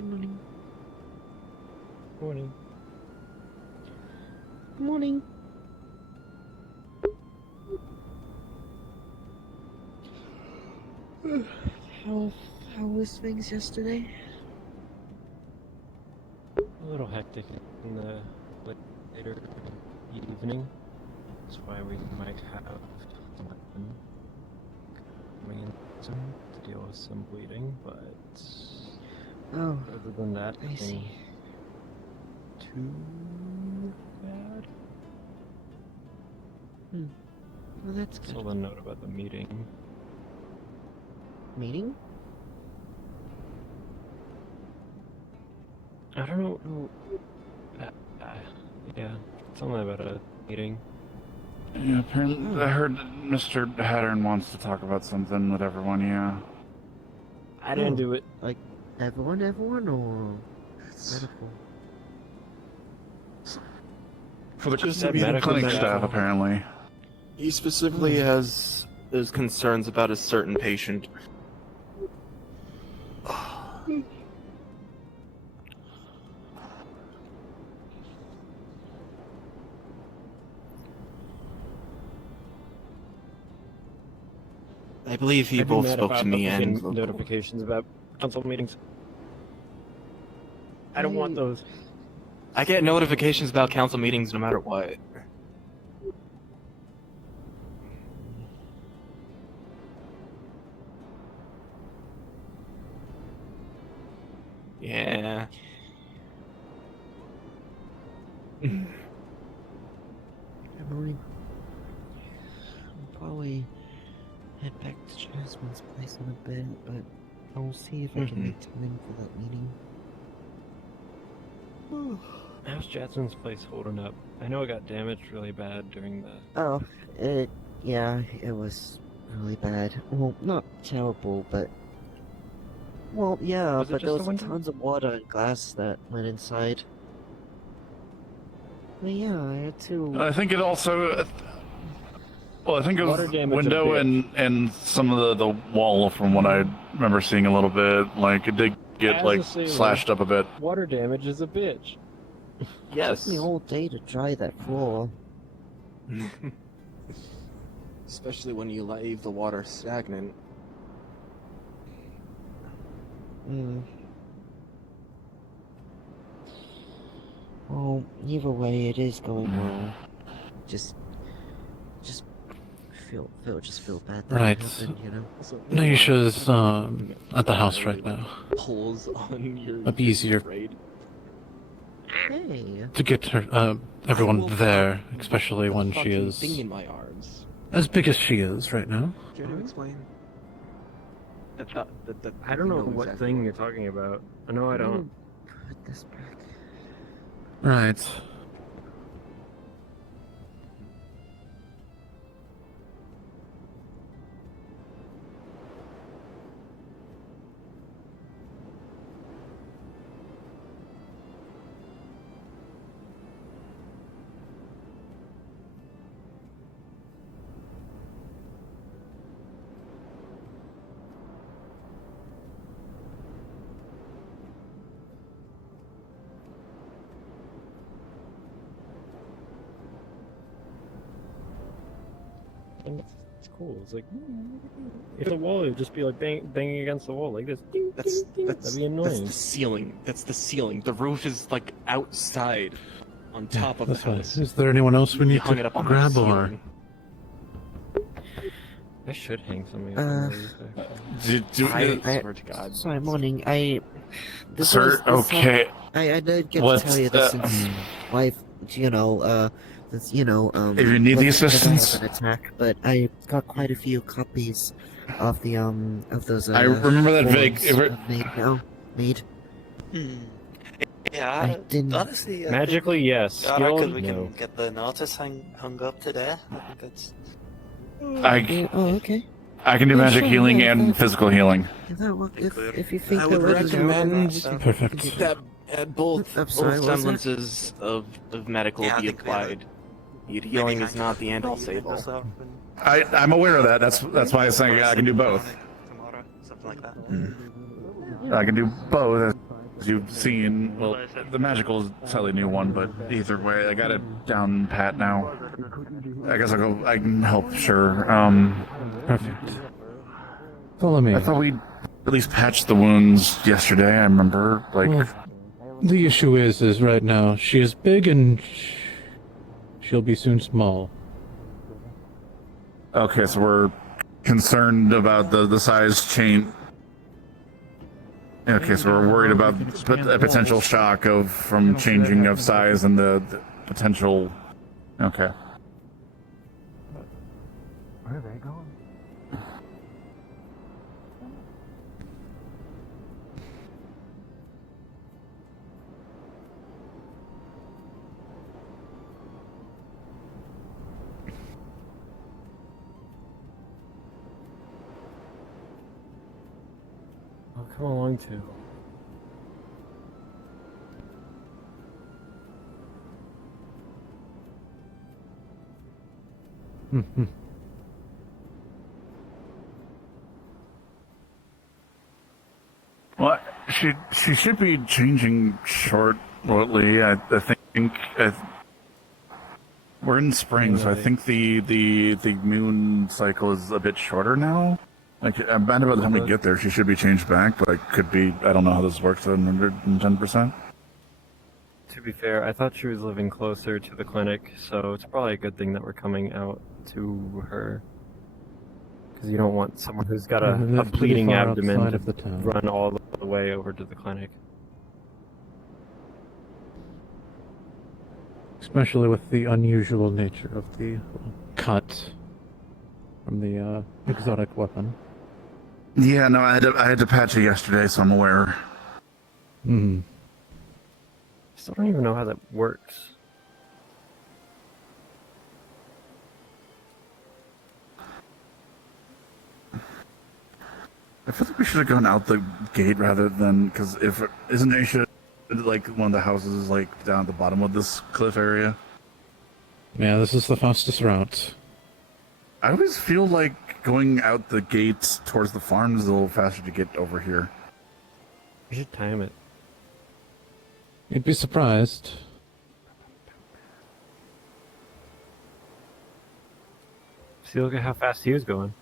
Good morning. Morning. Good morning. How was things yesterday? A little hectic in the later evening. That's why we might have someone coming in soon to deal with some bleeding, but Oh, other than that, I see. nothing too bad. Well, that's good. Still a note about the meeting. Meeting? I don't know. Yeah, something about a meeting. Yeah, apparently I heard that Mr. Hattern wants to talk about something with everyone, yeah. I didn't do it. Like, everyone, or medical? For the Just clinic medical staff, staff. apparently. He specifically has concerns about a certain patient. I believe he I'd be both mad spoke if to I me wasn't and getting notifications about council meetings. I don't want those. I get notifications about council meetings no matter what. Yeah. Good morning. I'll probably head back to Jasmine's place in a bit, but I'll see if I can make time for that meeting. How's Jasmine's place holding up? I know it got damaged really bad during the... Oh, yeah, it was really bad. Well, not terrible, but... Well, yeah, Was it but there just was the window? tons of water and glass that went inside. But yeah, I had to... I think it also... Well, I think it Water was damage window a bit. and some of the wall from what I remember seeing a little bit. Like, it did get, As like, a sailor, slashed up a bit. Water damage is a bitch. Yes. It took me all day to dry that floor. Especially when you leave the water stagnant. Well, either way, it is going well. Just feel bad that Right. it happened, you know? Naisha's at the house right now. Pulls on your... It'd be easier braid. Hey, to get her, everyone there, especially when she Fucking is thing in my arms. as big as she is right now. Care to explain? I don't know what thing you're talking about. I know I don't. put this back. Right. And it's cool. It's like, if the wall would just be like banging against the wall like this. Ding, That's ding, ding. That'd be that's annoying. the ceiling. That's the ceiling. The roof is like outside, on top of the That's fine. house. Is there anyone else we You need hung it to up on the grab or? ceiling. I should hang something up on the roof, actually. I swear to God. Sorry, morning. Sir, okay. I did get What's to tell you this that? since life, If you need the let's say that I assistance. have an attack, but I got quite a few copies of the of those. I remember that forms vague. made. Yeah, I didn't. honestly, Magically, yes. I reckon Skilled, we no. can get the notice hung up today. I think that's... Oh, okay. I can do Yeah, magic sure, healing yeah, and thanks. physical healing. If you think I they're would ready to go, recommend Perfect. that both I'm sorry, what was that? semblances of medical Yeah, I be think we have applied. Healing is not the end all say all. I'm aware of that. That's why I was saying I can do both. Tomorrow, something like that. I can do both. As you've seen, well, the magical is a slightly new one, but either way, I got it down pat now. I guess I'll go. I can help, sure. Perfect. Follow me. I thought we at least patched the wounds yesterday. I remember, like. Well, the issue is right now she is big and she'll be soon small. Okay, so we're concerned about the size change. Okay, so we're worried about a potential shock from changing of size and the potential. Okay. Where are they going? I'll come along too. Well, she should be changing shortly. I think we're in spring, so I think the moon cycle is a bit shorter now. Like, I bet by the time we get there, she should be changed back, but it could be. I don't know how this works. 110%. To be fair, I thought she was living closer to the clinic, so it's probably a good thing that we're coming out to her. Because you don't want someone who's got a bleeding abdomen of the town. run all the way over to the clinic. Especially with the unusual nature of the cut from the exotic weapon. Yeah, no, I had to patch it yesterday, so I'm aware. Hmm. Still don't even know how that works. I feel like we should have gone out the gate rather than, because if isn't Asia like one of the houses like down at the bottom of this cliff area? Yeah, this is the fastest route. I always feel like going out the gates towards the farm is a little faster to get over here. We should time it. You'd be surprised. See, look at how fast he was going.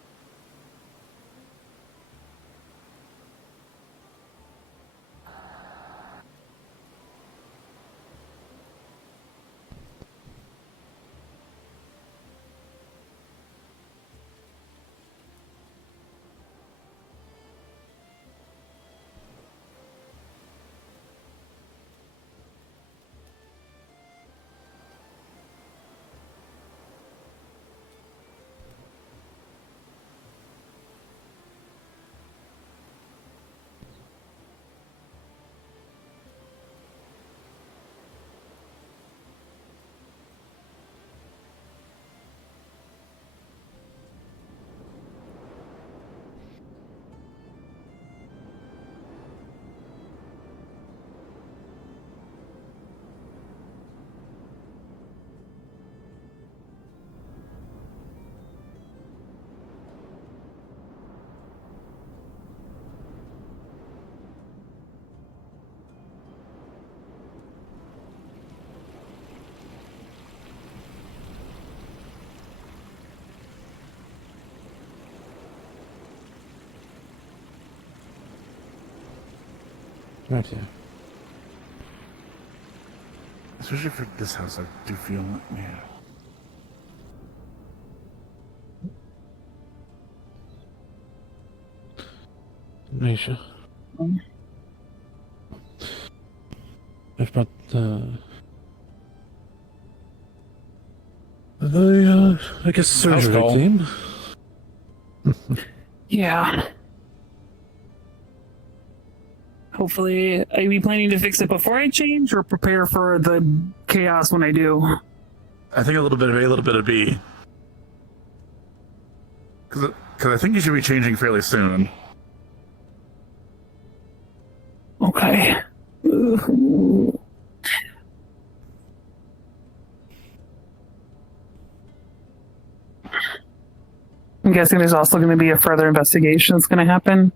Right here. Especially for this house, I do feel like, yeah. Nisha. I've brought I guess surgery call. team. Yeah. Hopefully, are we planning to fix it before I change or prepare for the chaos when I do? I think a little bit of A, a little bit of B. Because I think you should be changing fairly soon. Okay. I'm guessing there's also going to be a further investigation that's going to happen.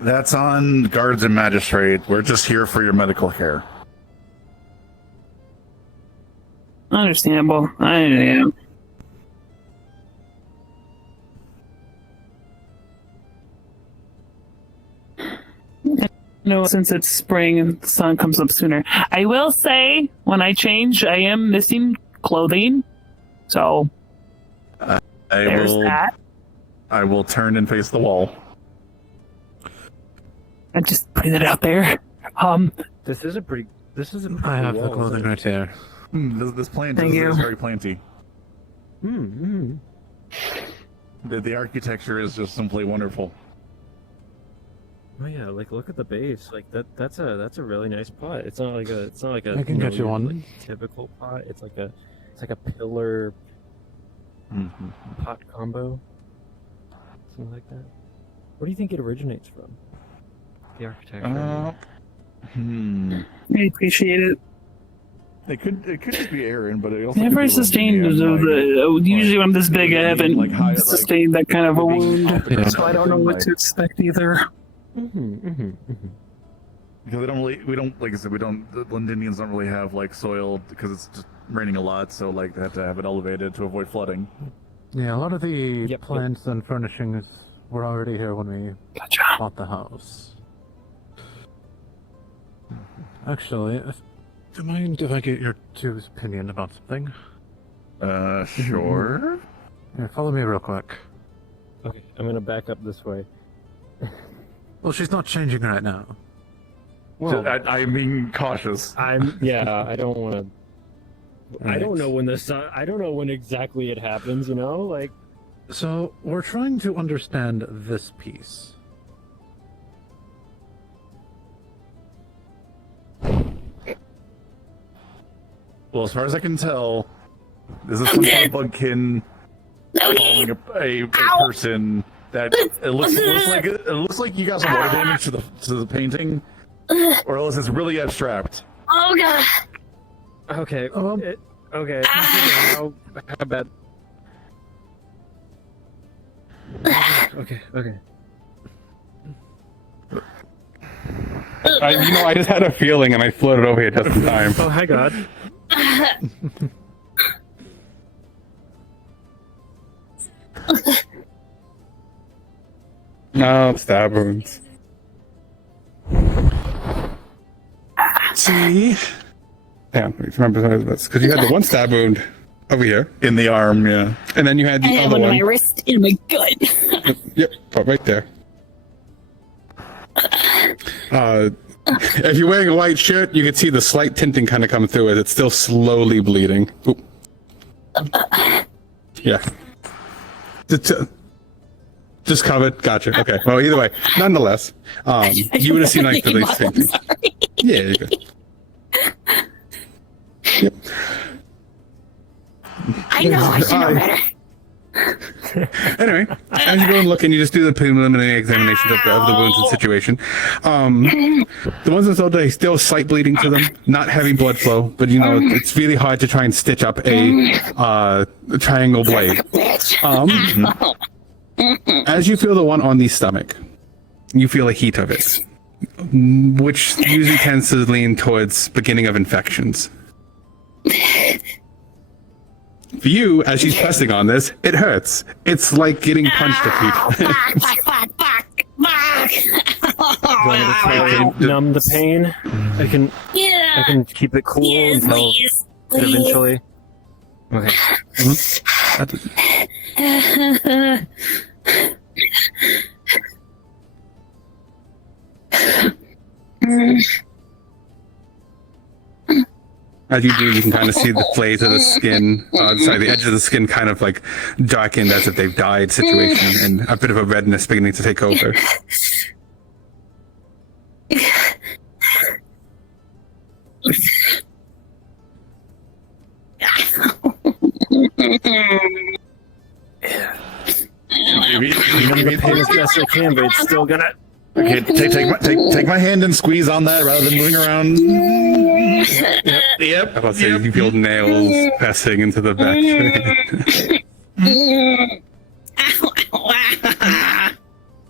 That's on guards and magistrate. We're just here for your medical care. Understandable. I am. No, since it's spring and the sun comes up sooner. I will say, when I change, I am missing clothing. So, there's that. I will turn and face the wall. I'm just putting it out there. This is a pretty. I have the clothing right here. This plant Thank you. is very planty. Mm-hmm. The architecture is just simply wonderful. Oh yeah, like look at the base. Like that's a really nice pot. It's not like a I can get you your, one. like, typical pot. It's like a pillar pot combo. Something like that. Where do you think it originates from? The architecture. I appreciate it. It could just be Aaron, but it also Never could be sustained Olivia, usually when I'm this big, I haven't like high- like, sustained that kind of a wound, Yeah. so I don't know what to expect either. Because we don't, like I said, the Londinians don't really have like soil because it's just raining a lot, so like they have to have it elevated to avoid flooding. Yeah, a lot of the Yep. plants and furnishings were already here when we Gotcha. bought the house. Actually, do you mind if I get your two's opinion about something? Sure. Here, follow me real quick. Okay, I'm gonna back up this way. Well, she's not changing right now. Well, I'm being cautious. I don't want to. I don't know when the sun. I don't know when exactly it happens. You know, like. So, we're trying to understand this piece. Well, as far as I can tell, this is some kind of bugkin following a person that it looks like you got some water damage to the painting, or else it's really abstract. Oh god. Okay. Okay. How bad? Okay. I just had a feeling and I floated over here just in time. Oh, hi, God. No, stab wounds. See? Damn, remember this because you had the one stab wound over here In the arm, yeah. and then you had the I have other one in one. my wrist in my gut. Yep, right there. If you're wearing a white shirt, you can see the slight tinting kind of coming through it. It's still slowly bleeding. Oop. Yeah. Just covered. Gotcha. Okay. Well, either way, nonetheless, you would have seen like the I'm same thing. sorry. Yeah, you're good. Yep. I know, I should know better. Anyway, as you go and look and you just do the preliminary examination of the wounds and situation. The ones in Zelda are still slight bleeding to them, not having blood flow, but you know, it's really hard to try and stitch up a triangle blade. As you feel the one on the stomach, you feel a heat of it, which usually tends to lean towards beginning of infections. For you, as she's pressing on this, it hurts. It's like getting punched a few times. Numb the pain. I can keep it cool Yes, until please, please. eventually. Okay. As you do, you can kind of see the flays of the skin, the edge of the skin kind of like darkened as if they've died situation, and a bit of a redness beginning to take over. The pain as best I can, but it's still gonna. Okay, take my hand and squeeze on that rather than moving around. Yep. I was saying you feel nails pressing into the back.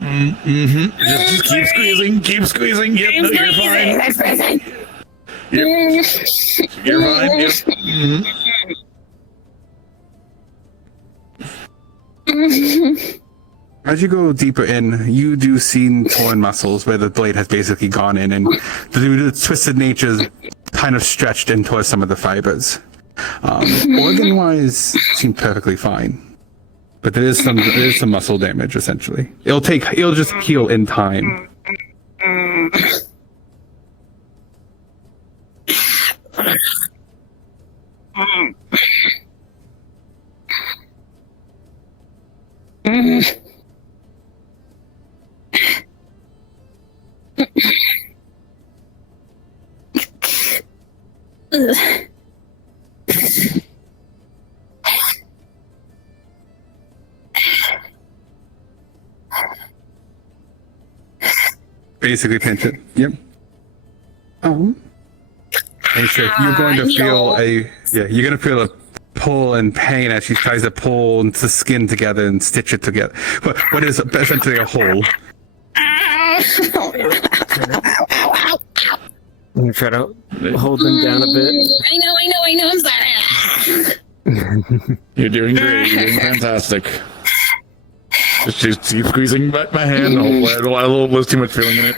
Mm-hmm. Just keep squeezing, keep squeezing. Yep, no, you're fine. Yep. You're fine. Yep. As you go deeper in, you do see torn muscles where the blade has basically gone in, and the twisted nature's kind of stretched in towards some of the fibers. Organ-wise, seem perfectly fine, but there is some muscle damage. Essentially, it'll just heal in time. Basically pinch it. Yep. And so you're going to feel you're going to feel a pull and pain as she tries to pull the skin together and stitch it together. What is essentially a hole. I'm try to hold them down a bit. I know, I'm sorry. You're doing great. You're doing fantastic. Just keep squeezing my hand. Hopefully I don't lose too much feeling in it.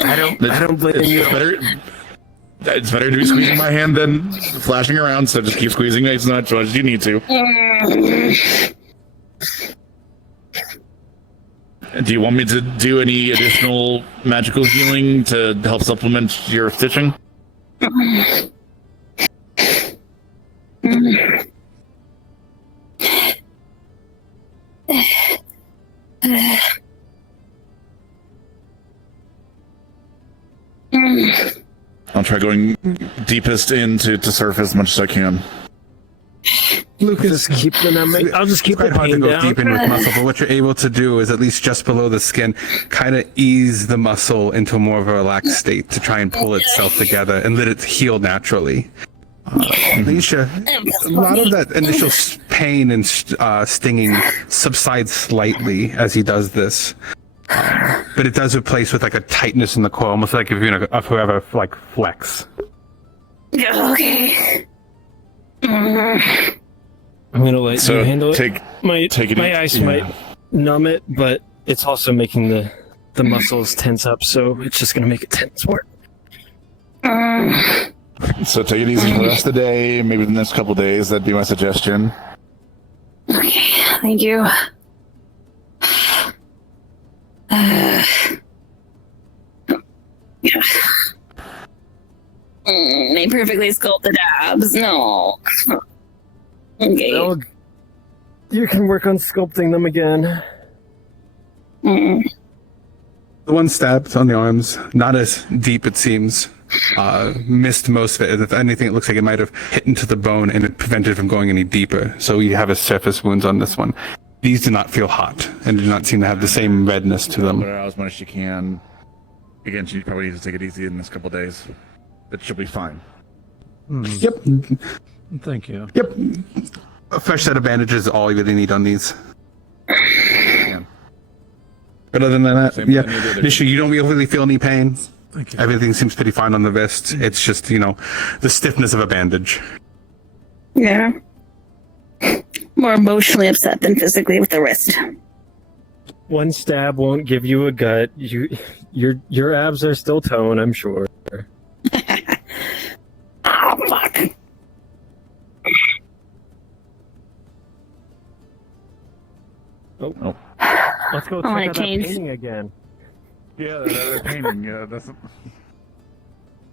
I don't blame you. It's better to be squeezing my hand than flashing around, so just keep squeezing as much as you need to. Do you want me to do any additional magical healing to help supplement your stitching? I'll try going deepest into surf as much as I can. Lucas, keep the numbing. I'll just keep It's quite hard to the pain go down. deep in with muscle, but what you're able to do is at least just below the skin, kind of ease the muscle into a more of a relaxed state to try and pull itself together and let it heal naturally. Alicia, a lot of that initial pain and stinging subsides slightly as he does this, but it does replace with like a tightness in the core, almost like if you're in a forever like flex. Okay. I'm gonna let you handle it. My it ice might numb it, but it's also making the muscles tense up, so it's just gonna make it tense more. So take it easy for the rest of the day, maybe the next couple of days. That'd be my suggestion. Okay, thank you. My perfectly sculpted abs. No. Okay. Well, you can work on sculpting them again. The one stab on the arms, not as deep it seems. Missed most of it. If anything, it looks like it might have hit into the bone and it prevented it from going any deeper. So you have a surface wounds on this one. These do not feel hot and do not seem to have the same redness to them. Put her out as much as you can. Again, she probably needs to take it easy in this couple of days, but she'll be fine. Yep. Thank you. Yep. A fresh set of bandages is all you really need on these. But other than that, Nisha, you don't really feel any pain. Thank you. Everything seems pretty fine on the wrist. It's just, the stiffness of a bandage. Yeah. More emotionally upset than physically with the wrist. One stab won't give you a gut. Your abs are still tone, I'm sure. Oh, fuck. Oh. Let's go I check wanna out that change. painting again. Yeah, that painting. Yeah, that's.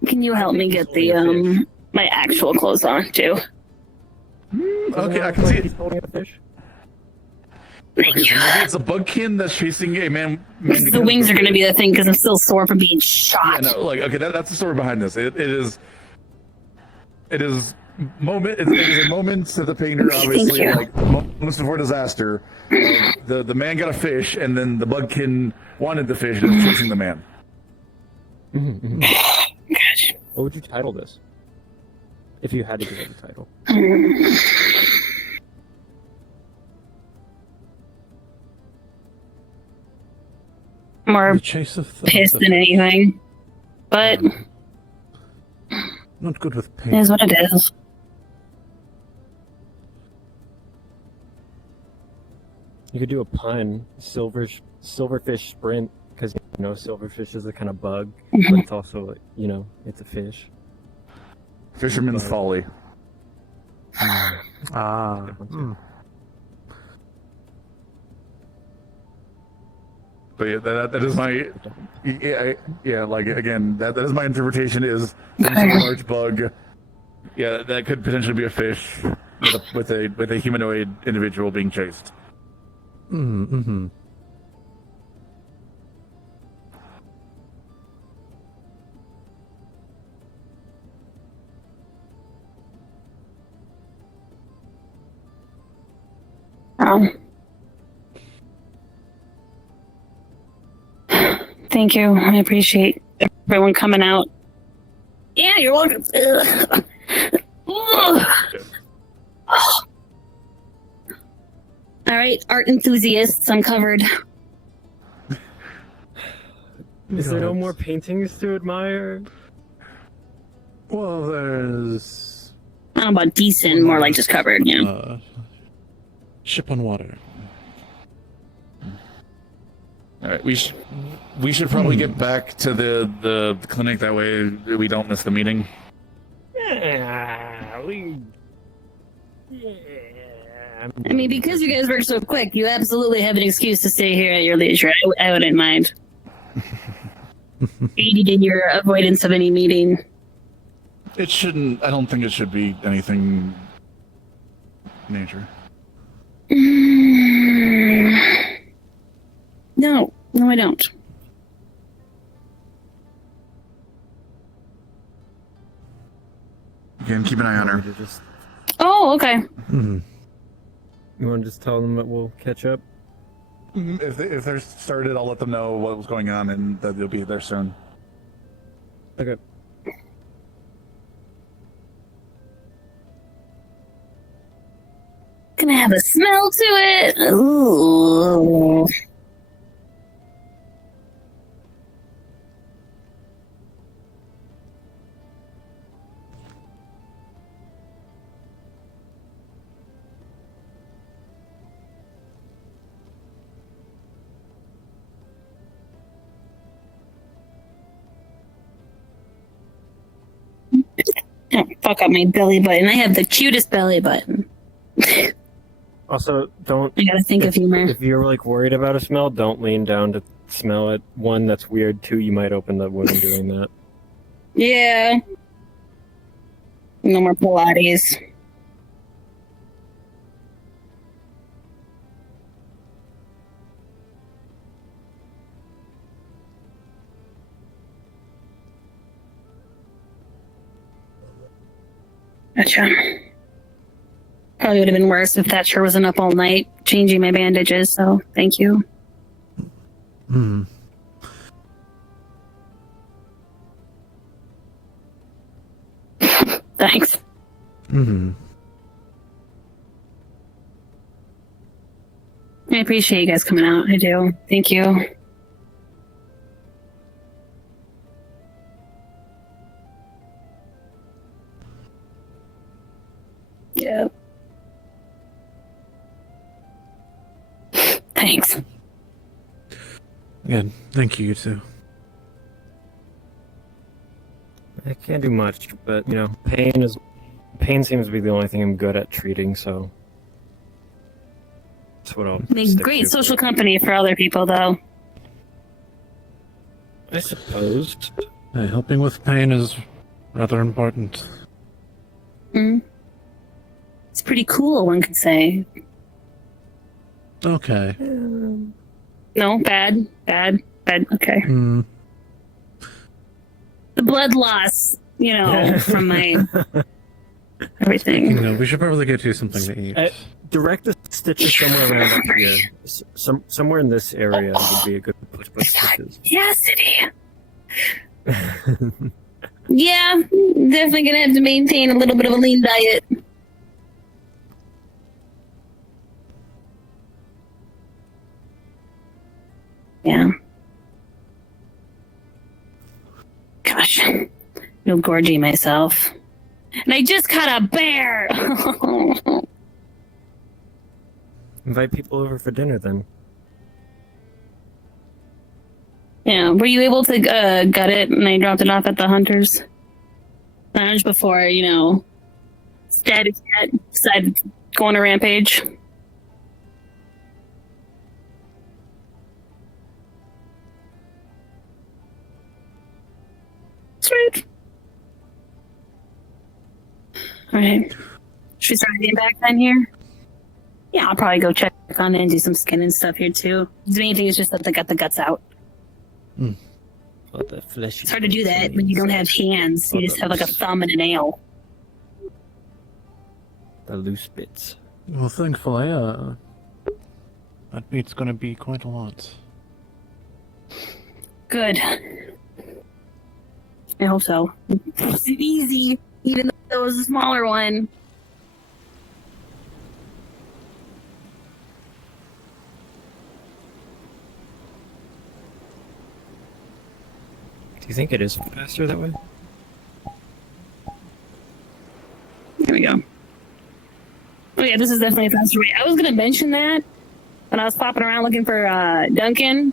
Can you help me get the my actual clothes on too? Okay, I can see it. He's holding a fish. Okay, so maybe it's a bugkin that's chasing a man. The wings are going to be the thing because I'm still sore from being Yeah, shot. no, okay, that's the story behind this. It is moment. It is a moment to the painter, obviously, you. like moments before disaster. The man got a fish, and then the bugkin wanted the fish and was chasing the man. What would you title this? If you had to give it a title. more The chase of the, pissed than anything. But not good with it pain. is what it is. You could do a pun, silverfish sprint, because silverfish is a kind of bug, but it's also it's a fish. Fisherman's But- folly. Ah. But yeah, that is my like again that is my interpretation is some sort of large bug. Yeah, that could potentially be a fish with a humanoid individual being chased. Mm-hmm. Thank you. I appreciate everyone coming out. Yeah, you're welcome. Ugh. All right, art enthusiasts, I'm covered. Is there no more paintings to admire? Well, there's I don't know about decent, more like just covered, ship on water. All right, we should probably get back to the clinic, that way we don't miss the meeting. Yeah, I mean, because you guys work so quick, you absolutely have an excuse to stay here at your leisure. I wouldn't mind. Aided in your avoidance of any meeting. It shouldn't. I don't think it should be anything major. No, I don't. Again, keep an eye on her. Oh, okay. Mm-hmm. You want to just tell them that we'll catch up? If they're started, I'll let them know what was going on and that they'll be there soon. Okay. Gonna have a smell to it. Ooh. Don't fuck up my belly button. I have the cutest belly button. Also, don't. I gotta think of humor. If you're like worried about a smell, don't lean down to smell it. One, that's weird. Two, you might open the wound doing that. Yeah. No more Pilates. Gotcha. Probably would have been worse if Thatcher wasn't up all night changing my bandages, so thank you. Hmm. Thanks. Mm-hmm. I appreciate you guys coming out. I do. Thank you. Yeah. Thanks. Again, thank you, you too. I can't do much, but pain seems to be the only thing I'm good at treating, so that's what I'll Make stick great to. social company for other people, though. I suppose. Hey, helping with pain is rather important. Mm. It's pretty cool, one could say. Okay. No, bad. Okay. Hmm. The blood loss, from my everything. We should probably get you something to eat. Direct the stitches somewhere around up here. Somewhere in this area would be a good place to put stitches. Cassidy. Yeah, definitely gonna have to maintain a little bit of a lean diet. Yeah. Gosh, no gorging myself. And I just caught a bear! Invite people over for dinner then. Yeah, were you able to gut it and I dropped it off at the hunter's lounge before, Stabby Cat decided to go on a rampage? Sweet. Alright. Should we start getting back then here? Yeah, I'll probably go check on it and do some skin and stuff here too. The main thing is just that they got the guts out. But the fleshy It's hard to do that when you don't have hands. You just have like a thumb and a nail. the loose bits. Well, thankfully, that meat's gonna be quite a lot. Good. I hope so. It's easy, even though it was a smaller one. Do you think it is faster that way? There we go. Oh yeah, this is definitely a faster way. I was gonna mention that when I was popping around looking for Duncan.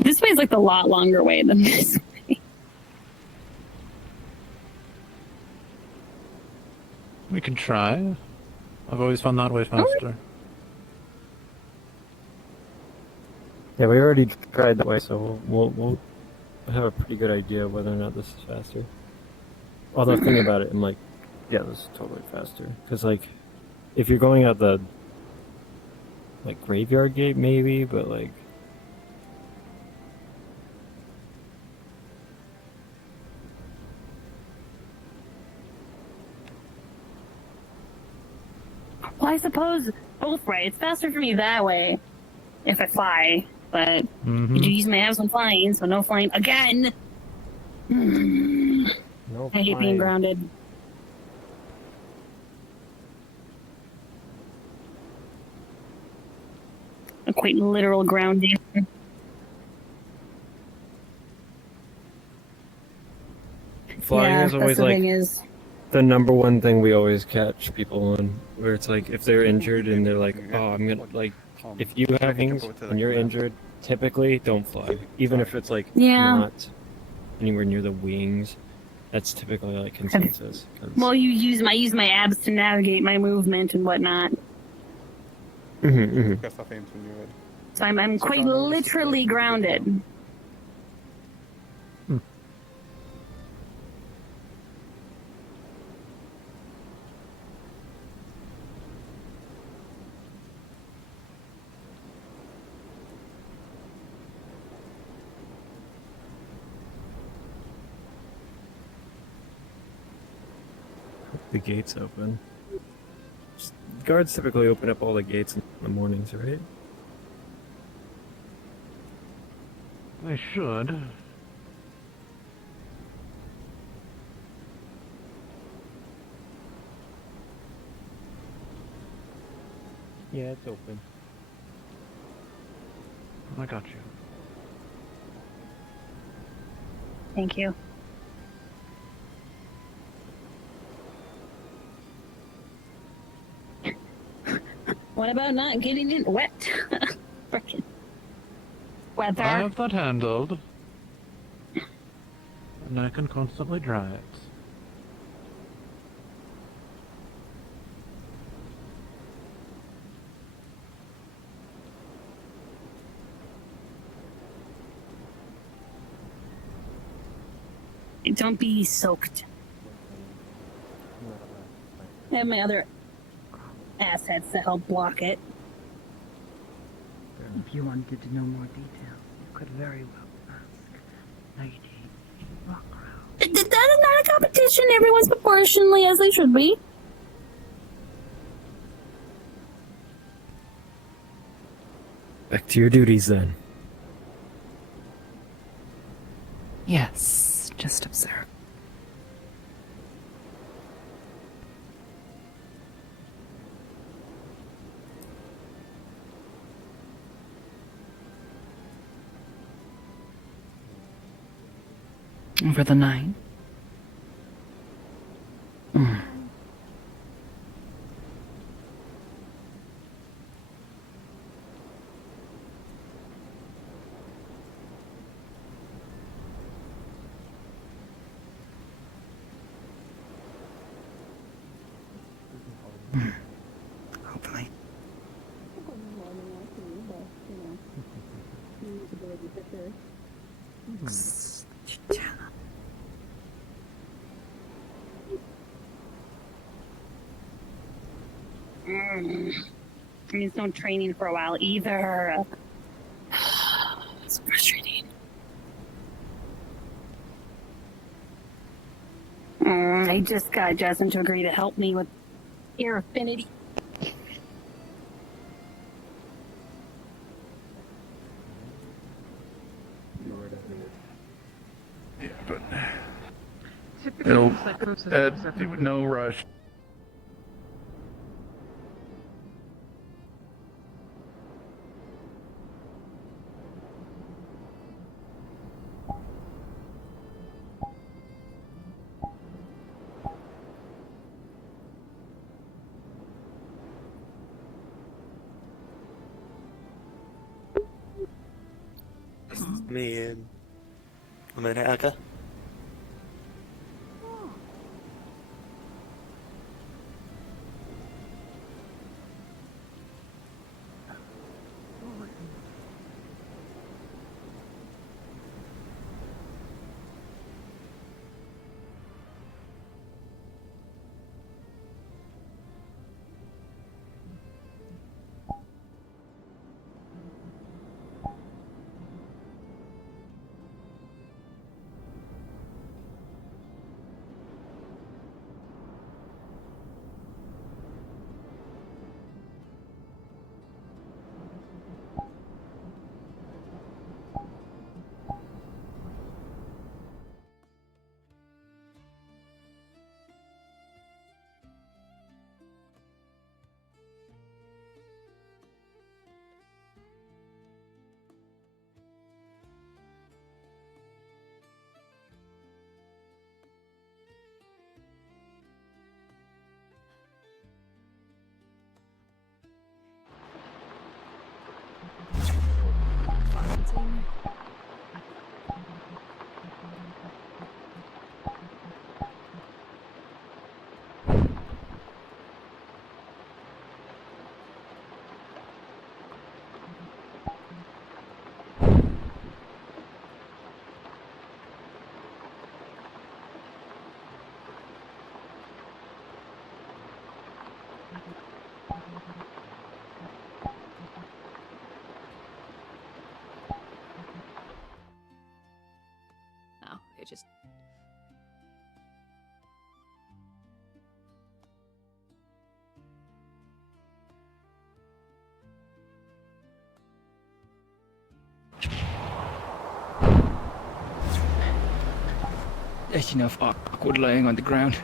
This way is like the lot longer way than this way. We can try. I've always found that way faster. Yeah, we already tried that way, so we'll have a pretty good idea whether or not this is faster. Although thinking about it, I'm like, yeah, this is totally faster. Because like, if you're going out the graveyard gate, maybe, but like. Well, I suppose both way. It's faster for me that way if I fly, but I do use my abs when flying, so no flying again. No I hate being grounded. A quite literal grounding. Flying is always like is. the number one thing we always catch people on, where it's like if they're injured and they're like, oh, I'm gonna like, if you have wings and you're injured, typically don't fly, even if it's like not anywhere near the wings. That's typically like consensus. Well, I use my abs to navigate my movement and whatnot. Mm-hmm. So I'm quite literally grounded. The gates open. Guards typically open up all the gates in the mornings, right? They should. Yeah, it's open. I got you. Thank you. What about not getting it wet? Frickin' weather. I have that handled. And I can constantly dry it. Don't be soaked. I have my other assets to help block it. If you wanted to know more details, you could very well ask Lady Rockrose. That is not a competition. Everyone's proportionally as they should be. Back to your duties then. Yes, just observe. For the night. Hopefully. I mean, it's no training for a while either. It's frustrating. I just got Jasmine to agree to help me with air affinity. Yeah, but Typically, it'll psychosis is everyone- no rush. This is me and America. No, it just. There's enough awkward lying on the ground.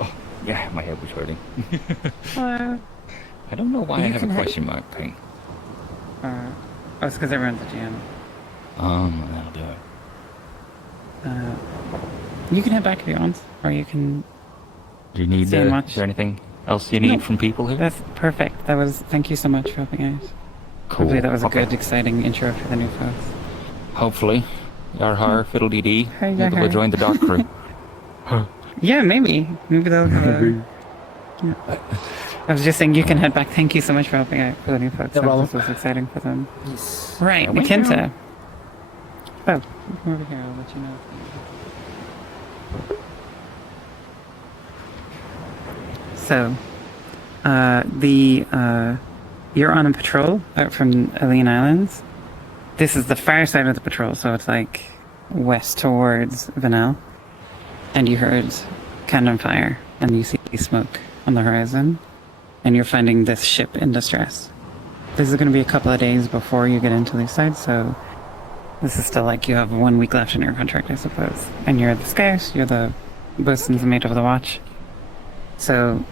Oh, yeah, my head was hurting. Hello. I don't know why I You have a can question mark thing. Oh, it's because everyone's at GM. That'll do it. You can head back if you want, or you can. Do you need stay and watch. is there anything else you need No. from people here? That's perfect. Thank you so much for helping out. Cool. Hopefully that was a Okay. good, exciting intro for the new folks. Hopefully. Yar har, fiddle dee dee. Hey, Maybe yar we'll har. join the dock crew. Yeah, maybe. Maybe they'll have a... Yeah. I was just saying you can head back. Thank you so much for helping out for the new folks. No problem. This was exciting for them. Right, wait Makinta. Oh, you come over here. I'll let you know. So, you're on a patrol out from Alien Islands. This is the far side of the patrol, so it's like west towards Vanel. And you heard cannon fire, and you see smoke on the horizon, and you're finding this ship in distress. This is going to be a couple of days before you get into these sides, so this is still like you have 1 week left in your contract, I suppose. And you're the scout, you're the bosun's mate of the watch. So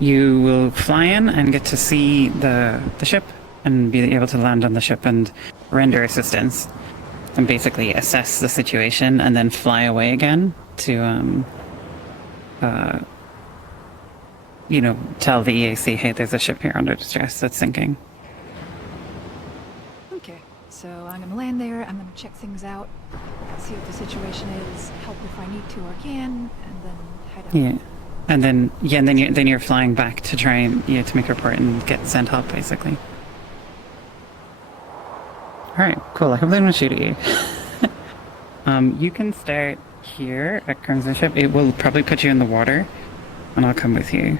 you will fly in and get to see the ship and be able to land on the ship and render assistance. and basically assess the situation and then fly away again to tell the EAC, hey, there's a ship here under distress that's sinking. Okay, so I'm gonna land there, I'm gonna check things out, see what the situation is, help if I need to or can, and then head out. Yeah. And then you're flying back to try and to make a report and get sent up, basically. All right, cool. I hope they don't shoot at you. You can start here at Crimson Ship. It will probably put you in the water, and I'll come with you.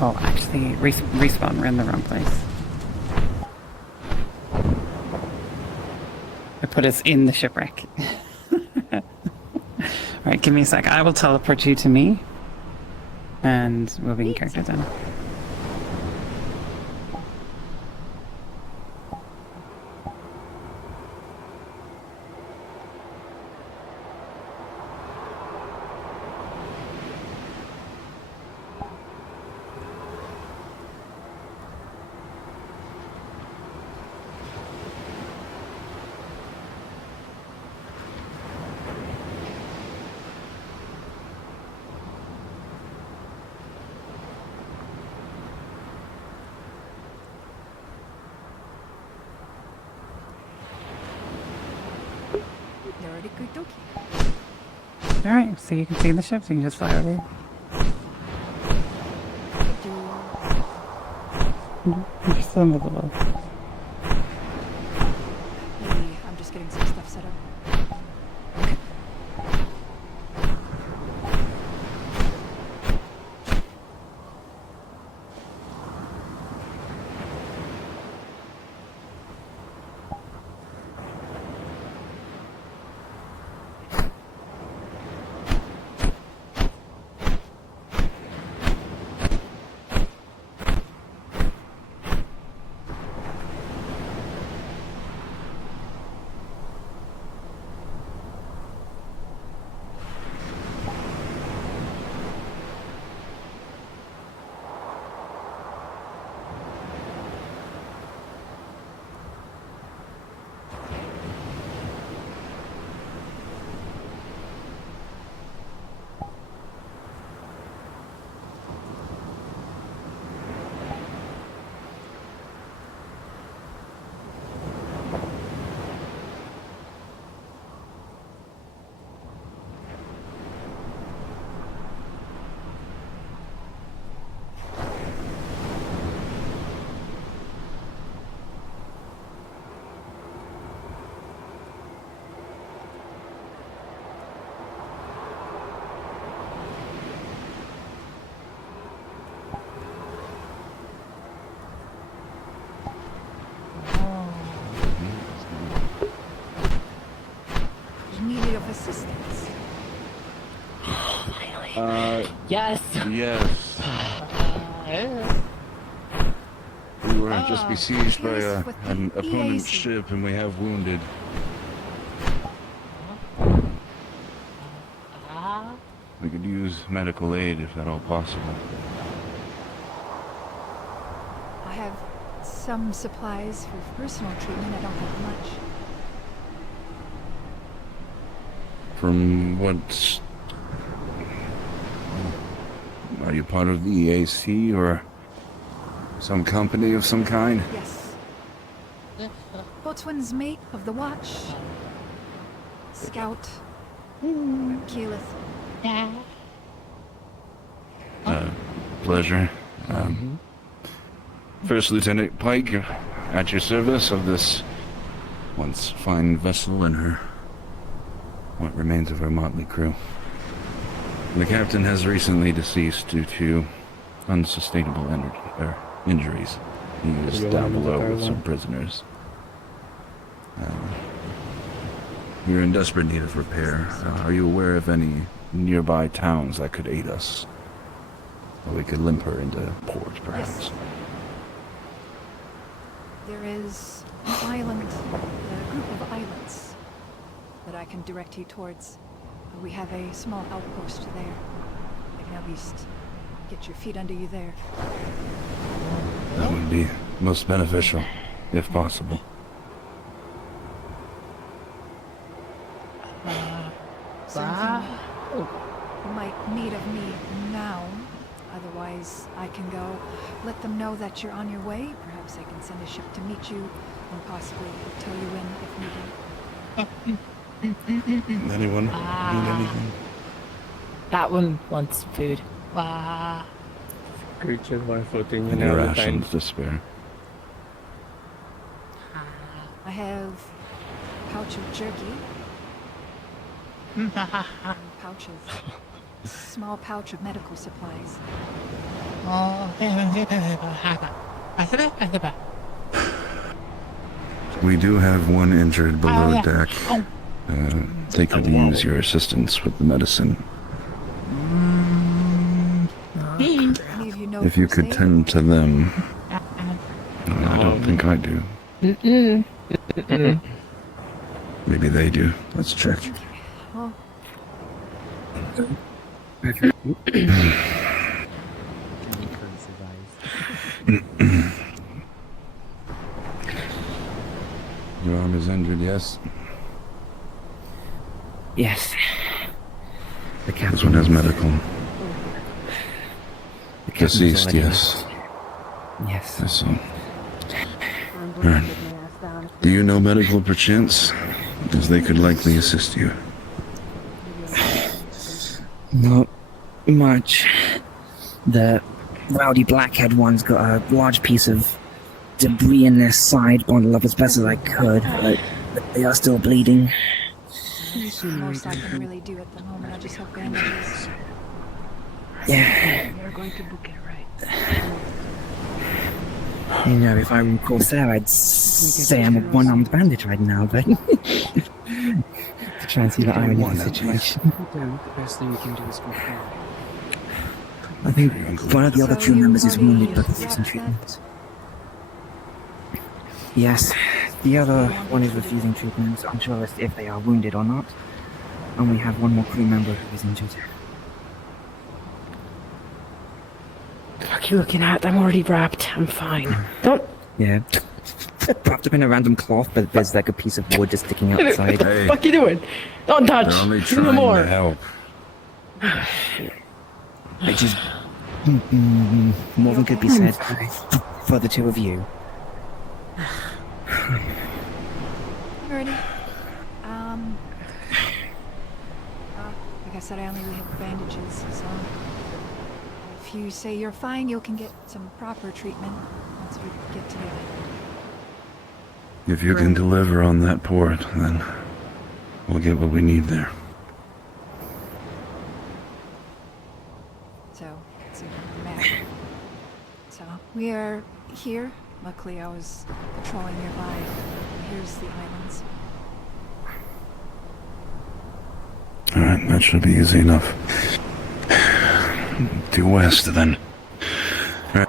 Oh, actually, respawn. We're in the wrong place. I put us in the shipwreck. Alright, give me a sec. I will teleport you to me. And we'll be in character then. Alright, so you can see the ship, so you can just fly over. You're so invisible. Maybe I'm just getting some stuff set up. Assistance. Yes. Yes. We were just besieged by an opponent's ship, and we have wounded. We could use medical aid if at all possible. I have some supplies for personal treatment. I don't have much. From what... Are you part of the EAC or some company of some kind? Yes. Boatswain's mate of the watch. Scout. Keyleth. Pleasure. First Lieutenant Pike, at your service of this once fine vessel and her... what remains of her motley crew. The captain has recently deceased due to unsustainable injuries. He is down below with some prisoners. We're in desperate need of repair. Are you aware of any nearby towns that could aid us? Or we could limp her into port, perhaps? Yes. There is an island, a group of islands that I can direct you towards. We have a small outpost there. I can at least get your feet under you there. That would be most beneficial, if possible. Something you might need of me now. Otherwise, I can go let them know that you're on your way. Perhaps I can send a ship to meet you and possibly tell you when if needed. Anyone need anything? That one wants food. Creature 114, you Any know the rations time. to spare? I have a pouch of jerky. Pouch of small pouch of medical supplies. We do have one injured below deck. They could use your assistance with the medicine. Any of you know If you first could aid? tend to them. I don't think I do. Maybe they do. Let's check. Well, Your arm is injured, yes? Yes. The This one has medical. captain's Deceased, already yes. Yes. I see. Alright. Do you know medical perchance? As they could likely assist you. Not much. The rowdy blackhead one's got a large piece of debris in their side, bundled up as best as I could, but they are still bleeding. the most I can really do at the moment. I just have bandages. Yeah. You're going to book it right. You know, if I recall Sarah, I'd say I'm a one-armed bandit right now, but to try and see the irony of the situation. The best thing we can do is go forward. I think one of the other crew members is wounded but refusing treatment. Yes, the other one is refusing treatment. I'm sure if they are wounded or not. And we have one more crew member who is injured. Fuck you looking at? I'm already wrapped. I'm fine. Don't. Yeah. Wrapped up in a random cloth, but there's like a piece of wood just sticking outside. What the fuck you doing? Don't touch. They're only No trying more. to help. Which is more than could be said for the two of you. Alrighty. Like I said, I only really have bandages, so if you say you're fine, you can get some proper treatment once we get to the island. If you can deliver on that port, then we'll get what we need there. So, let's see the map. So, we are here. Luckily, I was patrolling nearby. Here's the islands. Alright, that should be easy enough. Due west, then. Alright,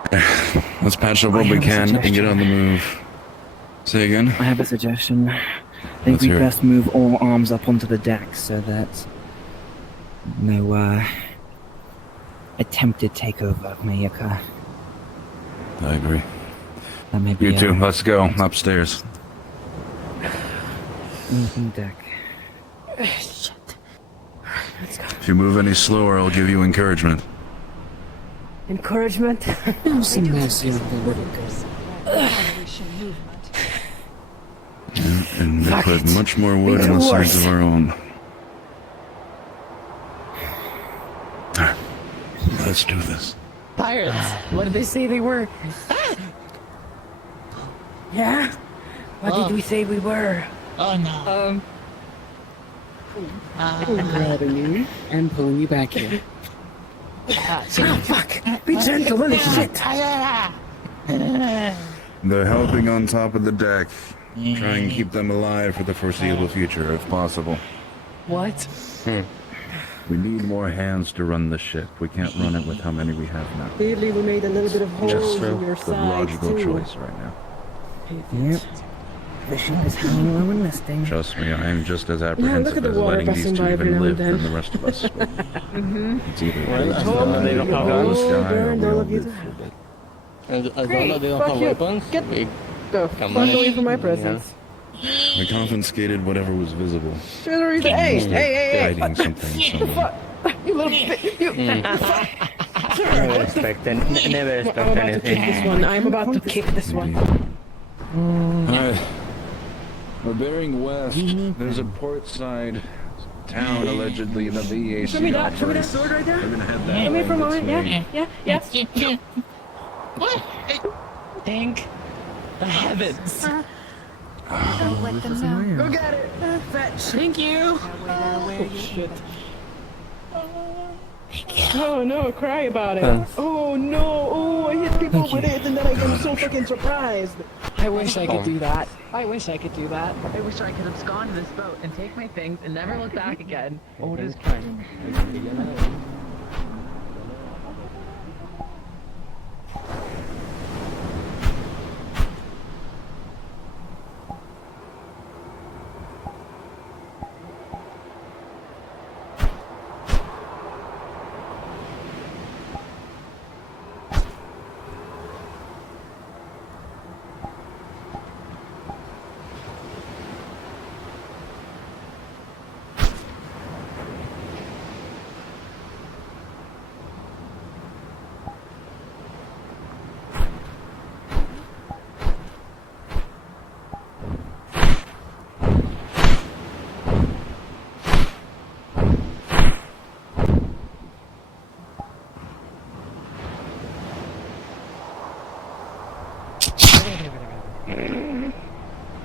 let's patch up what we can and get on the move. Say again? I have a suggestion. I think Let's we hear it. best move all arms up onto the deck so that no attempted takeover may occur. I agree. That may be You two, let's go upstairs. on deck. Shit. Let's go. If you move any slower, I'll give you encouragement. Encouragement. Some mercy on the little girl. Revolution movement. Yeah, and we Fuck put it. much more wood on the Make it sides worse. of our own. Alright, let's do this. Pirates. What did they say they were? Yeah? What did we say we were? Oh no. I'm grabbing you and pulling you back here. Oh, fuck. Be gentle, holy shit. They're helping on top of the deck. Try and keep them alive for the foreseeable future, if possible. What? We need more hands to run the ship. We can't run it with how many we have now. Clearly we made a little bit of holes Just in your the side, logical too. choice right now. Yep. The ship is hanging low and listing. Trust me, I am just as look apprehensive at the as water letting these passing two by every even now live and than then. the rest of us. But Mm-hmm. it's either Well, way. they don't have All guns. the sky or burned all we'll of you live. to As long Great, as they don't fuck have you. weapons, Get we the can fuck away manage. from my Yeah. presence. I confiscated whatever was visible. There's a reason. Hey, Must hey, have hey, hey! hiding something somewhere. You little bit. You. Never respect anything. Never respect I'm about to kick anything. this one. I'm about to kick this one. Alright. We're bearing west. There's a port side town allegedly that the EAC Show me that operates. sword right there. We're gonna head that Show me way for a this moment. way. Yeah. What? Thank the heavens. Don't let them know. Go get it. Fetch. Thank you. Oh, shit. Oh no, cry about it. Oh no, oh, I hit people with it and then I get so fucking surprised. I wish I could do that. I wish I could do that. I wish I could abscond in this boat and take my things and never look back again. Oh, it is fine.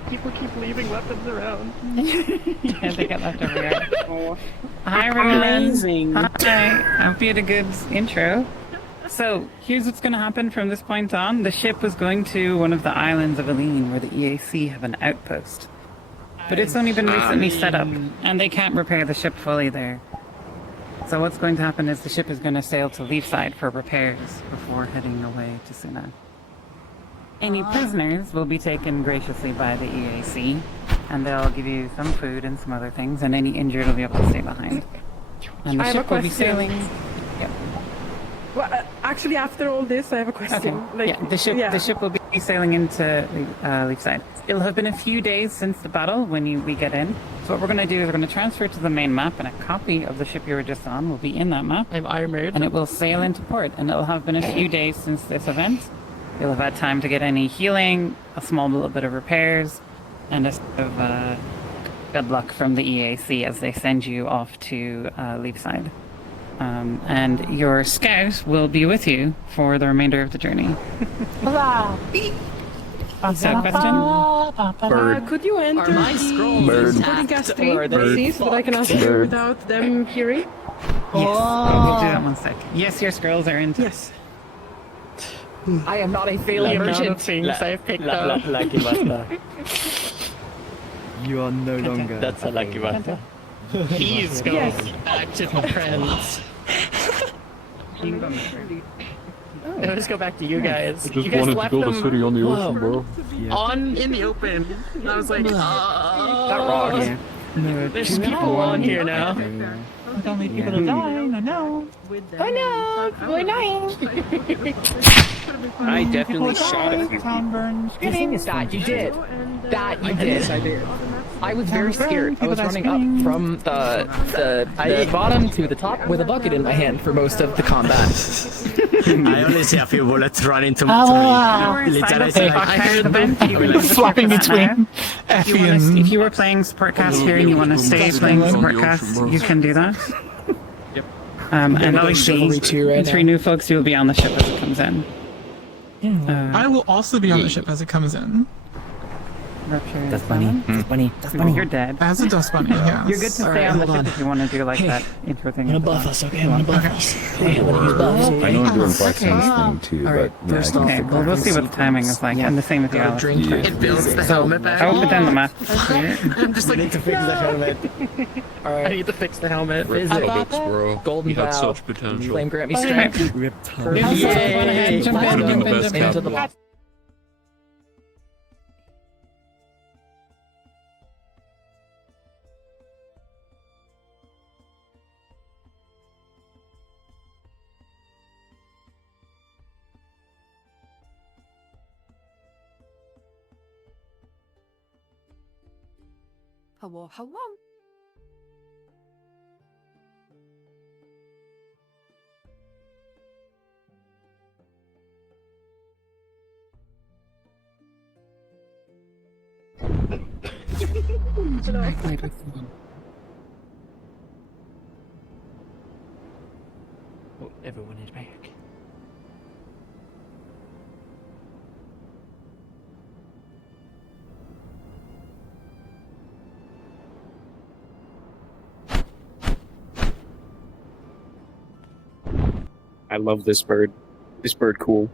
People keep leaving weapons around. Yeah, they get left everywhere. Hi, everyone. Amazing. Hi. I hope you had a good intro. So, here's what's going to happen from this point on. The ship was going to one of the islands of Aline where the EAC have an outpost. But it's only been recently set up, and they can't repair the ship fully there. So what's going to happen is the ship is going to sail to Leafside for repairs before heading away to Suna. Any prisoners will be taken graciously by the EAC, and they'll give you some food and some other things, and any injured will be able to stay behind. And the I have a ship will be question. sailing. Yep. Well, actually, after all this, I have a question. Okay. Yeah, the ship will be sailing into Leafside. It'll have been a few days since the battle when we get in. So what we're going to do is we're going to transfer to the main map, and a copy of the ship you were just on will be in that map. I'm Iron Maiden. And it will sail into port, and it'll have been a few days since this event. You'll have had time to get any healing, a small little bit of repairs, and a sort of good luck from the EAC as they send you off to Leafside. And your scout will be with you for the remainder of the journey. So, question? Bird. Could you enter Are my scrolls Bird. supporting intact, cast or are they please, so that I can ask you Bird. without them hearing? Yes, we'll do that one sec. Yes, your scrolls are in. Yes. I am not a failing merchant. Things I've picked up. Lucky Basta. You are no longer. That's a lucky Basta. Please go back to the friends. Let's go back to you guys. I just you guys wanted to left build a them city on the ocean, bro. on in the open. And I was like, That rocks. Yeah. No, there's people on here now. Don't leave people to die. No. Oh no, we're dying. I definitely shot a few Town burns. That you did. That you did. Yes, I did. I was very scared. I was running up from the bottom to the top with a bucket in my hand for most of the combat. I only see a few bullets run into me. Swapping between if you were playing support cast here and you want to stay playing support cast, you can do that. Yep. And obviously, three new folks, you'll be on the ship as it comes in. I will also be on the ship as it comes in. Dust bunny. Dust bunny. Dust bunny. You're dead. As a dust bunny, yeah. You're good to stay on the ship if you want to do like that intro thing. I'm gonna buff us, okay? I'm gonna buff us. Okay, I'm gonna use buffs. I know I'm doing Black Sun's thing too, but yeah, I can Okay, figure well, it we'll out. see what the timing is like, and the same with you, Alex. It builds the helmet back. I will put down the map. I'm just like, need to fix the helmet. I need to fix the helmet. Robots, bro. Golden He had Vow. such potential. Flame grant me strength. We have time. Yay! Jump in, jump in, jump in. Into the box. Hello, hello. Oh, everyone is back. I love this bird. This bird cool.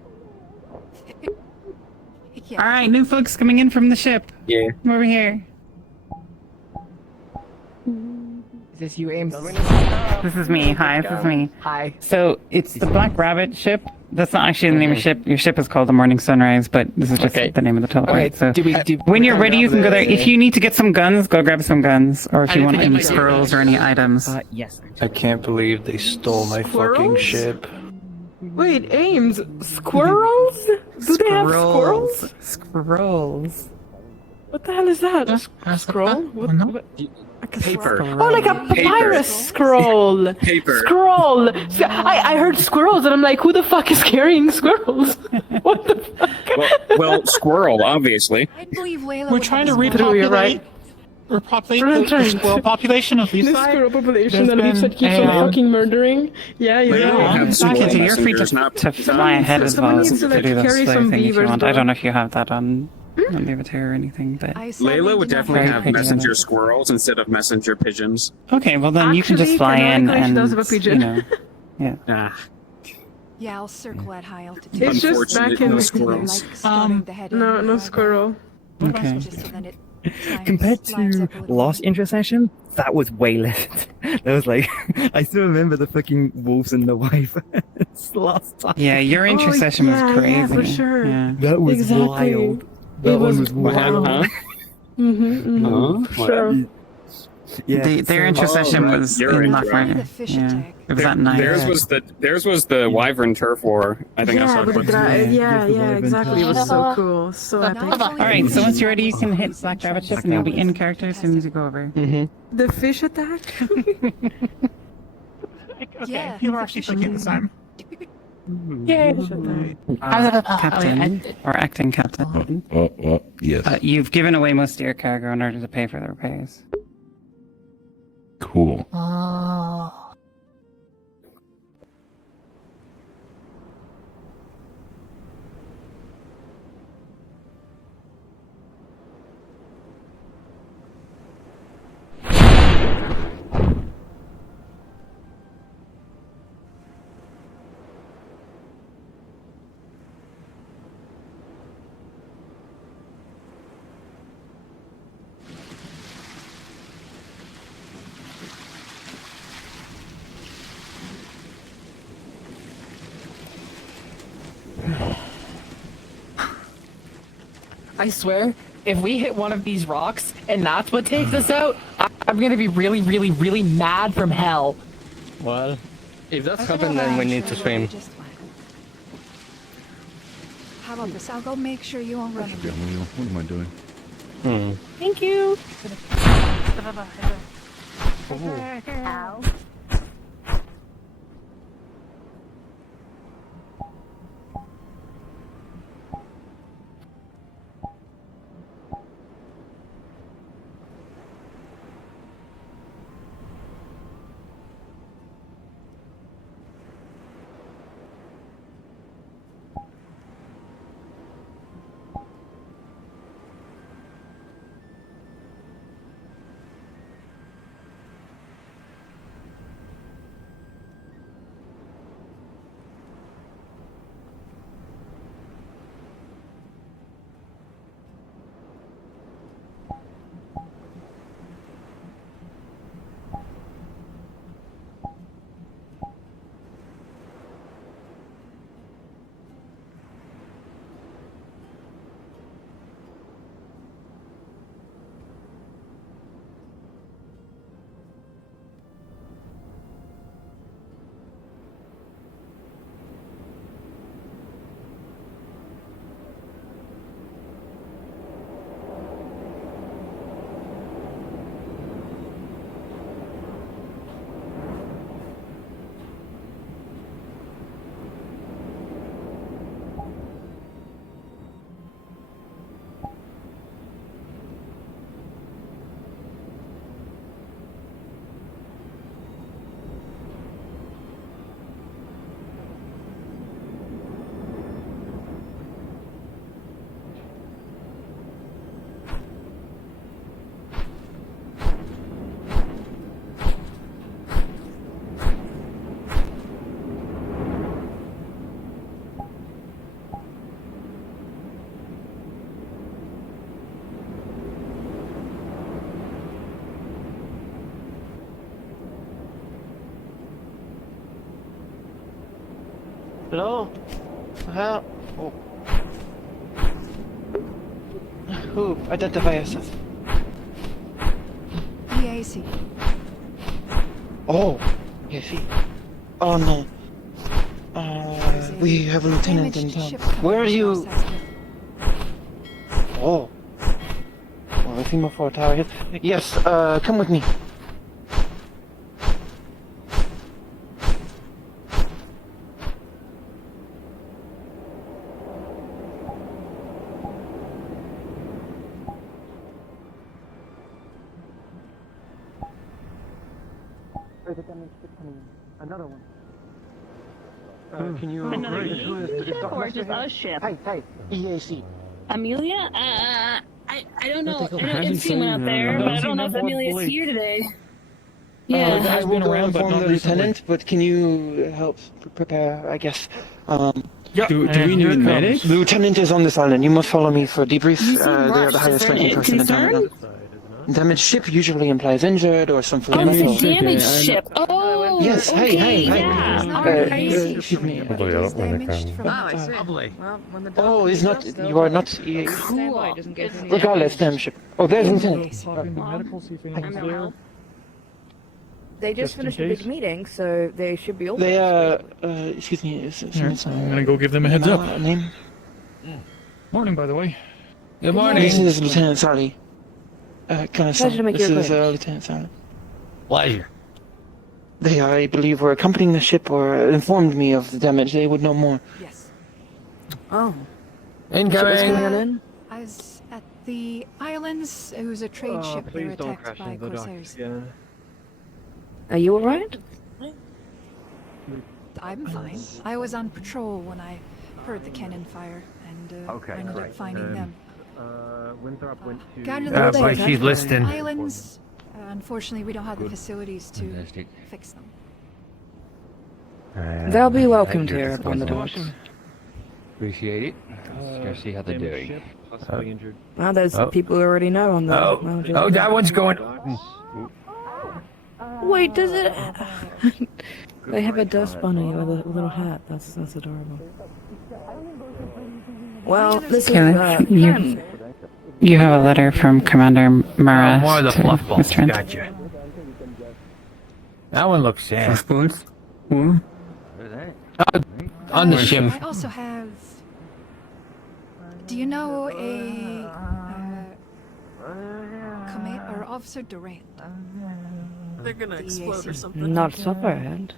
All right, new folks coming in from the ship. Yeah. Come over here. Is this you, Ames? This is me. Hi, this is me. Hi. So it's the Black Rabbit ship. That's not actually the name of the ship. Your ship is called the Morning Sunrise, but this is just the name of the teleport. Okay, So do when we you're ready, you can go there. If you need to get some guns, go grab some guns. Or if you want any scrolls or any items. Yes. I can't believe they stole my fucking Squirrels? ship. Wait, Ames, squirrels? Do they have squirrels? Scrolls. What the hell is that? A scroll? What? Paper. Oh, like a papyrus scroll. Paper. Scroll. I heard squirrels and I'm like, who the fuck is carrying squirrels? What the fuck? Well, squirrel, obviously. I believe Layla We're trying to repopulate. Repopulate the squirrel population of The Leafside. squirrel population that There's Leafside keeps been on fucking murdering. Yeah. Kenzie, you're free to fly ahead as well needs to, to like, do this carry thing some if you beavers, want. I though. don't know if you have that on Levitar or anything, but... Layla would definitely have messenger squirrels instead of messenger pigeons. Okay, well then you can just Actually, fly in canonically, she and, does have a pigeon. you know, yeah. Ah. Yeah, I'll circle at high altitude. It's just back in no squirrels. No squirrel. Okay. Just so then it Compared to last intercession, that was way less. That was like, I still remember the fucking wolves and the wyverns last time. Yeah, your intercession was crazy. Yeah, for sure. Yeah. That was Exactly. wild. That It one was was wild. Huh? Sure. Yeah, Their intercession was you're in right, Lafayette. Yeah. It was at night. Theirs was the wyvern turf war. I think I saw with the it. yeah, exactly. It was so cool. So epic. Alright, so once you're ready, you can hit Black Rabbit ship and you'll be in character as soon as you go over. The fish attack? Okay, people are actually thinking this time. Yay! Captain, or acting captain. Yes. You've given away most of your cargo in order to pay for the repairs. Cool. I swear, if we hit one of these rocks and that's what takes us out, I'm gonna be really, really, really mad from hell. Well, if that's happened, then we need to swim. How about this? I'll go make sure you won't run into What am I doing? Thank you. Ow. Hello? Help? Oh. Who? Identify yourself. EAC. Oh, yes. Oh no. We have a lieutenant in town. Where are you? Oh. Well, if you for a tower hit. Yes, come with me. There's a damage ship coming in. Another one. Can you... Another ship or just a ship? Hey, EAC. Amelia? I don't know. I know haven't Instinct went out seen, there, but I don't know if Amelia's here today. Yeah. I will go inform the lieutenant, but can you help prepare, I guess? Do we need medics? The lieutenant is on this island. You must follow me for debrief. They are the highest ranking person in town. Damaged ship usually implies injured or something Oh, like it's that. a damaged ship. Oh, Yes, okay, hey. yeah. Excuse me. Lovely. Well, when the Oh, it's not. You are not. Cool. Regardless, damn ship. Oh, there's lieutenant. They just finished a big meeting, so they should be all. They excuse me. I'm gonna go give them a heads up. Name? Morning, by the way. Good morning. This is Lieutenant Sally. Pleasure to make this your is acquaintance. Lieutenant Sally. Pleasure. They, I believe, were accompanying the ship or informed me of the damage. They would know more. Yes. Oh. Incoming! I was at the islands. It was a trade ship. They were attacked by corsairs. Are you alright? I'm fine. I was on patrol when I heard the cannon fire, and I ended up finding them. Winthrop went to... Got into the but she's listening. islands. Unfortunately, we don't have the facilities to fix them. They'll be welcomed here upon the doors. Appreciate it. Let's go see how they're doing. Well, there's people who already know on the... Oh, that one's going. Wait, does it... They have a dust bunny with a little hat. That's adorable. Well, this is... You have a letter from Commander Mara. More of the fluff balls. Trent. Gotcha. That one looks sad. Hmm? On the ship. I also have. Do you know a or Officer Durant? They're gonna explode or something. Not Sufferhead.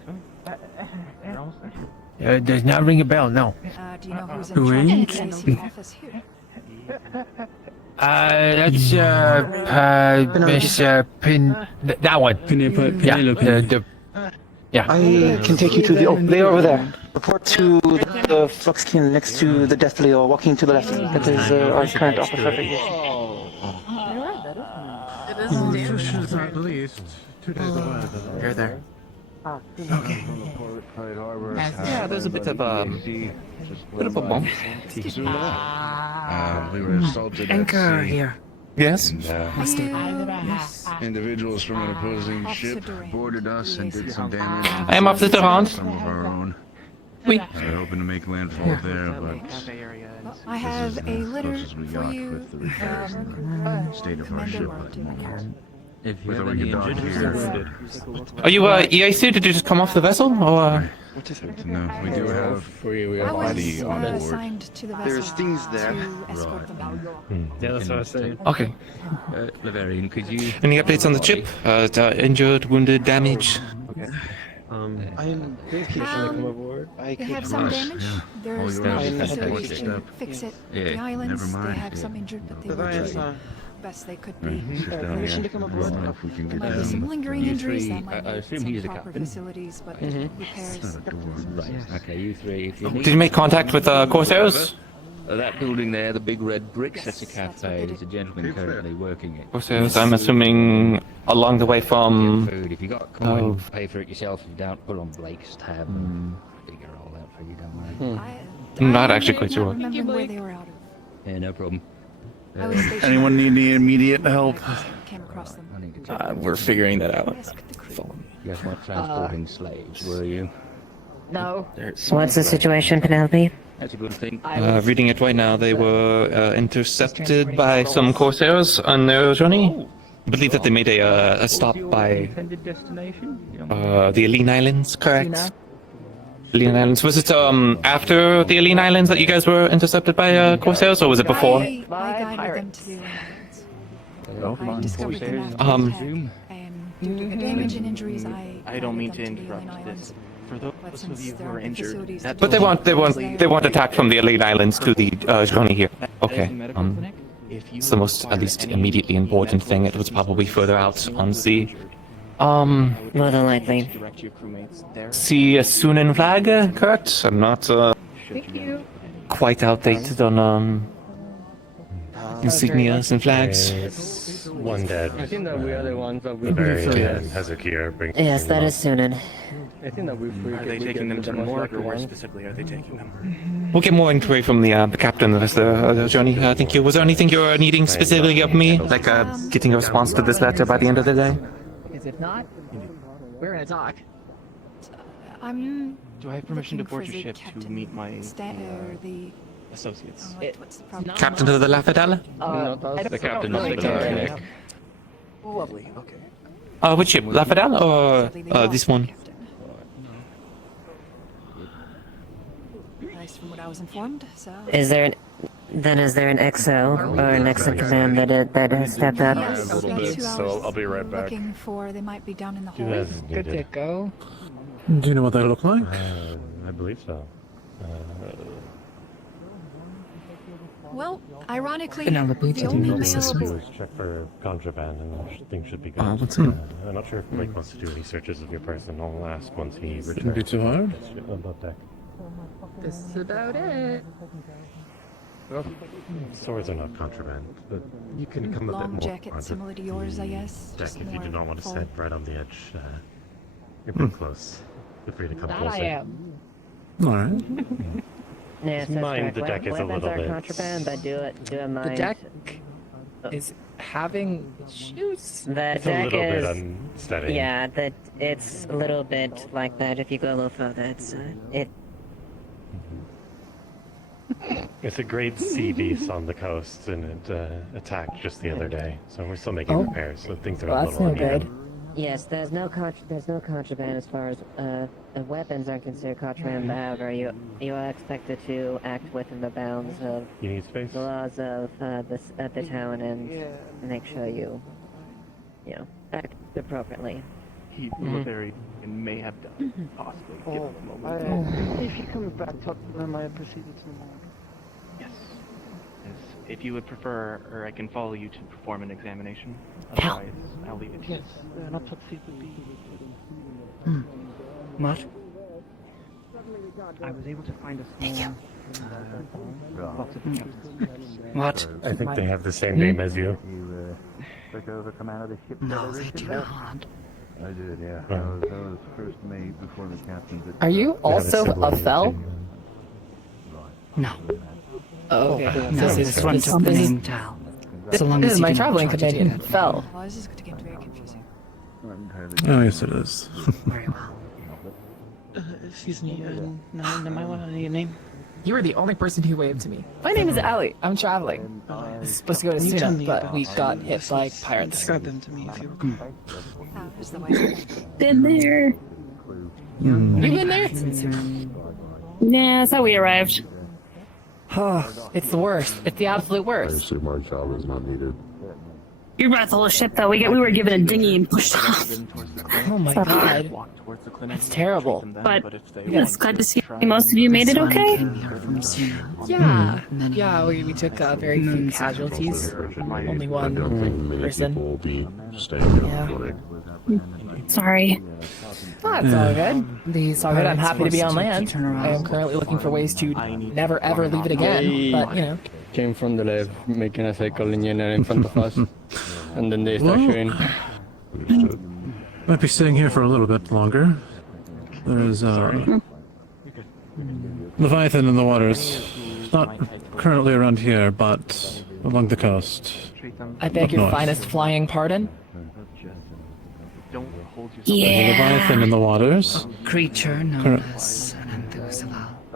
Does not ring a bell, no. Do you know who's in charge of the AC office here? That's Miss that one. Penelope. I can take you to the... Oh, they are over there. Report to the Fluxkin next to the Death Leo, walking to the left. That is our current officer. At least 2 days away. You're there. Okay. Yeah, there's a bit of a bump. We were assaulted Anchor here. Yes. And, individuals from an opposing ship boarded us and did some damage. I am off the Durant. Some of our own. We are hoping to make landfall there, but I have a letter as we for got you with the repairs and the state of our ship at the moment. If you Whether have we any could dock injured or here. wounded. Are you EAC? Did you just come off the vessel? Or No, we do have I a body was on board. assigned to the vessel. There's things there. To escort them out. Yeah, that's what I was saying. Okay. Laverian, could you... Any updates on the ship? Injured, wounded, damage? I'm trying to come aboard. They have some damage. There's no facilities to fix it. The Yeah, islands, never mind. they have some injured, but they The were various, doing the best they could be. permission to come aboard. If we can There get might be some them. lingering You injuries three, that might I need assume some he's the proper captain. facilities, but repairs. Right, okay, you three. If you Did you make contact with Corsairs? That building there, the big red bricks, that's a cafe. There's a gentleman currently working it. Corsairs, I'm assuming along the way from... Food. If you got coin, pay for it yourself. If you don't, put on Blake's tab and figure all that for you, don't worry. I'm not actually quite sure. Remembering where they were out of. Yeah, no problem. I was stationed Anyone need any immediate help? came across them. I need to check. We're figuring that out. You guys weren't transporting slaves, were you? No. What's the situation, Penelope? That's a good thing. Reading it right now, they were intercepted by some corsairs on their journey. I believe that they made a stop by Intended destination? the Aline Islands, correct? Aline Islands. Was it after the Aline Islands that you guys were intercepted by corsairs, or was it before? I guided them to the islands. I discovered them after due to damage and injuries, I don't mean to guided them the interrupt islands. this. For those But of since you who there are aren't injured, facilities to but do they weren't attacked from the Aline Islands to the journey here. Okay. It's the most, at least immediately important thing. It was probably further out on sea. More than likely. See a Sunan flag, correct? I'm not quite outdated on insignias and flags. One dead. I think that we are the ones that we Hezekiah brings. Yes, that is Sunan. I think that Are they taking them to the morgue, or where specifically are they taking them? We'll get more inquiry from the captain of the journey. Thank you. Was there anything you were needing specifically of me? Like getting a response to this letter by the end of the day? Because if not, we're gonna talk. Do I have permission to board your ship to meet my associates? Captain of the Lafayette? The captain of the Titanic. Lovely, okay. Which ship? Lafayette or this one? From what I was informed, so. Is there an XO or an next in command that has stepped up? Yes, A little bit, so I'll be right back. Looking for, they might be down in the hole. Good to go. Do you know what they look like? I believe so. Well, ironically, Penelope, the did you only notice this male. one? Check for contraband and things should be good. what's up? I'm not sure if Blake wants to do any searches of your person. I'll ask once he returns. Shouldn't be too hard. Above deck. This is about it. Well, swords are not contraband, but you can come a bit Long more jacket onto similar to yours, I guess. deck just if you do more not want to full. sit right on the edge. You're pretty close. Feel free to come That closer. I am. All right. Yes, that's Mind correct. the deck is a Weapons little are bit- contraband, but do it mind. The deck is having issues. The It's a deck little bit is. unsteady. Yeah, that it's a little bit like that. If you go a little further, it's it. It's a great sea beast on the coast, and it attacked just the other day. So we're still making repairs, so things are a little uneven. Yes, there's no contraband as far as weapons are considered contraband. However, you are expected to act within the bounds of You need space? the laws of the town and make sure you act appropriately. He buried and may have done, possibly. Give him a moment. If he comes back, talk to them. I proceeded to the morgue. Yes. If you would prefer, or I can follow you to perform an examination. Hell. Otherwise, I'll leave it to you. Not what it would be. What? I was able to find a small box of What? I think they have the same name as you. Took over command of the ship. No, they do not. I did, yeah. That was first made before the captain did. Are you also a fell? No. Oh, okay. This one took the name Tal. So long This as is you my didn't traveling try to do companion. that. Fell. Well, this is going to get very confusing. Oh, yes, it is. Very well. Excuse me, am I one of your name? You were the only person who waved to me. My name is Allie. I'm traveling. I was supposed to go to Can you tell Suna, me but about we got hit by pirates. Describe them to me if you will. Is the way. Been there. You been there? Nah, that's how we arrived. It's the worst. It's the absolute worst. my job is not needed. You brought the whole ship though. We were given a dinghy and pushed off. Oh my god. That's terrible. But it's glad to see most of you made it okay. Yeah. Yeah, we took very few casualties. Only one person. Sorry. Oh, it's all good. It's all good. I'm happy to be on land. I am currently looking for ways to never ever leave it again. But, Came from the left, making a cycle linear in front of us. And then they start shooting. Might be staying here for a little bit longer. There's Leviathan in the waters. Not currently around here, but along the coast. I beg Up your north. finest flying pardon. There's a Leviathan in the waters. Creature known as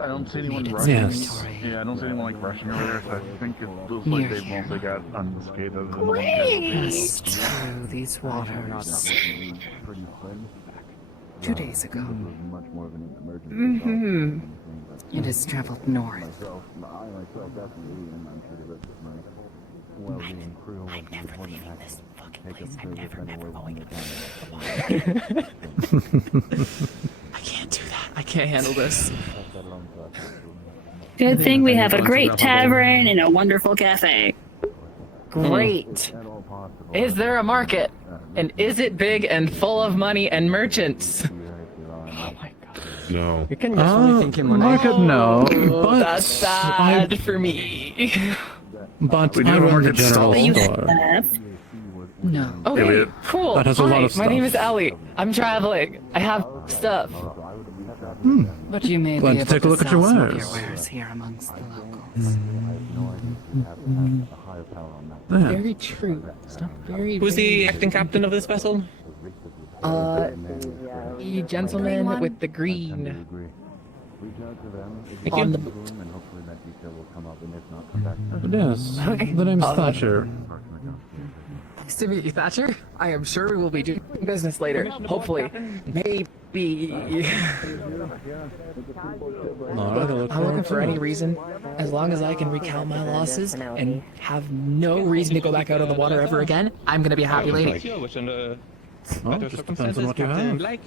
I don't see anyone Made it rushing. Yes. Yeah, I don't see anyone like rushing over there, so I think it looks like they mostly got unscathed. Other than the one Yes, true. These waters. pretty thin. 2 days ago. Much more of an emergency. It has traveled north. Myself, definitely, and I'm sure the rest of my well-being crew would be more than happy to take up service anyway. I can't do that. I can't handle this. Good thing we have a great tavern and a wonderful cafe. Great. Is there a market? And is it big and full of money and merchants? No. You can just only think him when Market, no. Oh, But that's sad for me. But We do I have a run the market general stall. store. No. Yeah, Okay, we- cool. That has a Hi, lot of my name is stuff. Ellie. I'm traveling. I have stuff. But you may Glad be to able take a look at your sell some of wares. your wares here amongst the locals. Yeah. Very true. Stuff very. Who's the acting captain of this vessel? The gentleman one? with the green. Thank On you. the boat. Yes, the name's Thatcher. Nice to meet you, Thatcher. I am sure we will be doing business later. Hopefully. Maybe. Alright, I look I'm looking forward for to any it. reason, as long as I can recount my losses and have no reason to go back out of the water ever again. I'm gonna be a happy lady. Well, just depends on what you have. Pike.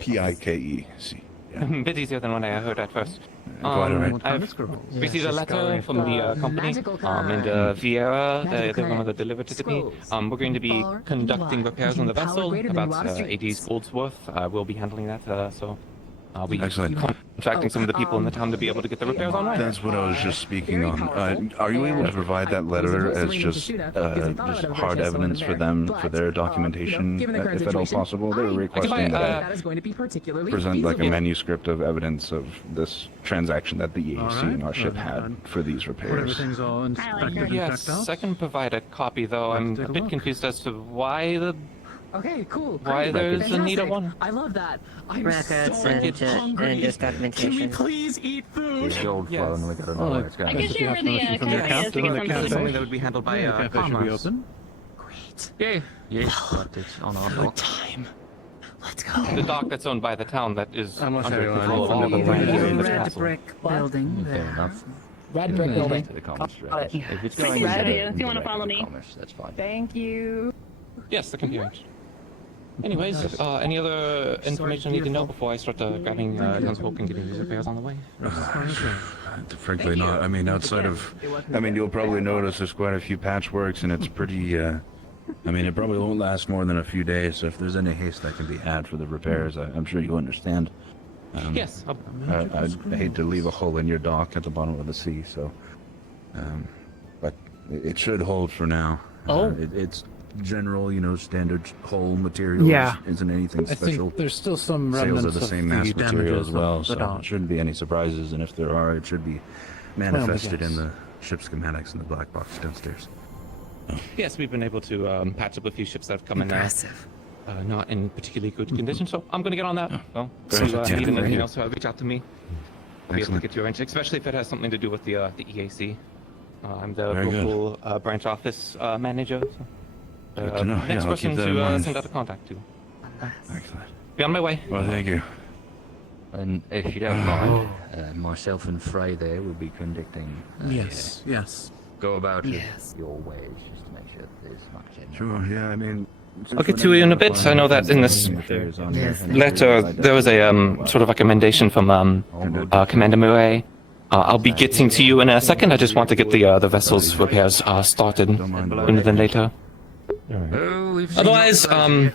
P-I-K-E-C. Bit easier than what I heard at first. Quite alright. I've received a letter from the company in Vieira. They're one of the delivered to me. We're going to be conducting repairs on the vessel, about 80 gold's worth. We'll be handling that, so I'll be Excellent. contracting some of the people in the town to be able to get the repairs online. That's what I was just speaking on. Are you able to provide that letter as just hard evidence for them, for their documentation, if at all possible? They were requesting that That is going to be I particularly present like a feasible. manuscript of evidence of this transaction that the EAC Alright, and our ship had for these When repairs. everything's all inspected and Yes, checked out. I can provide a copy, though. I'm take a a bit look. confused as to why the Okay, cool. Why great, there's a need of fantastic. one. I love that. I'm Records so and hungry. just Can we documentation. please eat food? Flowing, we gotta know Well, where it's I going. can If you share have where the permission from your cafe is to captain, get the some cafe- food. something that would be handled by Yeah, the cafe should be commerce. open. Great. Yay! Yes, but it's on our dock. Time. Let's go. The dock that's owned by the town that is Almost under everyone. control of all of the Yeah. branches. Red brick building Fair there. enough. Red brick building. To the commerce Got route. it. If it's I going can to show you if you the wanna follow me. commerce, that's fine. Thank you. Yes, the computer. Anyways, any other information I need to know before I start grabbing townsfolk and getting these repairs on the way? Frankly not. I mean, outside of... I mean, you'll probably notice there's quite a few patchworks and it's pretty... I mean, it probably won't last more than a few days, so if there's any haste that can be had for the repairs, I'm sure you understand. Yes. I'd hate to leave a hole in your dock at the bottom of the sea, so... but it should hold for now. Oh. It's general, standard hull materials. Yeah. Isn't anything I special. think there's still some Sails remnants are the of same mass material damages as well, of so the dock. it shouldn't be any surprises, and if there are, it should be manifested in yes. the ship schematics in the black box downstairs. Yes, we've been able to patch up a few ships that have come Impressive. in not in particularly good condition, so I'm going to get on that. Well, Very if you good. need Yeah, anything yeah. else, reach out to me. I'll be able to Excellent. get you arranged, especially if it has something to do with the EAC. I'm the Very good. local branch office manager. So. Good to know. Yeah, Next I'll person keep that in to mind. send out a contact to. Excellent. Be on my way. Well, thank you. And if you don't mind, myself and Frey there will be conducting. Yes, yes. Go about Yes. it your ways, just to make sure that there's much in Sure, yeah, I mean... I'll get to you in a bit. I know that in this letter there was a sort of recommendation from Commander Murray. I'll be getting to you in a second. I just want to get the vessel's repairs started sooner than later. Otherwise,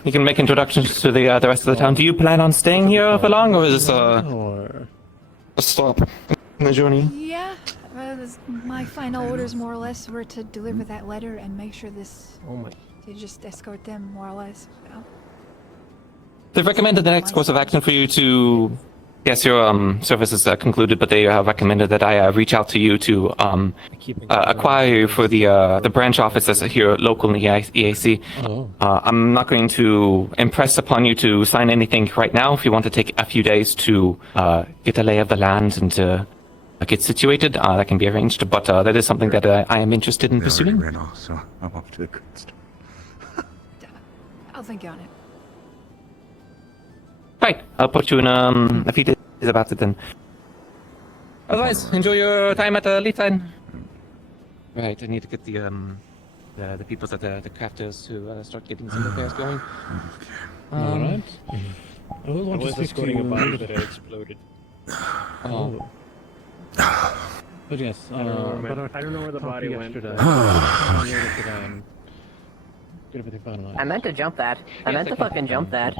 you can make introductions to the rest of the town. Do you plan on staying here for long, or is this Or... a stop in the journey? Yeah, my final orders more or less were to deliver that letter and make sure this... Oh my. To just escort them more or less. They've recommended the next course of action for you to Yes, your service is concluded, but they have recommended that I reach out to you to acquire you for the branch offices here local in the EAC. Oh. I'm not going to impress upon you to sign anything right now. If you want to take a few days to get a lay of the land and to get situated, that can be arranged. But that is something that I am interested in pursuing. Ran off, so I'm off to a good start. I'll think on it. Right, I'll put you in a few days about it then. Otherwise, enjoy your time at Leafline. Right, I need to get the people at the crafters to start getting some repairs going. All right. I will I want to was speak to escorting a you. body that had exploded. Oh. But yes, I don't know where but my- our I don't know where the talk body went. yesterday. Get everything finalized. I meant to jump that. I meant to fucking jump that.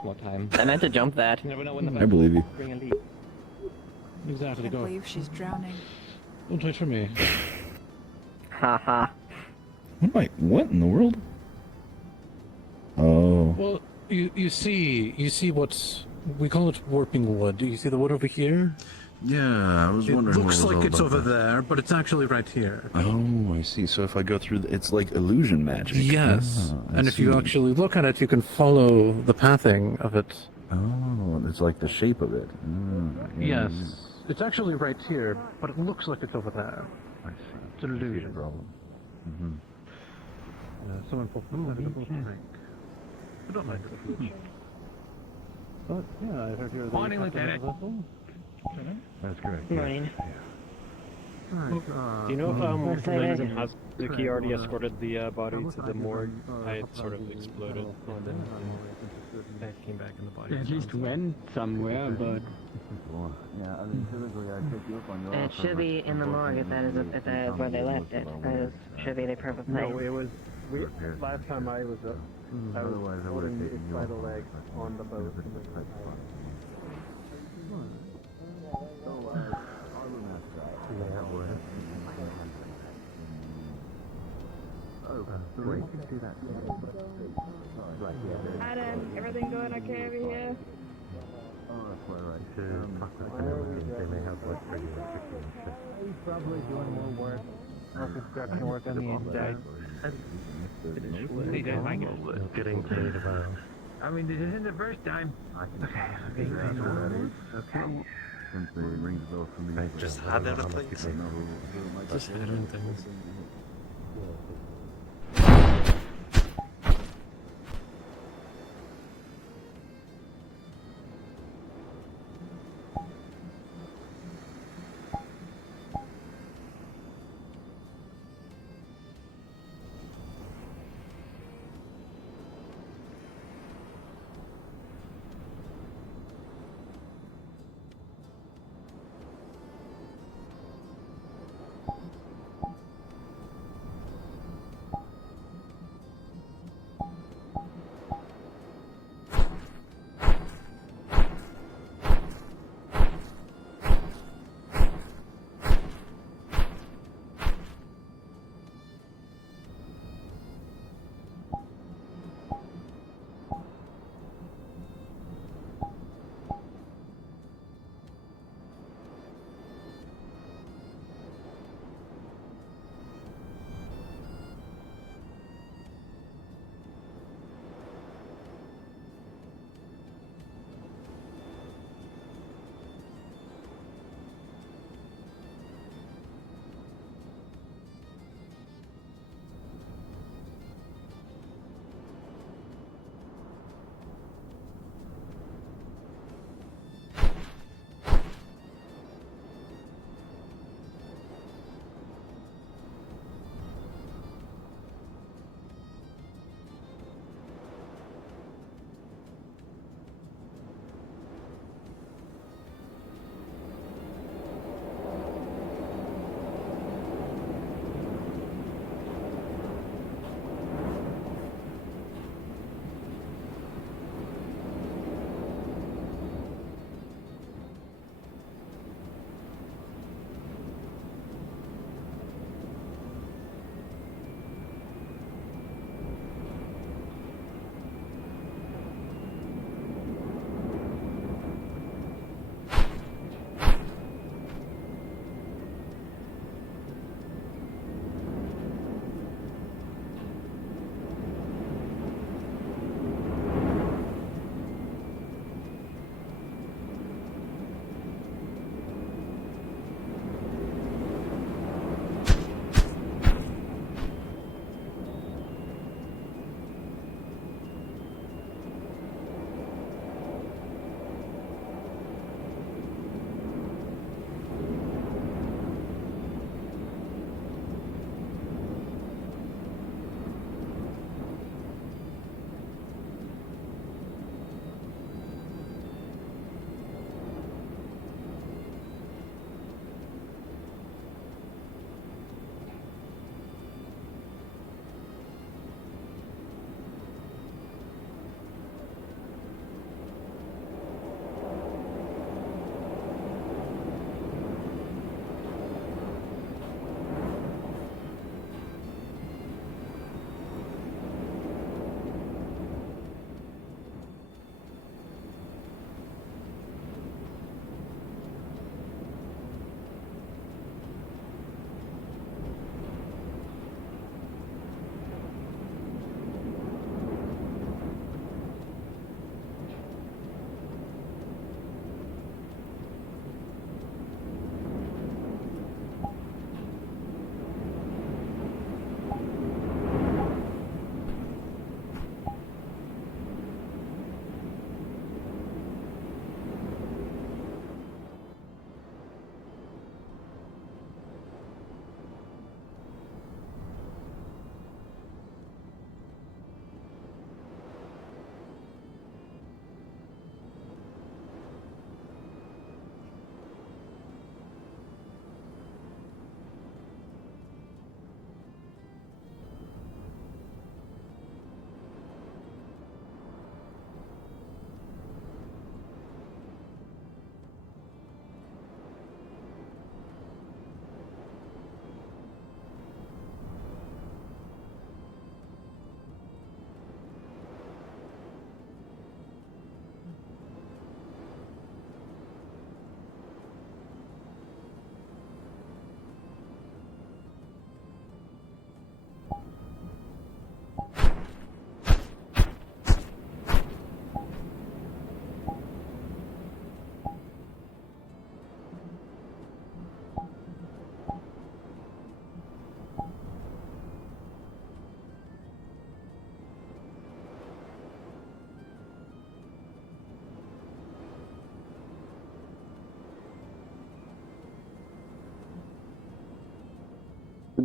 I meant to jump that. I believe you. Exactly. I Go. believe she's drowning. Don't wait for me. Haha. What in the world? Oh. Well, you see what's we call it warping wood. Do you see the wood over here? Yeah, I was It wondering. looks what was like all it's about over that. there, but it's actually right here. Oh, I see. So if I go through, it's like illusion magic. Yes, Ah, I and if you see. actually look at it, you can follow the pathing of it. Oh, it's like the shape of it. Yes, it's actually right here, but it looks like it's over there. I see. It's an illusion. Mm-hmm. Someone pulled the double drink. I don't like it. But yeah, I heard you're the Morning, captain of Lieutenant. the vessel. That's correct. Morning. Do you know if Lens and Hazuki already escorted the body to the morgue? I had sort of exploded and then that came back in the body. At least went somewhere, but Yeah, I mean, typically I pick you up on your And it should be in the morgue if that is where they left it. That should be the perfect place. No, it was. Last time I was Otherwise, I would have holding taken its you vital off. leg on the boat. We can do that. Adam, everything going okay over here? Oh, that's quite right. They may have like radioactive shit. he's probably doing more work, more construction work on the inside. He did like it. Getting paid about. I mean, this isn't the first time. Okay. Since the rings bell for me. I just had it, please. Just had it, things.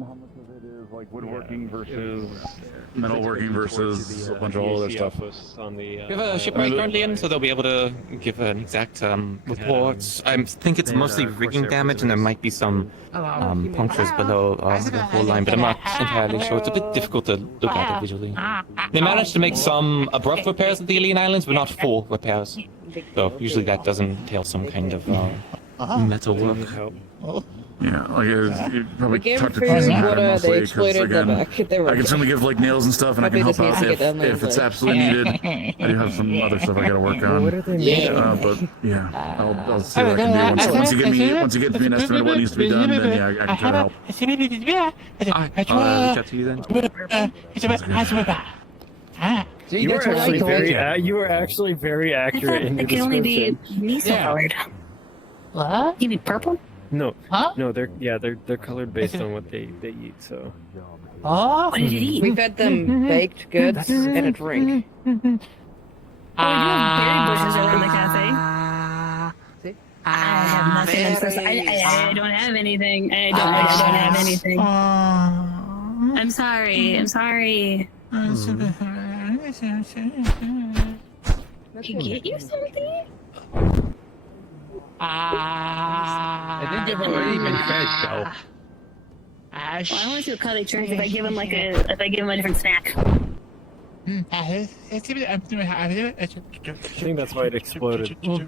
how much of it is like woodworking versus metalworking versus a bunch of all other stuff. We have a shipwright currently in, so they'll be able to give an exact report. I think it's mostly rigging damage, and there might be some punctures below the whole line, but I'm not entirely sure. It's a bit difficult to look at it visually. They managed to make some abrupt repairs at the alien islands, but not full repairs. So usually that does entail some kind of metal work. Yeah, like you probably They gave talk to food, Chris water, they mostly, 'cause, exploited again, them back. They were I can certainly give like nails and stuff, and I can Maybe help just out need to get them if it's like- absolutely needed. I do have some other stuff I gotta work on. What are they made of? But yeah, I'll see what I can do. Once you give me an estimate of what needs to be done, then yeah, I can try to help. I'll reach out to you then. You were actually very accurate in It your can only be description. miso colored. What? You mean purple? No, Huh? no, they're colored based on what they eat. So. Oh? What did it eat? We fed them baked goods and a drink. Oh, we do have berry bushes around the cafe. I have nothing. I'm so sorry. I don't have anything. I don't have anything. I'm sorry. I'm sorry. Can I get you something? I think they've already been fed, though. Well, I want to see what color they turn if I give him a different snack. I think that's why it exploded. Is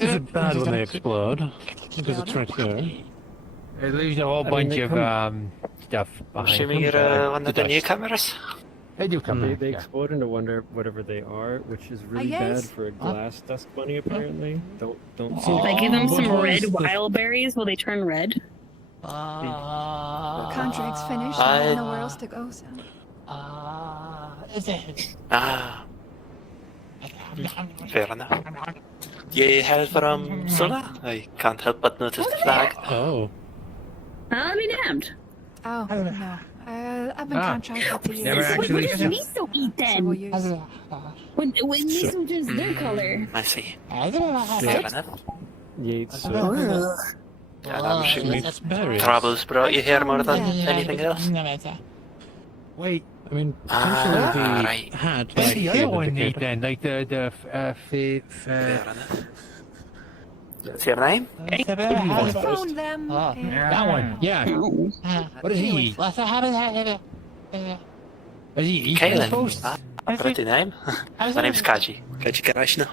it bad when they explode? Because it's right here. It leaves a whole bunch of stuff behind. Assuming you're one of the new cameras? They do come. They explode into whatever they are, which is really bad for a glass dust bunny. Apparently, don't see. If I give them some red wild berries, will they turn red? The contract's finished. I don't know where else to go, so. Fair enough. You hail from Sula? I can't help but notice the flag. Oh. I'll be damned. Oh, no. I've been contracted to use. What does miso eat then? When miso is their color. I see. Fair enough. Yates. And I'm assuming troubles brought you here more than anything else. Wait. I mean, right. had What's like the other one need then? Like the Fair enough. What's your name? Phone them. that one. Yeah. What does he eat? Does he eat Kaylin. post? Pretty name. My name's Kaji. Kaji Karashna.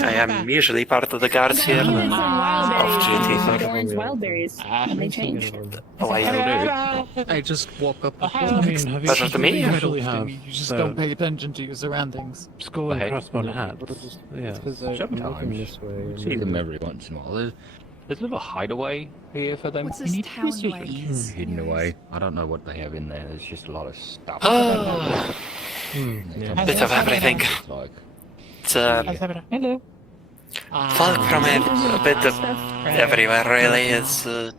I am usually part of the guards here. Orange wild berries. They changed. Oh, I I just woke up. I mean, have you Pleasure to meet you. usually have You just don't pay attention to your surroundings. skull and Hey. crossbone hats? Yeah. Because I'm looking this way. See them every once in a while. There's a little hideaway here for them. What's this town like? Hidden away. I don't know what they have in there. There's just a lot of stuff. Oh. Bit of everything. Like, It's Hello. Folk from a bit of everywhere really. It's full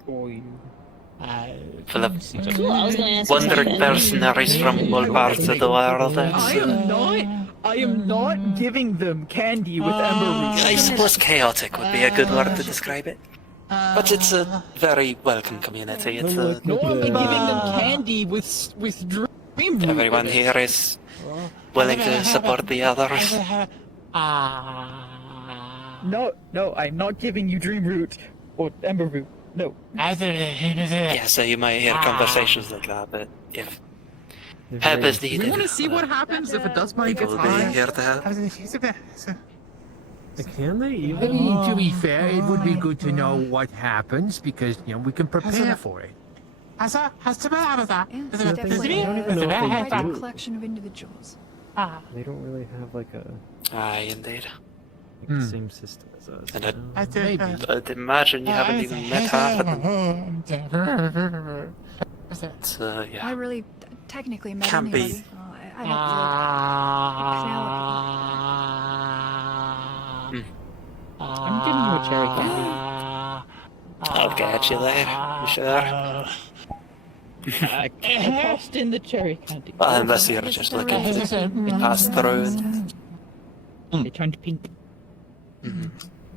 of wandering mercenaries from all parts of the world. I am not giving them candy with amber I suppose chaotic would be a good word to describe it. But it's a very welcome community. It's No, I'm giving them candy with dream root. everyone here is willing to support the others. No, I'm not giving you dream root or amber root. No. Yeah, so you might hear conversations like that, but if help is needed, We want to see what happens if a dust bunny gets we'll be high. here to help. Can they even? I mean, to be fair, it would be good to know what happens because we can prepare for it. It's definitely definitely don't even know if they quite a do. collection of individuals. They don't really have like a Aye, indeed. the same system as us. And Maybe. I'd imagine you haven't even met half of them. It's, I yeah. really, technically met Can't be. anybody. I I'm giving you a cherry candy. I'll get you there, I'm sure. I tossed in the cherry candy. Well, unless you're just looking to pass through. They turned pink.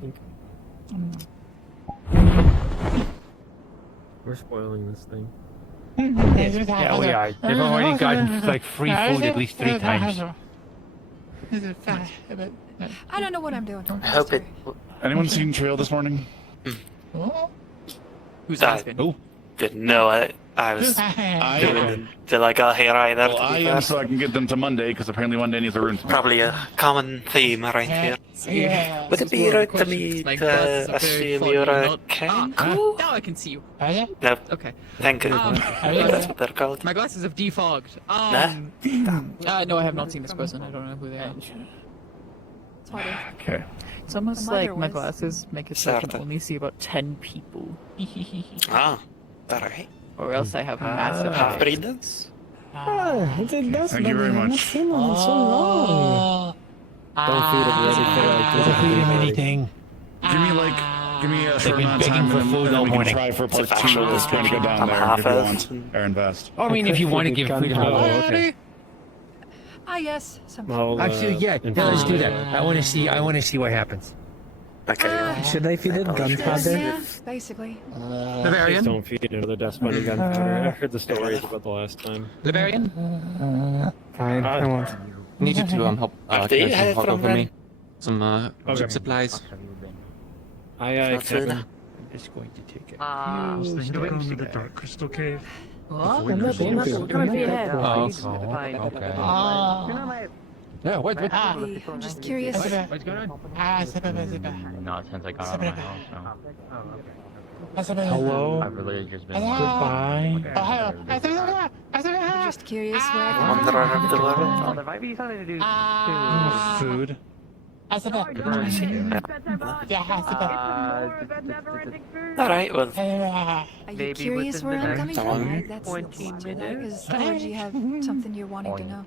think. We're spoiling this thing. Yeah, we are. They've already gotten like free food at least 3 times. I don't know what I'm doing. I hope it. Anyone seen Trail this morning? Who's asking? Oh, didn't know I was doing till I got here either. Well, I am, so I can get them to Monday, because apparently Monday needs a rune. Probably a common theme around here. Yeah. Would it be right to me to assume you're a king? Now I can see you. No. Okay. Thank you. That's what they're called. My glasses have defogged. No, I have not seen this person. I don't know who they are. Okay. It's almost My mother like my was. glasses make it so I can only see about 10 people. Ah, alright. Or else I have massive half-breeders. Thank you very much. Don't feed him anything. Don't feed him anything. Give me a They've short been amount of begging time, for and food then all we can morning. try for It's a part 2 factual of trying to go description. down I'm there half if you elf. want. Or invest. I mean, if you want to give freedom. Okay. Ah, yes. Some Actually, yeah, let's do that. I want to see what happens. Okay. Should I feed it gunpowder? Yeah, basically. Please don't feed another Death Bunny gunpowder. I heard the stories about the last time. Liberian? Fine, I won't. I need you to help After you carry had it some from cargo for me. Some Okay. supplies. Aye, Kevin. I'm just going to take it. I was thinking of going to the Dark Crystal Cave. What? I'm not going We're gonna be ahead. Oh, okay. Yeah, what? I'm just curious. What's going on? Not since I got out of my house, so. Hello. I've really just been. Goodbye. I'm just curious where I Wanderer of the world. Oh, there might be something to do too. Food. Alright, well. Are you Maybe curious within where the I'm coming next from? 20 minutes. Or do you have something you're wanting to know?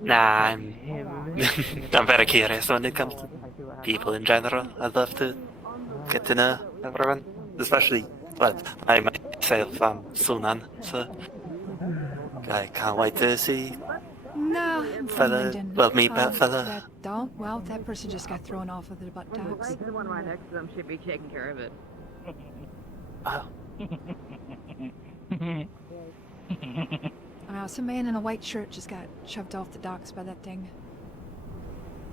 Nah, I'm very curious when it comes to people in general. I'd love to get to know everyone, especially, well, I myself am Sunan, so I can't wait to see No, I'm from fella, London. well, meet that fella. That person just got thrown off of the butt docks. The one right next to them should be taking care of it. Some man in a white shirt just got shoved off the docks by that thing.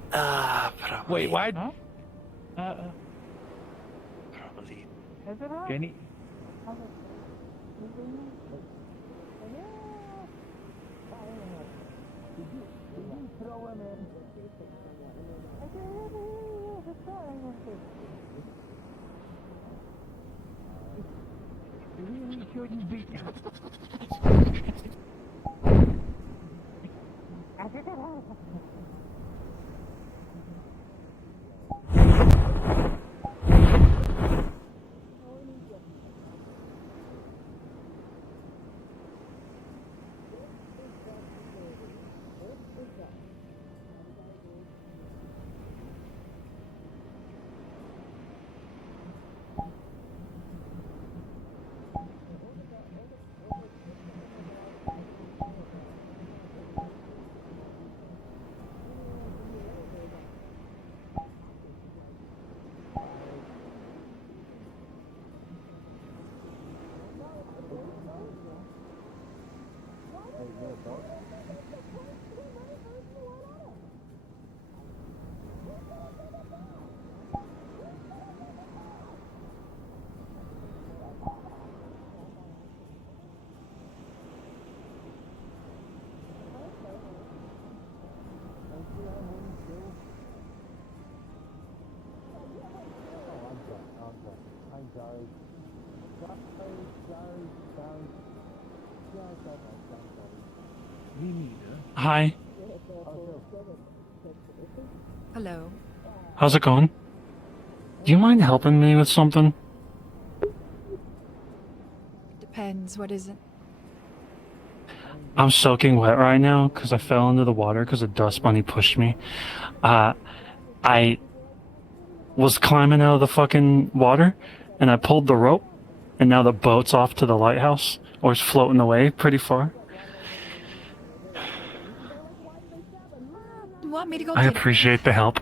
Probably. Wait, what? Probably. Jenny? Hi. Hello. How's it going? Do you mind helping me with something? Depends. What is it? I'm soaking wet right now because I fell into the water because a dust bunny pushed me. I was climbing out of the fucking water and I pulled the rope and now the boat's off to the lighthouse or it's floating away pretty far. You want me to go I get it? appreciate the help.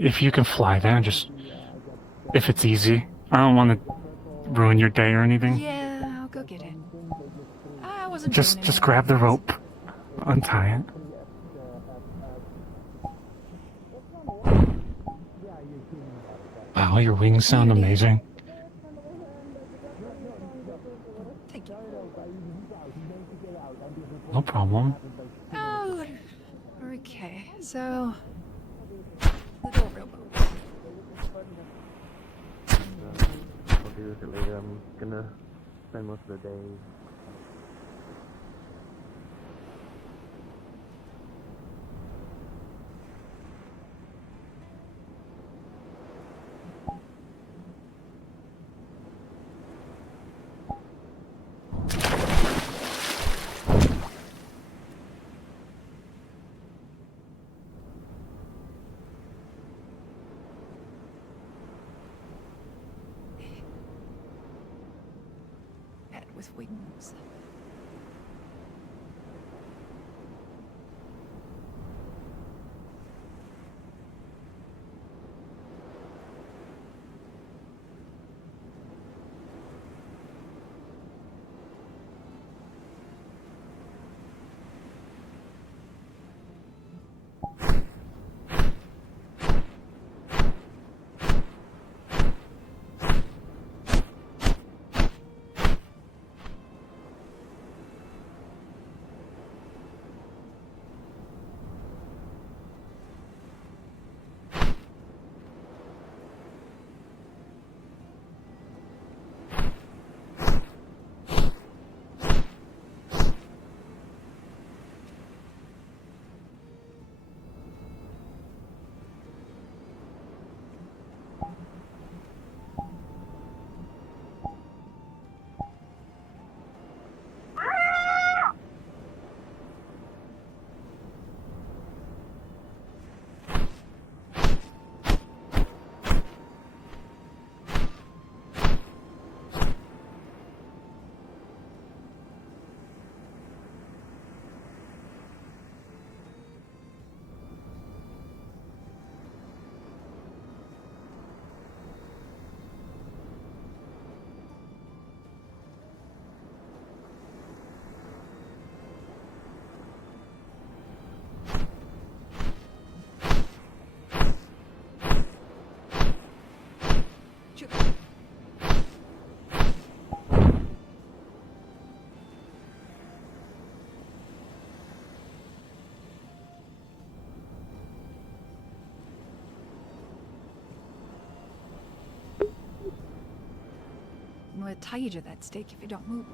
if you can fly there, just if it's easy. I don't want to ruin your day or anything. Yeah, I'll go get it. I wasn't Just grab the rope, untie it. Wow, your wings sound amazing. No problem. Oh, okay. So, the door rowboat. I'll do it later. I'm gonna spend most of the day. Pet with wings. I'm gonna tie you to that stake if you don't move.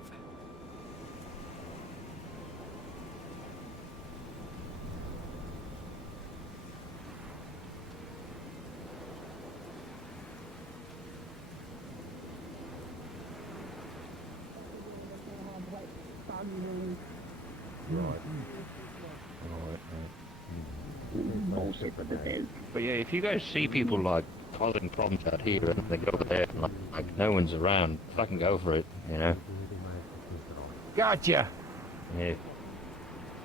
But yeah, if you guys see people like causing problems out here and they go over there and like no one's around, fucking go for it, you know? Gotcha. Yeah.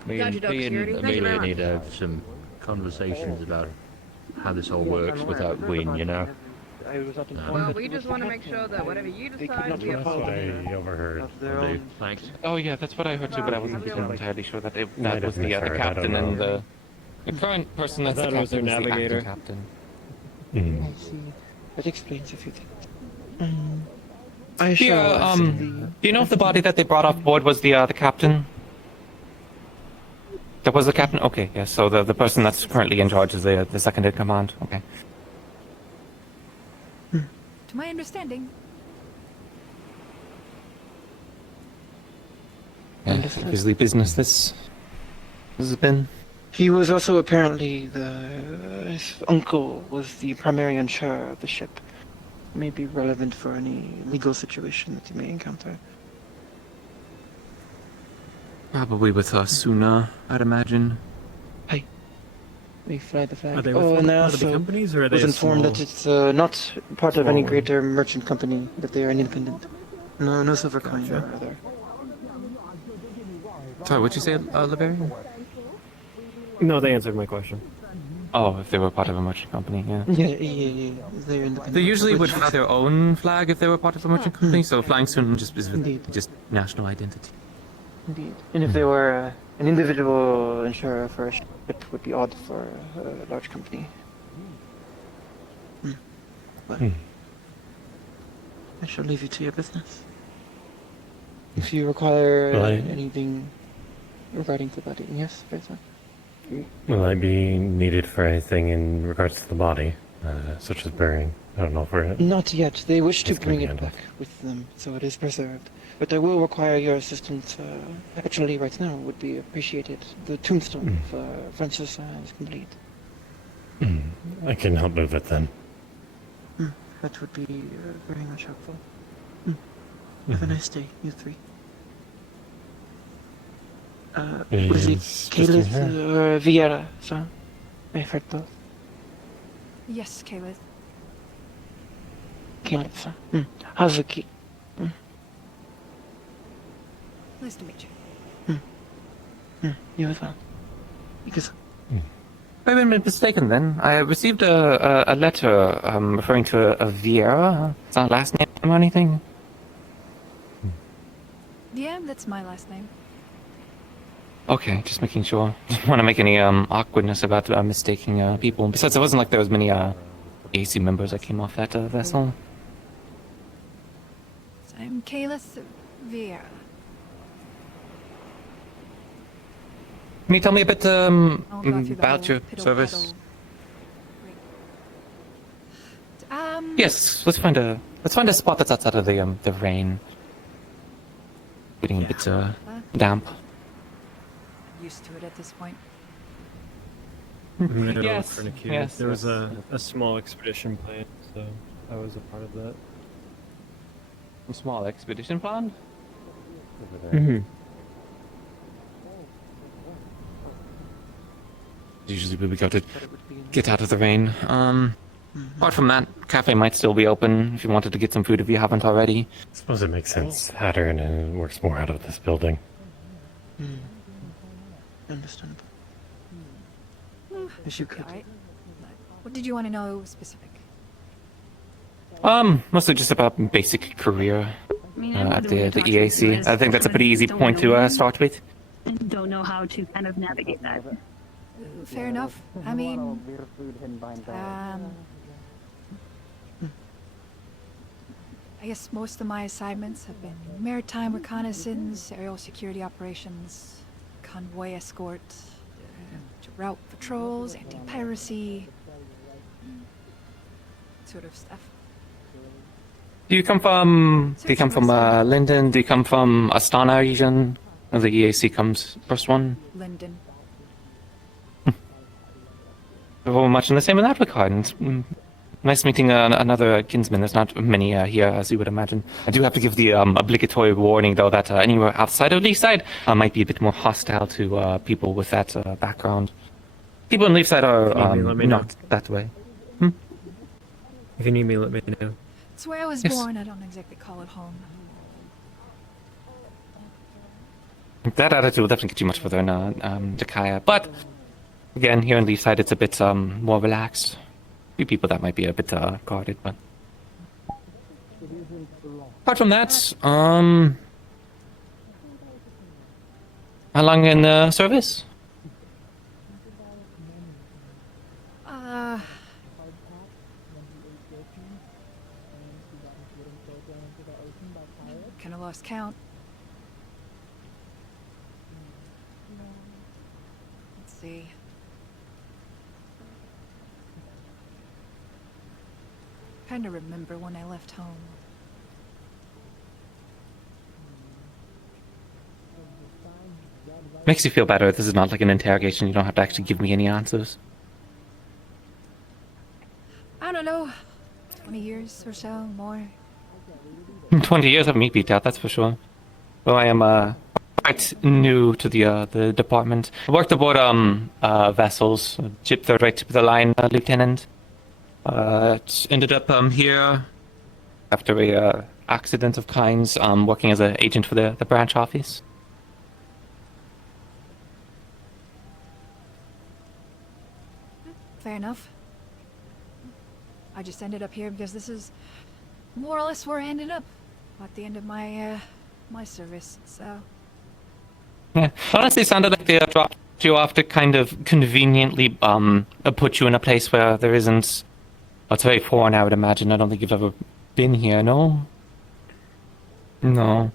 Me Gotcha, and, Doc me and Security. Thank you very Amelia much. need to have some conversations about how this all works without Win, you know? Well, we just want to make sure that whatever you decide, we That's what uphold. I overheard. Thanks. Oh yeah, that's what I heard too, but I wasn't entirely sure that that was the misheard, I captain don't and know. the current person that's I the thought it was their captain is the navigator. acting captain. I see. That explains a few things. I Yeah, shall do you know if the body that they brought off board was the captain? That was the captain? Okay, yeah, so the person that's currently in charge is the second in command. Okay. To my understanding. Yeah, busy business this has been. He was also apparently his uncle was the primary insurer of the ship. May be relevant for any legal situation that you may encounter. Probably with Suna, I'd imagine. We fly the flag. Are they Oh, with and I one of the also companies, or are they was a informed small- that it's not part of any small one? greater merchant company, that they are an independent. No silver coin or other. Sorry, what'd you say, Liberian? No, they answered my question. Oh, if they were part of a merchant company, yeah. Yeah. They're independent. They usually would Which- fly their own flag if they were part of a merchant company, so flying soon just is just national identity. Indeed. And if they were an individual insurer for a ship, it would be odd for a large company. But I shall leave you to your business. If you require anything regarding the body, yes, Bertha? Will I be needed for anything in regards to the body, such as burying? I don't know if we're... Not yet. They wish to It's gonna bring be it handled. back with them, so it is preserved. But I will require your assistance. Actually, right now would be appreciated. The tombstone for Francis is complete. I can help move it then. That would be very much helpful. Have a nice day, you three. Was it Is Justin Caleb here? or Vieira, sir? I've heard both. Yes, Caleb. Caleb, sir. How's the key? Nice to meet you. You as well. Because I've been mistaken then. I received a letter referring to a Vieira. It's not last name or anything. Yeah, that's my last name. Okay, just making sure. Didn't want to make any awkwardness about mistaking people. Besides, it wasn't like there was many AC members that came off that vessel. I'm Caleb Vieira. Can you tell me a bit I'll go through the about whole your piddle service? paddle. Yes, let's find a spot that's outside of the rain. Getting a bit damp. I'm used to it at this point. Middle Yes, of Chronicles. yes, There was yes. a small expedition planned, so I was a part of that. A small expedition planned? Usually we go to get out of the rain. Apart from that, cafe might still be open if you wanted to get some food if you haven't already. I suppose it makes sense. Pattern and it works more out of this building. Understandable. Yes, you could. Right. What did you want to know specific? Mostly just about basic career mean, at the way the to talk to EAC. people is I think that's a pretty easy don't point know to them. start with. And don't know how to kind of navigate that. Fair enough. I mean, I guess most of my assignments have been maritime reconnaissance, aerial security operations, convoy escort, route patrols, anti-piracy, sort of stuff. Do you come from Linden? Do you come from Astana region? Or the EAC comes first one? Linden. We're much in the same in that regard. And it's, nice meeting another kinsman. There's not many here, as you would imagine. I do have to give the obligatory warning, though, that anywhere outside of Leafside might be a bit more hostile to people with that background. People in Leafside are Let me know. not that way. If you need me, let me know. It's where I was Yes. born. I don't exactly call it home. That attitude will definitely get you much further in Jakaya. But, again, here in Leafside, it's a bit more relaxed. A few people that might be a bit guarded, but... Apart from that, how long in service? Kind of lost count. Let's see. Kind of remember when I left home. Makes you feel better. This is not like an interrogation. You don't have to actually give me any answers. I don't know. 20 years or so, more. 20 years of me beat out, that's for sure. Well, I am quite new to the department. I worked aboard vessels, ship third right tip of the line, lieutenant. Ended up here after a accident of kinds, working as an agent for the branch office. Fair fair enough. I just ended up here because this is more or less where I ended up at the end of my my service. So Yeah, honestly, it sounded like they dropped you off to kind of conveniently put you in a place where there isn't. Well, it's very foreign, I would imagine. I don't think you've ever been here, no? No.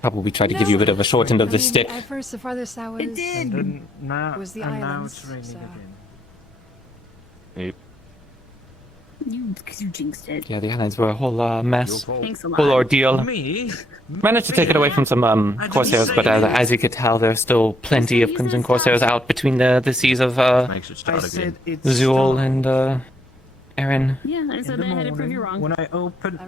Probably tried to give you a bit of a short end of the stick. At first, the farthest I was, It did. was the islands. So. Yep. You jinxed it. Yeah, the islands were a whole mess. Thanks a lot. Whole ordeal. Me? Managed to take it away from some Corsairs, but as you could tell, there's still plenty of Crimson Corsairs out between the seas of Zool and Aaron. Yeah, I said I had to prove you wrong. When I opened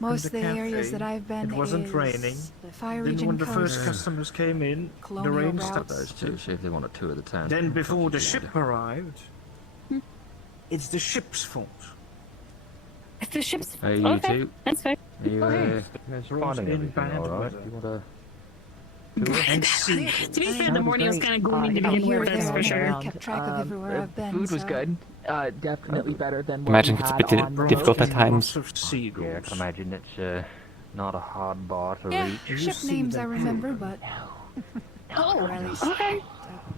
Most of the cafe, areas that I've been it wasn't is raining. the fire Then region when the first coast, customers came in, the colonial rain routes. started. See if they want a tour of the town. Then before the ship arrived, it's the ship's fault. It's the ship's Hey, you okay, two. that's fair. Are you, There's finding rooms in everything bad all right? weather. You want And sea. To be fair, the morning was kind of gloomy to begin with, that's for sure. Kept track of everywhere I've been. Food was so. good. Definitely better than what Imagine we it's a had bit on difficult at Rockrose. times. Lots of seagulls. Yeah, I can imagine it's not a hard bar to Yeah, reach. ship names I remember, but or at least okay.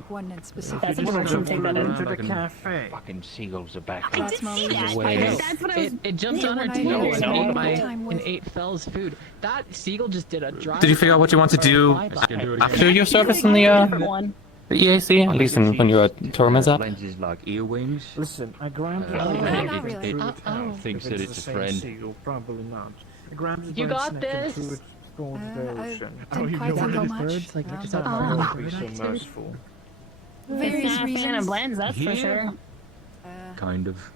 one in specific. That's important to take that in. Into the cafe. Fucking seagulls are back. I did see that. Way. That's what I was. It jumped Yeah, on our when I tail was and ate wondering. and ate Fell's food. That seagull just did a drive. Did you figure out what you want to do Bye-bye. after your service in the EAC? At least when your term is up? lenses like earwings. Listen, I grabbed not really. Thinks If that it's it's a the same friend. seagull, probably not. I grabbed the You bird's got neck and this. threw it towards the I ocean. didn't quite think how much. Birds, like, Um, just but out Don't be so merciful. various It's not a fan reasons. of blends, that's for Yeah. sure. Kind of.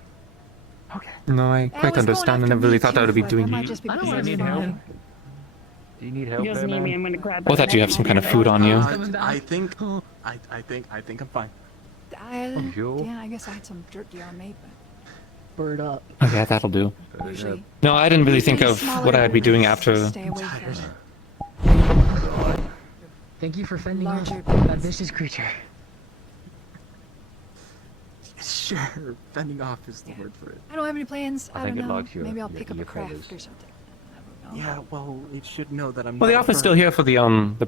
No, I I quite was going understand. I after never really meat thought too, I would be but doing that might it. just be I don't because wanna I'm need help. small. Do you need He help doesn't there, need me, man? I'm gonna grab Or that you have some kind of food on you. I think I'm fine. Sure. Yeah, I guess I had some jerky on me, but Bird up. Okay, that'll do. usually No, I didn't really think of what I'd be doing after. stay away from Thank you for fending off larger that vicious creature. Sure, fending off is the word for it. I don't have any plans. I think don't it know. likes your- Maybe I'll your- pick up a your craft feathers. or something. Yeah, well, it should know that I'm. Well, the not office a still here for the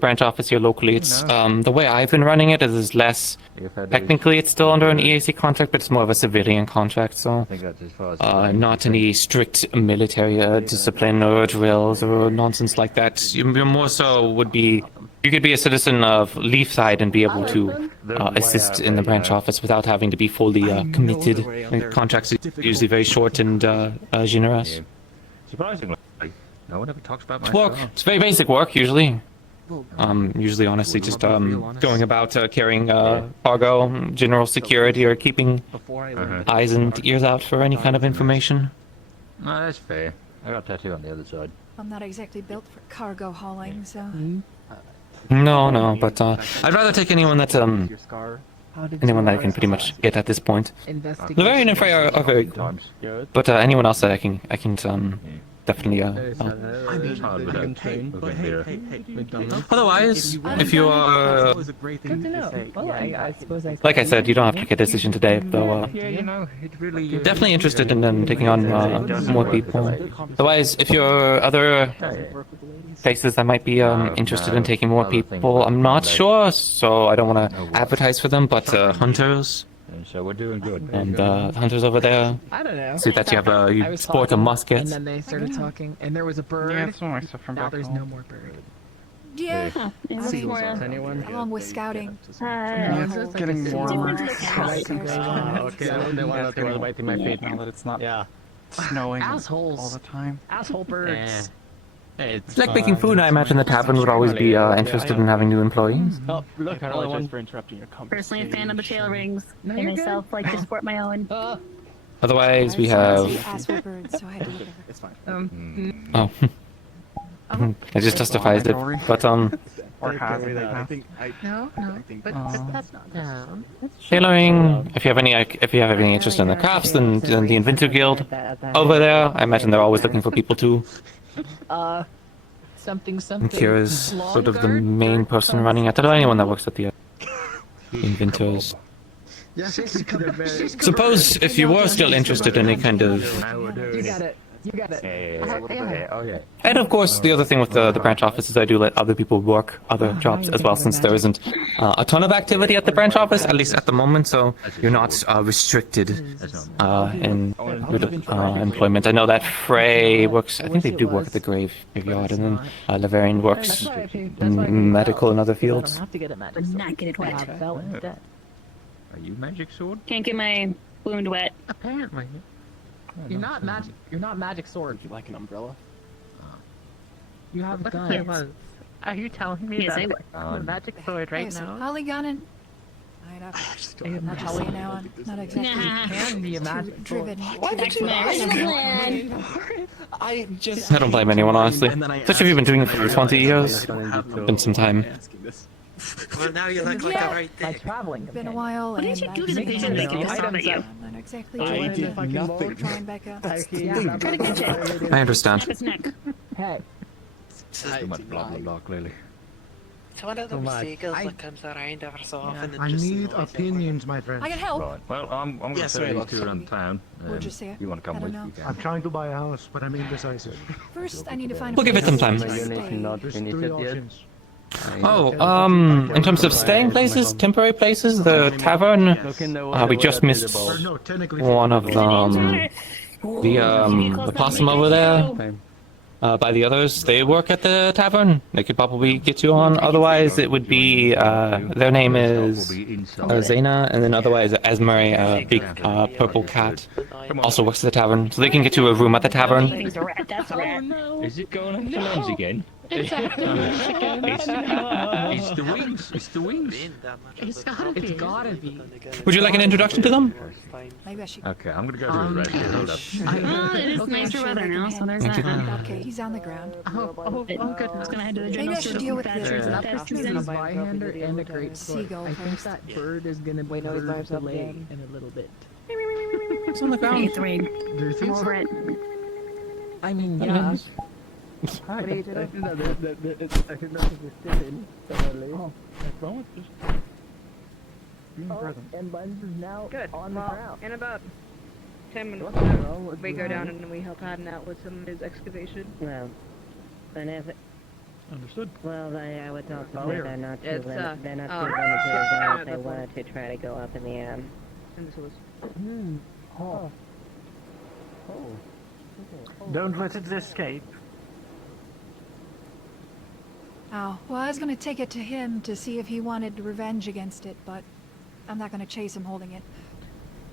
branch office here locally. It's the way I've been running it is less. Technically, it's still under an EAC contract, but it's more of a civilian contract. So, I think that's as far as not any strict military discipline or drills or nonsense like that. You more so would be. You could be a citizen of Leafside and be able to assist in the branch office without having to be fully committed. And contracts are usually very short and generous. surprisingly, no one ever talks about my It's work. star. It's very basic work usually. Usually, honestly, just going about carrying cargo, general security, or keeping eyes and ears out for any kind of information. No, that's fair. I got a tattoo on the other side. I'm not exactly built for cargo hauling, so. No, but I'd rather take anyone that anyone that I can pretty much get at this point. The Varian and Frey are very good, but anyone else that I can definitely Otherwise, if you are Good to know. Well, I suppose I. like I said, you don't have to make a decision today, though. Yeah, you know, it really. Definitely interested in taking on more people. Otherwise, if you're other places that might be interested in taking more people, I'm not sure, so I don't want to advertise for them. But hunters And so we're doing good. and hunters over there. I don't know. See that you have I you was sport a talking, musket. And then they started talking, and there was a bird. Yeah, some more stuff from Now back there's home. no more bird. Yeah, Yeah, I mean, Anyone? along with scouting. Yeah, whole- it's getting Different warmer. to the cows. Okay, they want to wait through my feet now that it's not snowing all Assholes. the time. Asshole birds. It's like making food. I imagine the tavern would always be interested in having new employees. Oh, look, I apologize for interrupting your Personally, a fan of the tail rings. No, I you're myself like to sport my own. Otherwise, we I have. asked for birds, so I had to look at her. It's fine. Oh. It just justifies it. But Or has it I now. think No, but that's not down. tailoring. If you have any interest in the crafts, then the Inventor Guild over there. I imagine they're always looking for people too. Something. And Kira's sort of the main person running it. I don't know anyone that works at the Inventors. Suppose if you were still interested in any kind of... You got it. You got it. Okay. And of course, the other thing with the branch office is I do let other people work other jobs as well, since there isn't a ton of activity at the branch office, at least at the moment, so you're not restricted in your employment. I know that Frey works, I think they do work at the graveyard, and then Lavarian works in medical and other fields. Not get it wet. Are you magic sword? Can't get my wound wet. Apparently. You're not magic. You're not magic sword. You like an umbrella? You have guns. Are you telling me Yes, I that would. I'm a magic sword right Hey, so now? polygonning. I'm not just saying now. I'm not exactly Can be a magic sword. driven. That's my original plan. I don't blame anyone, honestly. Especially if you've been doing it for 20 years. Been some time. Well, now you look like a right By traveling. Been a while. What did you do to the patient that you saw that you? I'm not exactly I doing did nothing. trying back up. Try to catch it. I understand. Snap its neck. Hey. Too much blah blah blah, clearly. It's one of those seagulls that comes around every so often. I need opinions, my friend. I can help. Right. Well, I'm going to Yes, say sorry, these two around town. Would you say it? You want to come I with? don't You I'm can. trying to buy a house, but I'm indecisive. First, I need to find. We'll give it some time. There's 3 options. Oh, in terms of staying places, temporary places, the tavern, we just missed Or no, technically. one of them. The possum over there, by the others, they work at the tavern. They could probably get you on. Otherwise, it would be, their name is Zena, and then otherwise Esmery, a big purple cat, also works at the tavern. So they can get you a room at the tavern. That's a rat. That's a rat. Is it going off the lens again? It's the wings. It's the wings. It's gotta be. Would you like an introduction to them? Maybe I should. Okay, I'm going to go to the rest here. Hold up. Well, it is nicer weather now, so there's that. Okay, he's on the ground. Oh, goodness. Gonna head to the Maybe general I should deal with store. this. That person is a Zweihander and a great sword. Seagull I think first. that bird is gonna be delay in a little bit. It's on the ground. Need to read. Do you think I'm so? over it. I mean, yeah. What are you doing? I think that is stupid. Oh, and Lens is now Good. on the Well, ground. in about 10 minutes, we go down and we help Haddon out with some of his excavation. Well, and if it, Understood. well, I would also say Where? they're not too It's, they're not too limited yeah, as well if they that's wanted to try to go up in the And this was. Don't let it escape. Oh, well, I was gonna take it to him to see if he wanted revenge against it, but I'm not gonna chase him holding it.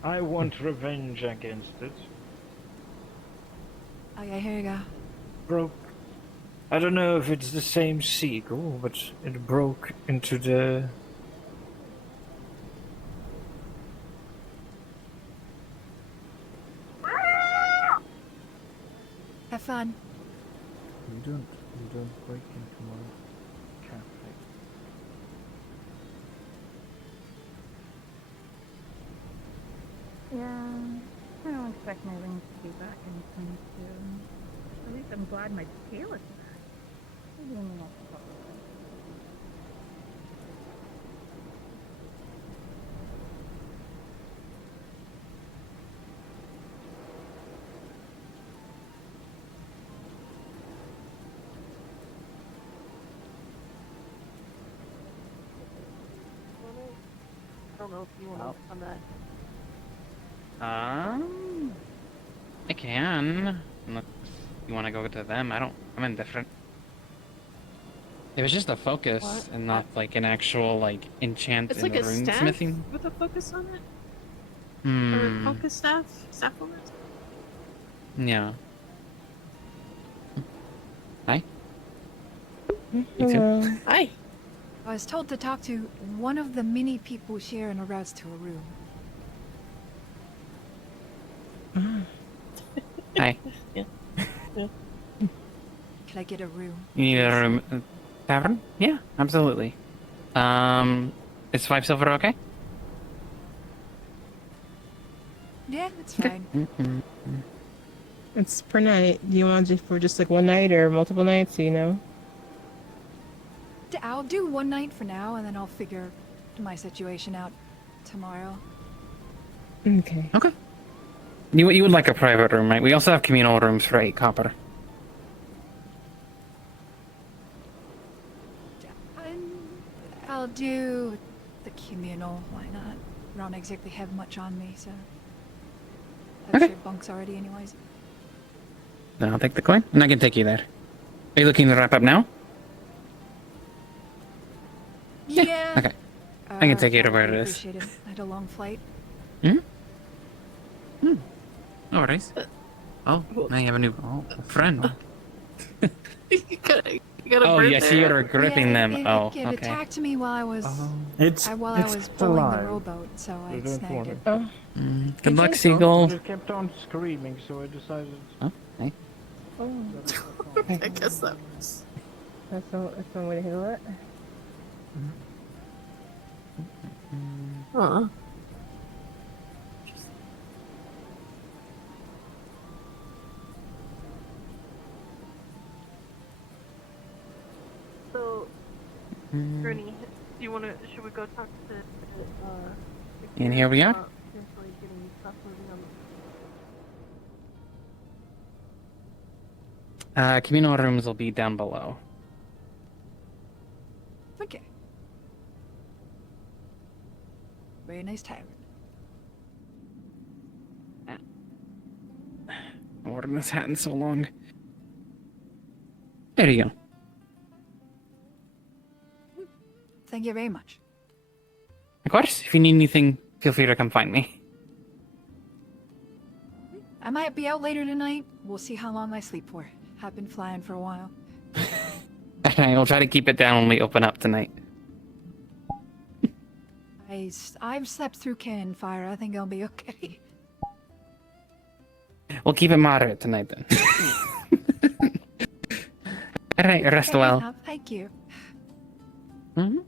I want revenge against it. Okay, here you go. Broke. I don't know if it's the same seagull, but it broke into the... Have fun. You don't break into my cafe. Yeah, I don't expect my rings to be back anytime soon. At least I'm glad my tail is back. Maybe in the next couple of days. I don't know if you want to on that. I can. Unless you want to go to them. I'm indifferent. It was just a focus What? and not like an actual like enchant It's in like the a rune staff smithing. with a focus on it? Hmm. Or focus staff? Staff on it? Yeah. Hi. Hello. Hi. I was told to talk to one of the many people here in regards to a room. Hi. Yeah. Could I get a room? You need a room tavern? Yeah, absolutely. Is 5 silver okay? Yeah, it's fine. It's per night. Do you want it for just like one night or multiple nights, you know? I'll do one night for now, and then I'll figure my situation out tomorrow. Okay. Okay. You would like a private room, right? We also have communal rooms for 8 copper. I'll do the communal. Why not? I don't exactly have much on me, so I've shared bunks already, anyways. Then I'll take the coin, and I can take you there. Are you looking to wrap up now? Yeah. Okay. I can take you to where it is. Appreciate it. I had a long flight. No worries. Oh, now you have a new friend. You gotta Oh, yes, you're gripping them. It okay. attacked me while I was It's pulling alive. the rowboat, so I Don't snagged it. worry. Good luck, Seagull. It kept on screaming, so I decided. Oh, hey. I guess that was. That's one way to handle it. Huh. So, Gurney, do you want to? Should we go talk to? And here we are. Potentially getting stuff moving on. Communal rooms will be down below. Okay. Very nice tavern. I've worn this hat in so long. There you go. Thank you very much. Of course, if you need anything, feel free to come find me. I might be out later tonight. We'll see how long I sleep for. I've been flying for a while. I will try to keep it down when we open up tonight. I've slept through cannon fire. I think I'll be okay. We'll keep it moderate tonight then. Alright, rest well. Thank you. Mm-hmm.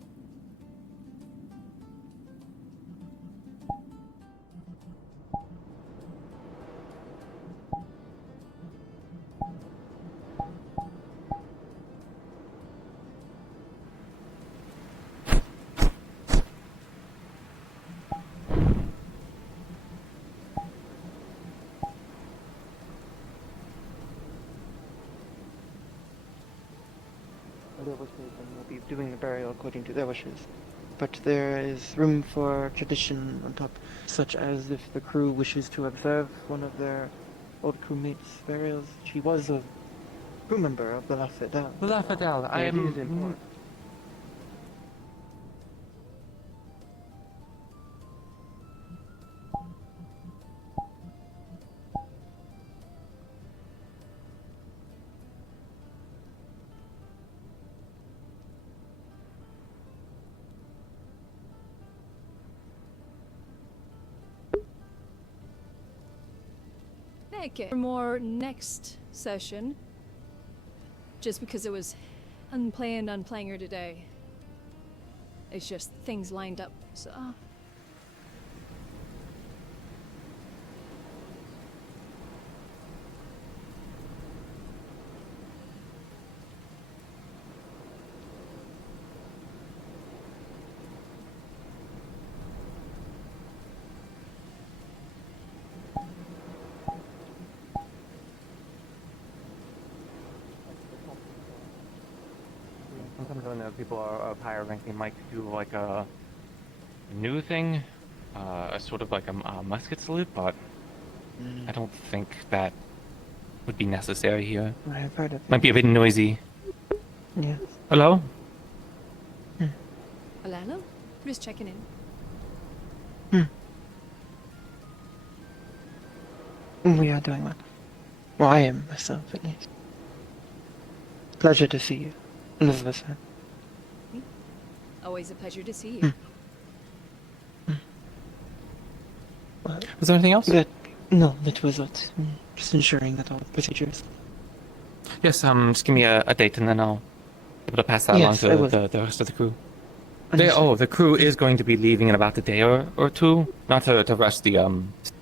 Their wishes, and we'll be doing the burial according to their wishes. But there is room for tradition on top, such as if the crew wishes to observe one of their old crewmates' burials. She was a crew member of the Lafayette. The Lafayette, I am. important. Okay. For more next session. Just because it was unplanned on playing her today. It's just things lined up, so. Sometimes when people are of higher rank, they might do like a new thing, a sort of like a musket salute, but I don't think that would be necessary here. I've heard of it. Might be a bit noisy. Yes. Hello? Alana? Just checking in. We are doing well. Well, I am myself, at least. Pleasure to see you, Elizabeth. Always a pleasure to see you. Was there anything else? No, that was it. Just ensuring that all the procedures. Yes, just give me a date and then I'll be able to pass that Yes, along I to will. the rest of the crew. The crew is going to be leaving in about a day or two, not to rush the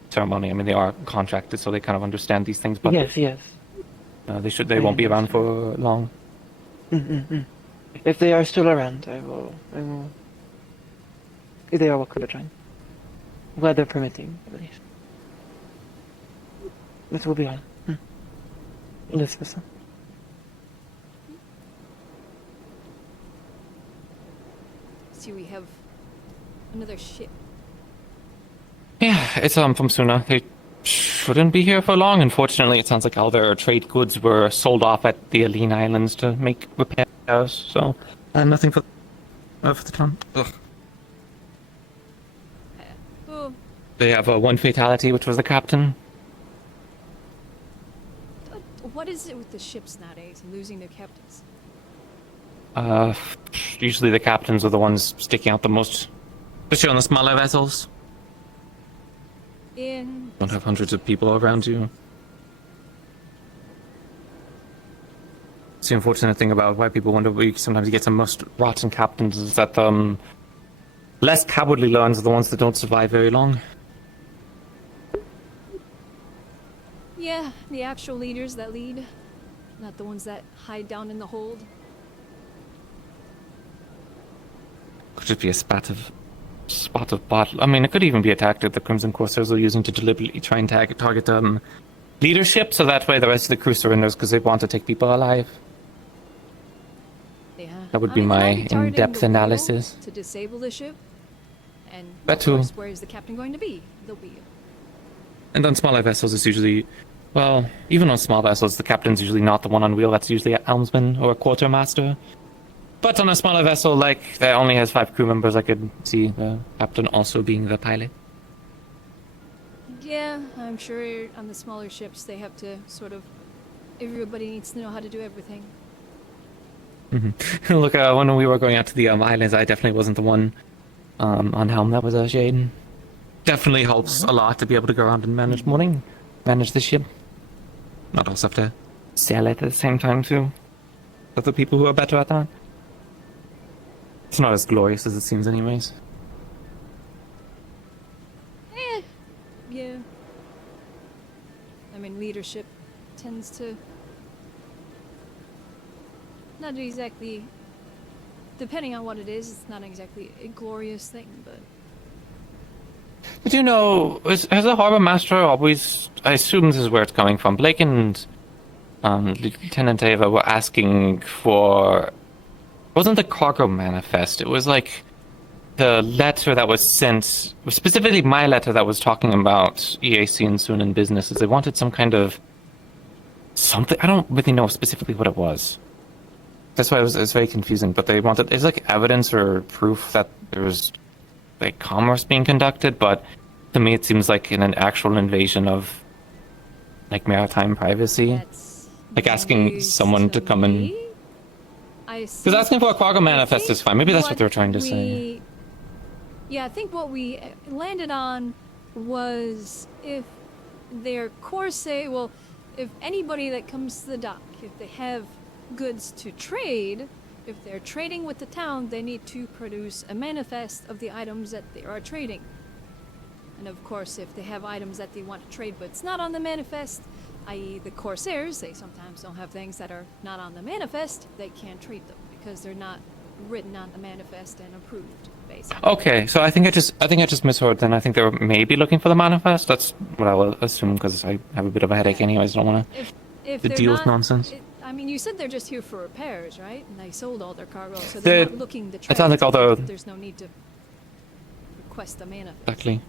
ceremony. I mean, they are contracted, so they kind of understand these things, but Yes. they won't be around for long. If they are still around, I will. They are welcome to join. weather permitting, I believe. This will be on. Elizabeth. See, we have another ship. Yeah, it's from Suna. They shouldn't be here for long. Unfortunately, it sounds like all their trade goods were sold off at the Aline Islands to make repairs. So, nothing for the town. Ugh. Oh, They have one fatality, which was the captain. what is it with the ships nowadays and losing their captains? Usually the captains are the ones sticking out the most, especially on the smaller vessels. Don't have hundreds of people around you. It's the unfortunate thing about why people wonder we sometimes get some most rotten captains is that less cowardly ones are the ones that don't survive very long. Yeah, the actual leaders that lead, not the ones that hide down in the hold. Could just be a spot of battle. I mean, it could even be a tactic the Crimson Corsairs are using to deliberately try and target leadership, so that way the rest of the crew surrenders because they want to take people alive. Yeah. That would be my in-depth analysis. To disable the ship, and That too. of course, where is the captain going to be? They'll be. And on smaller vessels, it's usually, well, even on small vessels, the captain's usually not the one on wheel. That's usually a helmsman or a quartermaster. But on a smaller vessel, like, that only has 5 crew members, I could see the captain also being the pilot. Yeah, I'm sure on the smaller ships they have to sort of. Everybody needs to know how to do everything. Mm-hmm. Look, when we were going out to the islands, I definitely wasn't the one on helm. That was Jaden. Definitely helps a lot to be able to go around and manage the ship. Not also have to sail it at the same time too. Other people who are better at that. It's not as glorious as it seems, anyways. Yeah. I mean, leadership tends to not exactly. Depending on what it is, it's not exactly a glorious thing, but. But you know, has the harbor master always? I assume this is where it's coming from. Blake and Lieutenant Ava were asking for. It wasn't the cargo manifest. It was like the letter that was sent, specifically my letter that was talking about EAC and Sunan businesses. They wanted some kind of something. I don't really know specifically what it was. That's why it was very confusing. But they wanted it's like evidence or proof that there was like commerce being conducted. But to me, it seems like an actual invasion of like maritime privacy. Like asking someone to come and. Because asking for a cargo manifest is fine. Maybe that's what they're trying to say. Yeah, I think what we landed on was if their corsair, well, if anybody that comes to the dock, if they have goods to trade, if they're trading with the town, they need to produce a manifest of the items that they are trading. And of course, if they have items that they want to trade but it's not on the manifest, i.e. the corsairs, they sometimes don't have things that are not on the manifest, they can't trade them because they're not written on the manifest and approved, basically. Okay, so I think I just misheard then. I think they were maybe looking for the manifest. That's what I will assume because I have a bit of a headache anyways. I don't want to deal with nonsense. I mean, you said they're just here for repairs, right? And they sold all their cargo, so they're not looking to trade. It sounds like although there's no need to request a manifest. Exactly.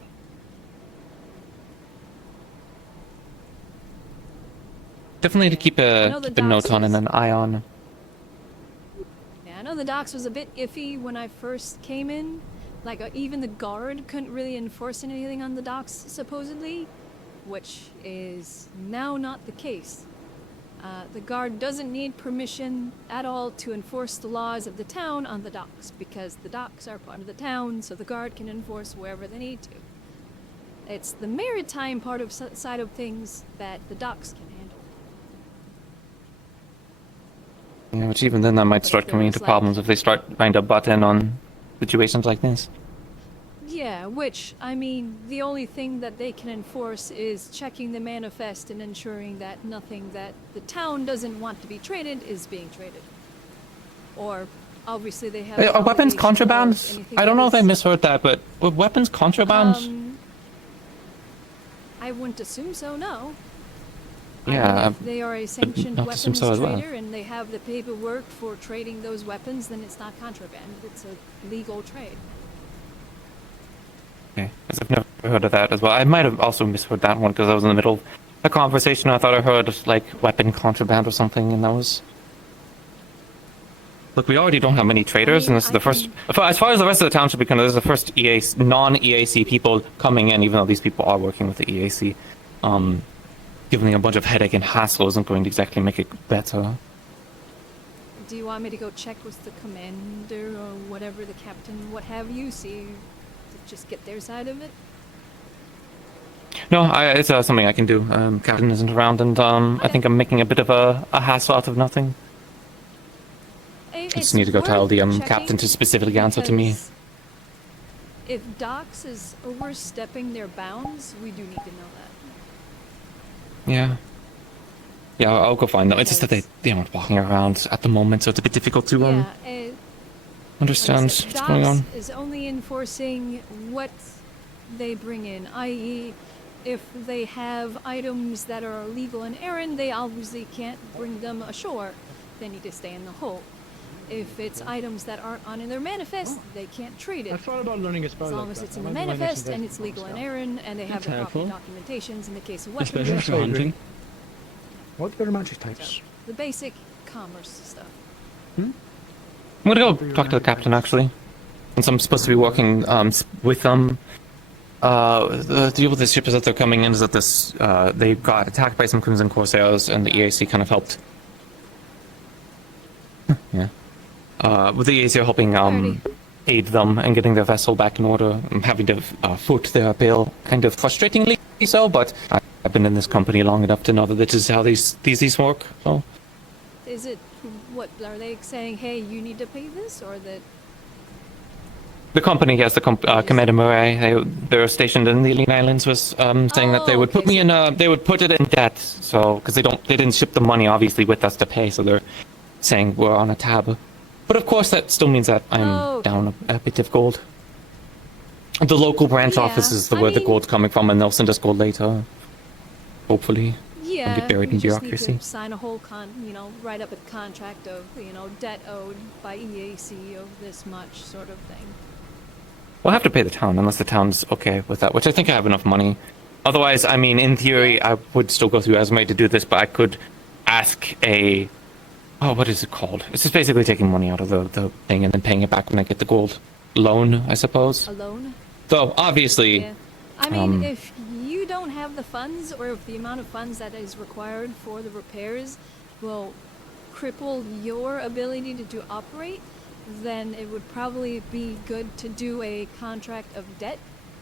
Definitely to keep a note on and an eye on. Yeah, I know the docks was a bit iffy when I first came in. Like, even the guard couldn't really enforce anything on the docks, supposedly, which is now not the case. The guard doesn't need permission at all to enforce the laws of the town on the docks, because the docks are part of the town, so the guard can enforce wherever they need to. It's the maritime part of side of things that the docks can handle. Yeah, which even then that might start coming into problems if they start trying to butt in on situations like this. Yeah, which, I mean, the only thing that they can enforce is checking the manifest and ensuring that nothing that the town doesn't want to be traded is being traded. Or, obviously they have... Are weapons contraband? I don't know if I misheard that, but were weapons contraband? I wouldn't assume so, no. Yeah, If they are a sanctioned not weapons assume so as well. trader and they have the paperwork for trading those weapons, then it's not contraband. It's a legal trade. Okay, as I've never heard of that as well. I might have also misheard that one because I was in the middle of a conversation. I thought I heard like weapon contraband or something, and that was. Look, we already don't have many traders, and this is the first. As far as the rest of the township is concerned, this is the first non-EAC people coming in, even though these people are working with the EAC. Giving them a bunch of headache and hassle isn't going to exactly make it better. Do you want me to go check with the commander or whatever, the captain, what have you, see to just get their side of it? No, it's something I can do. Captain isn't around, and I think I'm making a bit of a hassle out of nothing. I just need to go tell the captain to specifically answer to me. If Docs is overstepping their bounds, we do need to know that. Yeah. Yeah, I'll go find them. It's just that they aren't walking around at the moment, so it's a bit difficult to understand what's going on. Docs is only enforcing what they bring in, i.e., if they have items that are illegal in errand, they obviously can't bring them ashore. They need to stay in the hold. If it's items that aren't on in their manifest, they can't trade it. I thought about learning a spell As long like as that. it's in I the might do my next manifest and it's investment legal in style. errand and they have That's the proper helpful. documentations in the case of weapons. Especially for hunting. What other magic types? The basic commerce stuff. I'm gonna go talk to the captain, actually. Since I'm supposed to be working with them. The deal with the ships that they're coming in is that they got attacked by some Crimson Corsairs, and the EAC kind of helped. Yeah. With the EAC helping aid them and getting their vessel back in order, having to foot their bill, kind of frustratingly so, but I've been in this company long enough to know that this is how these work, so. Is it, what, are they saying, hey, you need to pay this, or that... The company, yes, Commander Murray, they're stationed in the Alien Islands, was saying that they would put me in, they would put it in debt, so, because they didn't ship the money, obviously, with us to pay, so they're saying we're on a tab. But of course, that still means that I'm down a bit of gold. The local branch office is where the gold's coming from, and they'll send us gold later. Hopefully. Yeah, Don't get buried we in just bureaucracy. need to sign a whole write up a contract of, debt owed by EAC of this much sort of thing. We'll have to pay the town, unless the town's okay with that, which I think I have enough money. Otherwise, I mean, in theory, I would still go through Esme to do this, but I could ask what is it called? It's just basically taking money out of the thing and then paying it back when I get the gold loan, I suppose. A loan? So, obviously... Yeah. I mean, if you don't have the funds, or if the amount of funds that is required for the repairs will cripple your ability to operate, then it would probably be good to do a contract of debt,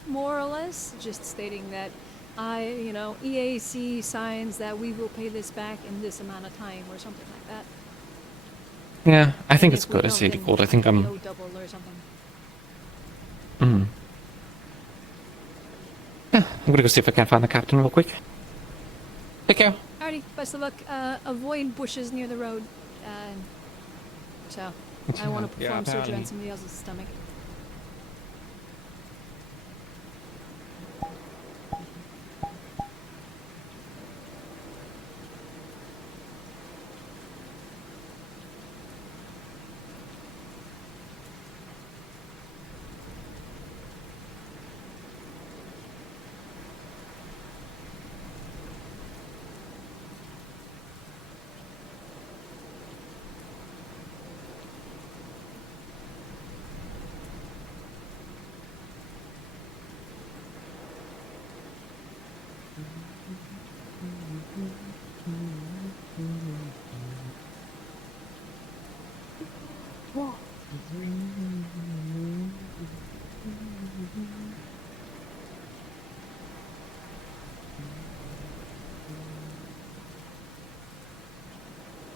more or less, just stating that EAC signs that we will pay this back in this amount of time, or something like that. Yeah, I think And it's if we good. don't, It's 80 then gold. I think we I'm... owe double or something. Yeah, I'm gonna go see if I can find the captain real quick. Take care. Alrighty, best of luck. Avoid bushes near the road. So, I want to Yeah, perform surgery apparently. on somebody else's stomach.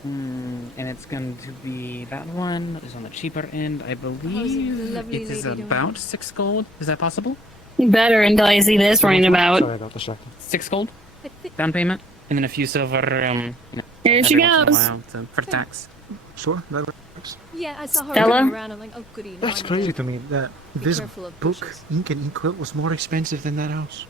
And it's going to be that one is on the cheaper end, I How's the believe. lovely It is lady doing? about 6 gold. Is that possible? Better until I see this running about. Sorry about the second. 6 gold down payment, and then a few silver. Here she every once in a goes. while for tax. Sure, that works. Yeah, I saw her Stella? running around. I'm like, oh goody. now That's I need crazy to to me that be this careful of book, bushes. ink and ink quilt, was more expensive than that house.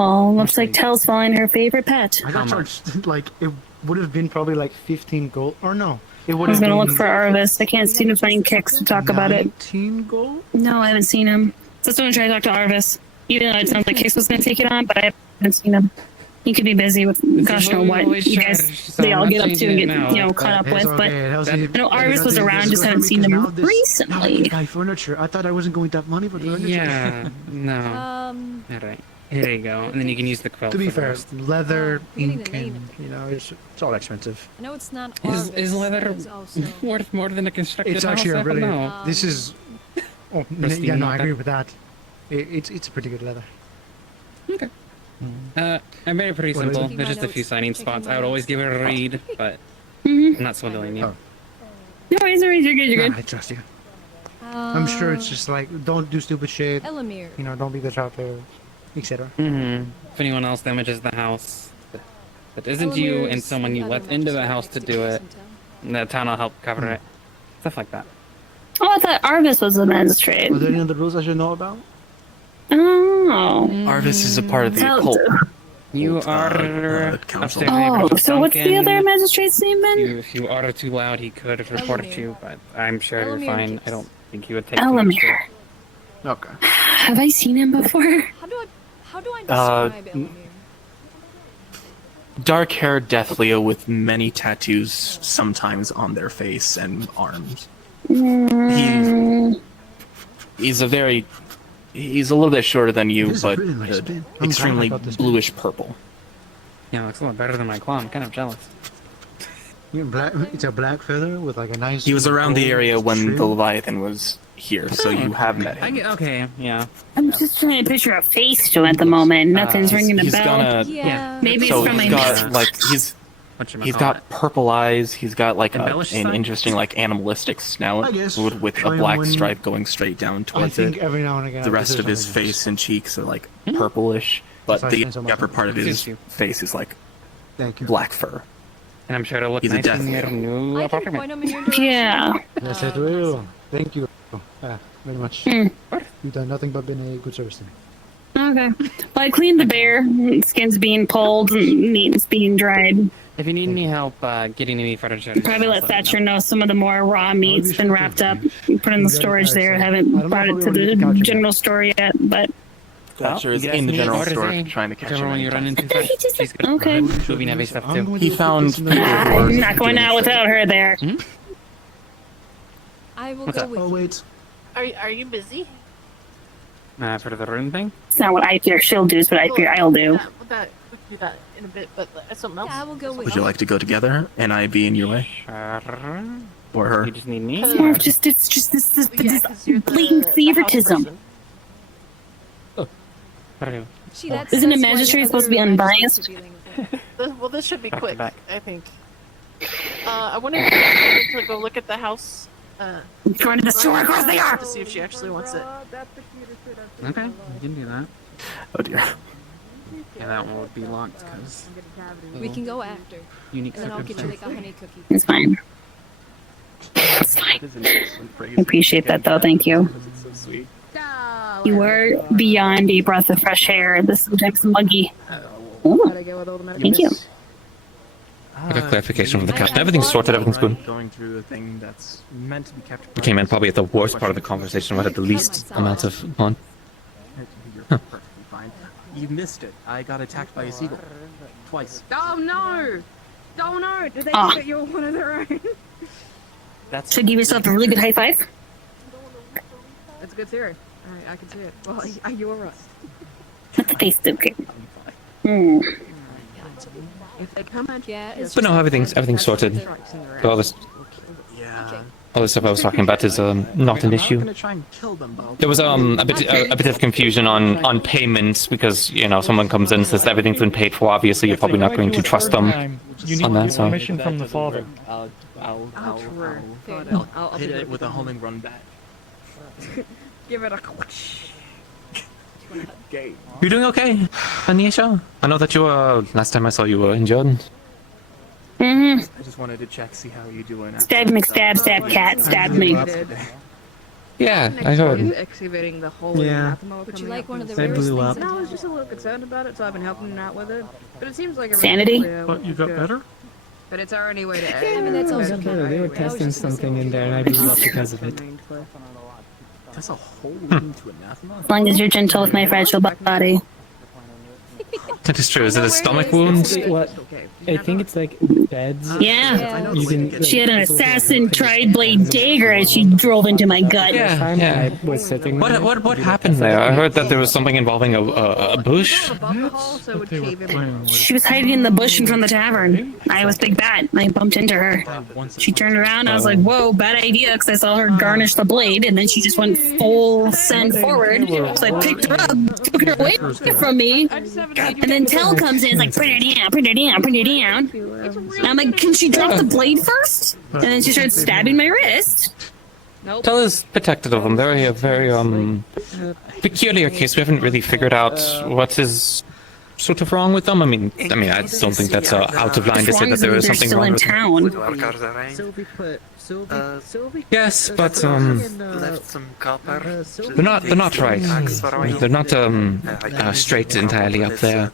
Well, looks like Tell's following her favorite pet. I got charged, like, it would have been probably like 15 gold, or no. It would I was have gonna been look for Arvis. I can't seem to find Kix to talk about it. 19 gold? No, I haven't seen him. So I'm gonna try to talk to Arvis. Even though it sounds like Kix was gonna take it on, but I haven't seen him. He could be busy with gosh know what you guys they all get up to and get caught up with. But I know Arvis was around, just haven't seen him recently. Buy furniture. I thought I wasn't going to have money for furniture. Yeah, no. Alright, here you go. And then you can use the quilt. To be for the fair, rest. leather, getting ink, the name. and, you know, it's all expensive. I know it's not Is Arvis, leather but it's also... worth more than a constructed It's house? actually I a don't really. know. This is. Oh, Pristine yeah, no, I leather. agree with that. It's a pretty good leather. Okay. I made it pretty What is simple. it? There's just a few signing spots. I would always give it a read, but Mm-hmm. I'm not swindling you. No worries, you're good, you're Nah, good. I trust you. I'm sure it's just like, don't do stupid shit. Elamir. You know, don't be the trapper, etc. If anyone else damages the house that isn't you and someone you let into the house to do it, the town will help cover it. Stuff like that. Oh, I thought Arvis was the magistrate. Are there any other rules I should know about? Oh. Arvis is a part of the Tell- occult. You are council. Oh, so what's the other magistrate's name then? If you are too loud, he could report it to you, but I'm sure you're Elamir fine. Dix. I don't think he would take too much to Elamir. it. Okay. Have I seen him before? How do I describe Elamir? Dark hair Death Leo with many tattoos, sometimes on their face and arms. He's a very. He's a little bit shorter than you, This is a but really nice pin. I'm extremely glad I got this pin. bluish purple. Yeah, it looks a lot better than my claw. I'm kind of jealous. It's a black feather with like a nice. He was around the gold area when trim. the Leviathan was here, so you have met him. Okay, yeah. I'm just trying to picture a face to him at the moment. Nothing's ringing a He's bell. gonna. Yeah. Maybe So it's from my he's got notes. like he's got purple eyes. He's got like Embellished an sign? interesting like animalistic snout I guess with a try black one- stripe going straight down I towards think it. every now and again. The rest of his something face and cheeks are like purplish, but That's why I the spend so much upper on it. part of his Excuse you. face is like Thank you. black fur. And I'm sure it'll look He's a nice Death in your Leo. new I can apartment. point him in your direction. Yeah. Yes, it will. Thank you. Very much. Hmm. You've done nothing but been a good service to me. Okay. Well, I cleaned the bear. Skin's being pulled, and meat's being dried. If you need any help getting any furniture, Probably let Thatcher know some of the more raw meat's been wrapped up, put in the storage there. I haven't brought it to the general store yet, but Thatcher is you in the guys general need store orders, trying to catch whichever him. one you run into I first. She's good. okay. Moving heavy stuff too. He found people who I'm were not going out without her there. I will What's go up? with Oh you. wait. Are you busy? For the rune thing? It's not what I fear she'll do, it's what I fear I'll do. We can do that in a bit, but something else. Yeah, I will go with Would you. you like to go together and I be in your way? Or her? You just need me? It's more of just, it's just this blatant favoritism. Gee, that's, Isn't a that's why magistrate the supposed to be other magistrates unbiased? are dealing with it. Well, this should be Back to quick, back. I think. I wanted to go look at the house. Going to the store, of course they are! To see if she actually wants it. Okay, you can do that. Oh dear. Yeah, that one would be locked because We can go after. unique And then I'll get you like a circumstances. honey cookie. It's fine. It's fine. I appreciate that though, thank you. So sweet. You are beyond a breath of fresh air. This is sometimes muggy. Ooh. Thank you. I got clarification from the captain. Everything's sorted, everything's good. Going through a thing that's meant to be kept. We came in probably at the worst part of the conversation, but at the least amount of fun. You're perfectly fine. You missed it. I got attacked by a seagull. Twice. Oh no! Oh no! Did they Ah. get you one of their own? That's So give yourself a really good high five. That's a good theory. I can see it. Well, you were right. Let the face do okay. Hmm. If they come at Yeah, it's But no, everything's sorted. All this, Yeah. all this stuff I was talking about is not an I'm issue. gonna try and kill them, but I'll There was a bit of confusion on payments because someone comes in and says everything's been paid for. Obviously, you're probably not going to trust them You need on that. So permission from the father. I'll hit it with a homing run back. Give it a you're doing okay, Anisha? I know that you were last time I saw you were injured. Mm-hmm. I just wanted to check, see how you doing. Stab McStab, stab cat, stab me. Yeah, Next I door heard. is excavating the hole in Yeah. anathema Would you coming like up one of the from They rarest blew things up. in No, I town? was just a little concerned about it, so I've been helping him out with it. But it seems like Sanity? But you got better? But it's our only way to Yeah, I mean, that's also They were testing something in there, and I blew up because of it. There's a hole leading to anathema? As long as you're gentle with my fragile body. That is true. Is it a stomach wound? What? I think it's like beds. Yeah. You can, She had an assassin tri-blade dagger as she drove into my gut. Yeah, yeah. I was sitting there. What happened there? I heard that there was something involving a bush. She was hiding in the bush in front of the tavern. I was Big Bat. I bumped into her. She turned around. I was like, whoa, bad idea, because I saw her garnish the blade, and then she just went full send forward. So I picked her up, took her away from me, and then Tell comes in, is like, put her down, put her down, put her down. And I'm like, can she drop the blade first? And then she started stabbing my wrist. Tell is protected of him. Very, a very peculiar case. We haven't really figured out what is sort of wrong with them. I mean, I don't think that's out of line to say that there is something wrong with them. Yes, but left some copper. they're not right. They're not straight entirely up there.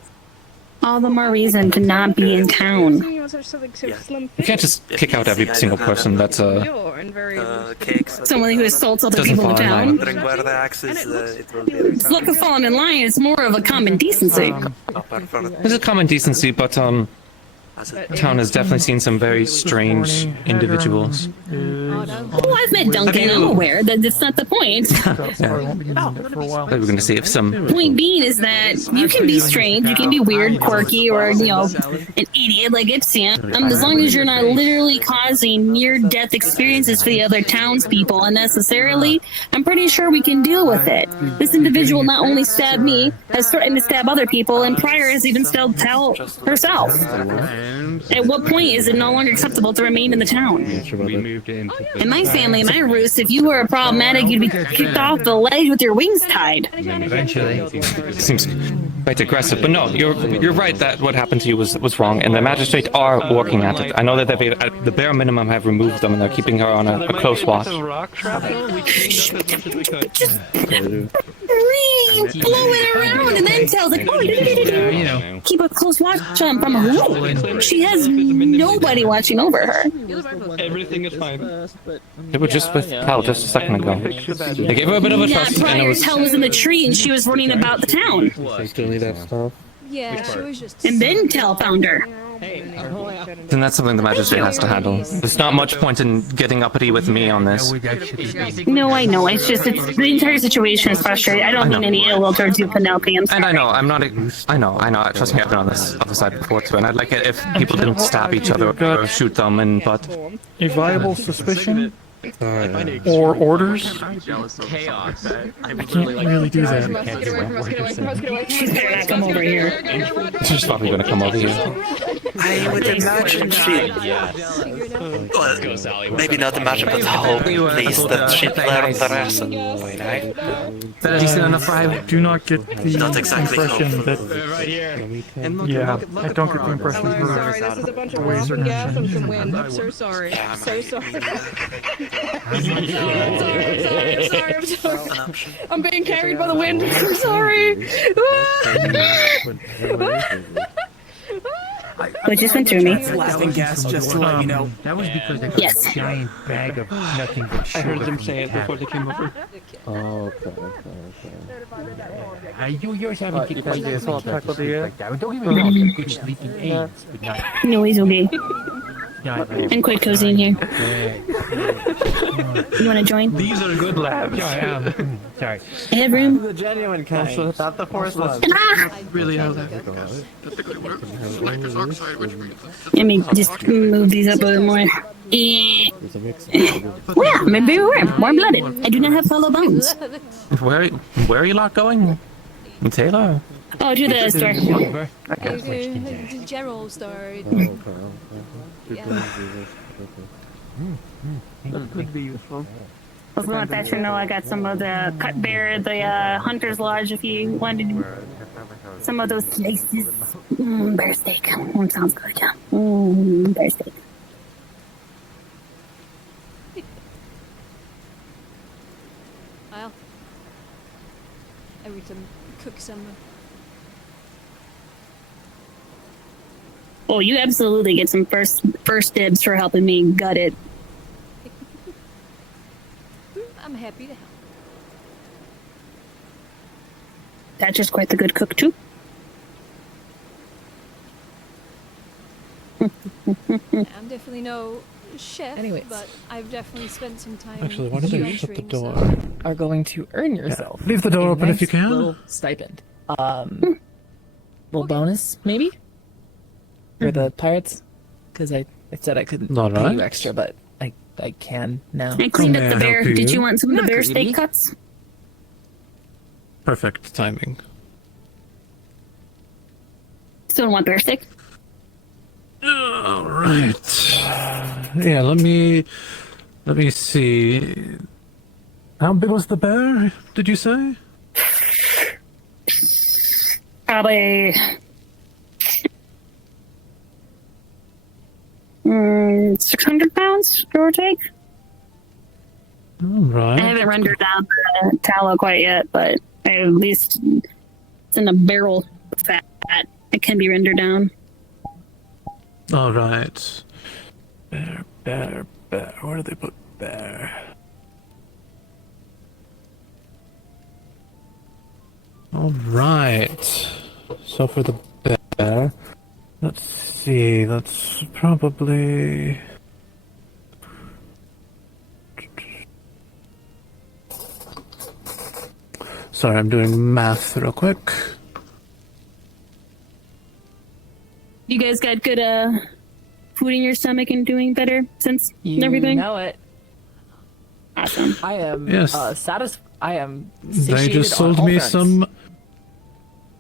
All the more reason to not be in town. You can't just kick out every single person that's Someone who assaults other doesn't people in fall in town. line. Where the axe is, it will be It's not falling in line, it's more of a common decency. This is common decency, but town has definitely seen some very strange individuals. Oh, I've met Duncan, I'm aware that that's not the point. We're going to see if some. Point being is that you can be strange, you can be weird, quirky, or, an idiot like Ipsia, as long as you're not literally causing near-death experiences for the other townspeople unnecessarily, I'm pretty sure we can deal with it. This individual not only stabbed me, has threatened to stab other people, and prior has even stabbed Tell herself. At what point is it no longer acceptable to remain in the town? In my family, my roost, if you were a problematic, you'd be kicked off the ledge with your wings tied. Eventually. Seems quite aggressive, but no, you're right that what happened to you was wrong, and the magistrates are working at it. I know that they've at the bare minimum have removed them, and they're keeping her on a close watch. Blow it around, and then Tell's like, oh, keep a close watch on from who? She has nobody watching over her. Everything is fine. They were just with Cal just a second ago. They gave her a bit of a trust, and it Prior, was. Tell was in the tree, and she was running about the town. Yeah, she was just. And then Tell found her. Then that's something the magistrate has to handle. There's not much point in getting uppity with me on this. No, I know. It's the entire situation is frustrating. I don't mean any ill will towards you, Penelope. And I know, I'm not. I know. Trust me, I've been on this other side before too, and I'd like it if people didn't stab each other or shoot them. But A viable suspicion? Or orders? Chaos. I can't really do that. She's better not come over here. she's probably going to come over here. I would imagine she. Well, maybe not imagine, but hope, please, that she'd learn the lesson. Is that a decent enough bribe? I do not get the Not exactly impression that. Right here. Yeah, I don't get the impression Sorry, this is a bunch of wrong gas and some wind. I'm so sorry. So sorry. I'm sorry. I'm being carried by the wind. I'm so sorry. What just went through me? Laughing gas, just to let you know. That was because I got Yes. a giant bag of nothing but sugar. I heard them say it before they came over. Okay. Yours haven't kicked quite as much like that. Don't get me wrong, I'm good sleeping aids, but not. No, he's okay. I'm quite cozy in here. You want to join? These are good labs. Yeah, I am. Sorry. I have room. The genuine kind, not the forced ones. Really how Let me just move these up a little more. Well, maybe we're warm-blooded. I do not have hollow bones. Where are you lot going? Taylor? Oh, to the store. The general store. That could be useful. I was going to let you know I got some of the cut bear, the Hunter's Lodge, if you wanted some of those slices. Bear steak. Sounds good, yeah. Bear steak. I need to cook some. Oh, you absolutely get some first dibs for helping me gut it. I'm happy to help. Thatcher's quite the good cook too. I'm definitely no chef, Anyways. but I've definitely spent some time. Actually, why did they shut the tutoring, door? so- Are going to earn yourself. Leave the door a open if you nice can. Little stipend. Little bonus maybe for the pirates, because I said I couldn't All pay right. you extra, but I can now. I cleaned May up the I bear. help Did you? you want some of the Not bear greedy. steak cuts? Perfect timing. Still want bear steak? All right. Yeah, let me see. How big was the bear? Did you say? Probably 600 pounds, give or take. All right. I haven't rendered down the tallow quite yet, but at least it's in a barrel of fat. It can be rendered down. All right. Bear. Where do they put bear? All right. So for the bear, let's see. That's probably. Sorry, I'm doing math real quick. You guys got good food in your stomach and doing better since You everything? know it. Awesome. I am Yes. I am They satiated just on sold all me fronts. some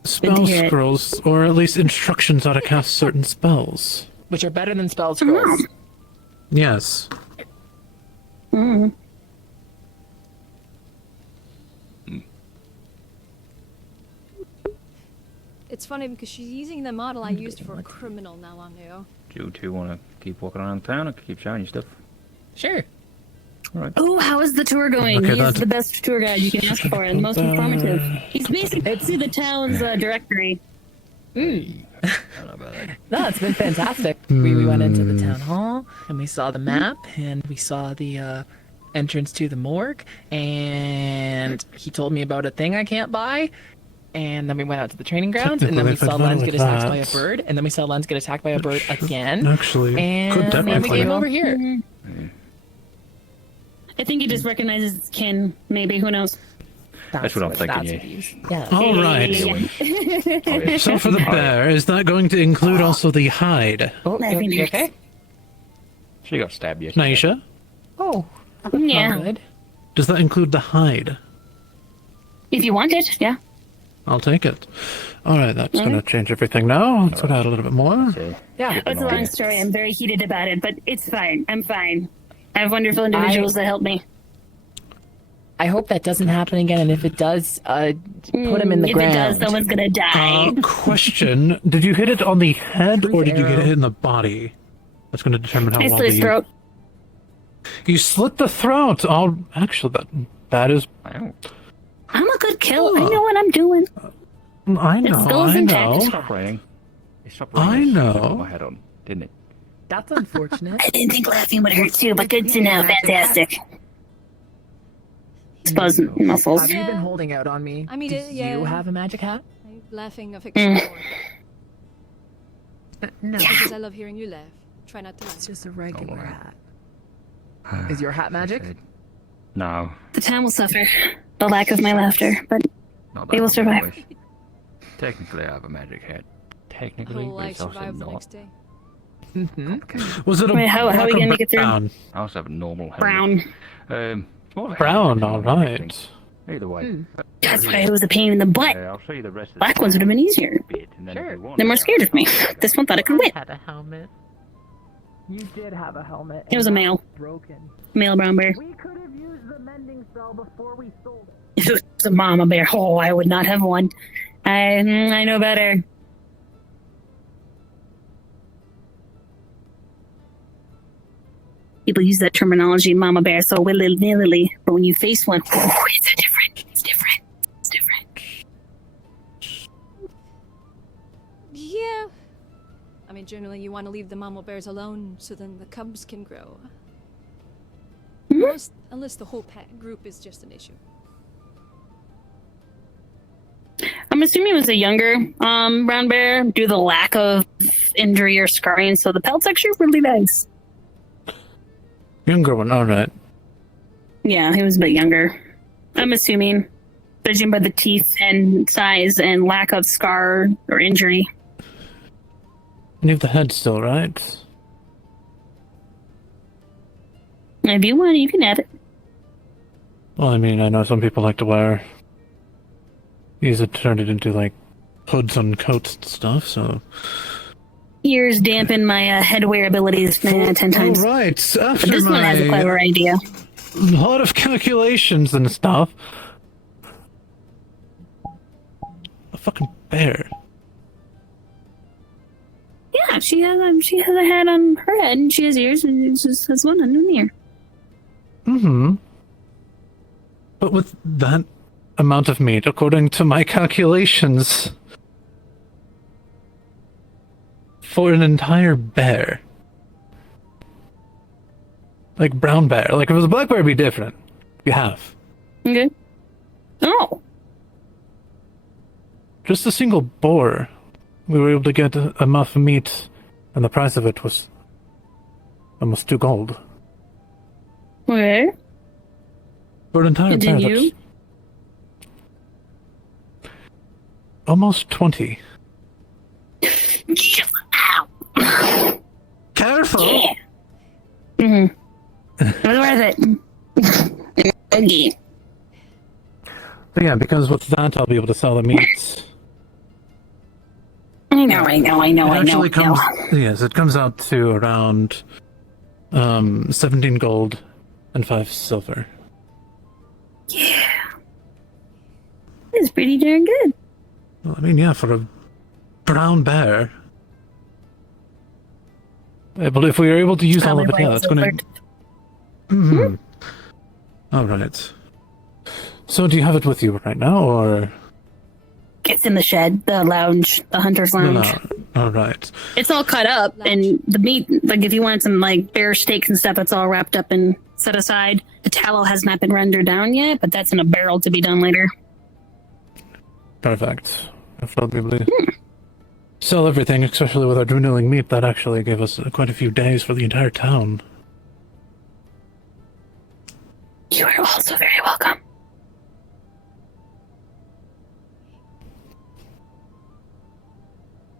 spell hear it. scrolls, or at least instructions how to cast certain spells. which are better than spell scrolls. Yes. Mm. It's funny because she's using the model I used for a criminal not long ago. Do you two want to keep walking around town or keep showing you stuff? Sure. All right. Oh, how is the tour going? Okay, He's that's- the best tour guide you can ask for and the most informative. He's basically the town's directory. No, it's been fantastic. We went into the town hall and we saw the map and we saw the entrance to the morgue, and he told me about a thing I can't buy. And then we went out to the training grounds, and then we Technically, saw if I Lens like get attacked by a that- bird, and then we saw Lens get attacked by a bird again. Actually, could And then we technically. came over here. Mhm. I think he just recognizes his kin, maybe. Who knows? That's what I'm thinking, that's yeah. what he's- Yeah. All right. So for the bear, is that going to include also the hide? Oh, you okay? She got stabbed yesterday. Naisha? Oh. Yeah. Good. Does that include the hide? If you want it, yeah. I'll take it. All right, that's going to change everything now. Let's put out a little bit more. Yeah. It's a long story. I'm very heated about it, but it's fine. I'm fine. I have wonderful individuals that help me. I hope that doesn't happen again, and if it does, put him in the if ground. it does, someone's gonna die. Question: did you hit it on the head or did you get it in the body? That's going to determine how I well slit his throat. You slit the throat. Oh, actually, that is. I'm a good kill. I know what I'm doing. I know. skill's I intact. know. Stop raining. It stopped raining. I as soon as I know. put my head on, didn't it? That's unfortunate. I didn't think laughing would hurt too, but good to know. Fantastic. Suppose muscles. Have you been holding out on me? I mean, Do yeah. you have a magic hat? I'm laughing affectionately. No. Because I love hearing you laugh. Try not to laugh. It's just a regular hat. Is your hat magic? No. The town will suffer the lack of my laughter, but Not they will survive. Technically, I have a magic hat. Technically, Whole but life it's also survive the not. next day. Was it a Wait, how are black we or gonna make it through? brown? I also have a normal helmet. Brown. It's more of a Brown, helmet, all I think. right. Either way. That's why it was a pain in the butt. I'll show you the rest of Black ones would have been easier. Sure. They're more scared of me. This one thought it could win. Had a helmet. You did have a helmet. It was a male. Broken. Male brown bear. We could have used the mending spell before we sold it. If it was a mama bear, oh, I would not have one. I know better. people use that terminology, mama bear, so willy-nilly. But when you face one, it's different. It's different. It's different. Yeah. I mean, generally you want to leave the mama bears alone so then the cubs can grow. Unless the whole group is just an issue. I'm assuming it was a younger brown bear due to the lack of injury or scarring, so the pelt's actually really nice. Younger one, alright. Yeah, he was a bit younger. I'm assuming, judging by the teeth and size and lack of scar or injury. You have the head still, right? If you want, you can have it. Well, I mean, I know some people like to wear... Use it to turn it into, like, hoods on coats and stuff, so... Ears dampen my headwear abilities 10 times. Alright, after but this one has a clever idea. A lot of calculations and stuff. A fucking bear. Yeah, she has a head on her head, and she has ears, and she just has one on her ear. Mm-hmm. But with that amount of meat, according to my calculations, for an entire bear, like brown bear, like if it was a black bear, it'd be different. You have. Okay. Oh. Just a single boar, we were able to get enough meat, and the price of it was almost 2 gold. Okay. For an entire bear, Continue. that's almost 20. Ow. Careful! Yeah. Mm-hmm. It was worth it. Okay. But yeah, because with that, I'll be able to sell the meat. I know. It actually comes, yes, it comes out to around 17 gold and 5 silver. Yeah. It's pretty darn good. Well, I mean, yeah, for a brown bear. But if we are able to use all of it, yeah, that's going to... Mm-hmm. Alright. So do you have it with you right now, or...? It's in the shed, the lounge, the hunter's lounge. No. Alright. It's all cut up, and the meat, like if you want some like bear steaks and stuff, it's all wrapped up and set aside. The tallow has not been rendered down yet, but that's in a barrel to be done later. Perfect. I'll probably sell everything, especially with our dwindling meat. That actually gave us quite a few days for the entire town. You are also very welcome.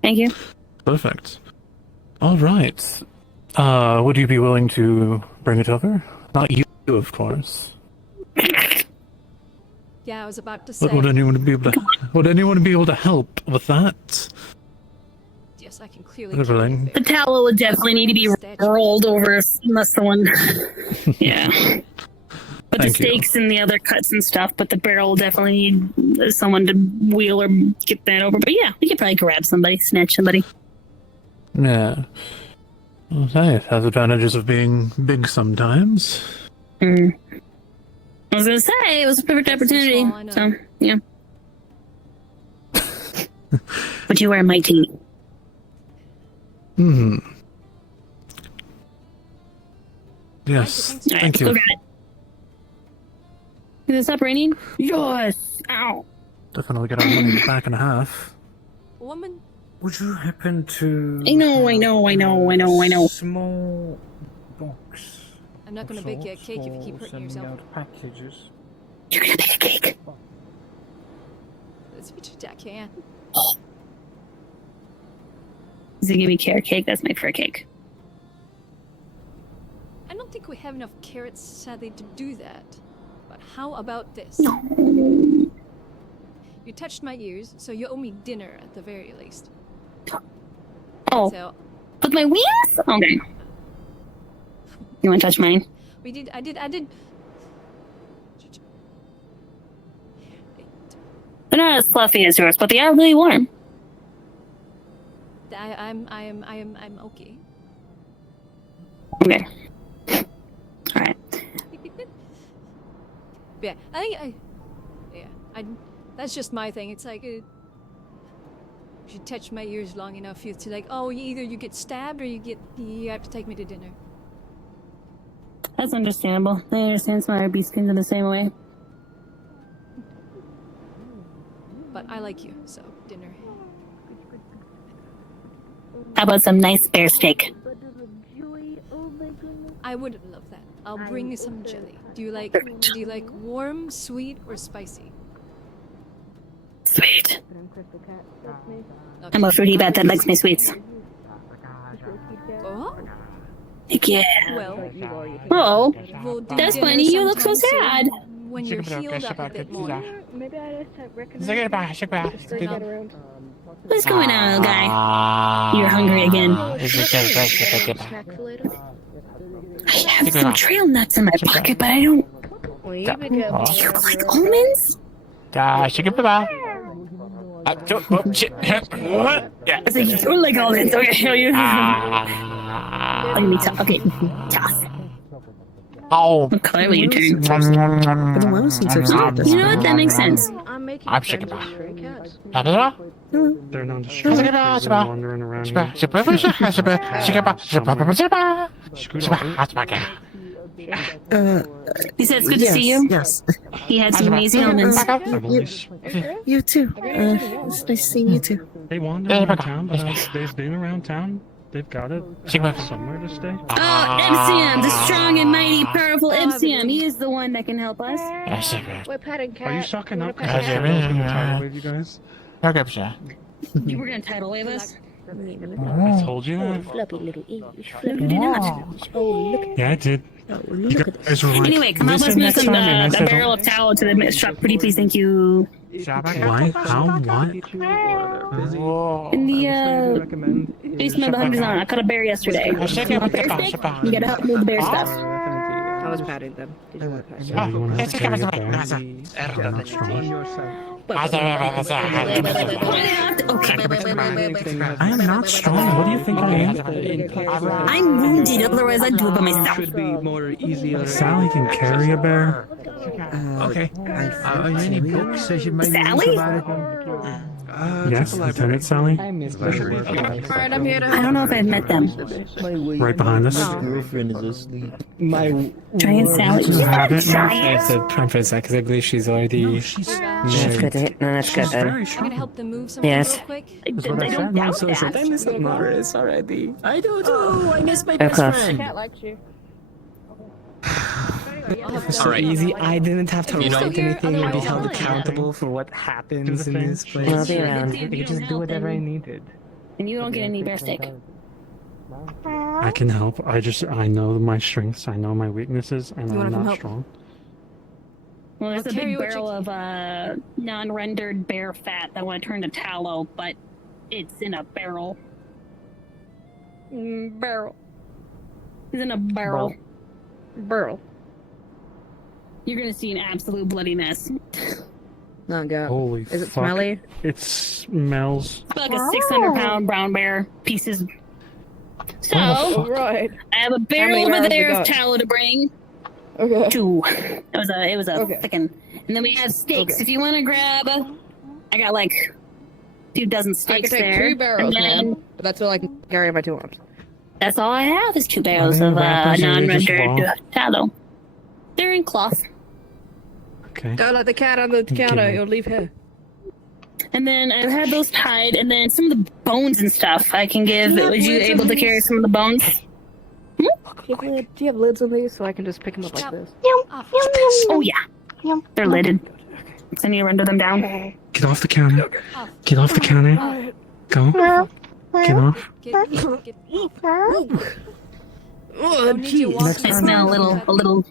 Thank you. Perfect. Alright. Would you be willing to bring it over? Not you, of course. Yeah, I was about to say. But would anyone be able to help with that? Yes, I can clearly. The tallow would definitely need to be rolled over unless someone. Yeah. But the steaks and the other cuts and stuff, but the barrel will definitely need someone to wheel or get that over. But yeah, we could probably grab somebody, snatch somebody. Yeah. Okay, it has advantages of being big sometimes. I was gonna say, it was a perfect opportunity. So, yeah. But you are mighty. Yes, Alright, thank you. Go get it. Is it stop raining? Yes! Ow! Definitely get our money back in half. Woman? Would you happen to... I know. Small box. I'm not gonna bake you a cake if you keep hurting yourself. Out packages. You're gonna bake a cake. Let's be Jack can. Is it gonna be carrot cake? That's my favorite cake. I don't think we have enough carrots, sadly, to do that. But how about this? No. You touched my ears, so you owe me dinner at the very least. Oh. So, with my wings? Okay. You wanna touch mine? I did. They're not as fluffy as yours, but they are really warm. I'm okay. Okay. Yeah, that's just my thing. It's like, if you touch my ears long enough, it's like, oh, either you get stabbed or you have to take me to dinner. That's understandable. I understand smaller beast skins in the same way. But I like you, so dinner. How about some nice bear steak? I would love that. I'll bring you some jelly. Do you like warm, sweet, or spicy? Sweet. I'm a fruity bat that likes my sweets. Oh? Heck yeah. Well, Oh, we'll do that's dinner funny. You look so sometime sad. soon when you're healed up a bit more. Maybe I just recommend What's going on, little guy? You're hungry again. I have some trail nuts in my pocket, but I don't. Do you like almonds? Yeah. I said you like almonds. Okay, show you. Let me toss. Okay, toss. Oh. Clearly you turn. But the one seems upset. You know what? That makes sense. I'm sick of They're nondescript. They're wandering around here. He said it's good to see you. Yes. He had some amazing almonds. You too. It's nice seeing you too. They wander around town, but they've been around town. They've got it somewhere to stay. Epsium, the strong and mighty, powerful Epsium. He is the one that can help us. We're petting cat. Are you sucking up? Wanna pet Because cat? I'm gonna try to wave you guys. You were gonna tidal wave us? I told you that. Fluffy little ears. You did not. Oh, look. Yeah, I did. You guys were like, Anyway, come help us listen move next some time, and I a said, barrel of tallow to the shop. Pretty please, thank you. why? How? What? In the basement of the Hunter's Island, I caught a bear yesterday. You gotta help move the bear stuff. I was patting them. Did you want to pat So you want to have to carry a bear? Not strong. Okay. I am not strong. What do you think I am? I'm wounded, otherwise I'd do it by myself. Sally can carry a bear. Okay. Are there any books I should maybe Sally? read about it? Yes, Lieutenant Sally. Alright, I'm here to I don't know if I've met them. Right behind us. Girlfriend is asleep. Giant Sally. You have it now? I have to try and fix that because I believe she's already. That's good. No, that's good. I'm gonna help them move some Yes. real quick. I don't doubt that. I missed the Morris already. I don't know. I miss my Of best course. friend. cat likes you. It was so easy. I didn't have to You write don't- anything or be otherwise held I'll- accountable for what happens in this I'll place. be around. I could just do whatever I needed. And you don't get any bear steak. I can help. I know my strengths. I know my weaknesses, and You I'm wanna come not help? strong. Well, there's I'll a carry big what you barrel of non-rendered bear fat that I want to turn to tallow, but it's in a barrel. Barrel. It's in a barrel. Burl. You're gonna see an absolute bloody mess. Oh god. Holy Is it fuck. smelly? It smells. It's like a 600-pound brown bear pieces. So, Oh, right. I have a barrel many over rounds there we of got? tallow to bring. Okay. 2. It was a Okay. thickin'. And then we have steaks. Okay. If you want to grab, I got like 2 dozen I steaks can take there. 2 barrels, and then man. But that's all I can carry in my 2 arms. That's all I have is 2 barrels they of wrappers or they just non-rendered raw? tallow. They're in cloth. Okay. Don't let the cat on the counter. You'll leave here. And then I had those tied, and then some of the bones and stuff I can give. Do you have Was you lids on able to these? carry some of the bones? Do you have lids on these so I can just pick them up like this? Oh yeah, they're lidded. So I need to render them down. Get off the counter. Get off the counter. Go. Get off. Oh, jeez. I smell a little.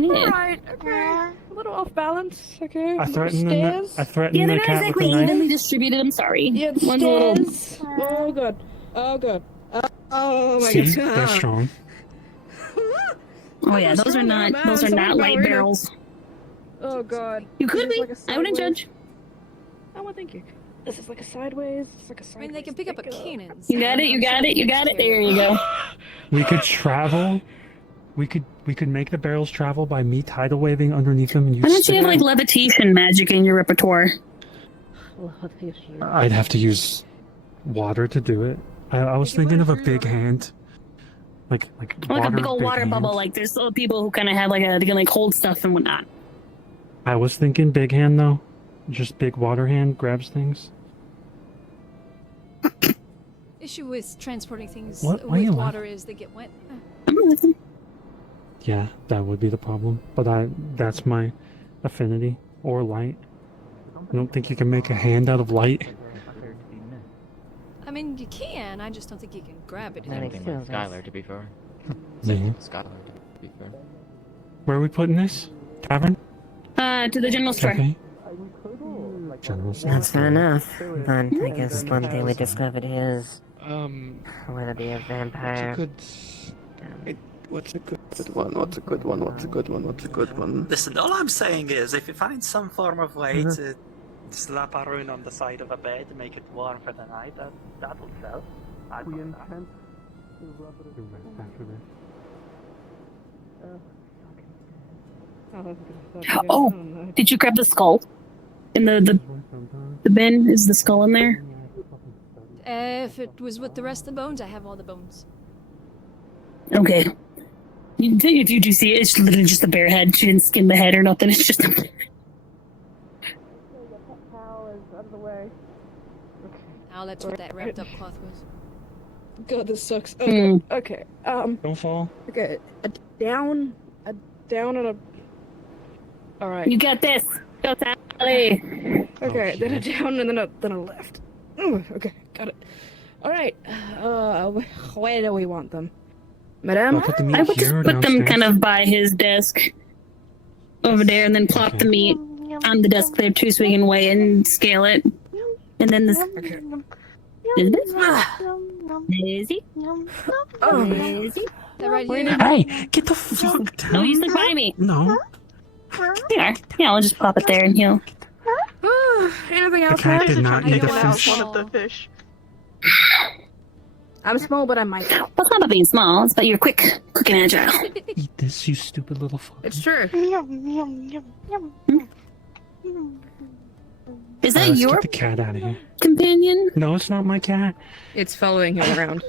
Yeah. Alright, okay. A little off balance, okay. I threatened Stairs. I threatened Yeah, they're the not cat with exactly a knife. evenly distributed. I'm sorry. Yeah, the One's a little. stairs. Oh god. Oh god. Oh my See, god. they're strong. Oh yeah, those are not light barrels. Oh god. You could This is be. like a I wouldn't sideways- judge. Oh, well, thank you. This is like a sideways. It's like a sideways. I mean, they can pick up a cannon. You got it. You got it. You got it. There you go. We could travel we could make the barrels travel by me tidal waving underneath them and you. Why don't you have like levitation magic in your repertoire? I'd have to use water to do it. I was thinking of a big hand, like a big old big water hand. bubble. Like there's still people who kind of have like they can like hold stuff and whatnot. I was thinking big hand though, just big water hand grabs things. Issue with transporting things What? Why with you water is they get wet. Yeah, that would be the problem. But that's my affinity. Or light. I don't think you can make a hand out of light. I mean, you can. I just don't think you can grab it. That makes Something like sense. Skylar, to be fair. Yeah. Skylar, to be fair. Where are we putting this? Tavern? To the general store. Okay. General store. That's fair enough. But I guess one thing we discovered is whether be a vampire. What's a good one? What's a good one? What's a good one? What's a good one? Listen, all I'm saying is, if you find some form of way to slap a rune on the side of a bed to make it warm for the night, that will sell. We intend Oh, did you grab the skull? In the bin? Is the skull in there? If it was with the rest of the bones, I have all the bones. Okay. Did you see it? It's literally just a bare head. She didn't skin the head or nothing. It's just a... Now that's what that wrapped up cloth was. God, this sucks. Okay. Okay. Don't fall. Okay. A down and a. All right. You got this. Go, Sally. Okay. Then a down and then a left. Ooh, okay. Got it. All right. Where do we want them, Madame? I would just put them kind of by his desk over there, and then plop the meat on the desk there too, so we can weigh and scale it. And then this. Okay. Is this? Lizzie? Oh, Lizzie? That right here. Hey, get the fuck down. Oh, you stood by me. No. There. Yeah, I'll just pop it there and he'll. Anything The else? cat did not eat a Anyone else fish. wanted the fish? I'm small, but I'm mighty. Well, it's not about being small, it's about you're quick and agile. Eat this, you stupid little fuck. It's true. Is that Let's your get the cat out of here. companion? No, it's not my cat. It's following him around,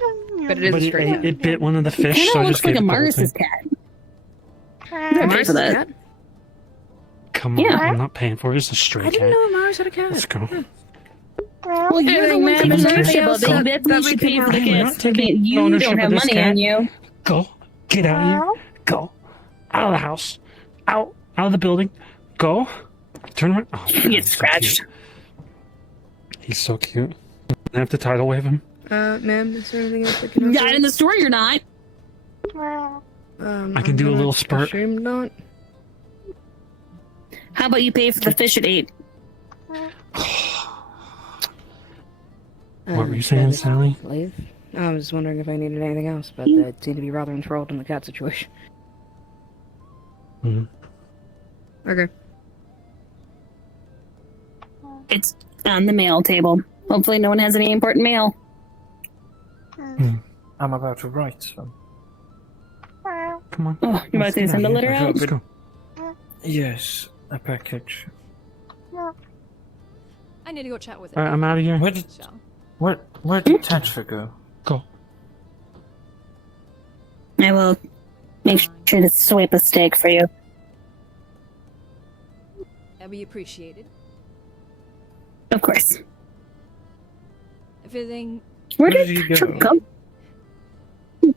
but it is But a it, stray cat. it bit one of the fish, Kind so of I looks just like gave a it the whole Maris's thing. cat. I'm ready for that. Come on, Yeah. I'm not paying for it. It's a stray I cat. didn't know Mars had a cat. Let's go. Well, you're the Anything, one man, taking anything ownership else of it. You that definitely we should can pay for the have? We're not kids. taking You ownership don't of have this money cat. on you. Go. Get out of here. Go. Out of the house. Out of the building. Go. Turn around. Oh, You God, get he's so scratched. cute. He's so cute. I have to tidal wave him. Ma'am, is there anything else I can help Not in the store, you're not. I can do a little spurt. Assume not. How about you pay for the fish at 8? What were you saying, Sally? Leave. I was wondering if I needed anything else, but they seem to be rather enthralled in the cat situation. Okay. It's on the mail table. Hopefully no one has any important mail. I'm about to write them. Come on. Oh, you're about to send a letter out? Let's go. Yes, a package. I need to go chat with it. Alright, I'm out of here. Where did Tetra go? Go. I will make sure to swipe a steak for you. That'd be appreciated. Of course. Everything. Where Where did did you Tetra go? go?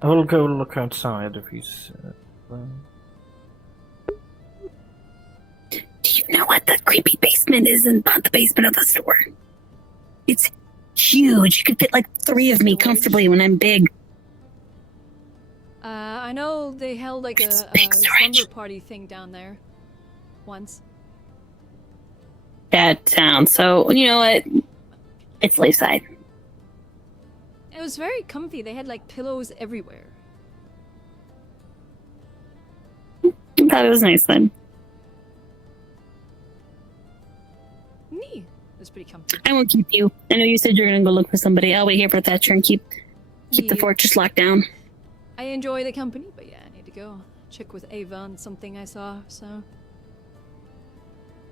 I will go look outside if he's. Do you know what the creepy basement is in the basement of the store? It's huge. You could fit like 3 of me comfortably when I'm big. I know they held like a slumber party thing down there once. That sounds so. You know what? It's Lakeside. It was very comfy. They had like pillows everywhere. I thought it was nice then. Neat. It was pretty comfy. I won't keep you. I know you said you're gonna go look for somebody. I'll wait here for Thatcher and keep the fortress locked down. I enjoy the company, but yeah, I need to go check with Ava on something I saw. So.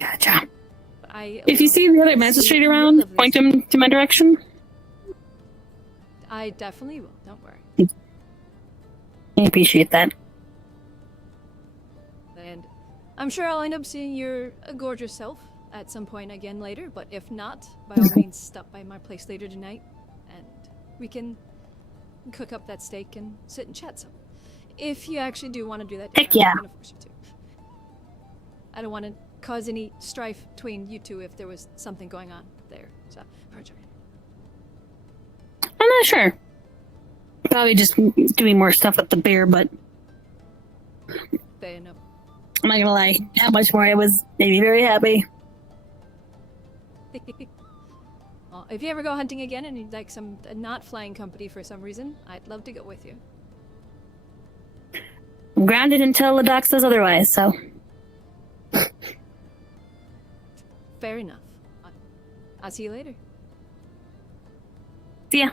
Gotcha. I If you see the other magistrate around, point him to my direction. I definitely will. Don't worry. I appreciate that. And I'm sure I'll end up seeing your gorgeous self at some point again later. But if not, by all means, stop by my place later tonight, and we can cook up that steak and sit and chat some. If you actually do want to do that, Heck yeah. I'm gonna force you to. I don't want to cause any strife between you two if there was something going on there. So, I'm not sure. Probably just doing more stuff with the bear, but fair enough. I'm not gonna lie. How much more I was made me very happy. Well, if you ever go hunting again and you'd like some not flying company for some reason, I'd love to go with you. I'm grounded until the doc says otherwise, so. Fair enough. I'll see you later. See ya.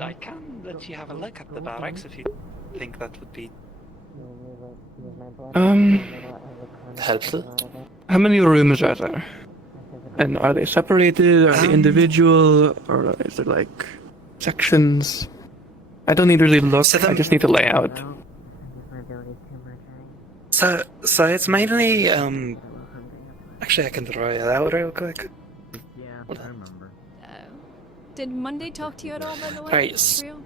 I can let you have a look at the barracks if you think that would be helpful. How many rooms are there? And are they separated? Are they individual? Or is it like sections? I don't need to really look. I just need to lay out. So it's mainly actually I can draw it out real quick. I remember. Did Monday talk to you at all, by the way? Right. Real?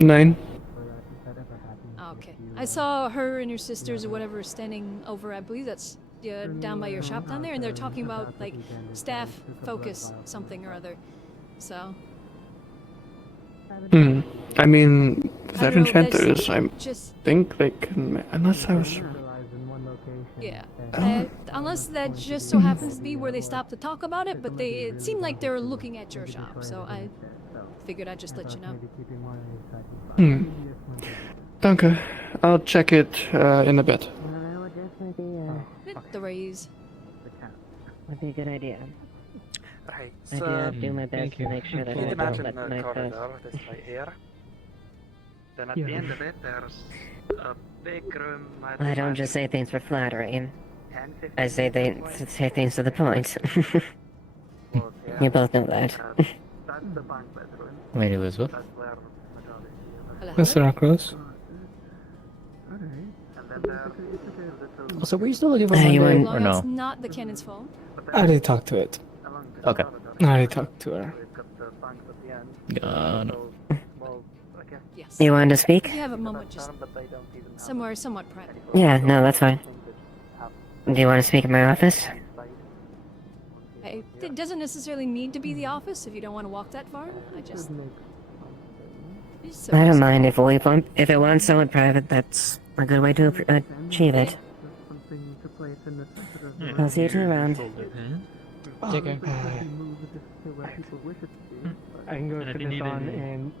9. Oh, okay. I saw her and your sisters or whatever standing over, I believe that's down by your shop down there, and they're talking about, like, staff focus something or other. So. I mean, they're don't know, enchanters. I just- think they can. Unless I was. Yeah. Unless that just so happens to be where they stopped to talk about it, but it seemed like they were looking at your shop, so I figured I'd just let you know. Danke. I'll check it in a bit. The raise. Would be a good idea. Right, I do so have to do my best to make sure that you'd I don't imagine let the my corridor that's right here. Then at the end of it, there's a big room. I don't just say things for flattery. I say things to the point. You both know that. That's the bunk bedroom. Wait, Elizabeth? That's where majority of Mr. Rockrose. So were you still looking for You Monday, want- or It's no? not the cannon's fault. I already talked to it. Okay. I already talked to her. No. Yes. You wanted to speak? If you have a moment, just somewhere somewhat private. Yeah, no, that's fine. Do you want to speak in my office? It doesn't necessarily need to be the office if you don't want to walk that far. I just I don't mind if it wants someone private. That's a good way to achieve it. I'll see you two around. Take care. I can go to this on and.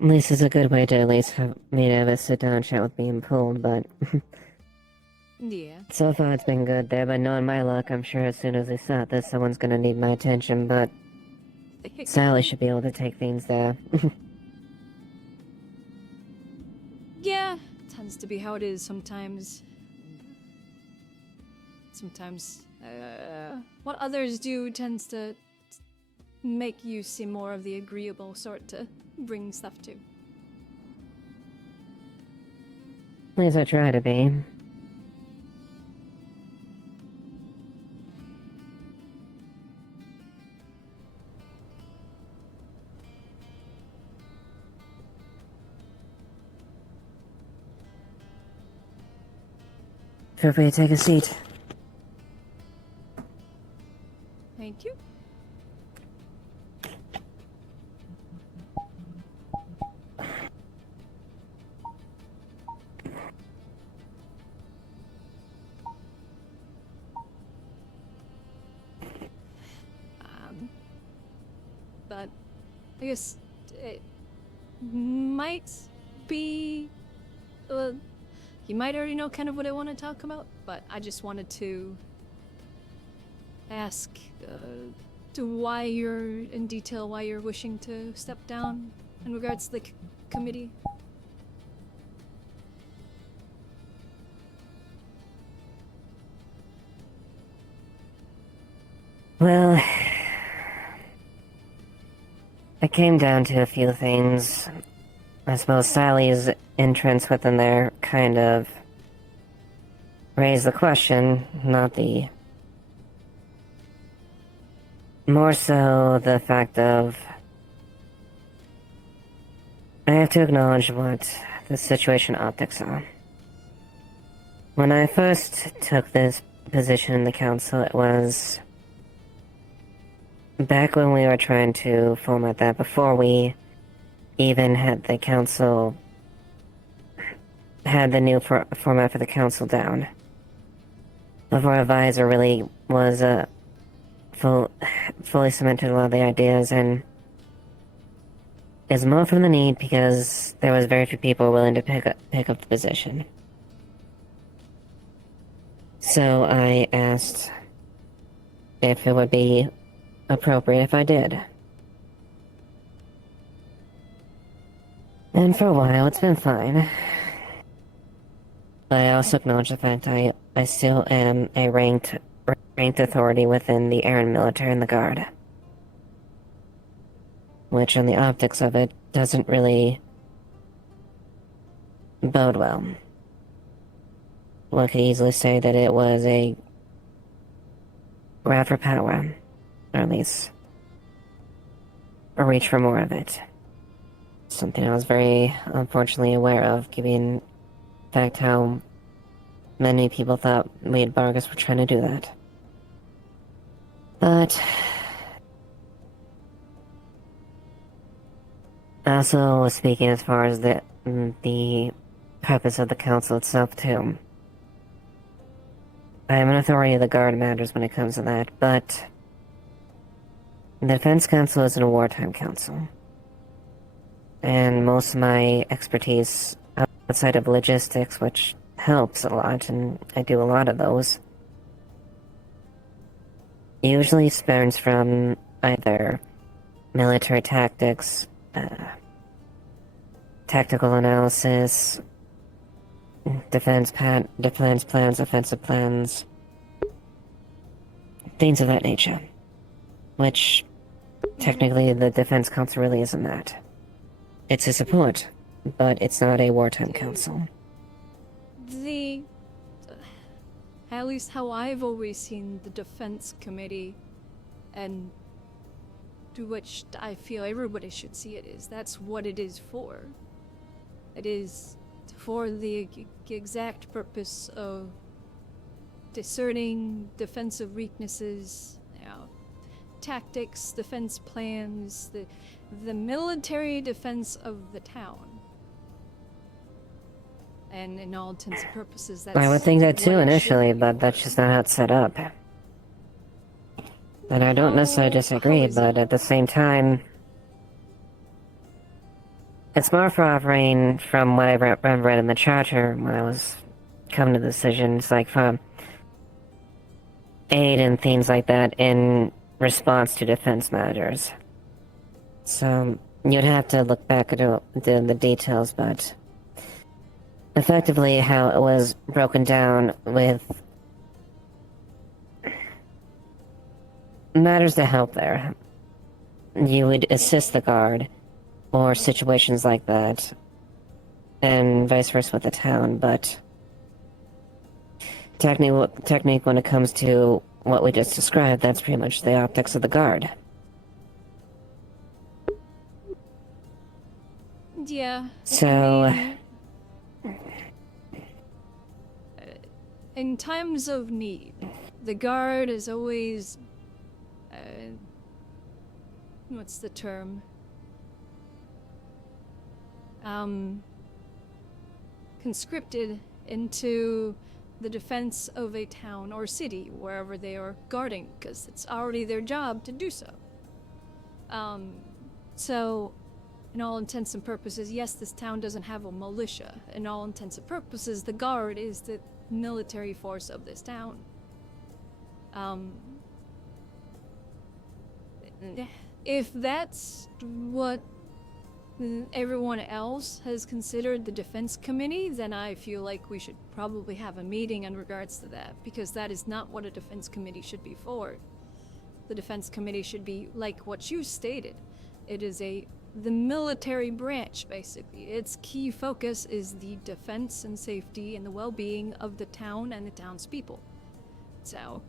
This is a good way to at least have me to have a sit-down chat with being pulled, but yeah. so far it's been good there. But knowing my luck, I'm sure as soon as they start this, someone's gonna need my attention. But Sally should be able to take things there. Yeah, tends to be how it is sometimes. Sometimes, what others do tends to make you seem more of the agreeable sort to bring stuff to. At least I try to be. Feel free to take a seat. Thank you. But I guess it might be. You might already know kind of what I want to talk about, but I just wanted to ask to why you're in detail why you're wishing to step down in regards to the committee. Well, it came down to a few things. I suppose Sally's entrance within there kind of raised the question, not the... More so the fact of... I have to acknowledge what the situation optics are. When I first took this position in the council, it was... back when we were trying to format that, before we even had the council... had the new format for the council down. Before Advisor really was fully cemented a lot of the ideas, and it's more from the need because there was very few people willing to pick up the position. So I asked if it would be appropriate if I did. And for a while, it's been fine. But I also acknowledge the fact I still am a ranked authority within the Air and Military and the Guard. Which, on the optics of it, doesn't really bode well. One could easily say that it was a grab for power, or at least a reach for more of it. Something I was very unfortunately aware of, given the fact how many people thought we at Vargas were trying to do that. But also speaking as far as the purpose of the council itself too. I am an authority of the Guard matters when it comes to that, but the Defense Council isn't a wartime council. And most of my expertise outside of logistics, which helps a lot, and I do a lot of those, usually stems from either military tactics, tactical analysis, defense plans, offensive plans, things of that nature. Which, technically, the Defense Council really isn't that. It's a support, but it's not a wartime council. At least how I've always seen the Defense Committee, and to which I feel everybody should see it is, that's what it is for. It is for the exact purpose of discerning defensive weaknesses, tactics, defense plans, the military defense of the town. And in all intents and purposes, that's... I would think that too initially, but that's just not how it's set up. And I don't necessarily disagree, but at the same time, it's more for offering, from what I've read in the charter when I was coming to decisions, like for aid and things like that in response to defense matters. So you'd have to look back at the details, but effectively how it was broken down with matters to help there. You would assist the Guard or situations like that, and vice versa with the town, but technically when it comes to what we just described, that's pretty much the optics of the Guard. Yeah. So... in times of need, the Guard is always what's the term? Conscripted into the defense of a town or city, wherever they are guarding, because it's already their job to do so. So, in all intents and purposes, yes, this town doesn't have a militia. In all intents and purposes, the guard is the military force of this town. If that's what everyone else has considered the defense committee, then I feel like we should probably have a meeting in regards to that, because that is not what a defense committee should be for. The defense committee should be like what you stated. It is the military branch, basically. Its key focus is the defense and safety and the well-being of the town and the townspeople. So,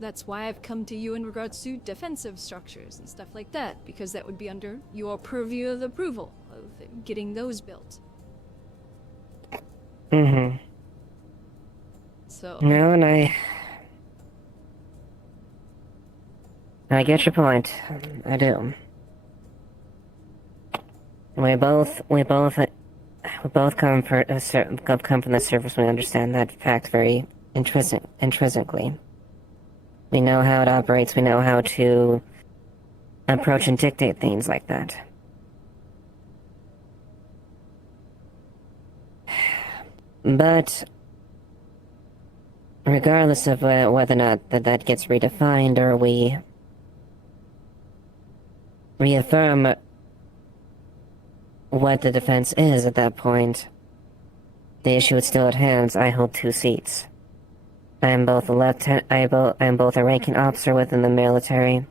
that's why I've come to you in regards to defensive structures and stuff like that, because that would be under your purview of approval of getting those built. Mm-hmm. So... No, and I get your point. I do. We both come from the surface. We understand that fact very intrinsically. We know how it operates. We know how to approach and dictate things like that. But regardless of whether or not that gets redefined, or we reaffirm what the defense is at that point, the issue is still at hand. I hold 2 seats. I am both a both a ranking officer within the military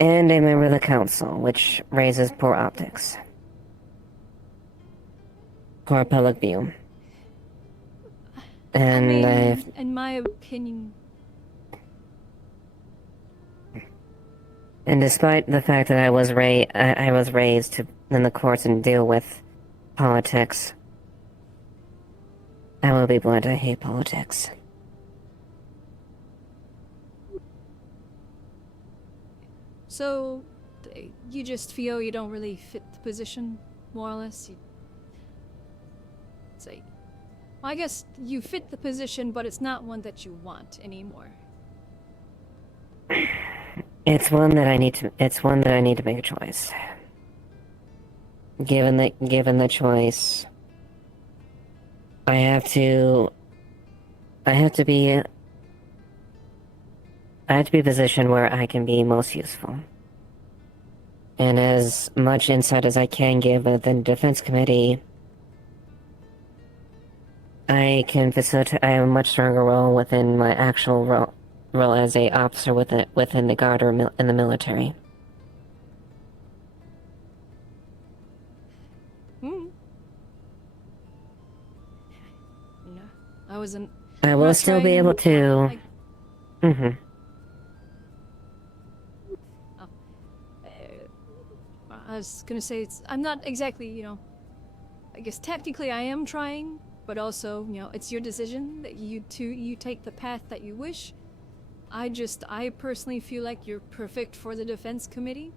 and a member of the council, which raises poor optics. Poor public view. And in my opinion... And despite the fact that I was raised in the courts and deal with politics, I will be blunt, I hate politics. So, you just feel you don't really fit the position, more or less? Say, well, I guess you fit the position, but it's not one that you want anymore. It's one that I need to make a choice. Given the choice, I have to be in a position where I can be most useful. And as much insight as I can give within the defense committee, I can facilitate. I have a much stronger role within my actual role as a officer within the guard or in the military. No, I wasn't. I will still be able to. I was gonna say I'm not exactly, I guess technically I am trying, but also, it's your decision that you take the path that you wish. I personally feel like you're perfect for the defense committee.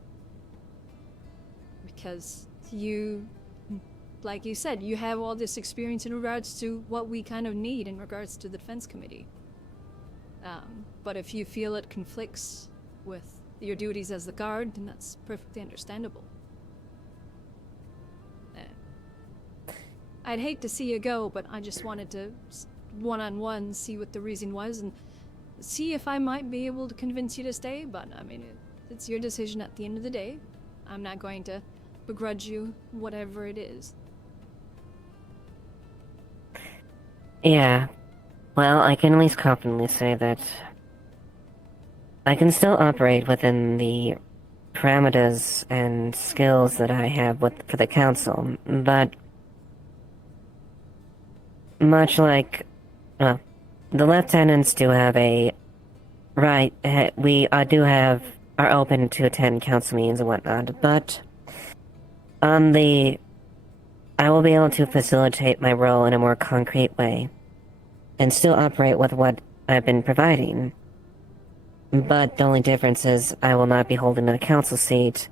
Because you, like you said, you have all this experience in regards to what we kind of need in regards to the defense committee. But if you feel it conflicts with your duties as the guard, then that's perfectly understandable. I'd hate to see you go, but I just wanted to one-on-one see what the reason was and see if I might be able to convince you to stay, but I mean, it's your decision at the end of the day. I'm not going to begrudge you whatever it is. Yeah. Well, I can at least confidently say that I can still operate within the parameters and skills that I have for the council, but much like, well, the lieutenants do have a right. Are open to attend council meetings and whatnot, but I will be able to facilitate my role in a more concrete way, and still operate with what I've been providing. But the only difference is I will not be holding a council seat,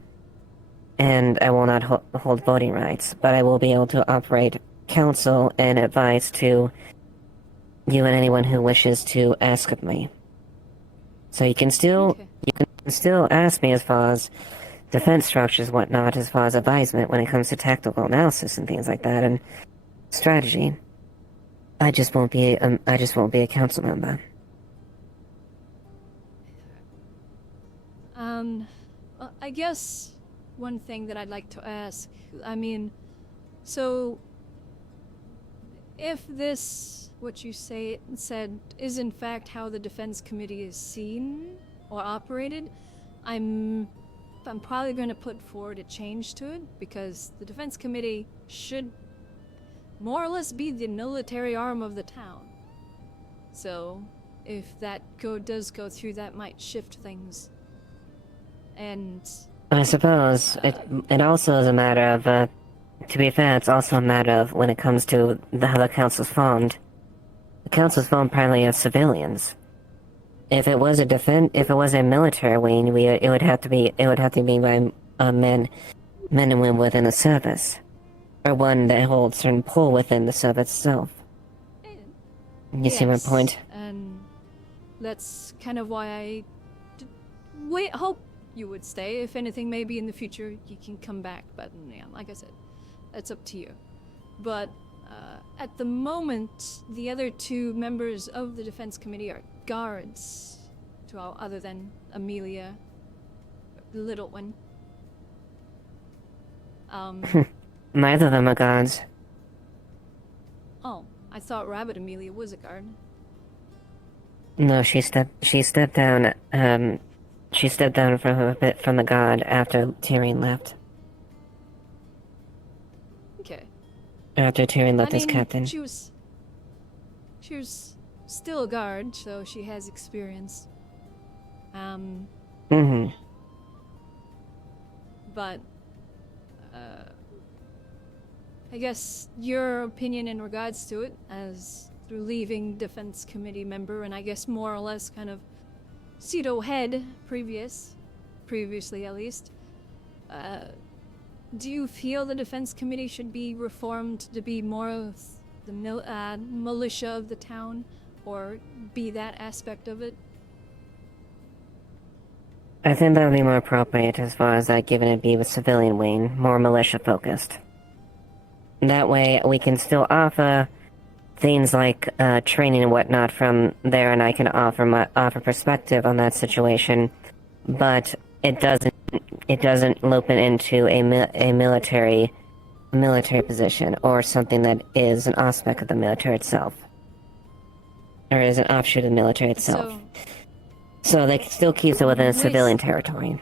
and I will not hold voting rights, but I will be able to operate counsel and advice to you and anyone who wishes to ask of me. So you can still ask me as far as defense structures, whatnot, as far as advisement when it comes to tactical analysis and things like that, and strategy. I just won't be a council member. I guess one thing that I'd like to ask, I mean, so if this, what you said, is in fact how the defense committee is seen or operated, I'm probably going to put forward a change to it, because the defense committee should more or less be the military arm of the town. So if that does go through, that might shift things. And I suppose it also is a matter of, to be fair, it's also a matter of when it comes to how the council's formed. The council's formed primarily of civilians. If it was a military wing, it would have to be by men and women within the service, or one that holds certain pull within the service itself. You see my point? And that's kind of why I hope you would stay. If anything, maybe in the future you can come back, but yeah, like I said, that's up to you. But at the moment, the other two members of the defense committee are guards, other than Amelia, the little one. Neither of them are guards. Oh, I thought Rabbit Amelia was a guard. No, she stepped down. She stepped down from the guard after Tyrion left. Okay. After Tyrion left as captain. She was still a guard, so she has experience. But I guess your opinion in regards to it, as the leaving defense committee member, and I guess more or less kind of pseudo head previously at least, do you feel the defense committee should be reformed to be more of the militia of the town, or be that aspect of it? I think that would be more appropriate as far as given it be with civilian wing, more militia focused. That way we can still offer things like training and whatnot from there, and I can offer perspective on that situation, but it doesn't loop it into a military position or something that is an aspect of the military itself, or is an offshoot of the military itself. So they still keeps it within civilian territory.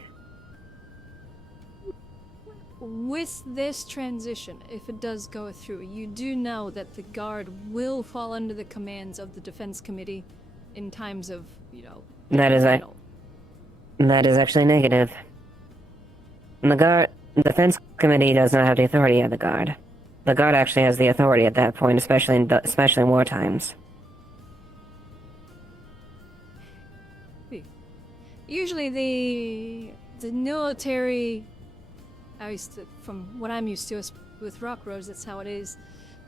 With this transition, if it does go through, you do know that the guard will fall under the commands of the defense committee in times of, That is actually negative. The defense committee does not have the authority of the guard. The guard actually has the authority at that point, especially in war times. Usually the military, from what I'm used to with Rockrose, that's how it is.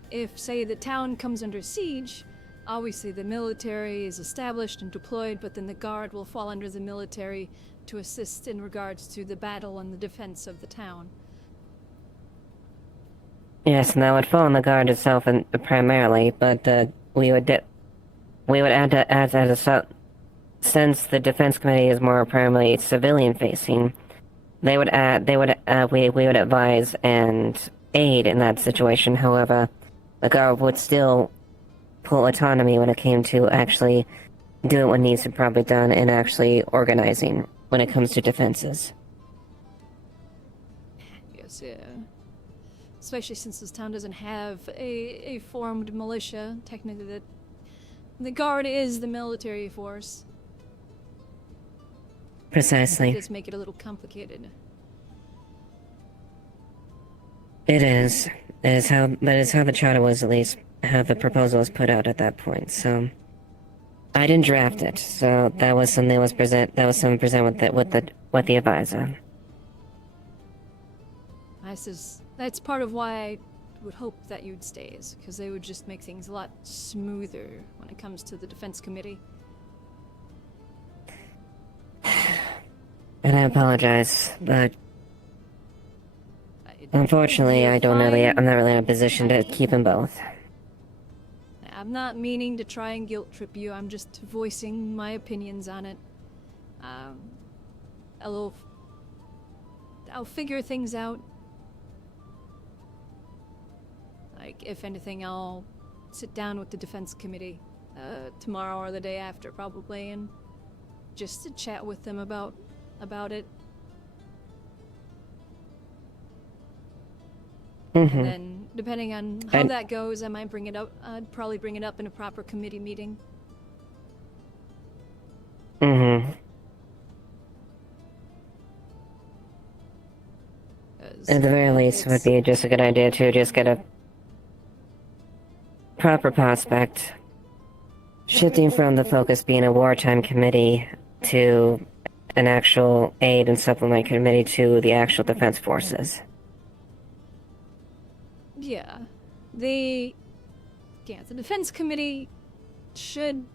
If, say, the town comes under siege, obviously the military is established and deployed, but then the guard will fall under the military to assist in regards to the battle and the defense of the town. Yes, and that would fall on the guard itself primarily, but we would add to as a since the defense committee is more primarily civilian facing, we would advise and aid in that situation. However, the guard would still pull autonomy when it came to actually doing what needs to be probably done and actually organizing when it comes to defenses. Yes, yeah. Especially since this town doesn't have a formed militia, technically the guard is the military force. Precisely. It does make it a little complicated. It is. That is how the charter was, at least how the proposal was put out at that point. So I didn't draft it, so that was something that was present with the advisor. That's part of why I would hope that you'd stay, is because they would just make things a lot smoother when it comes to the defense committee. And I apologize, but unfortunately, I'm not really in a position to keep them both. I'm not meaning to try and guilt trip you. I'm just voicing my opinions on it. I'll figure things out. Like, if anything, I'll sit down with the defense committee tomorrow or the day after, probably, and just to chat with them about it. And then, depending on how that goes, I might bring it up. I'd probably bring it up in a proper committee meeting. At the very least, it would be just a good idea to just get a proper prospect. Shifting from the focus being a wartime committee to an actual aid and supplement committee to the actual defense forces. Yeah. The defense committee should,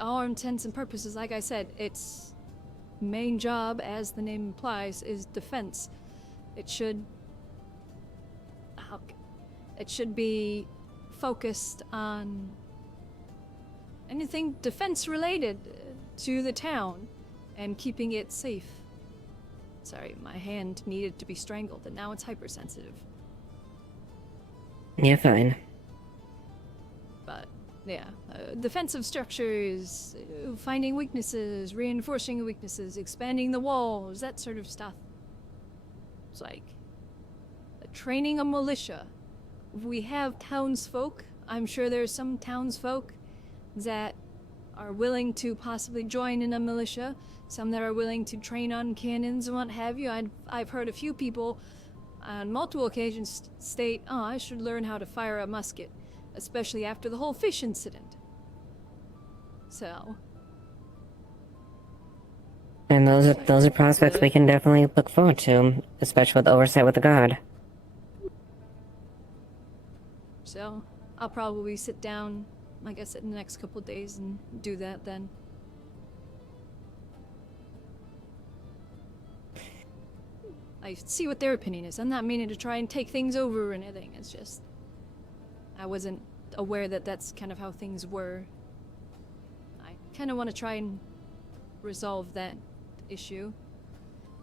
all intents and purposes, like I said, its main job, as the name implies, is defense. It should be focused on anything defense related to the town and keeping it safe. Sorry, my hand needed to be strangled and now it's hypersensitive. You're fine. But yeah, defensive structures, finding weaknesses, reinforcing weaknesses, expanding the walls, that sort of stuff. It's like training a militia. We have townsfolk. I'm sure there's some townsfolk that are willing to possibly join in a militia. Some that are willing to train on cannons and what have you. I've heard a few people on multiple occasions state, "Oh, I should learn how to fire a musket," especially after the whole fish incident. So. And those are prospects we can definitely look forward to, especially with oversight with the guard. So, I'll probably sit down, like I said, in the next couple of days and do that then. I see what their opinion is. I'm not meaning to try and take things over or anything. It's just, I wasn't aware that that's kind of how things were. I kind of want to try and resolve that issue.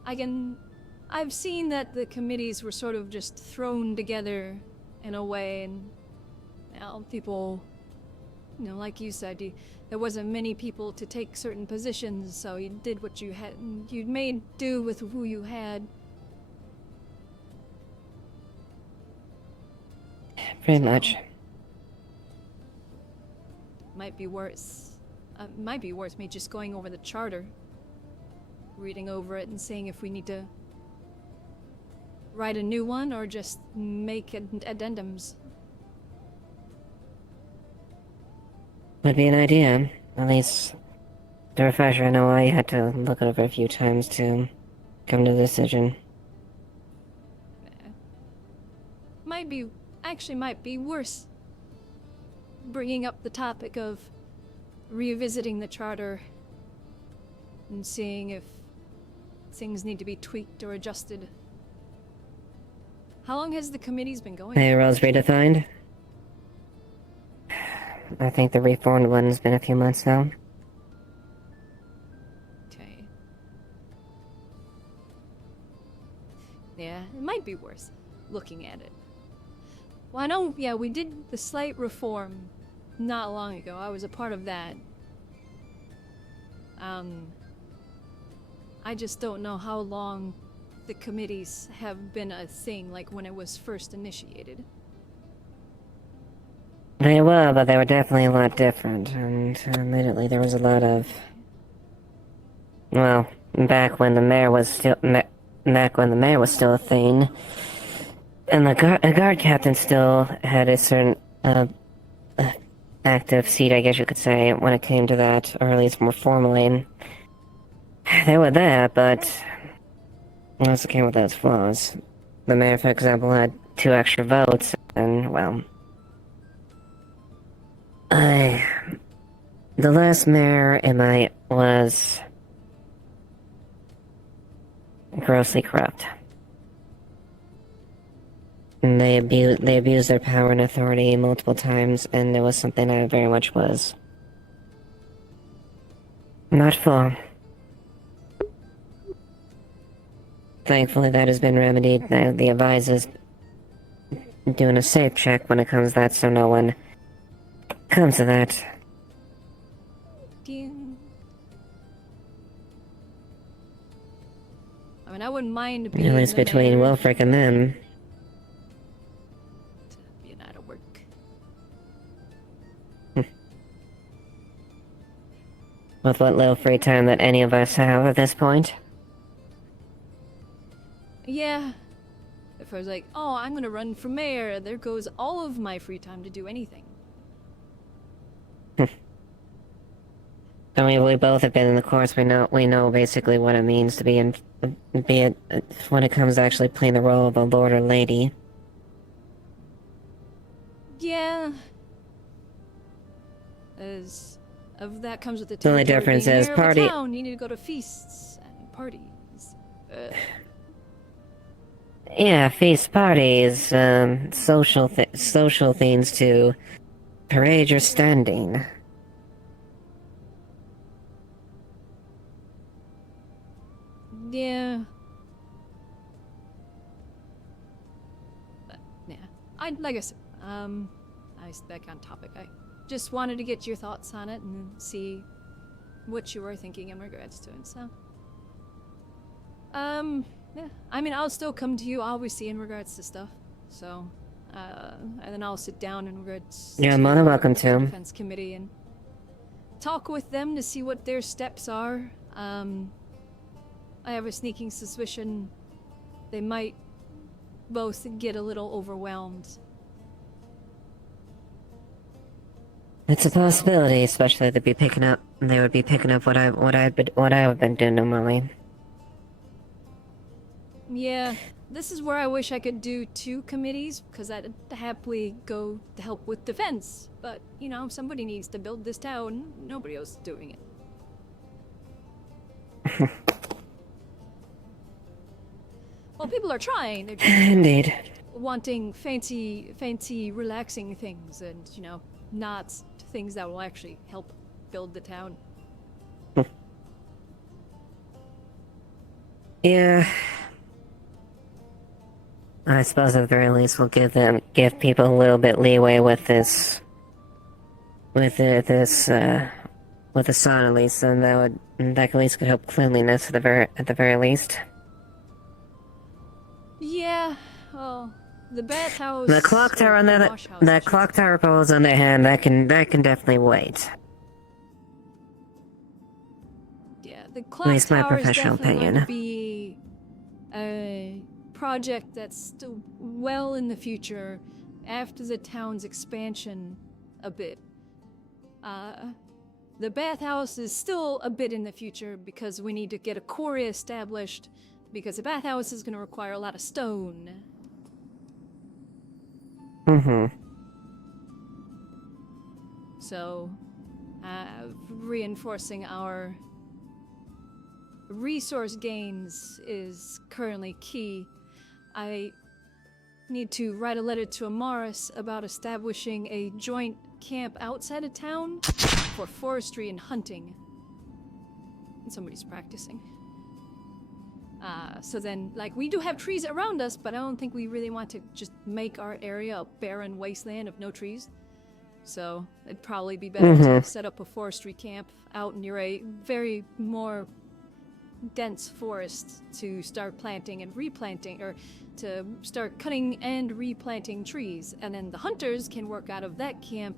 I've seen that the committees were sort of just thrown together in a way, and now people, like you said, there wasn't many people to take certain positions, so you did what you had, and you made do with who you had. Pretty much. Might be worse me just going over the charter, reading over it and seeing if we need to write a new one or just make addendums. Would be an idea. At least, the refresher, I know I had to look it over a few times to come to the decision. Might be worse bringing up the topic of revisiting the charter and seeing if things need to be tweaked or adjusted. How long has the committees been going? Payroll's redefined. I think the reformed one's been a few months now. Okay. Yeah, it might be worse looking at it. Well, I know, yeah, we did the slight reform not long ago. I was a part of that. I just don't know how long the committees have been a thing, like when it was first initiated. They were, but they were definitely a lot different, and admittedly there was a lot of... Well, back when the mayor was still a thing, and the guard captain still had a certain active seat, I guess you could say, when it came to that, or at least more formally. They were there, but it also came with those flaws. The mayor, for example, had 2 extra votes, and, well... The last mayor was... grossly corrupt. And they abused their power and authority multiple times, and it was something I very much was not for. Thankfully, that has been remedied. Now the advisor's doing a safe check when it comes to that, so no one comes to that. I mean, I wouldn't mind being At least the between mayor. Wilfric and them. Being out of work. With what little free time that any of us have at this point. Yeah. If I was like, oh, I'm gonna run for mayor, there goes all of my free time to do anything. I mean, we both have been in the course. We know basically what it means to be when it comes to actually playing the role of a lord or lady. Yeah. As of that comes with the The only territory of difference being is mayor of a party- town, you need to go to feasts and parties. Yeah, feast parties, social things to parade your standing. Yeah. But, yeah. Like I said, back on topic. I just wanted to get your thoughts on it and see what you were thinking in regards to it, so. Yeah. I mean, I'll still come to you, obviously, in regards to stuff, so. And then I'll sit down in regards You're to more than welcome the to. defense committee and talk with them to see what their steps are. I have a sneaking suspicion they might both get a little overwhelmed. It's a possibility, especially they would be picking up what I've been doing normally. Yeah, this is where I wish I could do 2 committees, because I'd happily go to help with defense. But, you know, somebody needs to build this town. Nobody else is doing it. Well, people are trying. They're just Indeed. wanting fancy, relaxing things, and, you know, not things that will actually help build the town. Yeah. I suppose at the very least we'll give people a little bit leeway with this, with the sun at least, and that at least could help cleanliness at the very least. Yeah, well, the bathhouse. The clock tower on that clock tower poles on their hand, that can definitely wait. Yeah, the clock At least my tower is professional definitely going opinion. to be a project that's still well in the future after the town's expansion a bit. The bathhouse is still a bit in the future because we need to get a quarry established, because the bathhouse is going to require a lot of stone. So, reinforcing our resource gains is currently key. I need to write a letter to Amaris about establishing a joint camp outside of town for forestry and hunting. And somebody's practicing. So then, like, we do have trees around us, but I don't think we really want to just make our area a barren wasteland of no trees. So it'd probably be better to set up a forestry camp out near a very more dense forest to start planting and replanting, or to start cutting and replanting trees. And then the hunters can work out of that camp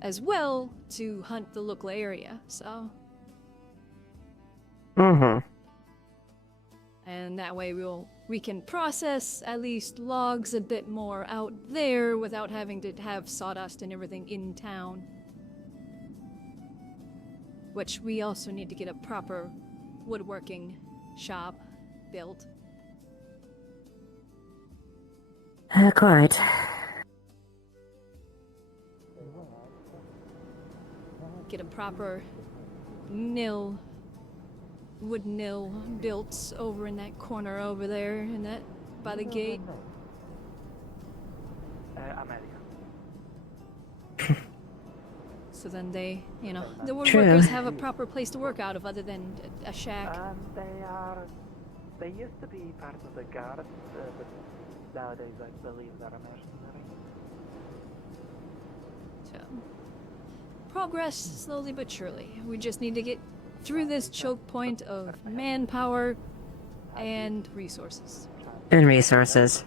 as well to hunt the local area, so. And that way we can process at least logs a bit more out there without having to have sawdust and everything in town. which we also need to get a proper woodworking shop built. Quite. Get a proper wood mill built over in that corner over there, in that by the gate. So then they, the woodworkers have a proper place to work out of other than a shack. They used to be part of the guard, but nowadays I believe they're a mercenary. So, progress slowly but surely. We just need to get through this choke point of manpower and resources. And resources.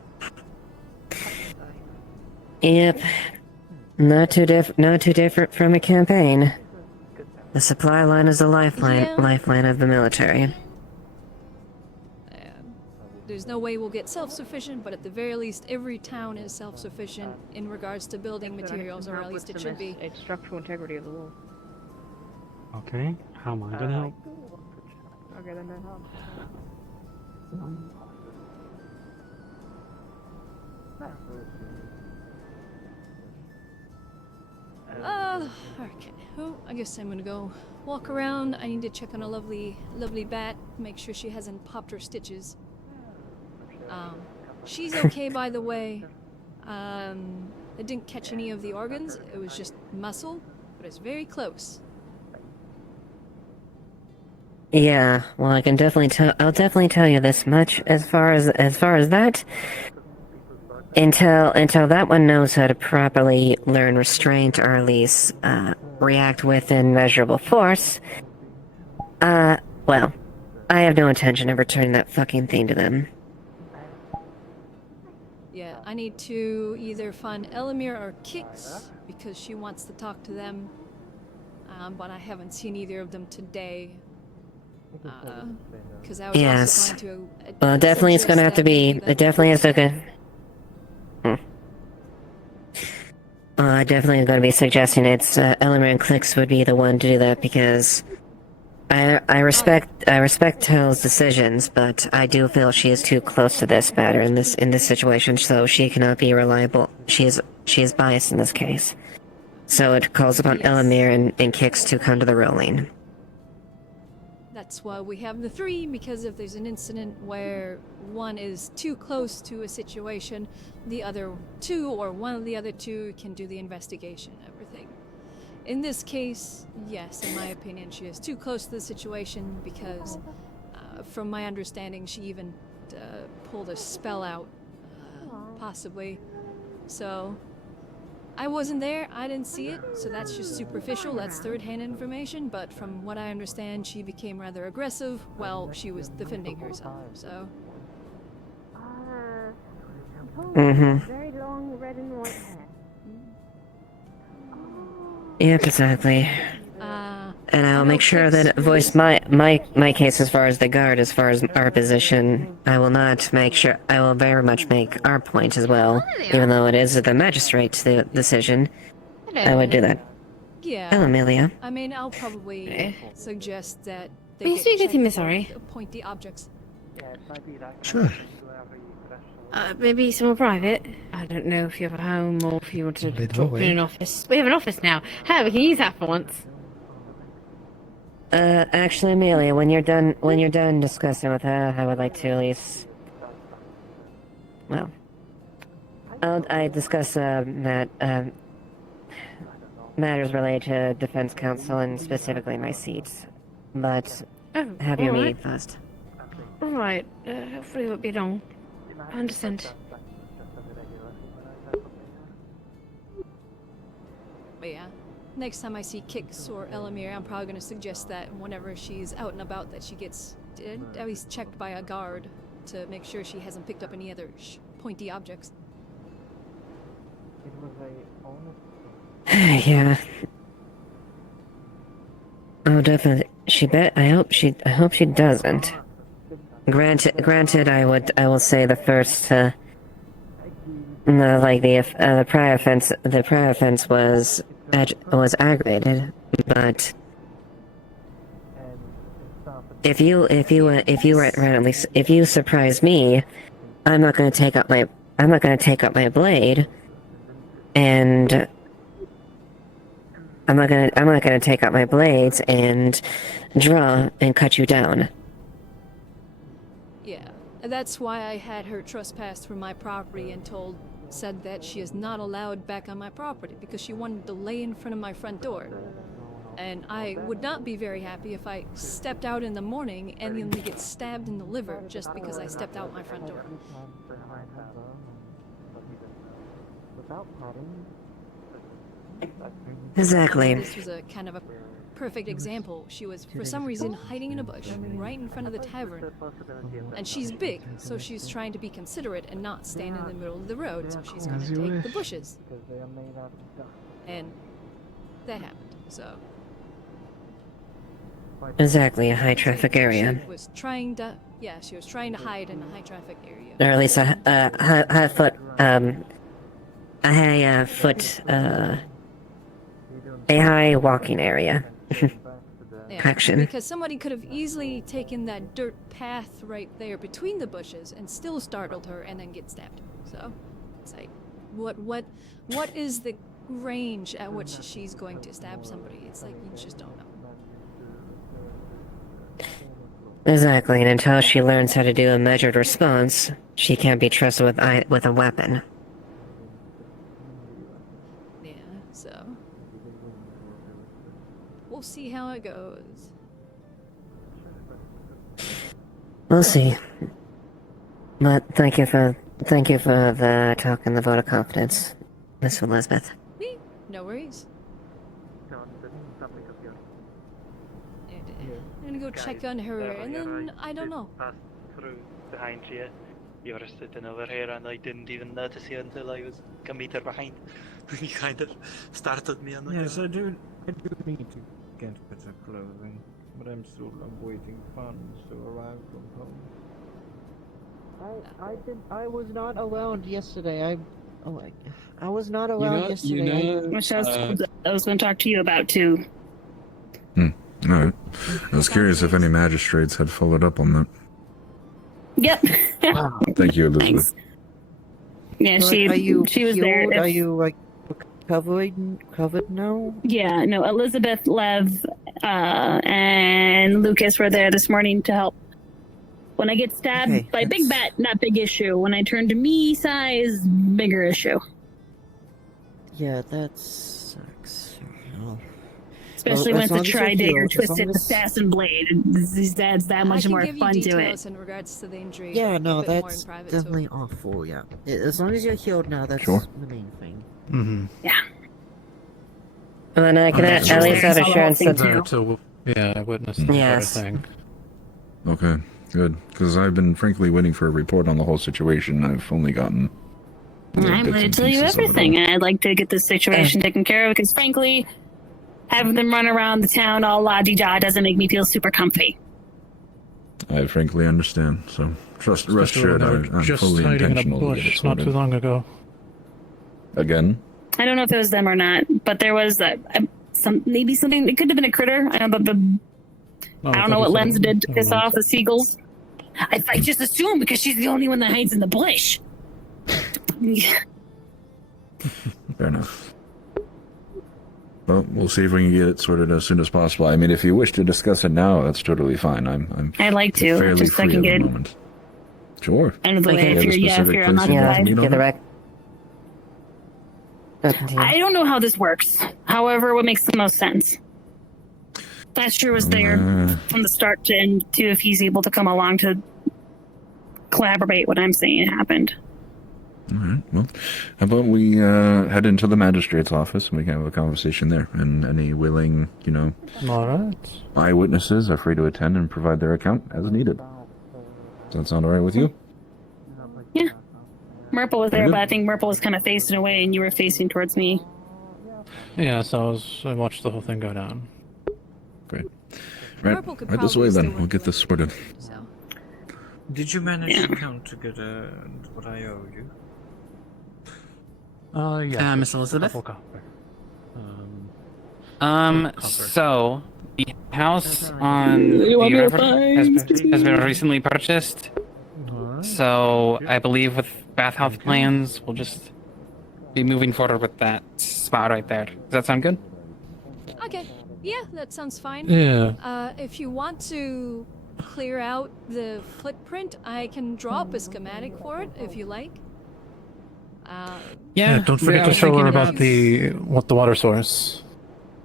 Yep. Not too different from a campaign. The supply line is the lifeline of the military. There's no way we'll get self-sufficient, but at the very least, every town is self-sufficient in regards to building materials, or at least it should be. It's structural integrity of the wall. Okay, how am I gonna help? Okay, then that helps. Okay. Oh, I guess I'm gonna go walk around. I need to check on a lovely bat, make sure she hasn't popped her stitches. She's okay, by the way. I didn't catch any of the organs. It was just muscle, but it's very close. Yeah, well, I can definitely tell. I'll definitely tell you this much. As far as that, until that one knows how to properly learn restraint, or at least react within measurable force. Well, I have no intention of returning that fucking thing to them. Yeah, I need to either find Elamir or Kix, because she wants to talk to them. But I haven't seen either of them today. Because I was also going to. Well, definitely it's gonna have to be. It definitely has to go. I definitely am going to be suggesting it's Elamir and Kix would be the one to do that, because I respect Tell's decisions, but I do feel she is too close to this matter in this situation, so she cannot be reliable. She is biased in this case. So it calls upon Elamir and Kix to come to the ruling. That's why we have the three, because if there's an incident where one is too close to a situation, the other two or one of the other two can do the investigation and everything. In this case, yes, in my opinion, she is too close to the situation because, from my understanding, she even pulled a spell out, possibly. So, I wasn't there, I didn't see it, so that's just superficial, that's third-hand information, but from what I understand, she became rather aggressive while she was defending herself, so... Very long red and white hair. Yep, exactly. And I'll make sure that voice my case as far as the guard, as far as our position. I will very much make our point as well, even though it is the magistrate's decision. I would do that. Yeah. Hello, Amelia. I mean, I'll probably suggest that they May I get speak with you, checked Miss for Ori? pointy objects. Sure. Maybe somewhere private. I don't know if you have a home or if you want to Bit drop in away. an office. We have an office now. Hey, we can use that for once. Actually, Amelia, when you're done discussing with her, I would like to at least... Well... I discuss, matters related to Defense Council and specifically my seats. But, have your meeting first. Alright, hopefully it won't be long. I understand. But yeah, next time I see Kix or Elamir, I'm probably going to suggest that whenever she's out and about that she gets at least checked by a guard to make sure she hasn't picked up any other pointy objects. Yeah. Oh, definitely. I hope she doesn't. Granted, I will say the first, the prior offense was aggravated, but if you surprise me, I'm not gonna take up my blade, and I'm not gonna take out my blades and draw and cut you down. Yeah, that's why I had her trespass through my property and said that she is not allowed back on my property because she wanted to lay in front of my front door. And I would not be very happy if I stepped out in the morning and then get stabbed in the liver just because I stepped out my front door. Exactly. This was a kind of a perfect example. She was, for some reason, hiding in a bush right in front of the tavern. And she's big, so she's trying to be considerate and not stand in the middle of the road, so she's gonna take the bushes. And that happened, so... Exactly, a high traffic area. She was trying to, she was trying to hide in a high traffic area. Or at least a high walking area. Correction. Because somebody could have easily taken that dirt path right there between the bushes and still startled her and then get stabbed. So, it's like, what is the range at which she's going to stab somebody? It's like, you just don't know. Exactly, and until she learns how to do a measured response, she can't be trusted with a weapon. Yeah, so... we'll see how it goes. We'll see. But thank you for the talk and the vote of confidence, Miss Elizabeth. No worries. I'm gonna go check on her, and then I don't know. Passed through behind you. You were sitting over here, and I didn't even notice you until I was a meter behind. You kind of started me on the Yes, I do need to get better clothing, but I'm still awaiting funds to arrive from home. I was not around yesterday. I was not around yesterday. Which I was going to talk to you about too. Alright. I was curious if any magistrates had followed up on that. Yep. Thank you, Elizabeth. Yeah, she was there. Are you covered now? Yeah, no, Elizabeth, Lev, and Lucas were there this morning to help. When I get stabbed by Big Bat, not big issue. When I turn to me size, bigger issue. Yeah, that sucks. Well, especially when it's a tri-dagger twisted assassin blade. That's that much more fun to it. Details in regards to the injury. Yeah, no, a bit more that's in private, definitely awful. Yeah, as long as you're healed now, that's Sure. the main thing. Mm-hmm. Yeah. And then I can at least have assurance that... Yeah, I witnessed Yes. the thing. Okay, good. Because I've been frankly waiting for a report on the whole situation. I've only gotten... I'm going to tell you everything. I'd like to get this situation taken care of because, frankly, having them run around the town all la-di-da doesn't make me feel super comfy. I frankly understand. So rest assured, I'm just fully hiding in a intentional to get it bush not sorted. too long ago. Again? I don't know if it was them or not, but there was maybe something. It could have been a critter. I don't know what Lens did to piss off the seagulls. I just assume because she's the only one that hides in the bush. Fair enough. Well, we'll see if we can get it sorted as soon as possible. I mean, if you wish to discuss it now, that's totally fine. I'd like to, fairly just so I free can at get the it moment. Sure. out of the way. If you're unoccupied. I don't know how this works. However, what makes the most sense? Thatcher was there from the start to end, too, if he's able to come along to collaborate what I'm saying happened. All right. Well, how about we head into the magistrate's office and we can have a conversation there. And any willing, All right. eyewitnesses are free to attend and provide their account as needed. Does that sound all right with you? Yeah. Murple was there, Very good. but I think Murple was kind of facing away and you were facing towards me. Yeah, so I watched the whole thing go down. Great. Right, Purple could right this probably way then. still We'll get this sorted. So. Did you manage to count to get what I owe you? Yeah. Miss Elizabeth? Couple copper. So house on You the want me to river has find- has been recently purchased. So I believe with bathhouse plans, we'll just be moving forward with that spot right there. Does that sound good? Okay. Yeah, that sounds fine. Yeah. If you want to clear out the footprint, I can draw up a schematic for it if you like. Yeah. Don't forget to show her about what the water source.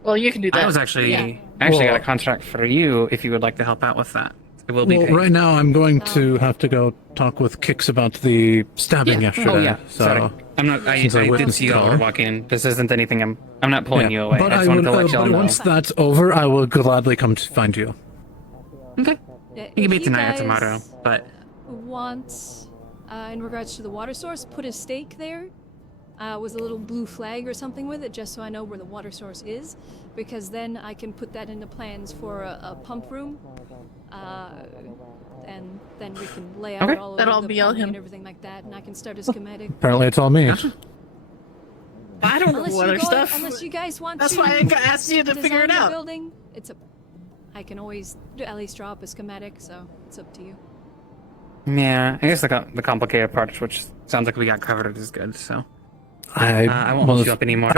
Well, you can do that. I was actually Yeah. got a contract for you if you would like to help out with that. It will be Well, paid. right now I'm going to have to go talk with Kix about the stabbing yesterday. Oh yeah. So Sorry. I'm not. I since I did witnessed see the you all car. walking in. This isn't anything. I'm not pulling you away. But I just I wanted would, to let y'all but know. once that's over, I will gladly come to find you. Okay. Yeah, You can be if tonight or guys tomorrow, but want, in regards to the water source, put a stake there with a little blue flag or something with it, just so I know where the water source is, because then I can put that into plans for a pump room, and then we can lay out Okay. all That'll of the be all plumbing him. and everything like that, and I can start a schematic. Apparently, it's all me. I don't know Unless other you go- stuff. Unless you guys want That's to. why I asked you to figure it design the out. Building, I can always at least draw up a schematic, so it's up to you. yeah, I guess the complicated part, which sounds like we got covered, is good. So I won't well, hold you up anymore.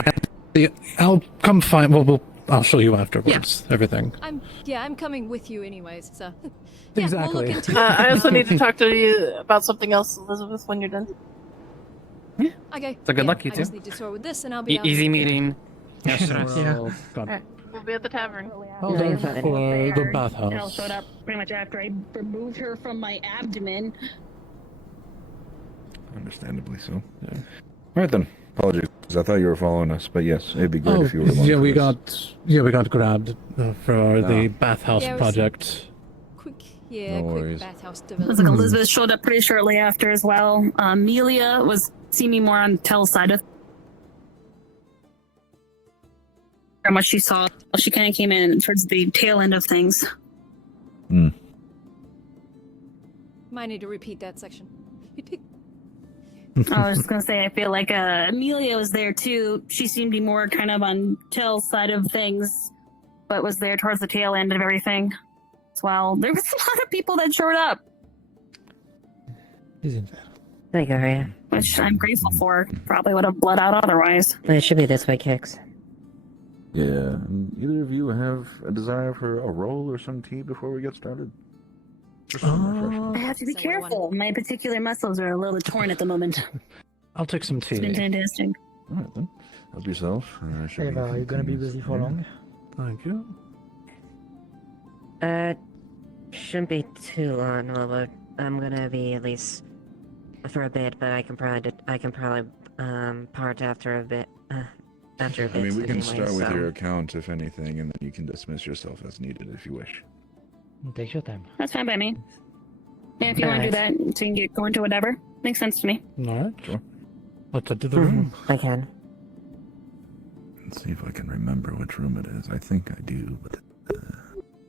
I'll come find. Well, I'll show you afterwards. Everything. I'm coming with you anyways, so yeah, Exactly. we'll look into it. I also need to talk to you about something else, Elizabeth, when you're done. Okay. So good luck, you I just two. need to sort with this, and I'll be out. Easy meeting. No stress. Oh, God. Alright, we'll be at the tavern. Hold on for the Elle bathhouse. showed up pretty much after I removed her from my abdomen. Understandably so. Yeah. All right then. Apologies. I thought you were following us, but yes, it'd be great if you were. yeah, along we for this. got grabbed for the Ah. bathhouse Yeah, it was- project. Yeah, No quick worries. bathhouse It was like development. Elizabeth showed up pretty shortly after as well. Amelia was seeming more on Tell's side of from what she saw. She kind of came in towards the tail end of things. Might need to repeat that section. I was just gonna say, I feel like Amelia was there too. She seemed to be more kind of on Tell's side of things, but was there towards the tail end of everything as well. There was a lot of people that showed up, There you go, Rhea. which I'm grateful for. Probably would have bled out otherwise. It should be this way, Kix. Yeah. And either of you have a desire for a roll or some tea before we get started? Just some refreshment. I have to be careful. My particular muscles are a little torn at the moment. I'll take some tea. It's been fantastic. All right then. Help yourself. Ava, are you gonna be busy for long? Thank you. Shouldn't be too long, although I'm gonna be at least for a bit, but I can probably part after a bit. After a bit. I mean, we can anyway, start with so- your account, if anything, and then you can dismiss yourself as needed if you wish. Take your time. That's fine by me. Yeah, if you want to do that, so you can get going to whatever. Makes sense to me. All right. Sure. Let's head to the room. I can. Let's see if I can remember which room it is. I think I do, but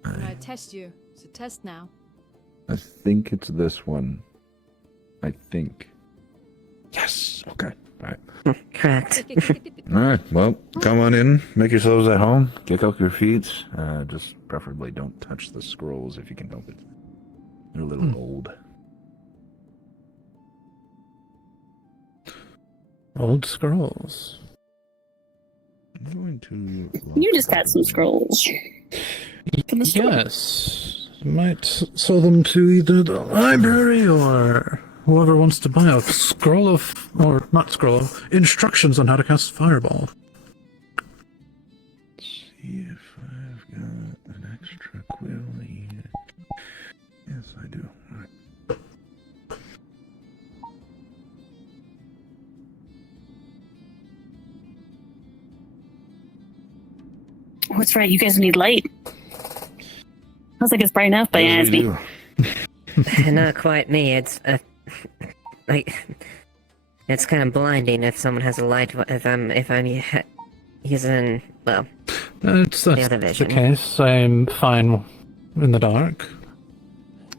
I'm gonna test you. It's a test now. I think it's this one. I think. Yes. Okay. All right. Correct. All right. Well, come on in. Make yourselves at home. Kick up your feet. Just preferably don't touch the scrolls if you can help it. They're a little old. Old scrolls. I'm going to. You just got some scrolls. From the store. Yes. Might sell them to either the library or whoever wants to buy a scroll of, or not scroll of, instructions on how to cast Fireball. Let's see if I've got an extra quill here. Yes, I do. All right. What's right? You guys need light. I was like, it's bright enough, but yeah, it's me. Not quite me. It's like it's kind of blinding if someone has a light. If I'm using That's the other the vision. case. I'm fine in the dark.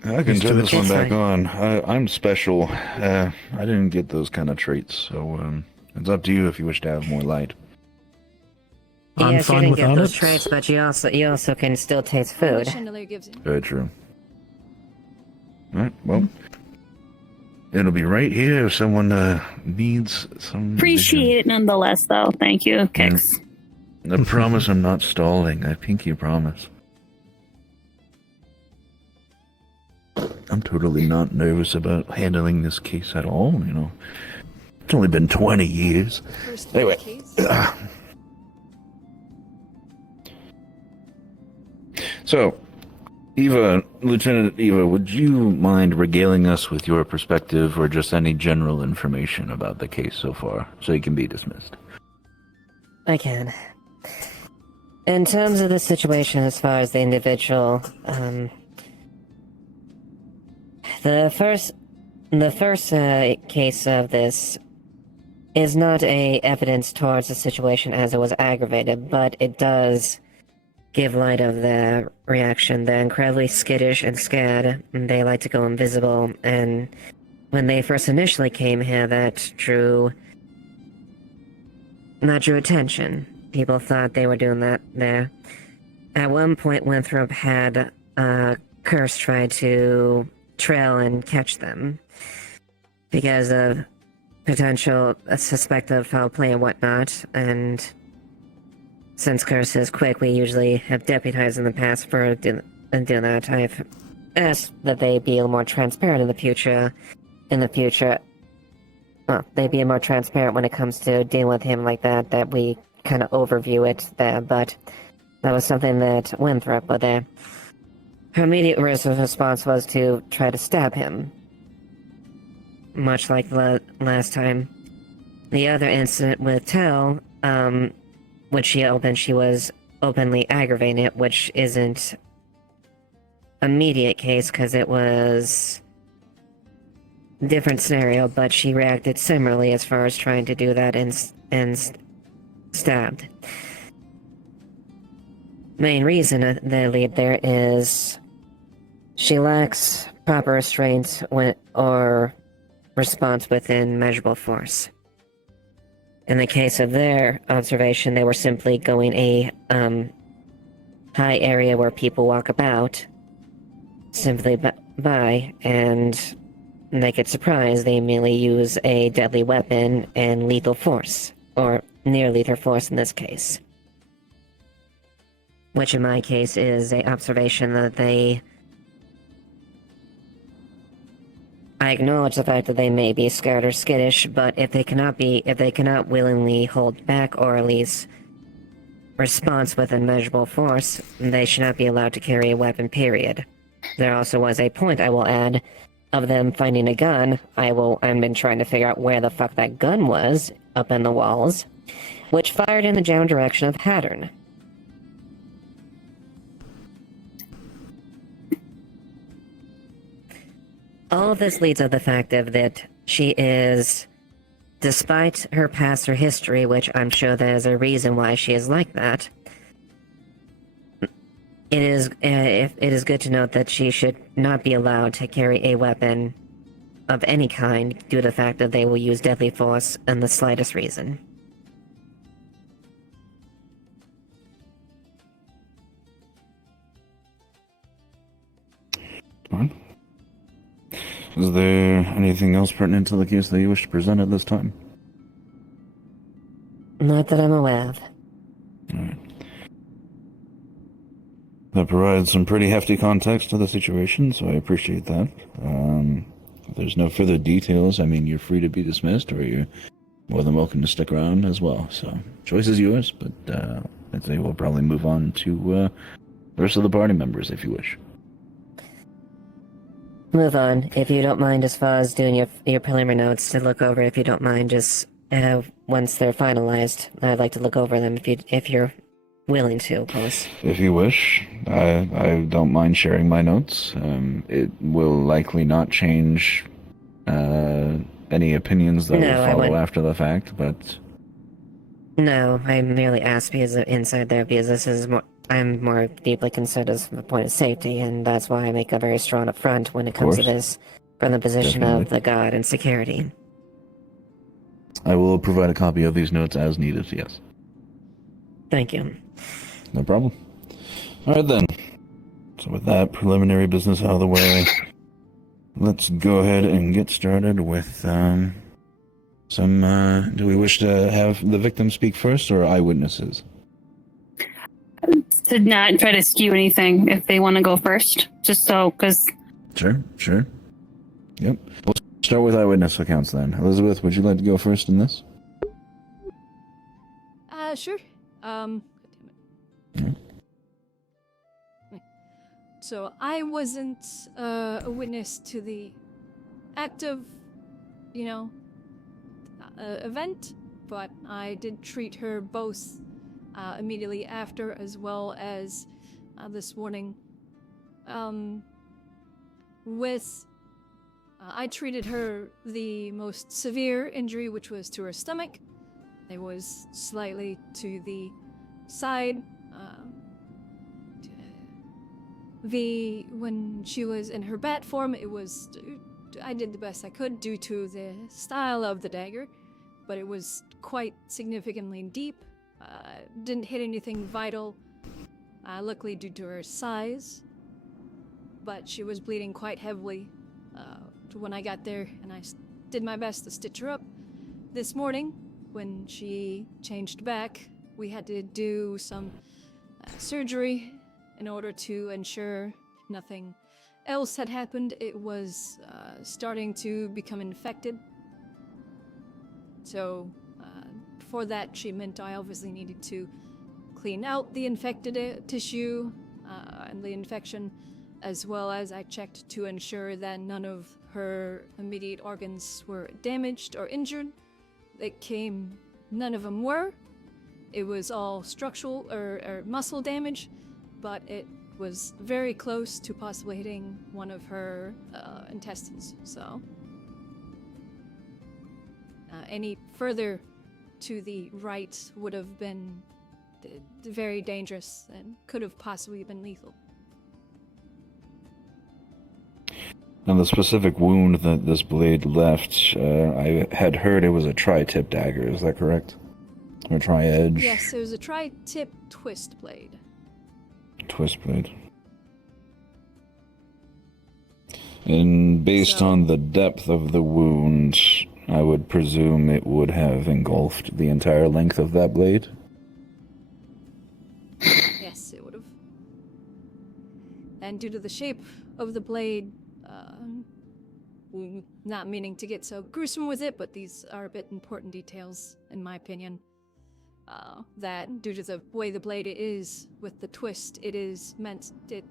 I can Used to turn this it. one back on. I'm special. I didn't get those kind of traits, so it's up to you if you wish to have more light. I'm yes, you fine didn't get without those it. traits, but you also can still taste food. Chandelier gives you. Very true. Alright, well. It'll be right here if someone needs some. Appreciate it nonetheless, though. Thank you, Kix. I promise I'm not stalling. I pinky promise. I'm totally not nervous about handling this case at all, you know. It's only been 20 years. Anyway. So, Eva, Lieutenant Eva, would you mind regaling us with your perspective or just any general information about the case so far, so you can be dismissed? I can. In terms of the situation as far as the individual, the first case of this is not a evidence towards the situation as it was aggravated, but it does give light of their reaction. They're incredibly skittish and scared, and they like to go invisible, and when they first initially came here, that drew attention. People thought they were doing that there. At one point, Winthrop had Curse try to trail and catch them because of potential suspect of foul play and whatnot, and since Curse is quick, we usually have deputized in the past for doing that. I've asked that they be a little more transparent in the future. Well, they be more transparent when it comes to dealing with him like that we kind of overview it there, but that was something that Winthrop, but her immediate response was to try to stab him. Much like last time. The other incident with Tell, which she was openly aggravating it, which isn't immediate case because it was different scenario, but she reacted similarly as far as trying to do that and stabbed. Main reason they lead there is she lacks proper restraint or response within measurable force. In the case of their observation, they were simply going a high area where people walk about, simply by, and they get surprised. They immediately use a deadly weapon and lethal force, or near lethal force in this case. Which in my case is a observation that I acknowledge the fact that they may be scared or skittish, but if they cannot willingly hold back or at least response with immeasurable force, they should not be allowed to carry a weapon, period. There also was a point, I will add, of them finding a gun. I've been trying to figure out where the fuck that gun was, up in the walls, which fired in the general direction of Hattern. All of this leads to the fact of that she is, despite her past or history, which I'm sure there's a reason why she is like that, it is good to note that she should not be allowed to carry a weapon of any kind due to the fact that they will use deadly force in the slightest reason. Fine. Is there anything else pertinent to the case that you wish to present at this time? Not that I'm aware of. Alright. That provides some pretty hefty context to the situation, so I appreciate that. If there's no further details, I mean, you're free to be dismissed, or you're more than welcome to stick around as well. So, choice is yours, but I'd say we'll probably move on to the rest of the party members if you wish. Move on, if you don't mind, as far as doing your preliminary notes to look over. If you don't mind, just once they're finalized, I'd like to look over them if you're willing to, of course. If you wish, I don't mind sharing my notes. It will likely not change any opinions that will follow after the fact, but... No, I merely asked because inside there, because this is more... I'm more deeply concerned as the point of safety, and that's why I make a very strong upfront when it comes to this, from the position of the god and security. I will provide a copy of these notes as needed, yes. Thank you. No problem. Alright then. So with that preliminary business out of the way, let's go ahead and get started with do we wish to have the victim speak first or eyewitnesses? To not try to skew anything if they want to go first. Just so, because... Sure. Yep. We'll start with eyewitness accounts then. Elizabeth, would you like to go first in this? Sure. So I wasn't a witness to the active, event, but I did treat her both immediately after as well as this morning. I treated her the most severe injury, which was to her stomach. It was slightly to the side. When she was in her bat form, I did the best I could due to the style of the dagger, but it was quite significantly deep. Didn't hit anything vital, luckily due to her size, but she was bleeding quite heavily when I got there, and I did my best to stitch her up. This morning, when she changed back, we had to do some surgery in order to ensure nothing else had happened. It was starting to become infected. So for that treatment, I obviously needed to clean out the infected tissue and the infection, as well as I checked to ensure that none of her immediate organs were damaged or injured. None of them were. It was all structural or muscle damage, but it was very close to possibly hitting one of her intestines. So any further to the right would have been very dangerous and could have possibly been lethal. Now, the specific wound that this blade left, I had heard it was a tri-tip dagger, is that correct? Or tri-edge? Yes, it was a tri-tip twist blade. Twist blade. And based on the depth of the wound, I would presume it would have engulfed the entire length of that blade? Yes, it would have. And due to the shape of the blade, not meaning to get so gruesome with it, but these are a bit important details, in my opinion. That due to the way the blade is with the twist, it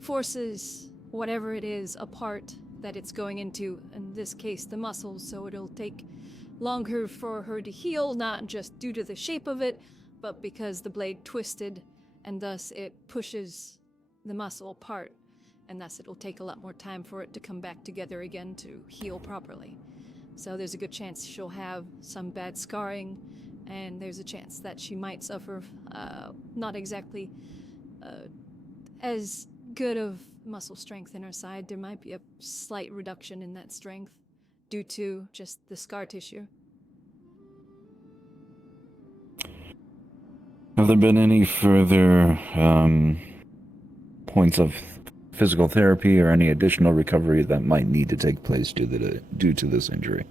forces whatever it is apart that it's going into, in this case the muscles, so it'll take longer for her to heal, not just due to the shape of it, but because the blade twisted, and thus it pushes the muscle apart, and thus it'll take a lot more time for it to come back together again to heal properly. So there's a good chance she'll have some bad scarring, and there's a chance that she might suffer not exactly as good of muscle strength in her side. There might be a slight reduction in that strength due to just the scar tissue. Have there been any further points of physical therapy or any additional recovery that might need to take place due to this injury?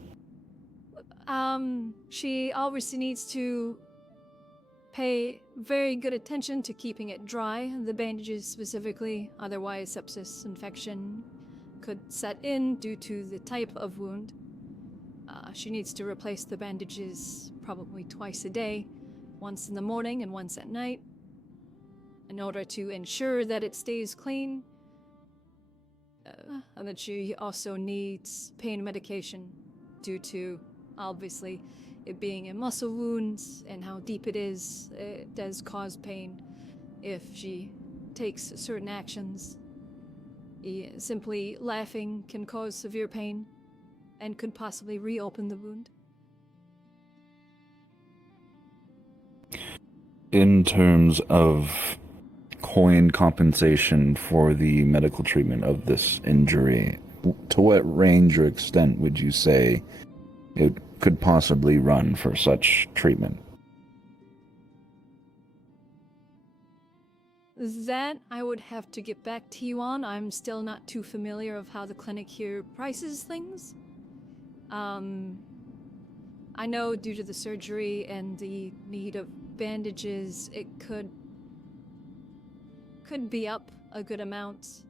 She obviously needs to pay very good attention to keeping it dry, the bandages specifically, otherwise sepsis infection could set in due to the type of wound. She needs to replace the bandages probably twice a day, once in the morning and once at night, in order to ensure that it stays clean. And that she also needs pain medication due to, obviously, it being a muscle wound and how deep it is. It does cause pain if she takes certain actions. Simply laughing can cause severe pain and could possibly reopen the wound. In terms of coin compensation for the medical treatment of this injury, to what range or extent would you say it could possibly run for such treatment? That I would have to get back to you on. I'm still not too familiar of how the clinic here prices things. I know due to the surgery and the need of bandages, it could be up a good amount.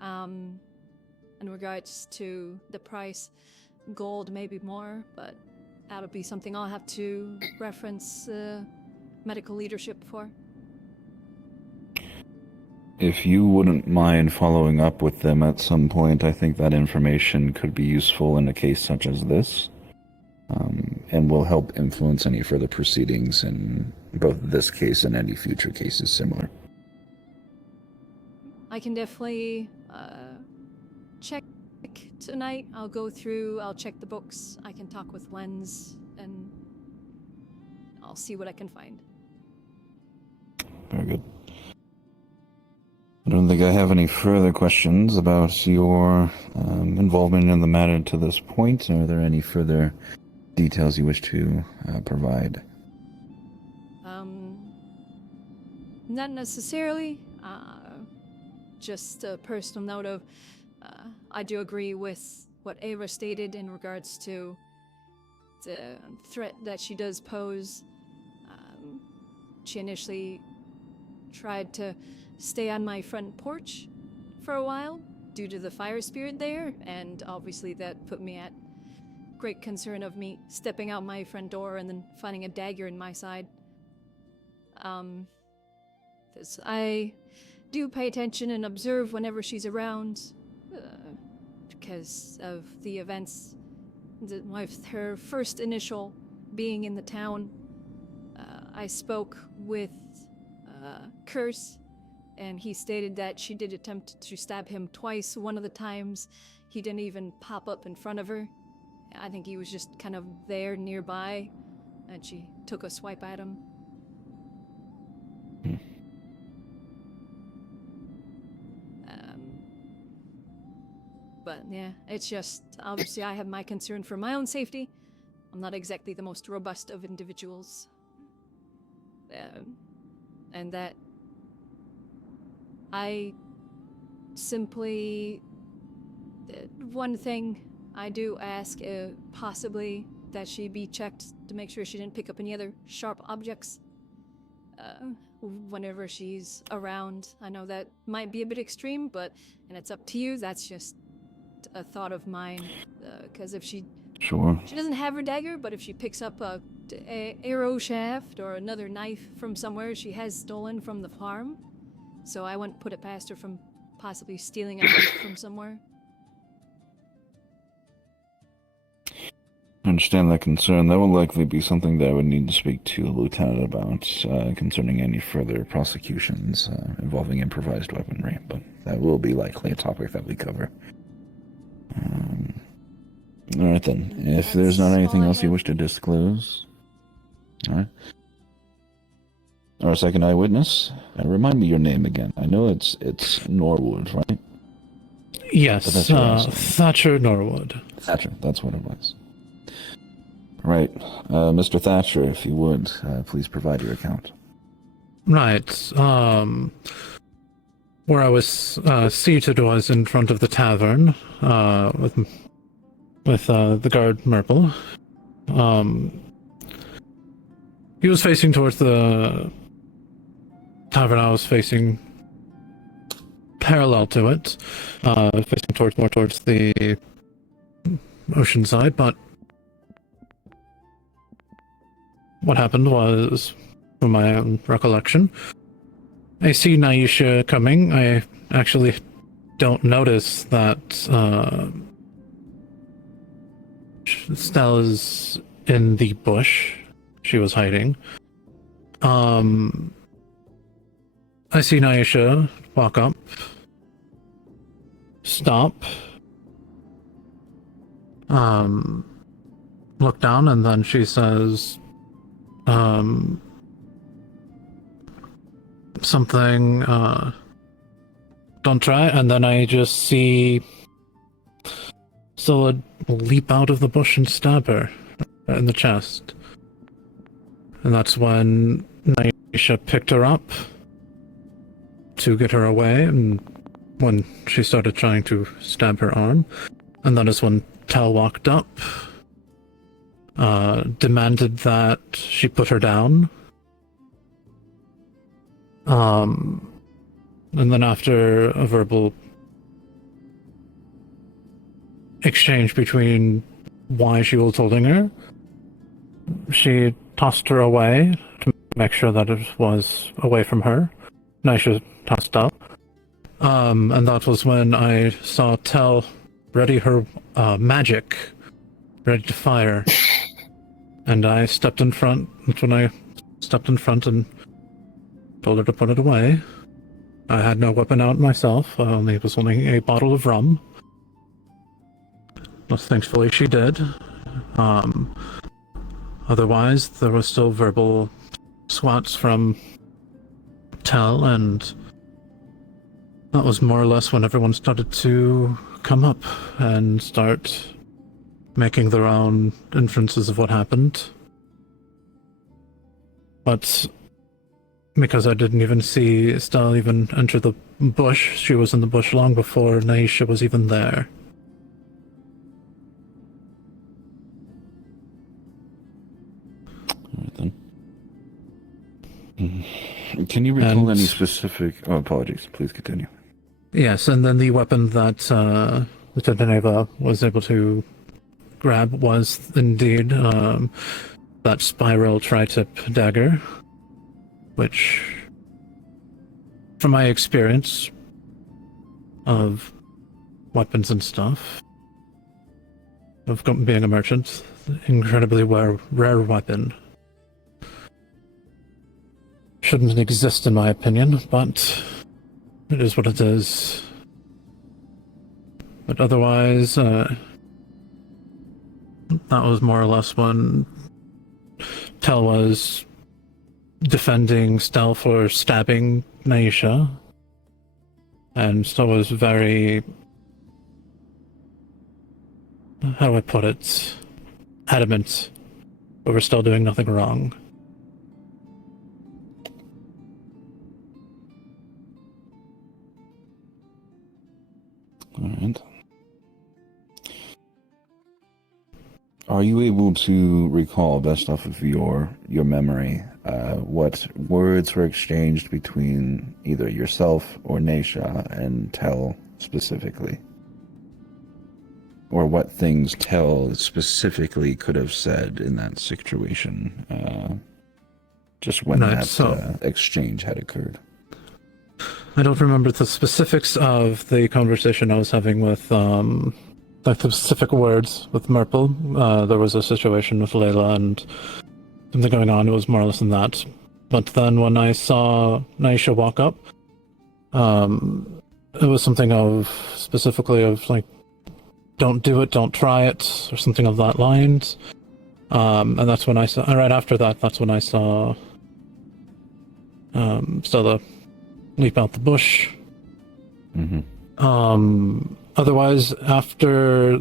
In regards to the price, gold maybe more, but that'll be something I'll have to reference medical leadership for. If you wouldn't mind following up with them at some point, I think that information could be useful in a case such as this, and will help influence any further proceedings in both this case and any future cases similar. I can definitely check tonight. I'll check the books. I can talk with Lens, and I'll see what I can find. Very good. I don't think I have any further questions about your involvement in the matter to this point. Are there any further details you wish to provide? Not necessarily. Just a personal note of, I do agree with what Ava stated in regards to the threat that she does pose. She initially tried to stay on my front porch for a while due to the fire spirit there, and obviously that put me at great concern of me stepping out my front door and then finding a dagger in my side. I do pay attention and observe whenever she's around, because of the events, with her first initial being in the town. I spoke with Curse, and he stated that she did attempt to stab him twice. One of the times, he didn't even pop up in front of her. I think he was just kind of there nearby, and she took a swipe at him. But yeah, it's just, obviously I have my concern for my own safety. I'm not exactly the most robust of individuals. And that I simply, one thing I do ask, possibly that she be checked to make sure she didn't pick up any other sharp objects whenever she's around. I know that might be a bit extreme, and it's up to you. That's just a thought of mine, because if she doesn't have her dagger, but if she picks up a arrow shaft or another knife from somewhere she has stolen from the farm, so I wouldn't put it past her from possibly stealing a knife from somewhere. I understand that concern. That will likely be something that I would need to speak to the lieutenant about concerning any further prosecutions involving improvised weaponry, but that will be likely a topic that we cover. Alright then, if there's not anything else you wish to disclose. Alright. Our second eyewitness, remind me your name again. I know it's Norwood, right? Yes, Thatcher Norwood. Thatcher, that's what it was. Right. Mr. Thatcher, if you would, please provide your account. Right. Where I was seated was in front of the tavern, with the guard Merple. He was facing towards the tavern. I was facing parallel to it, facing more towards the ocean side, but what happened was, from my own recollection, I see Naisha coming. I actually don't notice that Stella's in the bush. She was hiding. I see Naisha walk up, stop, look down, and then she says something, don't try, and then I just see Stella leap out of the bush and stab her in the chest. And that's when Naisha picked her up to get her away, and when she started trying to stab her arm, and that is when Tal walked up, demanded that she put her down. And then after a verbal exchange between why she was holding her, she tossed her away to make sure that it was away from her. Nisha tossed up. And that was when I saw Tel ready her magic, ready to fire. And I stepped in front. That's when I stepped in front and told her to put it away. I had no weapon out myself. It was only a bottle of rum. But thankfully she did. Otherwise, there was still verbal swats from Tel, and that was more or less when everyone started to come up and start making their own inferences of what happened. But because I didn't even see Estelle even enter the bush, she was in the bush long before Naisha was even there. Alright then. Can you recall any specific... Oh, apologies. Please continue. Yes, and then the weapon that Lieutenant Eva was able to grab was indeed that spiral tri-tip dagger, which, from my experience of weapons and stuff, of being a merchant, incredibly rare weapon. Shouldn't exist in my opinion, but it is what it is. But otherwise, that was more or less when Tel was defending Stell for stabbing Naisha, and Stell was very, how do I put it, adamant over Stell doing nothing wrong. Alright. Are you able to recall, best off of your memory, what words were exchanged between either yourself or Naisha and Tel specifically? Or what things Tel specifically could have said in that situation, just when that exchange had occurred? I don't remember the specifics of the conversation I was having with, like the specific words with Merple. There was a situation with Layla and something going on. It was more or less than that. But then when I saw Naisha walk up, it was something of, specifically of like, don't do it, don't try it, or something of that lines. And that's when I saw, right after that, that's when I saw Stella leap out the bush. Mm-hmm. Otherwise, after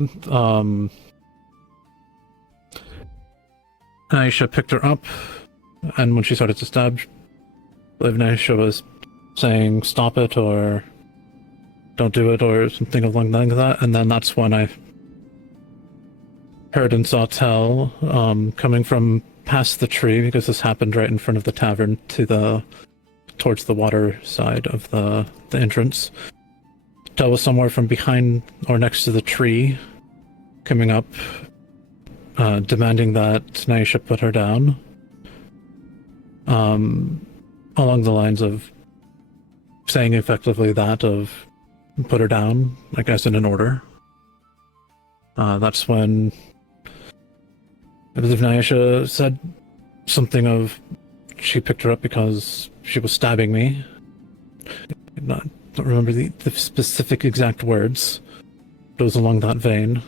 Naisha picked her up, and when she started to stab, I believe Naisha was saying stop it or don't do it or something along that, and then that's when I heard and saw Tel coming from past the tree, because this happened right in front of the tavern towards the water side of the entrance. Tel was somewhere from behind or next to the tree, coming up, demanding that Naisha put her down. Along the lines of saying effectively that of put her down, like as in an order. That's when I believe Naisha said something of she picked her up because she was stabbing me. I don't remember the specific exact words, but it was along that vein.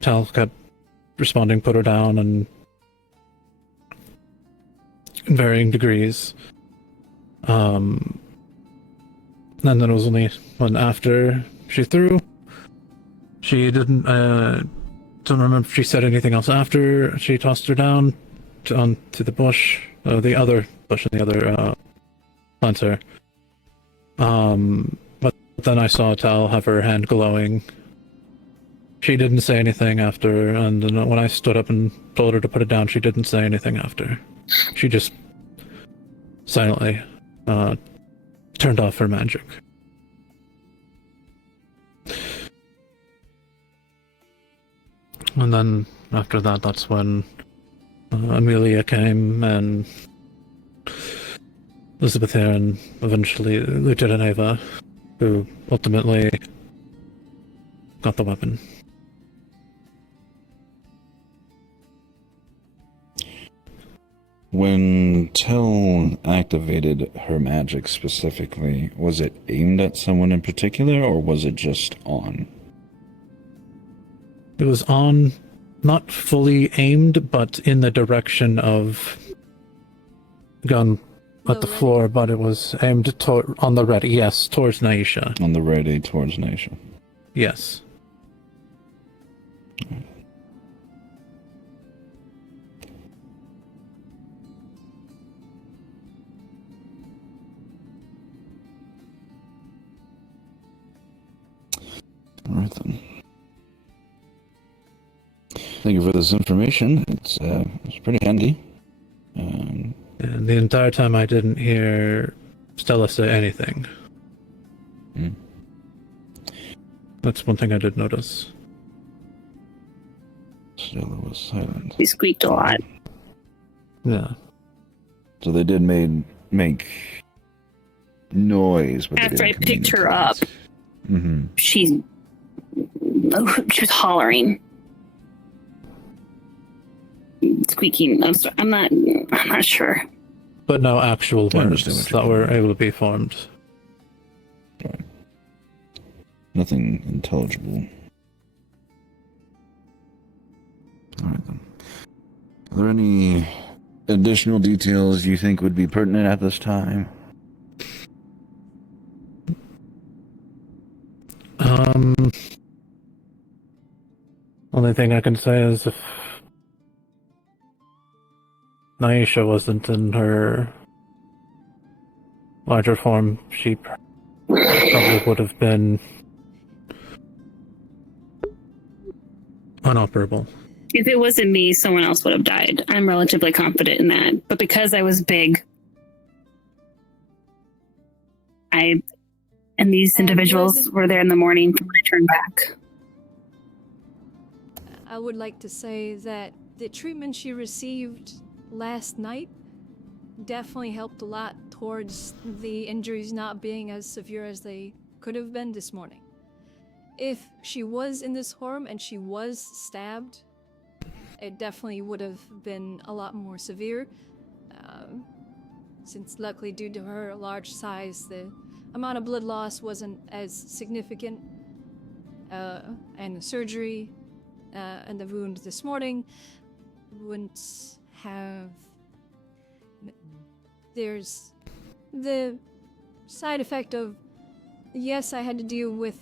Tal kept responding, put her down, and in varying degrees. And then it was only when after she threw, she didn't, don't remember if she said anything else after she tossed her down onto the bush. the other bush and the other hunter. But then I saw Tal have her hand glowing. She didn't say anything after, and then when I stood up and told her to put it down, she didn't say anything after. She just silently turned off her magic. And then after that, that's when Amelia came, and Elizabeth here, and eventually Lieutenant Ava, who ultimately got the weapon. When Tell activated her magic specifically, was it aimed at someone in particular, or was it just on? It was on, not fully aimed, but in the direction of gun at the floor, but it was aimed on the ready, yes, towards Naisha. On the ready, towards Naisha. Yes. Alright then. Thank you for this information. It's pretty handy. And the entire time I didn't hear Stella say anything. That's one thing I did notice. Stella was silent. He squeaked a lot. Yeah. So they did make noise, but After they I didn't picked her up, Mm-hmm. she was hollering, squeaking. I'm not sure. But no actual I understand words what that were able to be formed. Right. Nothing intelligible. Alright then. Are there any additional details you think would be pertinent at this time? Only thing I can say is if Naisha wasn't in her larger form, she probably would have been unoperable. If it wasn't me, someone else would have died. I'm relatively confident in that. But because I was big, and these individuals were there in the morning when I turned back. I would like to say that the treatment she received last night definitely helped a lot towards the injuries not being as severe as they could have been this morning. If she was in this form and she was stabbed, it definitely would have been a lot more severe. Since luckily due to her large size, the amount of blood loss wasn't as significant. And the surgery and the wound this morning wouldn't have... There's the side effect of, yes, I had to deal with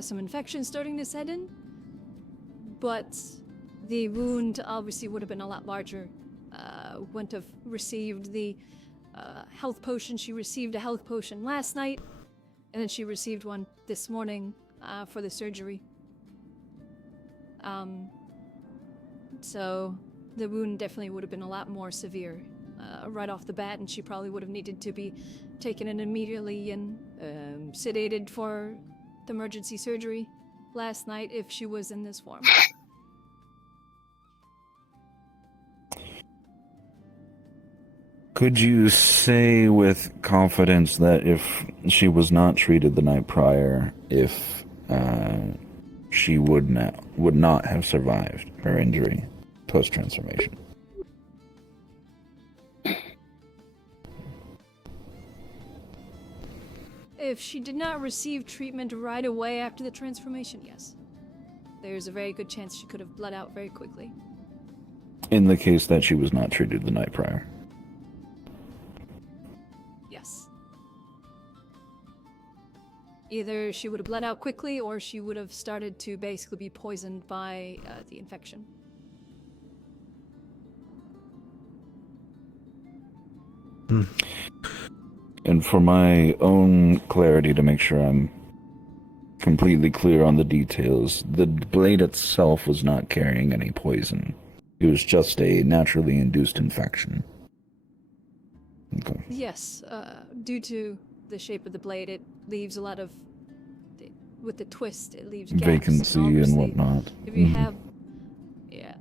some infection starting to set in, but the wound obviously would have been a lot larger. Wouldn't have received the health potion. She received a health potion last night, and then she received one this morning for the surgery. So the wound definitely would have been a lot more severe right off the bat, and she probably would have needed to be taken in immediately and sedated for the emergency surgery last night if she was in this form. Could you say with confidence that if she was not treated the night prior, if she would not have survived her injury post-transformation? If she did not receive treatment right away after the transformation, yes. There's a very good chance she could have bled out very quickly. In the case that she was not treated the night prior. Yes. Either she would have bled out quickly, or she would have started to basically be poisoned by the infection. And for my own clarity, to make sure I'm completely clear on the details, the blade itself was not carrying any poison. It was just a naturally induced infection. Okay. Yes, due to the shape of the blade, it leaves a lot of, with the twist, it leaves gaps. Vacancy and whatnot. If you have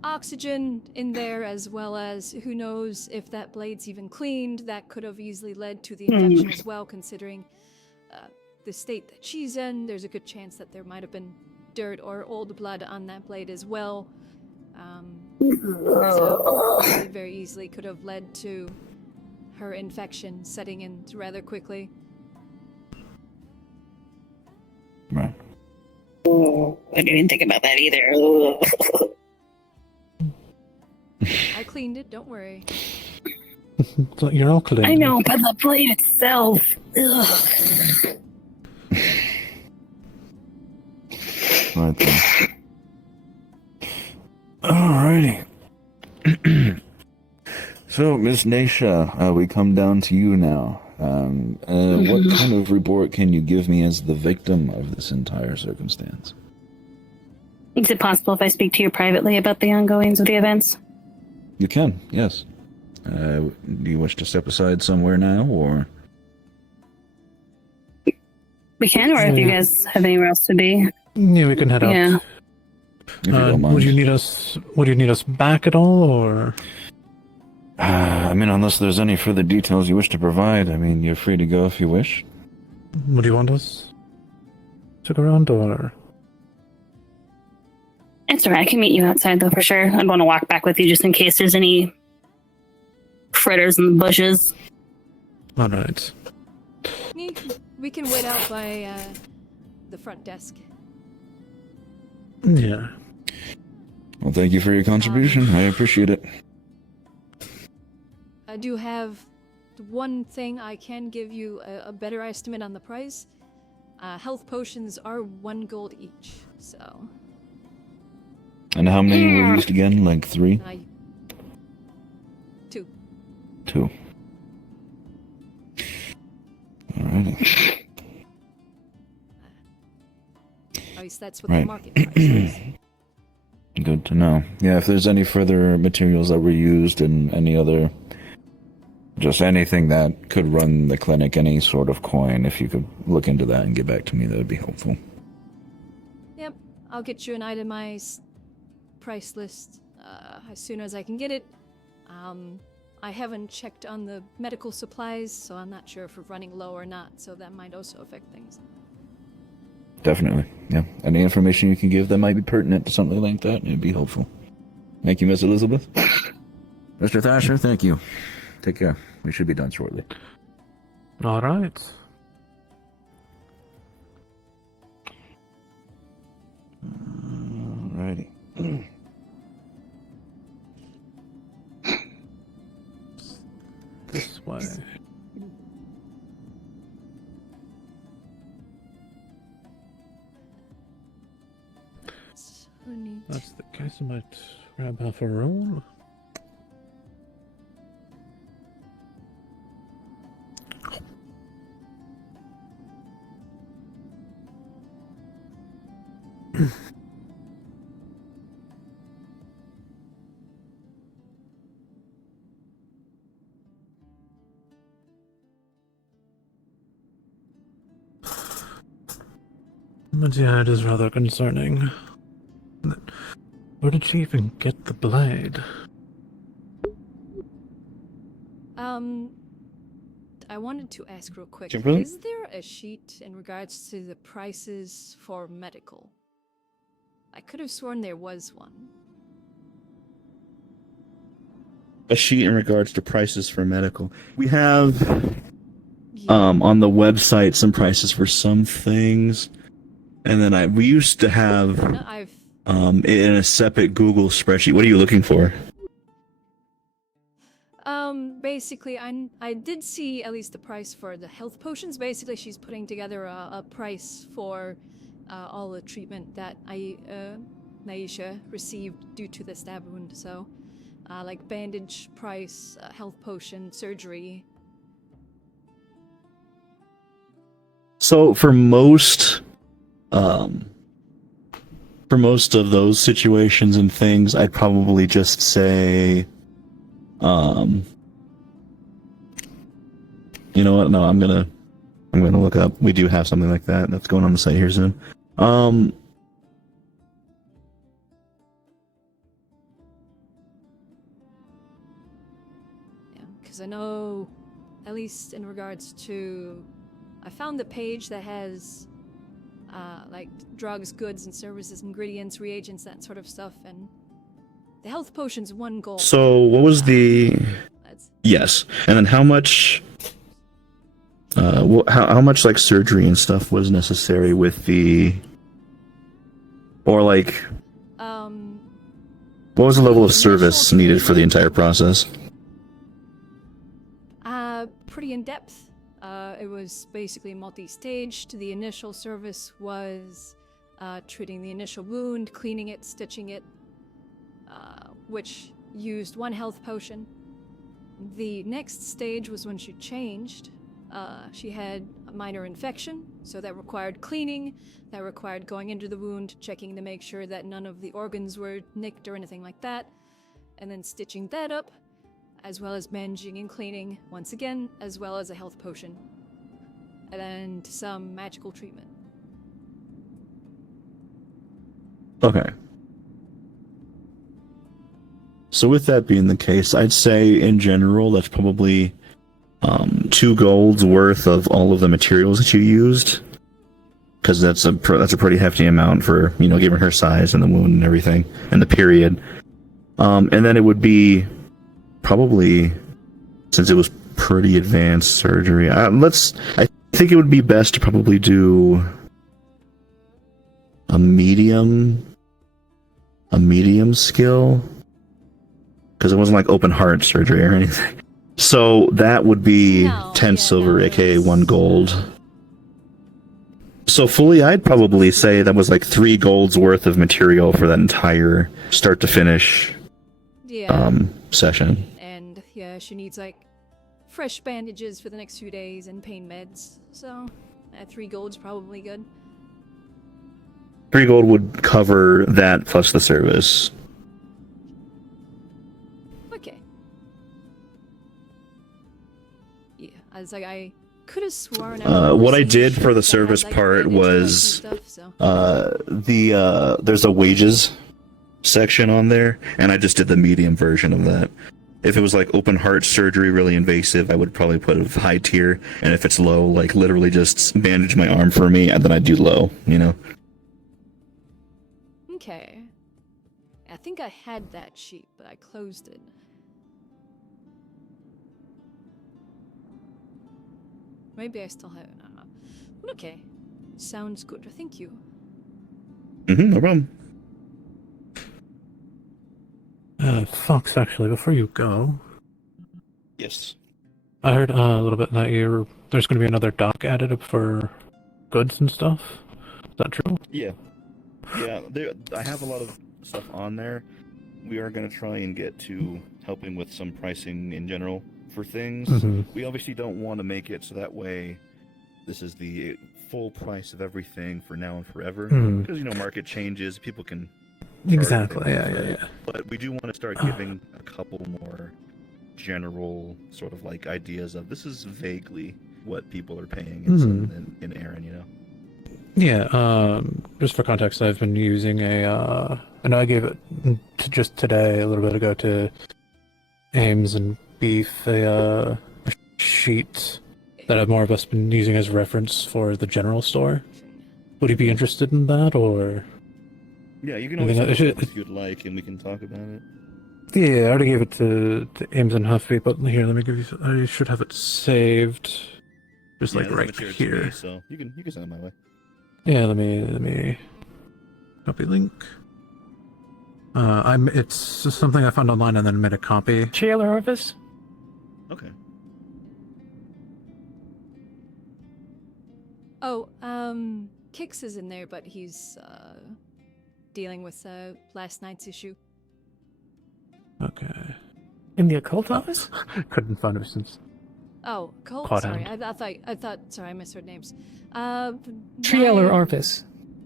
oxygen in there, as well as who knows if that blade's even cleaned, that could have easily led to the infection as well, considering the state that she's in. There's a good chance that there might have been dirt or old blood on that blade as well. So it very easily could have led to her infection setting in rather quickly. Right. I didn't think about that either. I cleaned it, don't worry. You're all clean. I know, but the blade itself. Ugh. Right then. Alrighty. So, Miss Naisha, we come down to you now. What kind of report can you give me as the victim of this entire circumstance? Is it possible if I speak to you privately about the ongoings of the events? You can, yes. Do you wish to step aside somewhere now, or? We can, or if you guys have anywhere else to be. Yeah, we can head out. Yeah. If you don't mind. Would you need us back at all, or? I mean, unless there's any further details you wish to provide, I mean, you're free to go if you wish. Would you want us to go around, or? It's alright, I can meet you outside though for sure. I'd want to walk back with you just in case there's any critters in the bushes. Alright. We can wait out by the front desk. Yeah. Well, thank you for your contribution. I appreciate it. I do have one thing. I can give you a better estimate on the price. Health potions are 1 gold each, so... And how many were used again? Like 3? 2. 2. Alrighty. At least that's what the market price is. Good to know. Yeah, if there's any further materials that were used and any other... Just anything that could run the clinic, any sort of coin, if you could look into that and get back to me, that would be helpful. Yep, I'll get you an itemized price list as soon as I can get it. I haven't checked on the medical supplies, so I'm not sure if we're running low or not, so that might also affect things. Definitely, yeah. Any information you can give that might be pertinent to something like that, it'd be helpful. Thank you, Miss Elizabeth. Mr. Thatcher, thank you. Take care. We should be done shortly. Alright. Alrighty. This way. That's the case. I might grab half a roll. But yeah, it is rather concerning. Where did she even get the blade? I wanted to ask real quick, Kimberly? is there a sheet in regards to the prices for medical? I could have sworn there was one. A sheet in regards to prices for medical. We have on the website some prices for some things, and then we used to have in a separate Google spreadsheet. What are you looking for? Basically, I did see at least the price for the health potions. Basically, she's putting together a price for all the treatment that Naisha received due to the stab wound. So, like bandage price, health potion, surgery, So for most of those situations and things, I'd probably just say, you know what? No, I'm gonna look up. We do have something like that that's going on the site here soon. Because I know, at least in regards to, I found the page that has like drugs, goods and services, ingredients, reagents, that sort of stuff, and the health potion's 1 gold. So what was the? Yes, and then how much? How much like surgery and stuff was necessary with the? Or like. What was the level of service needed for the entire process? Pretty in depth. It was basically multi-staged. The initial service was treating the initial wound, cleaning it, stitching it, which used 1 health potion. The next stage was when she changed. She had a minor infection, so that required cleaning, that required going into the wound, checking to make sure that none of the organs were nicked or anything like that, and then stitching that up, as well as bandaging and cleaning, once again, as well as a health potion, and some magical treatment. Okay. So with that being the case, I'd say in general that's probably 2 golds worth of all of the materials that you used, because that's a pretty hefty amount for, you know, given her size and the wound and everything and the period. And then it would be probably, since it was pretty advanced surgery, I think it would be best to probably do a medium skill, because it wasn't like open heart surgery or anything. So that would be 10 silver, aka 1 gold. So fully, I'd probably say that was like 3 golds worth of material for that entire start to finish session. And yeah, she needs like fresh bandages for the next few days and pain meds. So 3 gold's probably good. 3 gold would cover that plus the service. Okay. Yeah, I was like, I could have sworn. What I did for the service part was there's a wages section on there, and I just did the medium version of that. If it was like open heart surgery, really invasive, I would probably put a high tier, and if it's low, like literally just bandage my arm for me, and then I'd do low, you know? Okay. I think I had that sheet, but I closed it. Maybe I still have it. I don't know. But okay. Sounds good. Thank you. No problem. Fox, actually, before you go. Yes. I heard a little bit that there's going to be another dock added up for goods and stuff. Is that true? Yeah. Yeah, I have a lot of stuff on there. We are going to try and get to helping with some pricing in general for things. Mhm. We obviously don't want to make it so that way this is the full price of everything for now and forever. Mhm. Because, you know, market changes, people can... Exactly, yeah. But we do want to start giving a couple more general sort of like ideas of this is vaguely what people are paying in Aaron, you know? Yeah, just for context, I've been using and I gave it just today, a little bit ago, to Ames and Beef, a sheet that I've more or less been using as reference for the general store. Would he be interested in that, or...? Yeah, you can always look if you'd like, and we can talk about it. Yeah, I already gave it to Ames and Huffy, but here, let me give you... I should have it saved, just like right here. Me, so you can send it my way. Yeah, let me copy link. It's just something I found online and then made a copy. Trailer office? Okay. Oh, Kix is in there, but he's dealing with last night's issue. Okay. In the occult office? Couldn't find it since... Oh, Colt. Caught Sorry, him. I thought. Sorry, I misheard names. Triel or I Arpus?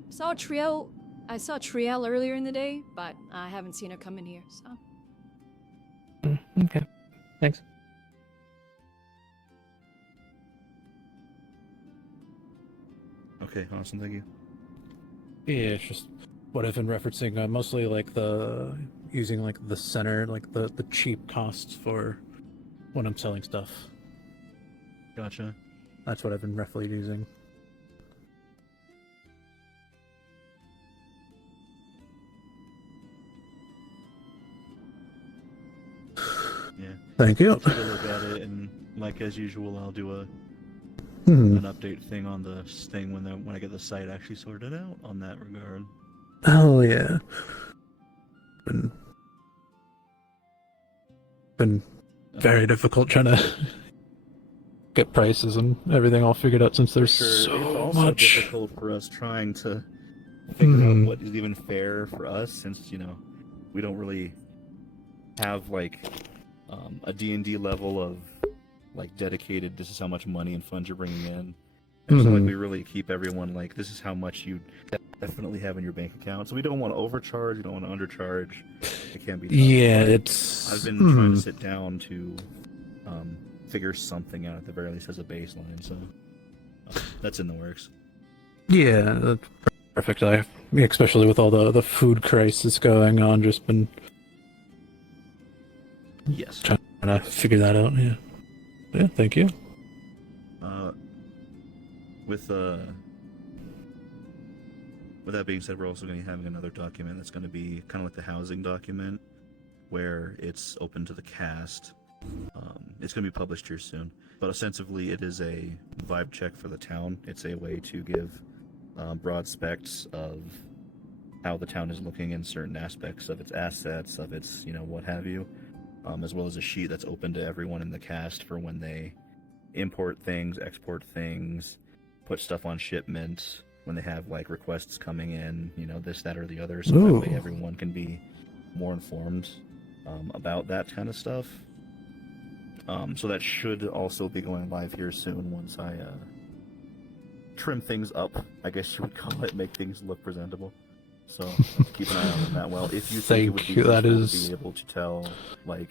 saw Triel. I saw Triel earlier in the day, but I haven't seen her come in here. So. Okay. Thanks. Okay, awesome. Thank you. Yeah, it's just what I've been referencing. Mostly like using like the center, like the cheap costs for when I'm selling stuff. Gotcha. That's what I've been roughly using. Yeah. Thank you. I'll take a look at it, and like as usual, I'll do Hmm. an update thing on the thing when I get the site actually sorted out on that regard. Oh yeah. Been very difficult trying to get prices and everything all figured out since there's Sure, it's so also much. difficult for us trying to figure out Mhm. what is even fair for us, since we don't really have like a D&D level of like dedicated. This is how much money and funds you're bringing in. And so like Mhm. we really keep everyone like this is how much you definitely have in your bank account. So we don't want to overcharge. We don't want to undercharge. It can't be done. Yeah, But it's. I've been trying mhm. to sit down to figure something out at the very least as a baseline. So that's in the works. Yeah, that's perfect. Especially with all the food crisis going on, just been Yes. trying to figure that out. Yeah. Yeah. Thank you. With that being said, we're also going to be having another document that's going to be kind of like the housing document, where it's open to the cast. It's going to be published here soon, but ostensibly it is a vibe check for the town. It's a way to give broad specs of how the town is looking in certain aspects of its assets, of its, what have you, as well as a sheet that's open to everyone in the cast for when they import things, export things, put stuff on shipment, when they have like requests coming in, this, that, or the other, so that way Ooh. everyone can be more informed about that kind of stuff. So that should also be going live here soon once I trim things up, I guess you would call it, make things look presentable. So let's keep an eye on that. Well, if you think it would be Thank you, that useful is- to be able to tell, like,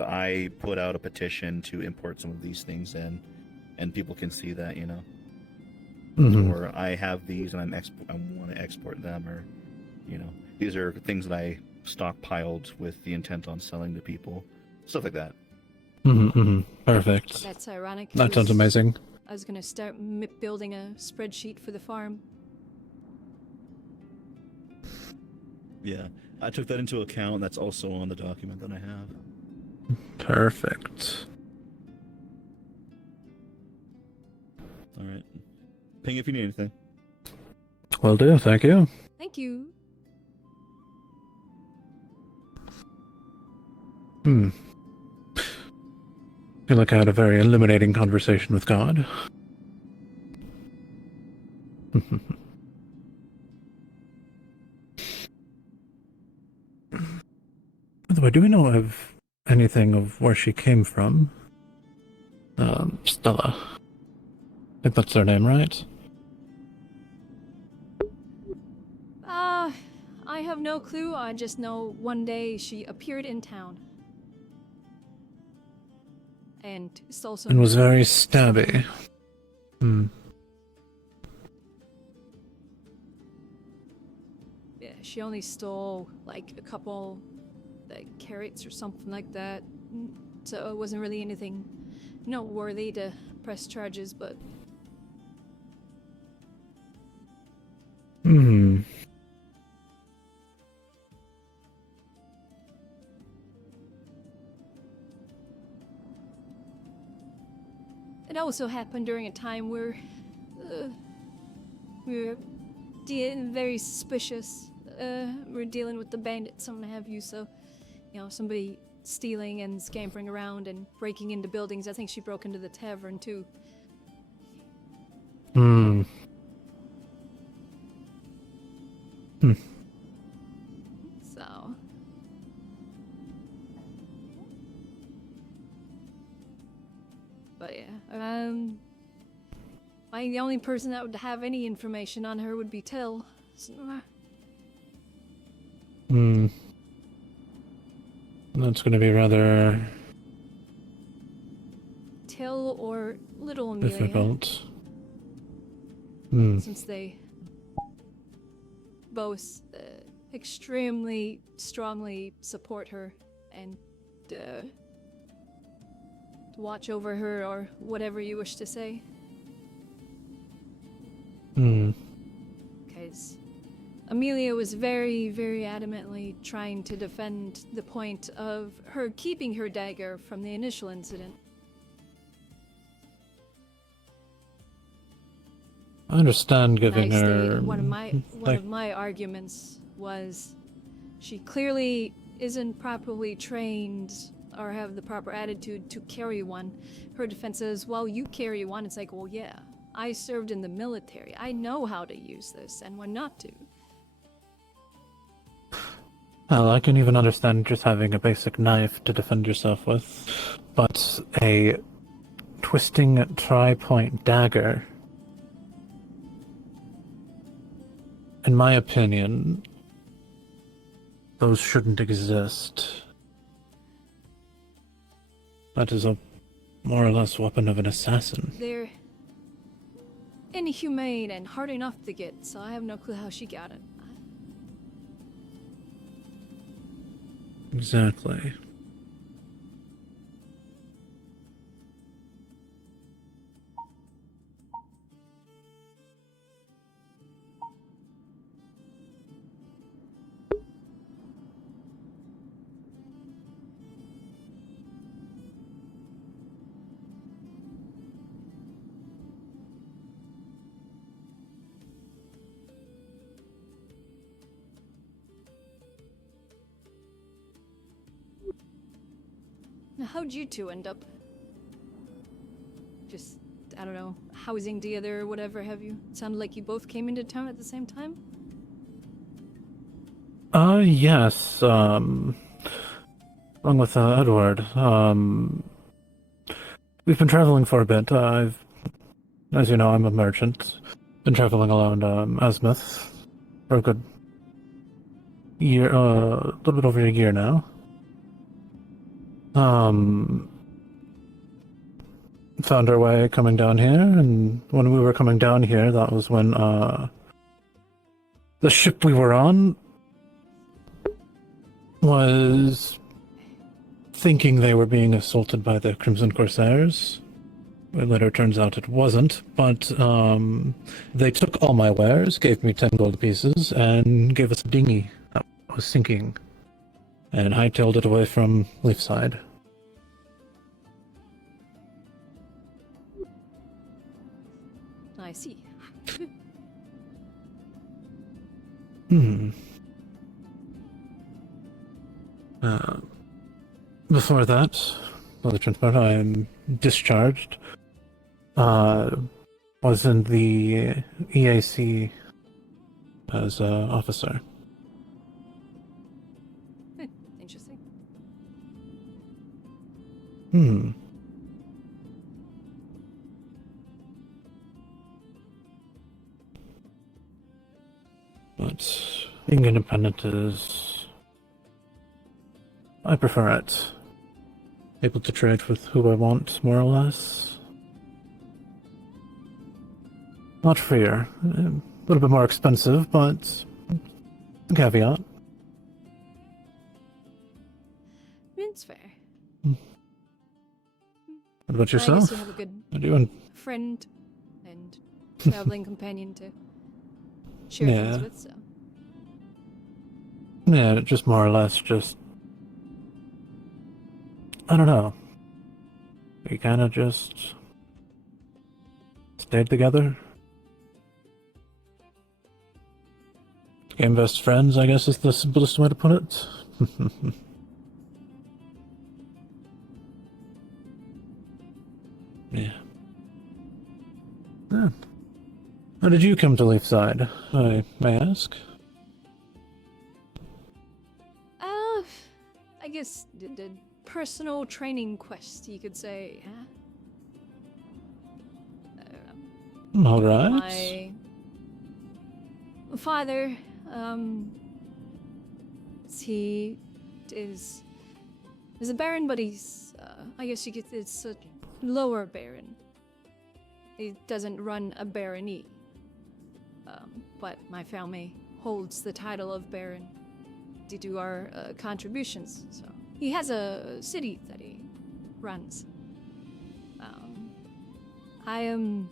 I put out a petition to import some of these things in, and people can see that, Mhm. or I have these and I want to export them, or these are things that I stockpiled with the intent on selling to people, stuff like that. Perfect. That's ironic. That sounds 'cause amazing. I was gonna start building a spreadsheet for the farm. Yeah, I took that into account. That's also on the document that I have. Perfect. All right, ping if you need anything. Will do. Thank you. Thank you. Feel like I had a very illuminating conversation with God. By the way, do we know of anything of where she came from? Stella. I think that's her name, right? I have no clue. I just know one day she appeared in town. And stole some... And was very stabby. Yeah, she only stole like a couple like carrots or something like that. So it wasn't really anything noteworthy to press charges, but it also happened during a time where we were very suspicious. We're dealing with the bandits and what have you, so somebody stealing and scampering around and breaking into buildings. I think she broke into the tavern too. So only person that would have any information on her would be Till. So, Hmm. That's going to be rather Till or little Amelia. difficult. Hmm. Since they both extremely strongly support her and watch over her, or whatever you wish to say. Hmm. Because Amelia was very, very adamantly trying to defend the point of her keeping her dagger from the initial incident. I understand giving I her. stated one of my arguments was she clearly isn't properly trained or have the proper attitude to carry one. Her defense is, well, you carry one. It's like, well, yeah, I served in the military. I know how to use this and when not to. Well, I can even understand just having a basic knife to defend yourself with, but a twisting tri-point dagger, in my opinion, those shouldn't exist. That is a more or less weapon of an assassin. They're inhumane and hard enough to get, so I have no clue how she got it. Exactly. Now, how'd you two end up? Just, I don't know, housing together or whatever have you? It sounded like you both came into town at the same time? Yes, along with Edward. We've been traveling for a bit. As you know, I'm a merchant. Been traveling around Asmouth for a good year, a little bit over a year now. Found our way coming down here, and when we were coming down here, that was when the ship we were on was thinking they were being assaulted by the Crimson Corsairs. It later turns out it wasn't, but they took all my wares, gave me 10 gold pieces, and gave us a dinghy that was sinking, and hightailed it away from Leafside. I see. Before that, for the transport, I am discharged. Was in the EAC as an officer. Interesting. But being independent is... I prefer it. Able to trade with who I want, more or less. Not freer. A little bit more expensive, but a caveat. It's fair. What about I yourself? guess you have a good What are you doing? friend and traveling companion to share things with, so. Yeah, just more or less, just... I don't know. We kind of just... stayed together. Became best friends, I guess is the simplest way to put it. Yeah. How did you come to Leafside, I may ask? I guess the personal training quest, you could say, huh? All right. My father, he is a baron, but he's, I guess you could, it's a lower baron. He doesn't run a barony. But my family holds the title of baron due to our contributions. So he has a city that he runs. I am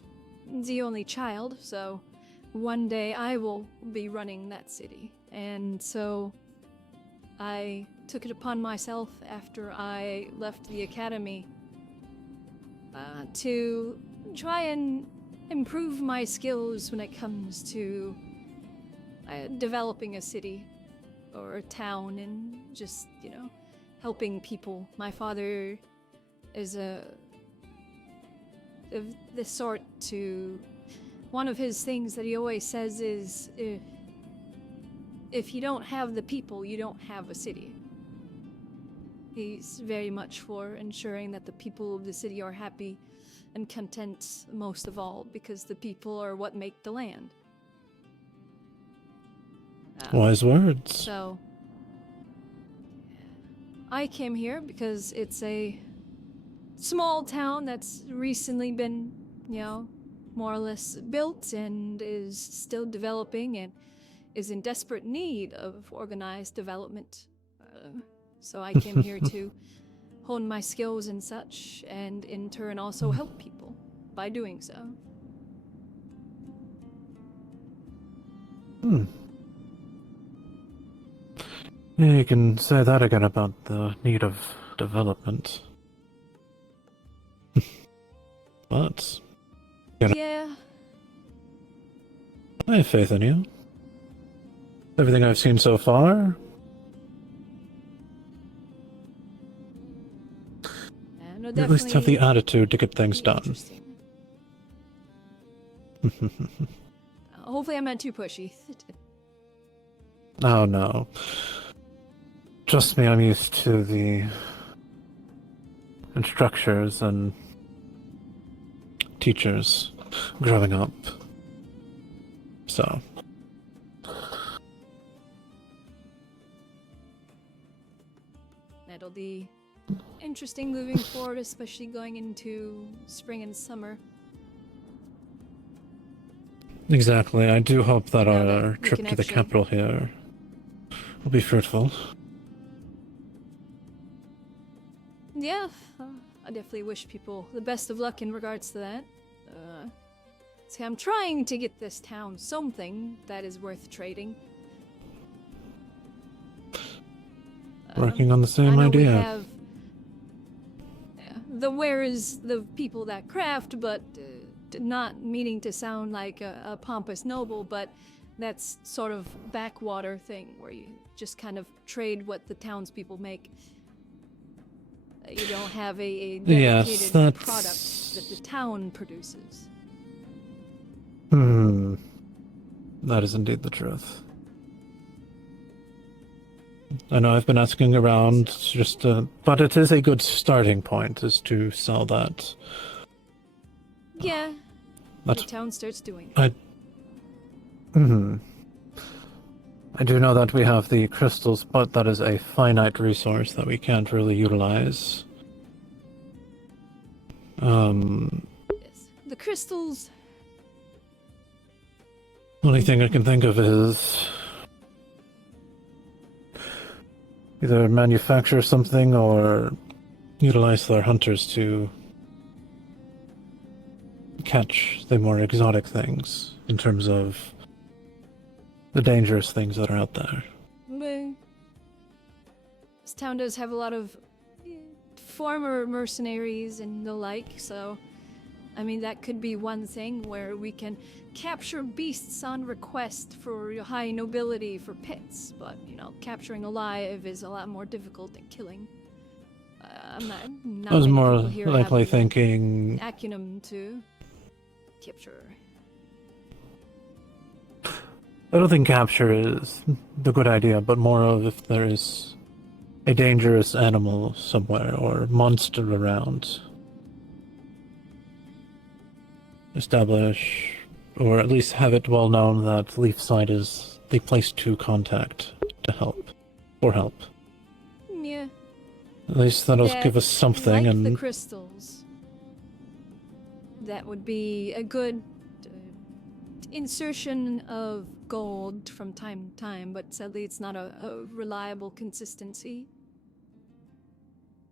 the only child, so one day I will be running that city. And so I took it upon myself after I left the academy to try and improve my skills when it comes to developing a city or a town and just, you know, helping people. My father is of the sort to... One of his things that he always says is, if you don't have the people, you don't have a city. He's very much for ensuring that the people of the city are happy and content most of all, because the people are what make the land. Wise words. So, I came here because it's a small town that's recently been, you know, more or less built and is still developing and is in desperate need of organized development. So I came here to hone my skills and such, and in turn also help people by doing so. Yeah, you can say that again about the need of development. But... Yeah. I have faith in you. Everything I've seen so far... No, you at least have the attitude to get things done. Hopefully I'm not too pushy. Oh no. Trust me, I'm used to the instructors and teachers growing up. So. That'll be interesting moving forward, especially going into spring and summer. Exactly. I do hope that our we trip can to the actually- capital here will be fruitful. Yeah, I definitely wish people the best of luck in regards to that. See, I'm trying to get this town something that is worth trading. Working on the I same know we idea. have the wares, the people that craft, but not meaning to sound like a pompous noble, but that's sort of backwater thing where you just kind of trade what the townspeople make. You don't have a dedicated Yes, that's... product that the town produces. That is indeed the truth. I know I've been asking around, just but it is a good starting point, is to sell that. Yeah, That's... the town starts doing it. I do know that we have the crystals, but that is a finite resource that we can't really utilize. Yes. The crystals... Only thing I can think of is either manufacture something or utilize their hunters to catch the more exotic things in terms of the dangerous things that are out there. This town does have a lot of former mercenaries and the like, so I mean that could be one thing where we can capture beasts on request for high nobility for pets, but you know, capturing alive is a lot more difficult than killing. Not I was many more people here likely have the thinking acumen to capture. I don't think capture is the good idea, but more of if there is a dangerous animal somewhere or monster around. establish, or at least have it well known that Leafside is the place to contact to help, for help. Yeah. At least that'll give us something, like and the crystals. That would be a good insertion of gold from time to time, but sadly it's not a reliable consistency.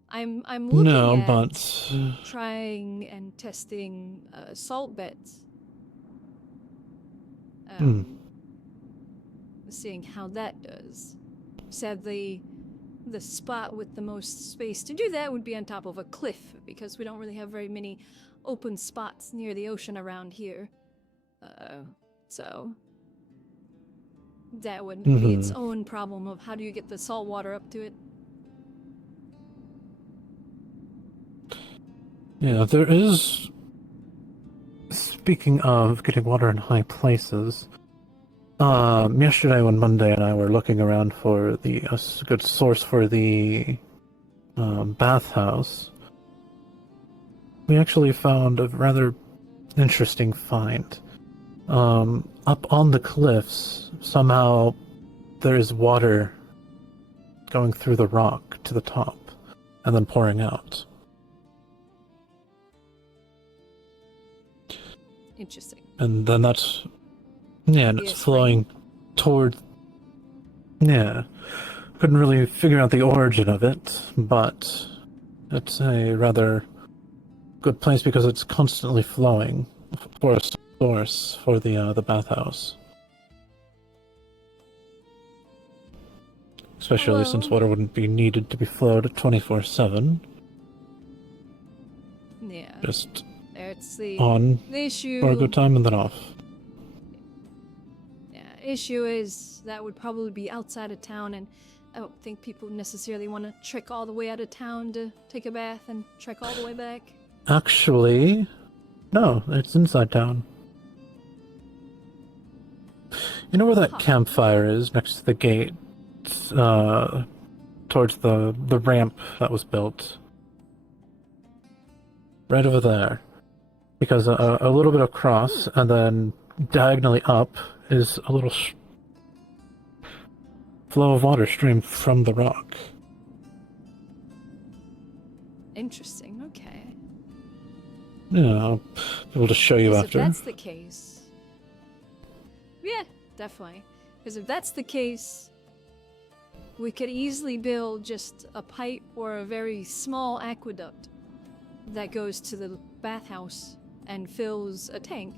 I'm looking no, at but trying and testing salt beds. Seeing how that does. Sadly, the spot with the most space to do that would be on top of a cliff, because we don't really have very many open spots near the ocean around here. So that would be its own problem of how do you get the salt water up to it. yeah, there is. Speaking of getting water in high places, yesterday when Monday and I were looking around for a good source for the bathhouse, we actually found a rather interesting find. Up on the cliffs, somehow there is water going through the rock to the top, and then pouring out. Interesting. And then that's... yeah, and it's flowing toward... yeah. Couldn't really figure out the origin of it, but it's a rather good place because it's constantly flowing for a source for the bathhouse. Especially since water wouldn't be needed to be flowed 24/7. Yeah. Just it's the issue for a good time and then off. Yeah, issue is that would probably be outside of town, and I don't think people necessarily want to trek all the way out of town to take a bath and trek all the way back. Actually, no, it's inside town. You know where that campfire is next to the gate, towards the ramp that was built? Right over there. Because a little bit across, and then diagonally up, is a little flow of water stream from the rock. Interesting, okay. Yeah, I'll be able to show you after. If that's the case... yeah, definitely. Because if that's the case, we could easily build just a pipe or a very small aqueduct that goes to the bathhouse and fills a tank.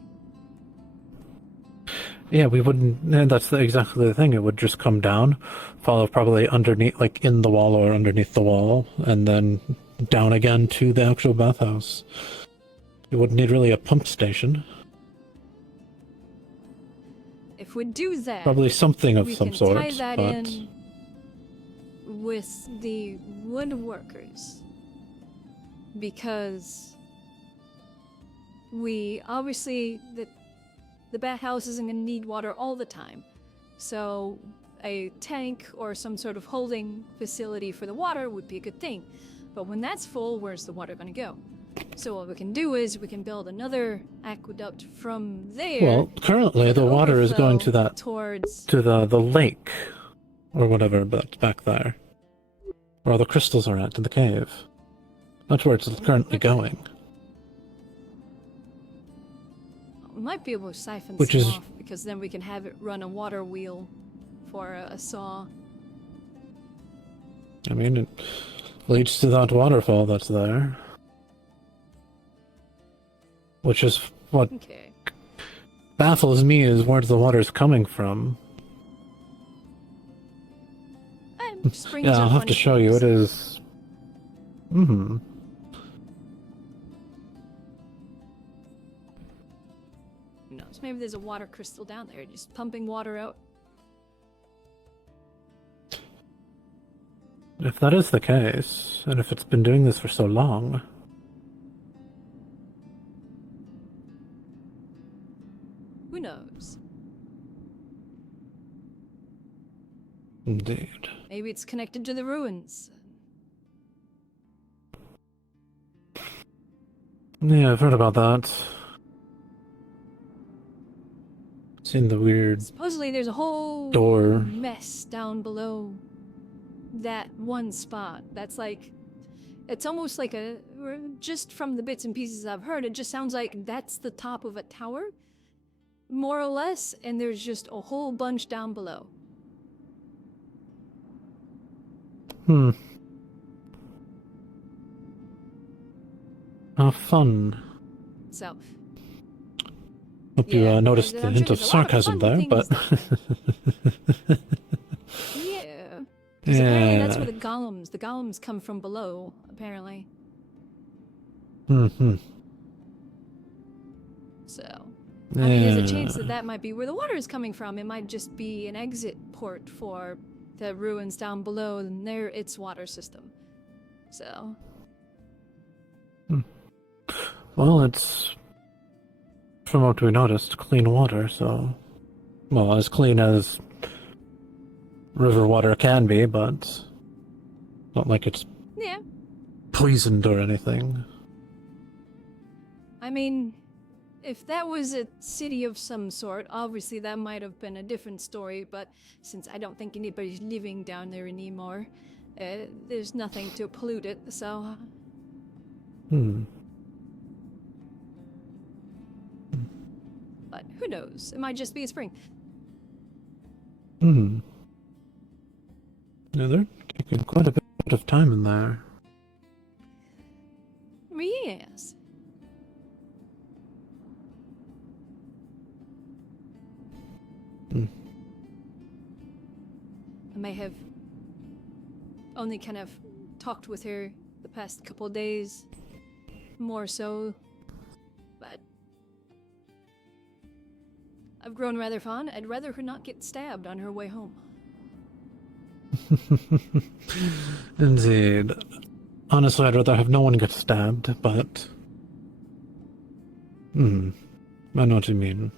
Yeah, we wouldn't... and that's exactly the thing. It would just come down, follow probably underneath, like in the wall or underneath the wall, and then down again to the actual bathhouse. You wouldn't need really a pump station. If we do that... probably something of some sort, we can tie that but... in with the woodworkers. Because we obviously... the bathhouse isn't going to need water all the time. So a tank or some sort of holding facility for the water would be a good thing. But when that's full, where's the water going to go? So what we can do is we can build another aqueduct from there. Well, currently the water is going to that... towards... to the lake, or whatever, but back there. Where all the crystals are at, in the cave. That's where it's currently going. We might be able to siphon Which some is... off, because then we can have it run a water wheel for a saw. I mean, it leads to that waterfall that's there. Which is what baffles me, is where the water's coming from. Yeah, I'll have to show you. It is... mm-hmm. Who knows? Maybe there's a water crystal down there, just pumping water out. If that is the case, and if it's been doing this for so long... who knows? Indeed. Maybe it's connected to the ruins. Yeah, I've heard about that. Seen the weird Supposedly there's a whole door. mess down below that one spot. That's like, it's almost like just from the bits and pieces I've heard, it just sounds like that's the top of a tower, more or less, and there's just a whole bunch down below. How fun. So, Hope you noticed the hint of sarcasm there, but... yeah. Because apparently that's where the golems come from below, apparently. So, I mean, there's a chance that might be where the water is coming from. It might just be an exit port for the ruins down below, and there its water system. So. Well, it's, from what we noticed, clean water, so... Well, as clean as river water can be, but not like it's poisoned or anything. I mean, if that was a city of some sort, obviously that might have been a different story, but since I don't think anybody's living down there anymore, there's nothing to pollute it, so... But who knows? It might just be a spring. Yeah, they're taking quite a bit of time in there. Yes. I may have only kind of talked with her the past couple of days, more so, but I've grown rather fond. I'd rather her not get stabbed on her way home. Indeed. Honestly, I'd rather have no one get stabbed, but... I know what you mean.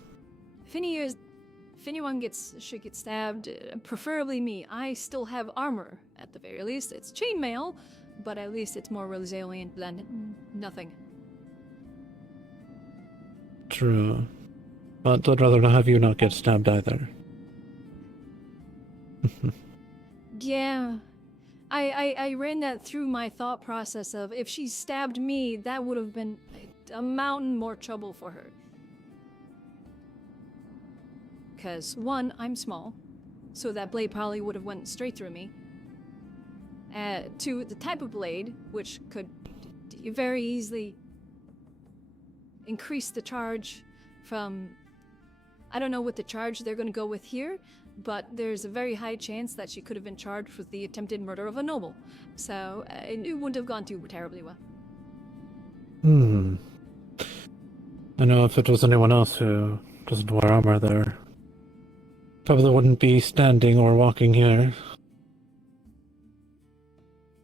If anyone should get stabbed, preferably me. I still have armor, at the very least. It's chainmail, but at least it's more resilient than nothing. True. But I'd rather have you not get stabbed either. Yeah. I ran that through my thought process of if she stabbed me, that would have been a mountain more trouble for her. Because, one, I'm small, so that blade probably would have went straight through me. Two, the type of blade, which could very easily increase the charge from... I don't know what the charge they're going to go with here, but there's a very high chance that she could have been charged with the attempted murder of a noble. So, it wouldn't have gone too terribly well. I know if it was anyone else who doesn't wear armor there, probably wouldn't be standing or walking here.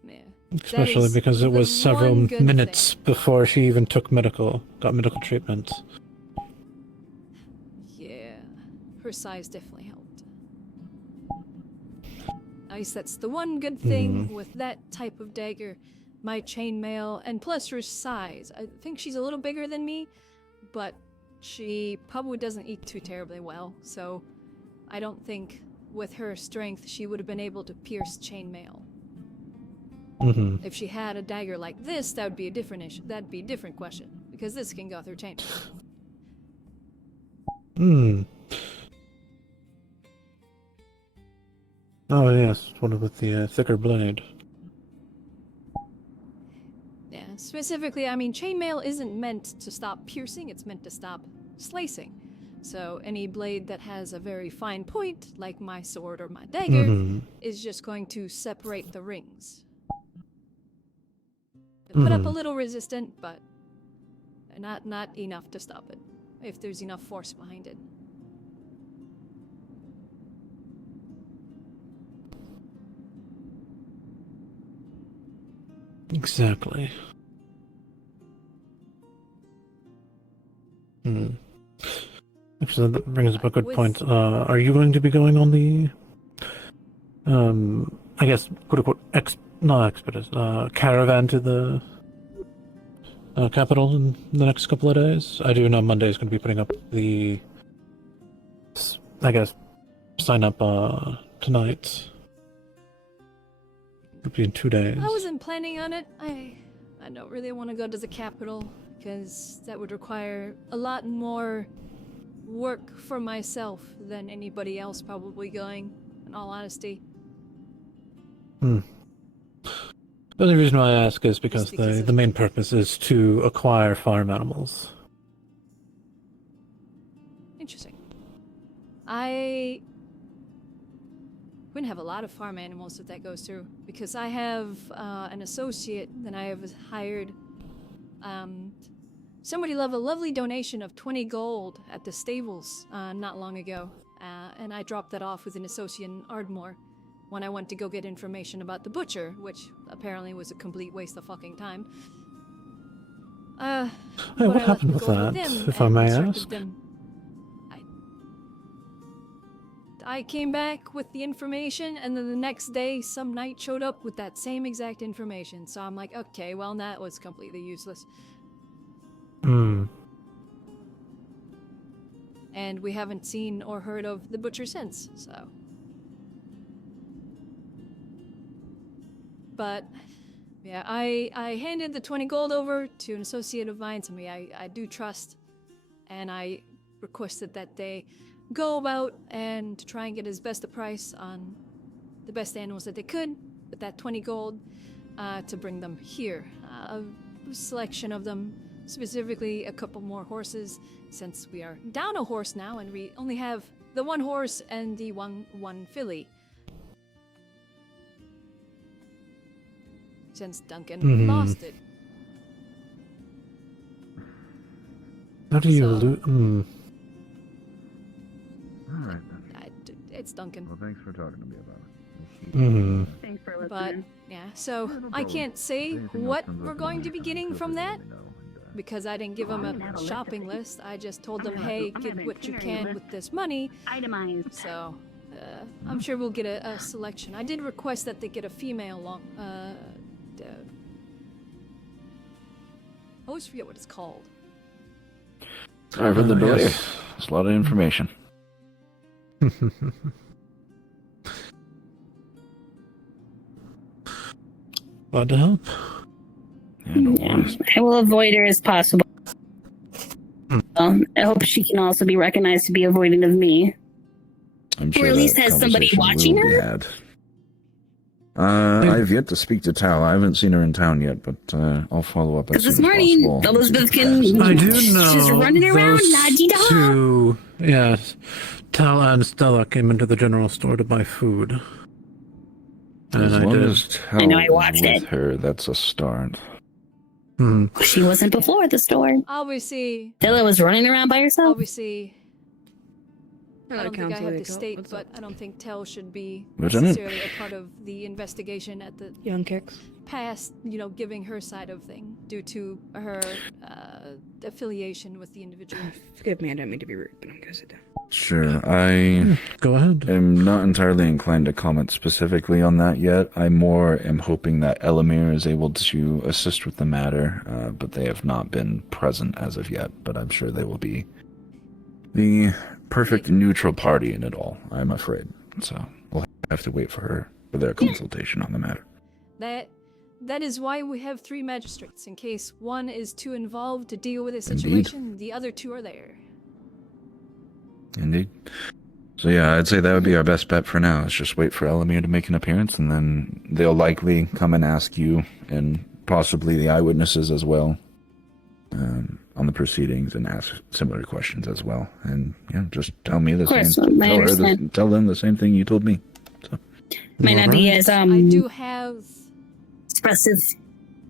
Yeah. Especially because it was several minutes before she even got medical treatment. Yeah, her size definitely helped. At least that's the one good thing with that type of dagger. My chainmail, and plus her size. I think she's a little bigger than me, but she probably doesn't eat too terribly well, so I don't think with her strength she would have been able to pierce chainmail. If she had a dagger like this, that would be a different issue. That'd be a different question, because this can go through chainmail. Oh yes, one with the thicker blade. Yeah, specifically, I mean, chainmail isn't meant to stop piercing, it's meant to stop slicing. So any blade that has a very fine point, like my sword or my dagger, is just going to separate the rings. Put up a little resistance, but not enough to stop it, if there's enough force behind it. Exactly. Actually, that brings up a good point. Are you going to be going on the, I guess, quote-unquote, caravan to the capital in the next couple of days? I do know Monday's going to be putting up the I guess, sign up tonight. It'll be in 2 days. I wasn't planning on it. I don't really want to go to the capital because that would require a lot more work for myself than anybody else probably going, in all honesty. The only reason why I ask is because the main purpose is to acquire farm animals. Interesting. I wouldn't have a lot of farm animals if that goes through, because I have an associate that I have hired. Somebody left a lovely donation of 20 gold at the stables not long ago, and I dropped that off with an associate in Ardmore when I went to go get information about the butcher, which apparently was a complete waste of fucking time. Hey, what happened with that, if I may ask? I came back with the information, and then the next day, some knight showed up with that same exact information. So I'm like, okay, well, that was completely useless. And we haven't seen or heard of the butcher since, so. But, yeah, I handed the 20 gold over to an associate of mine, somebody I do trust, and I requested that they go about and to try and get as best a price on the best animals that they could with that 20 gold to bring them here. A selection of them, specifically a couple more horses, since we are down a horse now and we only have the one horse and the one filly. Since Duncan lost it. How do you loot? Alright It's Duncan. Well, thanks for talking to me about it. Thanks for listening. But, yeah, so I can't say what we're going to be getting from that, because I didn't give them a shopping list. I just told them, hey, get what you can with this money. Itemized. So, I'm sure we'll get a selection. I did request that they get a female I always forget what it's called. Sorry for the delay. It's a lot of information. Glad to help. I will avoid her as possible. I hope she can also be recognized to be avoidant of me. I'm sure or at least that has somebody conversation watching will be her. had. I've yet to speak to Tal. I haven't seen her in town yet, but I'll follow up as Because soon this as morning, possible. Elizabeth can. I do know She's running around, those la-di-da. two, yes, Tal and Stella came into the general store to buy food. And As I long did. as Tal I know, I is watched with it. her, that's a start. She wasn't before at the store. Obviously, Stella was running around by herself. Obviously, I Hello, don't think I Council have the Eco. stake, What's but I don't think Tell should be Lieutenant? necessarily a part of the investigation at the Young Kicks. past, giving her side of thing due to her affiliation with the individual. Forgive me, I don't mean to be rude, but I'm gonna sit down. Sure, I go ahead. am not entirely inclined to comment specifically on that yet. I more am hoping that Elamir is able to assist with the matter, but they have not been present as of yet. But I'm sure they will be the perfect neutral party in it all, I'm afraid. So we'll have to wait for their consultation on the matter. That is why we have 3 magistrates, in case one is too involved to deal with a situation, the other 2 are there. Indeed. So yeah, I'd say that would be our best bet for now. Is just wait for Elamir to make an appearance, and then they'll likely come and ask you, and possibly the eyewitnesses as well, on the proceedings, and ask similar questions as well. And yeah, just tell me the course, same. I understand. Tell them the same thing you told me. So. Might not be as I do have. expressive,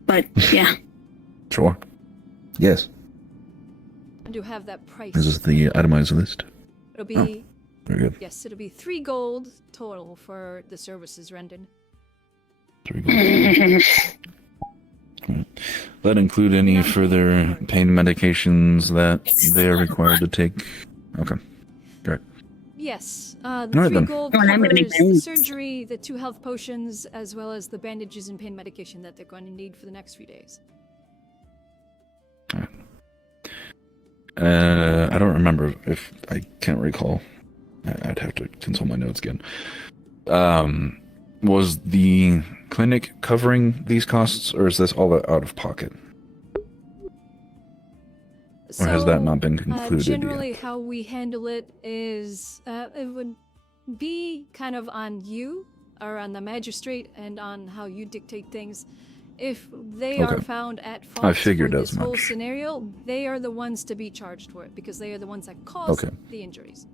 but yeah. Sure. Yes. I do have that price. This is the itemized list. It'll be. Oh, very good. Yes, it'll be 3 gold total for the services rendered. 3 gold. That include any further pain medications that they are required to take? Okay. Great. Yes, the All right, 3 then. gold Oh, and I'm gonna be covers the paying. surgery, the 2 health potions, as well as the bandages and pain medication that they're going to need for the next few days. I don't remember, if I can't recall I'd have to consult my notes again. Was the clinic covering these costs, or is this all out of pocket? Or has that not been concluded Generally, yet? how we handle it is it would be kind of on you, or on the magistrate, and on how you dictate things. If they are found at fault I figured for as this whole much. scenario, they are the ones to be charged for it, because they are the ones that caused the injuries.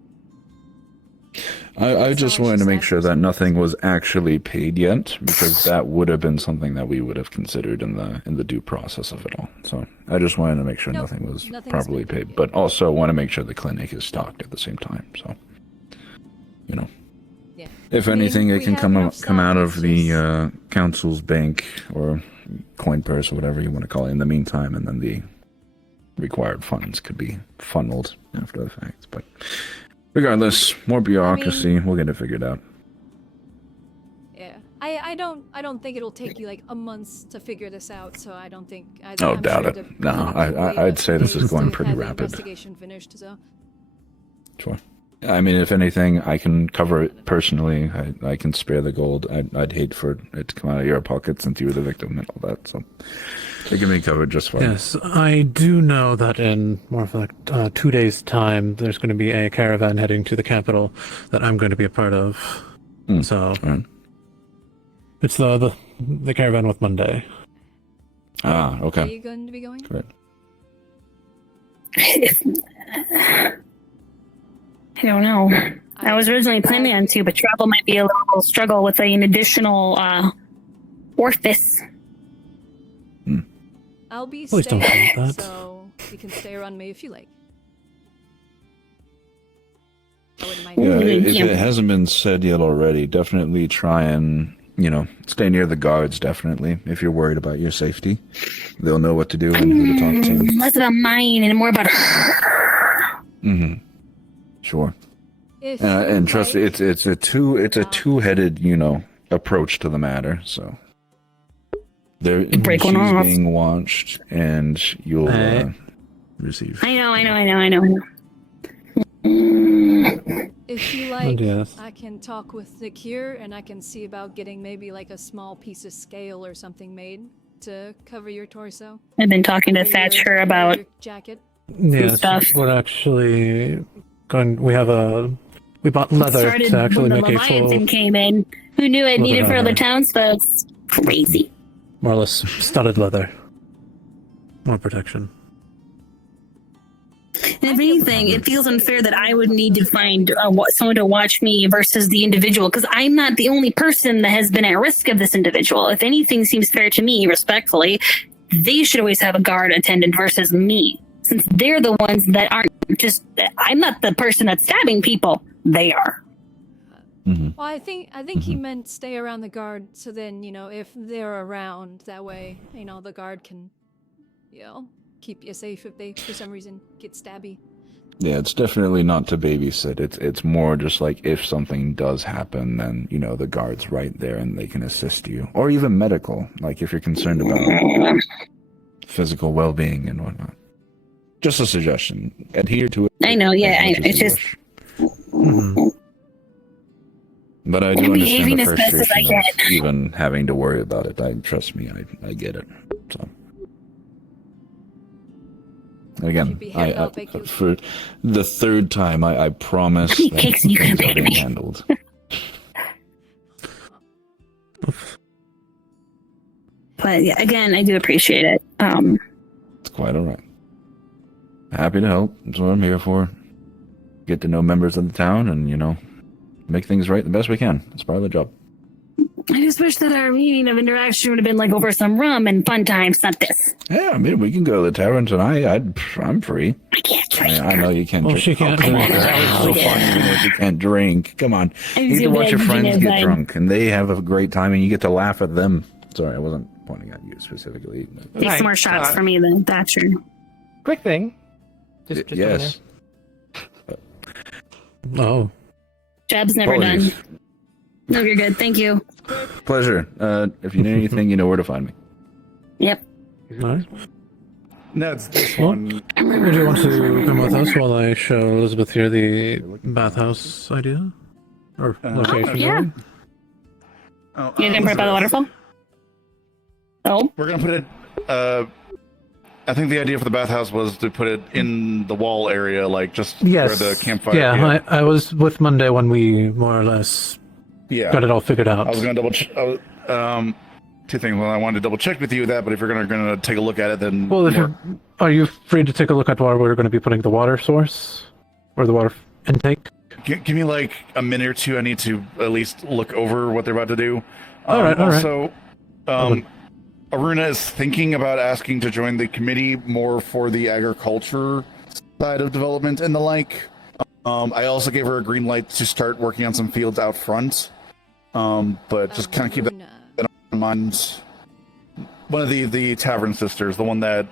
I just wanted to make sure that nothing was actually paid yet, because that would have been something that we would have considered in the due process of it all. So I just wanted to make sure nothing was properly paid, but also want to make sure the clinic is stocked at the same time. So, you know, if anything, it can come out of the council's bank or coin purse or whatever you want to call it in the meantime, and then the required funds could be funneled after the fact. But regardless, more bureaucracy. We'll get it figured out. Yeah, I don't think it'll take you like a month to figure this out. So I don't think. Oh, I'm doubt sure it. No, I'd say this is going pretty rapid. Investigation finished. So. Sure. I mean, if anything, I can cover it personally. I can spare the gold. I'd hate for it to come out of your pocket since you were the victim and all that. So it can be covered just fine. Yes, I do know that in more of like 2 days' time, there's going to be a caravan heading to the capital that I'm going to be a part of. So it's the caravan with Monday. Ah, okay. Are you going to be going? Correct. I don't know. I was originally planning on to, but travel might be a little struggle with an additional orifice. I'll be Please don't staying, think that. so you can stay around me if you like. I wouldn't mind. Yeah, if it hasn't been said yet already, definitely try and, stay near the guards, definitely, if you're worried about your safety. They'll know what to do and who to talk to. Less about mine and more about her. Mm-hmm. Sure. And trust me, it's a two-headed, approach to the matter, so. She's being watched, and you'll receive. I know. If you like, yes. I can talk with the cure, and I can see about getting maybe like a small piece of scale or something made to cover your torso. I've been talking to Thatcher about your jacket. Yes, stuff. we're actually going. We bought leather started to actually when make the a full, Leviathan came in. Who knew it needed for leather other townsfolk? Crazy. more or less studded leather. More protection. And if anything, it feels unfair that I would need to find someone to watch me versus the individual, because I'm not the only person that has been at risk of this individual. If anything seems fair to me, respectfully, they should always have a guard attendant versus me, since they're the ones that aren't just. I'm not the person that's stabbing people. They are. Mm-hmm. Well, I think he meant stay around the guard, so then, if they're around, that way, the guard can, keep you safe if they, for some reason, get stabby. Yeah, it's definitely not to babysit. It's more just like if something does happen, then, the guard's right there and they can assist you. Or even medical, like if you're concerned about physical well-being and whatnot. Just a suggestion. Adhere to it. I know, yeah, it's just... But I do I'm understand behaving the as best as I frustration of can. even having to worry about it. Trust me, I get it. So. Again, for the third time, I promise How many that cakes are you gonna things are bake being me? handled. But yeah, again, I do appreciate it. It's quite all right. Happy to help. That's what I'm here for. Get to know members of the town and, make things right the best we can. It's part of the job. I just wish that our meeting of interaction would have been like over some rum and fun times, not this. Yeah, I mean, we can go to the tavern tonight. I'm free. I can't drink. I know you can't Well, drink. she can't come drink. on, that was so fun even if you can't drink. Come on. You get to watch your friends get drunk, and they have a great time, and you get to laugh at them. Sorry, I wasn't pointing at you specifically. Take some more shots for me then, Thatcher. Quick thing. Just yes. Oh. Job's never Apologies. done. No, you're good. Thank you. Pleasure. If you need anything, you know where to find me. Yep. Nice. No, it's this one. Would you want to come with us while I show Elizabeth here the bathhouse idea? Or location? Yeah. Oh, You didn't put it by the waterfall? Oh. We're gonna put it. I think the idea for the bathhouse was to put it in the wall area, like just Yes. where the campfire. Yeah, I was with Monday when we more or less got it all figured out. I was gonna two things. Well, I wanted to double check with you that, but if you're gonna take a look at it, then Well, are you free to take a look at where we're going to be putting the water source or the water intake? give me like a minute or two. I need to at least look over what they're about to do. All right. Also, Aruna is thinking about asking to join the committee more for the agriculture side of development and the like. I also gave her a green light to start working on some fields out front. But just kind of keep that in mind. One of the tavern sisters, the one that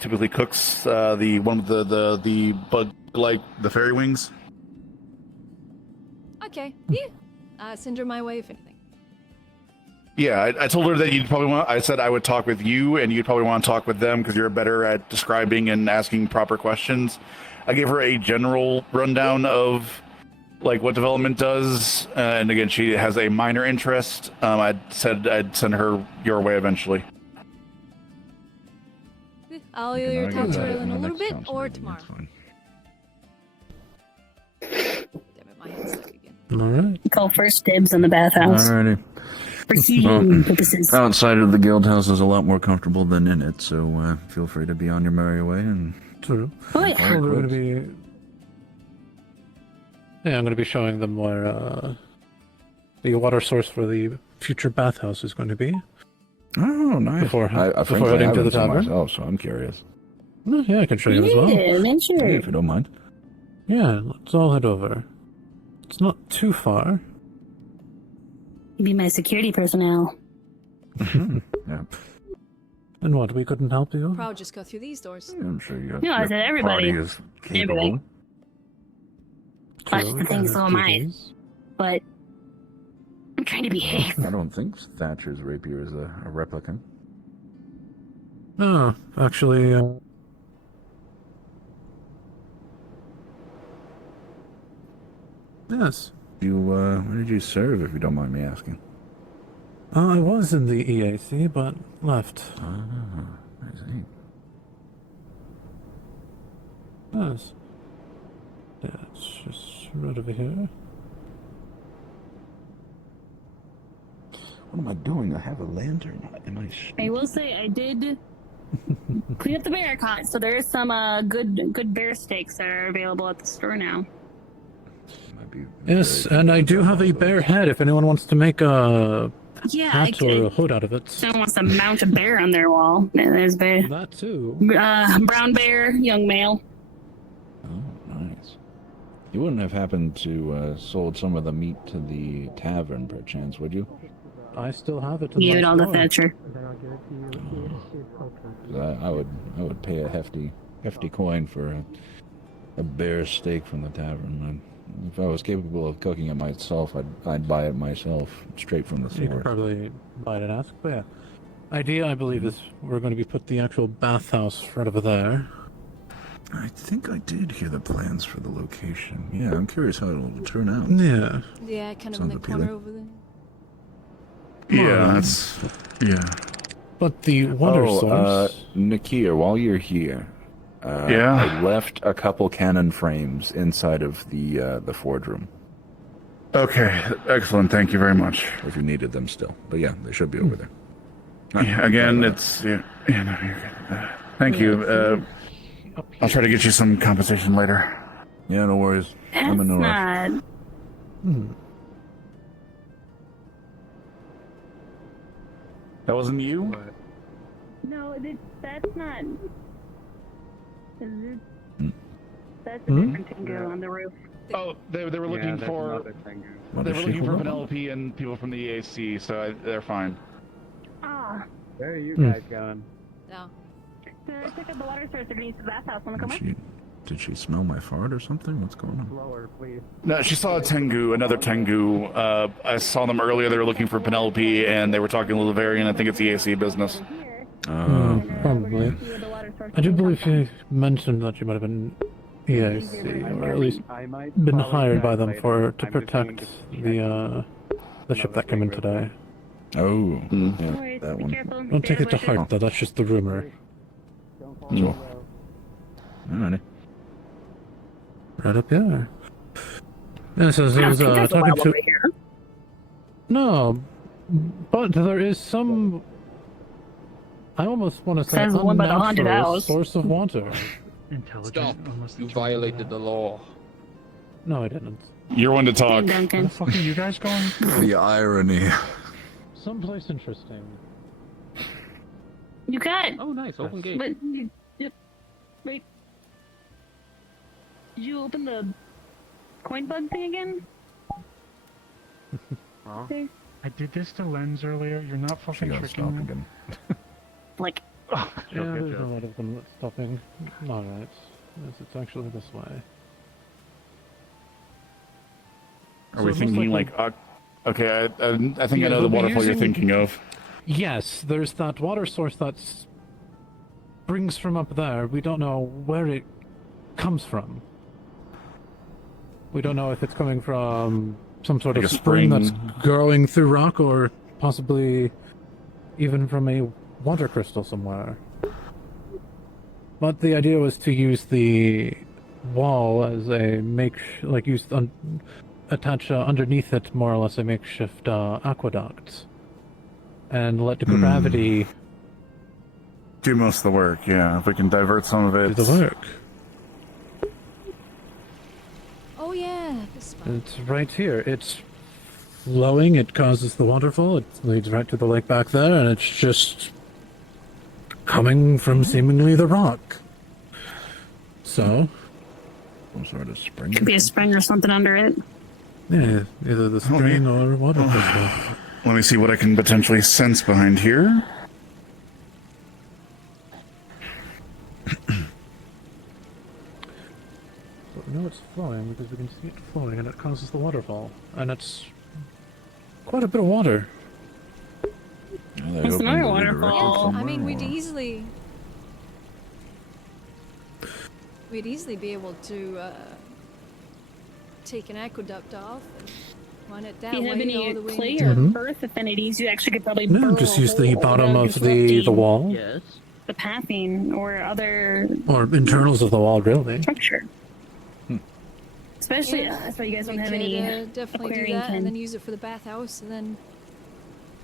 typically cooks, the one with the bug like the fairy wings. Okay. Yeah. Send her my way if anything. Yeah, I told her that you'd probably want. I said I would talk with you, and you'd probably want to talk with them because you're better at describing and asking proper questions. I gave her a general rundown of like what development does, and again, she has a minor interest. I said I'd send her your way eventually. I'll either talk to her in a little bit or tomorrow. Damn it, my head's stuck again. All right. Call first dibs on the bathhouse. Alrighty. For heating purposes. Outside of the guild house is a lot more comfortable than in it, so feel free to be on your merry way and. True. Oh yeah. I'm going to be. Yeah, I'm going to be showing them where the water source for the future bathhouse is going to be. Oh, nice. Before frankly, heading I to the haven't seen tavern. myself, so I'm curious. No, yeah, I can show you as well. Yeah, man, sure. If you don't mind. Yeah, let's all head over. It's not too far. You be my security personnel. Yeah. And what, we couldn't help you? Probably just go through these doors. I'm sure you. No, I said everybody. Party is capable. Everybody. Watch the thing, so am I. But I'm trying to behave. I don't think Thatcher's rapier is a replicant. No, actually, yes. Where did you serve, if you don't mind me asking? I was in the EAC, but left. Ah, I see. Yes. Yeah, it's just right over here. What am I doing? I have a lantern. Am I? I will say I did clean up the bear cot, so there's some good bear steaks that are available at the store now. Yes, and I do have a bear head if anyone wants to make a hat or a hood out of it. Someone wants to mount a bear on their wall. There's bear. That too. Brown bear, young male. Oh, nice. You wouldn't have happened to sold some of the meat to the tavern, perchance, would you? I still have it. Give it all to Thatcher. I would pay a hefty coin for a bear steak from the tavern. If I was capable of cooking it myself, I'd buy it myself straight from the You could source. probably buy it and ask. But yeah, idea I believe is we're going to be put the actual bathhouse right over there. I think I did hear the plans for the location. Yeah, I'm curious how it'll turn out. Yeah. Yeah, kind of Sounds in the appealing. corner over there. Yeah, that's yeah. But the water source. Nakia, while you're here, Yeah? I left a couple cannon frames inside of the forge room. Okay, excellent. Thank you very much. If you needed them still, but yeah, they should be over there. Yeah, again, it's no, you're good. Thank you. I'll try to get you some compensation later. Yeah, no worries. I'm in no rush. Not. That wasn't you? No, that's not. That's a Hmm? different Tingo on the roof. Oh, they were looking for Penelope and people from the EAC, so they're fine. Ah. Where are you guys going? No. Check out the water source underneath the bathhouse. Wanna come up? Did she smell my fart or something? What's going on? Lower, please. No, she saw a Tengu, another Tengu. I saw them earlier. They were looking for Penelope, and they were talking a little Varian. I think it's EAC business. Probably. I do believe you mentioned that you might have been EAC, or at least been hired by them to protect the ship that came in today. Oh, yeah, that one. Don't take it to heart, though. That's just the rumor. Sure. Alrighty. Right up here. Yeah, so I was talking to. No, but there is some. I almost want to say Says the one by the haunted unnatural house. source of water. Stop! You violated the law. No, I didn't. You're one to talk. Where the fuck are you guys going? The irony. Someplace interesting. You got. Oh, nice. Open gate. But, yep. Wait. Did you open the coin bug thing again? Okay. I did this to Lens earlier. You're not fucking tricking me. Again. Like. Yeah, there's a lot of them stopping. Alright. Yes, it's actually this way. Are we thinking okay, I think I know the waterfall you're thinking of. Yes, there's that water source that springs from up there. We don't know where it comes from. We don't know if it's coming from some sort Like of a spring that's spring. growing through rock, or possibly even from a water crystal somewhere. But the idea was to use the wall as a attach underneath it more or less a makeshift aqueduct, and let the gravity do most of the work. Yeah, if we can divert some of it. do the work. Oh yeah, this spot. It's right here. It's flowing. It causes the waterfall. It leads right to the lake back there, and it's just coming from seemingly the rock. So, some sort of spring. Could be a spring or something under it. Yeah, either the spring or water crystal. Let me see what I can potentially sense behind here. But we know it's flowing because we can see it flowing, and it causes the waterfall. And it's quite a bit of water. It's another waterfall. Yeah, I mean, we'd easily be able to take an aqueduct off and run it that Do you have way any all the way. clay into- or earth affinities? You actually could probably No, burrow just a use the hole bottom without of the disrupting wall. Yes. the pathing or other Or internals of the wall, really. structure. Especially, that's why you guys we don't have could, any definitely do aquarium that, and kin. then use it for the bathhouse, and then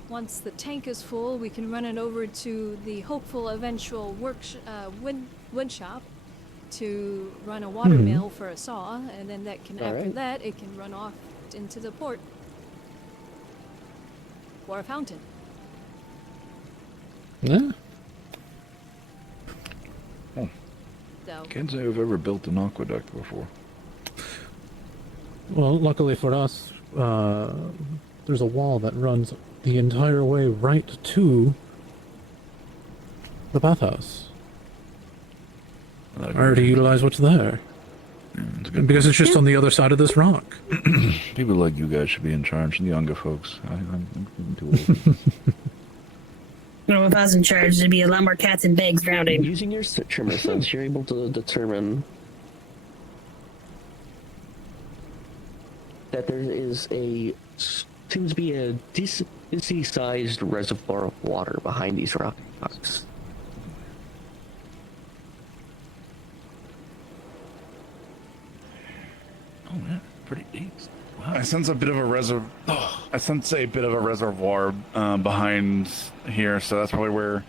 once the tank is full, we can run it over to the hopeful eventual wood shop to run a water mill for a saw, and then that can after that it can run off into the port or a fountain. Yeah. So Can't say I've ever built an aqueduct before. Well, luckily for us, there's a wall that runs the entire way right to the bathhouse. I already utilize what's there. Because it's just on the other side of this rock. People like you guys should be in charge, the younger folks. I'm too old. No, if I was in charge, there'd be a lot more cats and bags drowning. Using your trimmer sense, you're able to determine that there is seems to be a decently sized reservoir of water behind these rocks. Oh man, pretty deep. Wow. I sense a bit of a reservoir behind here, so that's probably where.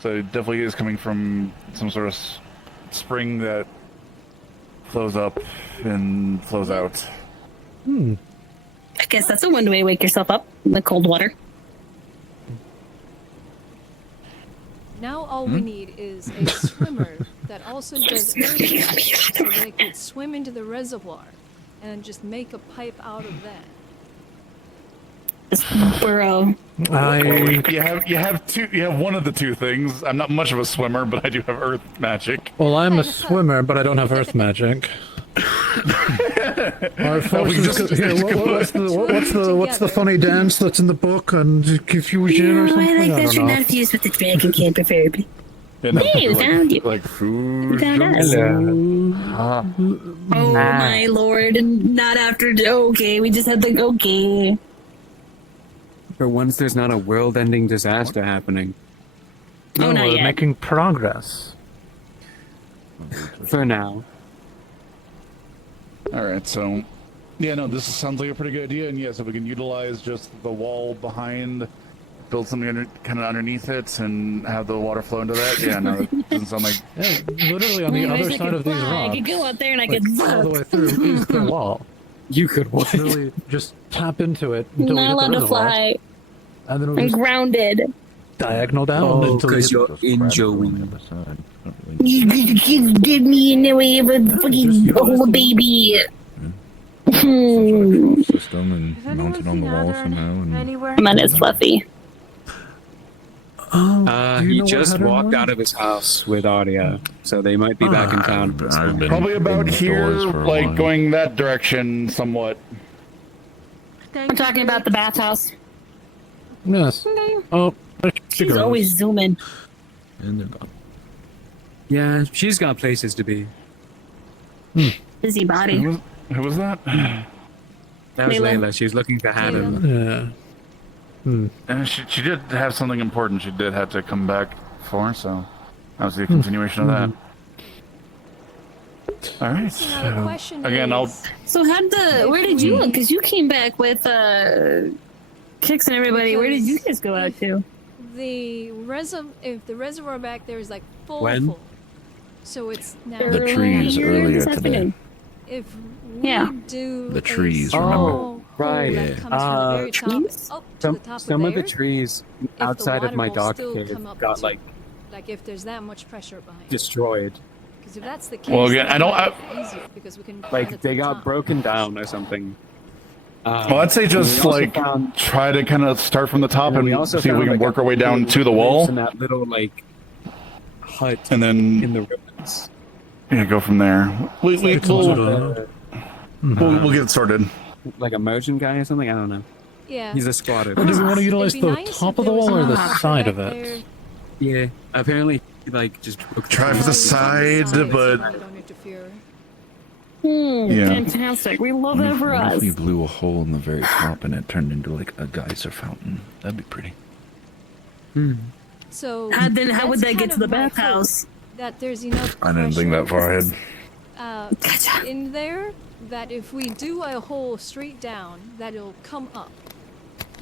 So it definitely is coming from some sort of spring that flows up and flows out. I guess that's a one way to wake yourself up in the cold water. now all we need is a swimmer that also does earth so they could swim into the reservoir and just make a pipe out of that. Burrow. You have one of the two things. I'm not much of a swimmer, but I do have earth magic. Well, I'm a swimmer, but I don't have earth magic. Our forces what's the funny dance that's in the book and confusion or something? I like I that don't you're know. not fused with the dragon can, preferably. Hey, we found you. Like food. We found us. Oh my lord! Not after. Okay, we just had the okay. For once, there's not a world-ending disaster happening. Oh, not we're yet. making progress. For now. Alright, so... Yeah, no, this sounds like a pretty good idea, and yes, if we can utilize just the wall behind, build something kind of underneath it, and have the water flow into that, yeah, no, it doesn't sound like... Yeah, literally on the I wish other I side could of these fly. I rocks. could go out there and I like, could all the way through is the wall. You could what? Literally just tap into it I'm until we not hit allowed the to reservoir. fly. And then we'll I'm just grounded. diagonal down Oh, until we because hit you're enjoying. You did me in the way of a fucking old baby. System and mounted on the wall somehow. And... Mine is fluffy. He just walked out of his house with Arya, so they might be back in town. Probably about here, like, going that direction somewhat. I'm talking about the bathhouse. Yes. Oh, there she She's goes. always zooming. And they're gone. Yeah, she's got places to be. Busy body. Who was that? That was Layla. Layla. She was looking for Haddon. Yeah. She did have something important she did have to come back for, so that was the continuation of that. All right. Now the question Again, is, So where did you look? Because you came back with Kix and everybody. Where did you guys go out to? if the reservoir back there is like full, When? full. So it's now The trees earlier today. If we Yeah. do The a trees, small remember? hole Right. that comes from the very top Trees? up to the top Some of of the there, trees if the outside of water my will dog still cave come up got to- like if there's that much pressure behind. destroyed. Because if that's the case, Well, again, then I don't- it'll be easier because we can climb Like it they to the got top. broken down or something. Well, I'd say just we also like found- try to kind of start from the top we and also see if we found, can like, work our way a down little to the place wall, in that little like hut and then in the ruins. yeah, go from there. We'll get it sorted. Like a motion guy or something. I don't know. Yeah. He's a squatter. Or do we want to utilize It'd be the nice top if of the there was wall or some the pressure side of back it? there. Yeah, apparently he like just broke Try for the side, but Don't interfere. Yeah. Fantastic. We love that for What us. if we blew a hole in the very top and it turned into like a geyser fountain? That'd be pretty. So How would that's that get kind to the of my hope, bathhouse? That there's enough I didn't think that far ahead. pressure, in there that if we do a hole straight down, that it'll come up.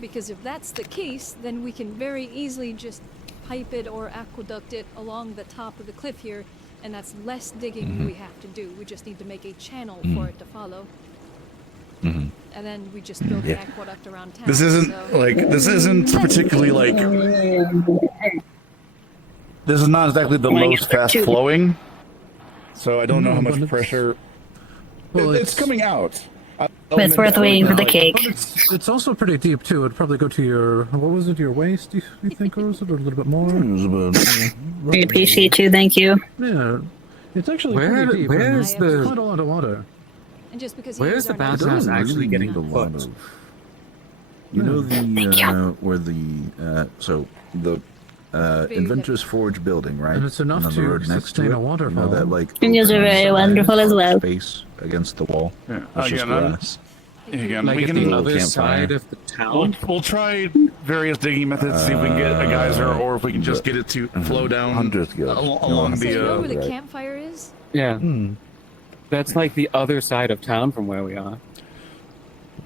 Because if that's the case, then we can very easily just pipe it or aqueduct it along the top of the cliff here, and that's less digging we have to do. We just need to make a channel for it to follow. And then we just build the aqueduct around town. this isn't so. like this isn't particularly like this is not exactly the most fast flowing, so I don't know how much pressure. Well, it's coming out. It's worth waiting for the cake. But it's also pretty deep too. It'd probably go to your what was it? Your waist? Do you think, or was it a little bit more? It was about. We appreciate you. Thank you. Yeah, it's actually Where- pretty deep. where's and the- quite a lot of water? And just because Where's the bathhouse actually getting a lot put? of. You know where the so the Inventor's Forge building, right? And it's enough on the to road next sustain to it. a waterfall. You know that like. And yours are very wonderful as well. Space against the wall. Yeah. That's just Again, grass. Again, Like we at can the little other campfire. side of the town. we'll try various digging methods to see if we can get a geyser, or if we can just get it to flow down along So you know the. where the campfire is? Yeah. That's like the other side of town from where we are.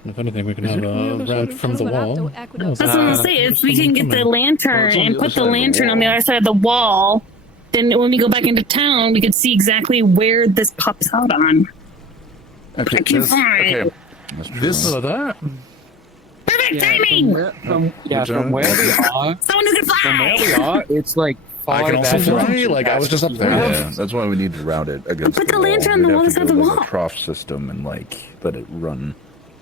If anything, we can have a route from the wall. That's what I'm gonna say. If we can get the lantern it's on the and other put the side of the lantern on the wall. other side of the wall, then when we go back into town, we could see exactly where this pops out on. Okay, I keep this, flying. okay. This that. Perfect timing. From where we are. Someone who can fly. From where we are, it's like far I can also back. fly. Like I was just up there. Yeah, that's why we need to route it against Put the wall. lantern on the We'd wall have to inside the build, like, wall. a trough system and like let it run.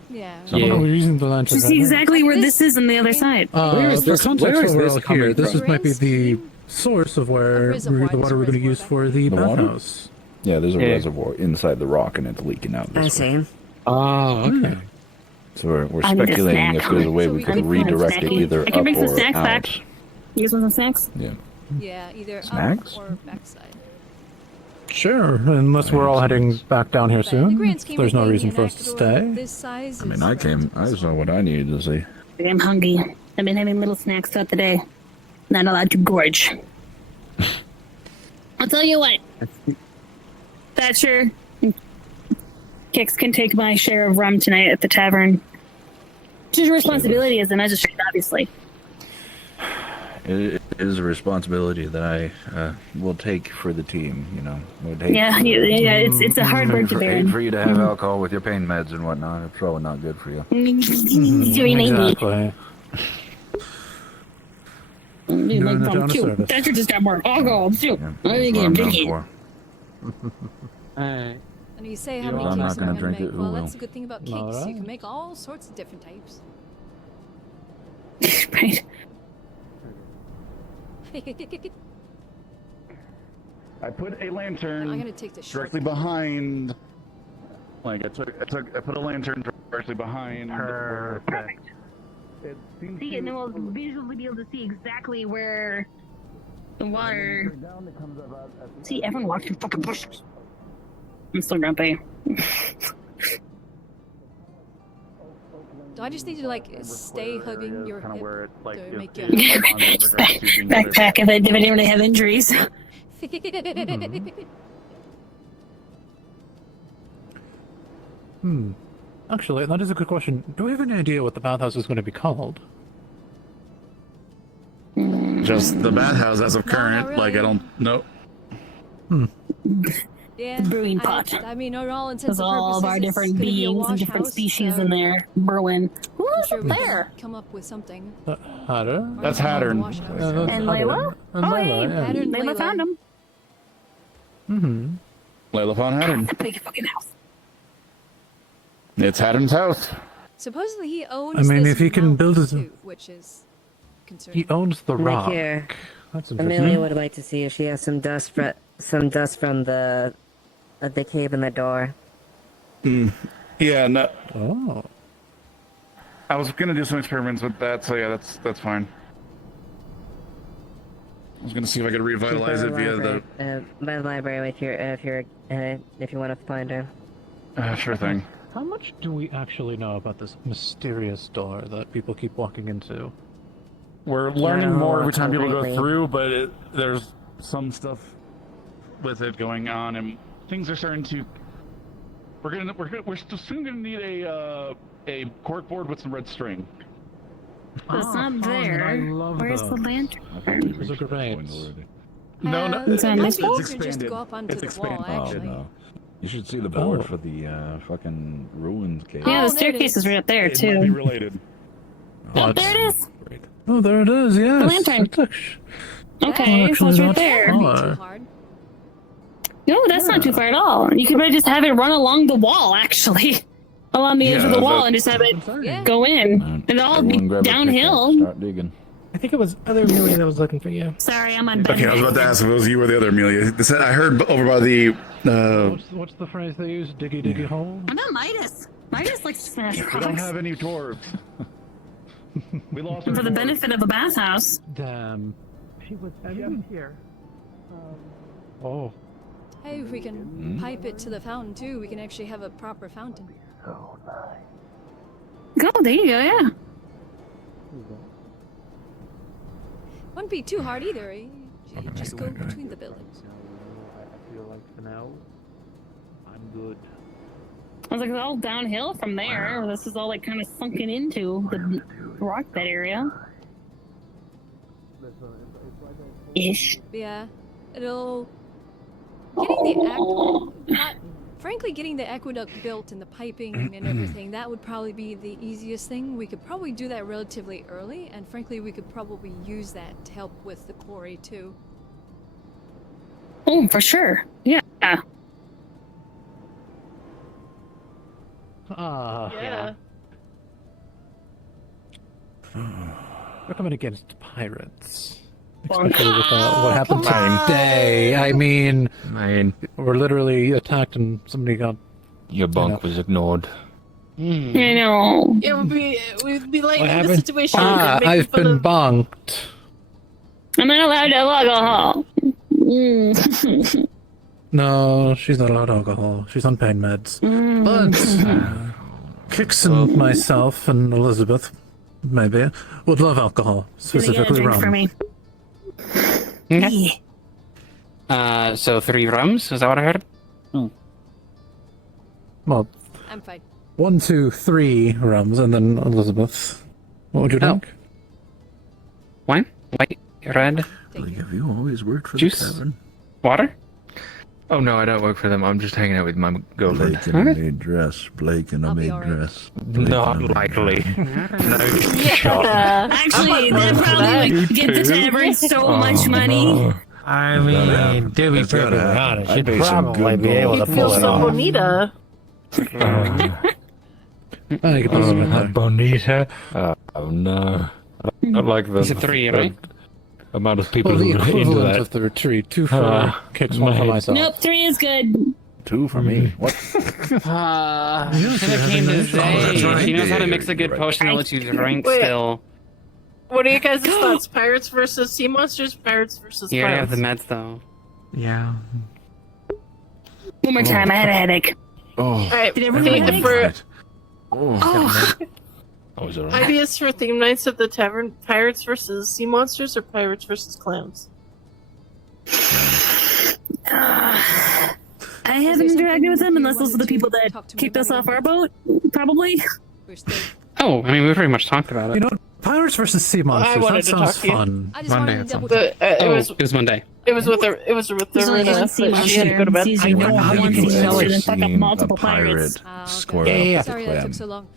Yeah. Oh, we're using the lantern. To see exactly where this is on the other side. Where is For this- context, where is while we're this all coming here, this from? is might be the source of where reservoir, the water we're going to use for the The water? bathhouse. Yeah, there's a Yeah. reservoir inside the rock and it's leaking out this way. Oh, okay. So we're I need a speculating snack. if there's a way So we we could could redirect it snacky. either I can up bring some or snacks back. out. You guys want some snacks? Yeah. Yeah, either Snacks? up or backside. Sure, unless we're all heading back down here But in the soon. grand scheme There's of no things, reason an for us to Acador stay. this size I mean, is I saw what I needed to see. I'm hungry. I've been having little snacks throughout the day. Not allowed to gorge. I'll tell you what. Thatcher, Kix can take my share of rum tonight at the tavern. It's your responsibility as the magistrate, obviously. It is a responsibility that I will take for the team. You know, would hate Yeah, it's a hard burden to bear. hate for you to have alcohol with your pain meds and whatnot. It's probably not good for you. Exactly. Thatcher just got more alcohol too. Alright. And you say how Yeah, many I'm cakes not gonna am I gonna drink make? it, who Well, will? that's a good thing about cakes. Alright. You can make all sorts of different types. Right. I put a lantern I'm gonna take the directly behind. Like I put a lantern directly behind. Perfect. It seems See, and then we'll visually be able to see exactly where the water. See, everyone walks through fucking bushes. I'm so grumpy. Do I just need to like stay hugging your hip where it, to make you Backpack if I didn't really have injuries. Actually, that is a good question. Do we have any idea what the bathhouse is going to be called? Just the bathhouse as of current. really. Like I don't know. Yeah, Brewing pot. I mean, on all intents There's and all purposes, of our it's different gonna be a beings and wash different house, species so in there brewing. I'm Who's sure up we can there? come up with something. Hatter? That's Hattern. Wash house. That's And Layla? And Oh, Layla, hey, yeah. Hattern, Layla Layla. found him. Layla found Hattern. Big fucking house. It's Hattern's house. Supposedly he owns. I mean, this if he can mountain build his- too, which is concerning. He owns the Look rock. here. That's Amelia interesting. would like to see if she has some dust from the cave in the door. Yeah, no. Oh. I was gonna do some experiments with that, so yeah, that's fine. I was gonna see if I could revitalize it via the. By the library if you want to find her. Sure thing. How much do we actually know about this mysterious door that people keep walking into? We're learning more every time people go completely. through, but there's some stuff with it going on, and things are starting to. We're still soon gonna need a corkboard with some red string. It's not there. Where's the lantern? Those are great. No, It might be it's easier just to expanded. go up onto It's the wall, expanded. actually. no. You should see the board Oh. for the fucking ruins cave. Yeah, Oh, the there it staircase is right up there It might be too. related. Oh, there it is. Oh, there it is, yes. The lantern. It's actu- Okay, so actually it's right not there. far. Too hard. No, that's not too far at all. You could probably just have it run along the wall, actually. Along the edge of the wall and just have it Yeah. go in. It'll all be Everyone grab a downhill. pickaxe, Start digging. I think it was other Amelia that was looking for you. Sorry, I'm on Okay, I was about to ask if it was you or the other Amelia. I heard over by the. What's the phrase they use? Diggy diggy hole? I'm not Midas. Midas likes to smash We don't rocks. have any dwarves. We lost For our the dwarves. benefit of a bathhouse. Damn. She was here. Oh. Hey, if we can pipe it to the fountain too, we can actually have a proper fountain. Oh, there you go, yeah. Wouldn't be too hard either. Eh? You just go between the buildings. I feel like for now, I'm good. I was like, it's all downhill from there. This is all like kind of sunken into the rock bed area. Ish. Yeah, it'll getting frankly, getting the aqueduct built and the piping and everything, that would probably be the easiest thing. We could probably do that relatively early, and frankly, we could probably use that to help with the quarry too. Oh, for sure. Yeah. Ah. Yeah. We're coming against pirates. Especially with what happened today. I mean, we're literally attacked and somebody got. Your bunk was ignored. I know. It would be, we'd be like What in the happened? situation. Ah, and make I've fun been of- bonked. I'm not allowed to have alcohol. No, she's not allowed alcohol. She's on pain meds. But Kix and myself and Elizabeth, maybe, would love alcohol, specifically rum. For me. Okay. So 3 rums, is that what I heard? Well, I'm fine. 1, 2, 3 rums, and then Elizabeth. What would you drink? Wine? White? Red? Have you always worked for Juice? the tavern? Water? Oh no, I don't work for them. I'm just hanging out with my girlfriend. Blake in a maid dress. Blake in a maid dress. Not likely. No shot. Actually, that probably would get the tavern so much money. I mean, to be perfectly honest, you'd probably be able to pull it so off. bonita. Bonita? Oh no. I don't like the It's a 3, right? amount of people Well, the who are into equivalent that. of the retreat. 2 for Kix, 1 for myself. Nope, 3 is good. 2 for me. What? Should have came to Zay. She knows how to mix a good potion that lets you drink Wait. still. What are you guys' thoughts? Pirates versus sea monsters? Pirates versus You already have clowns? the meds though. Yeah. One more time, I had a headache. Alright, Did everyone have for Oh. I was alright. ideas for theme nights at the tavern: pirates versus sea monsters or pirates versus clowns? I haven't interacted with them unless those are the people that kicked us off our boat, probably. Oh, I mean, we pretty much talked about it. You know, Pirates versus Sea Monsters, wanted that to sounds talk to you. fun. I just wanted to double The, it was Monday. It was with the There's only one Runa, sea but she had to monster. go to bed. Sees I know how you can sell it. and fuck up multiple pirates. Square Yeah. Sorry that took so long.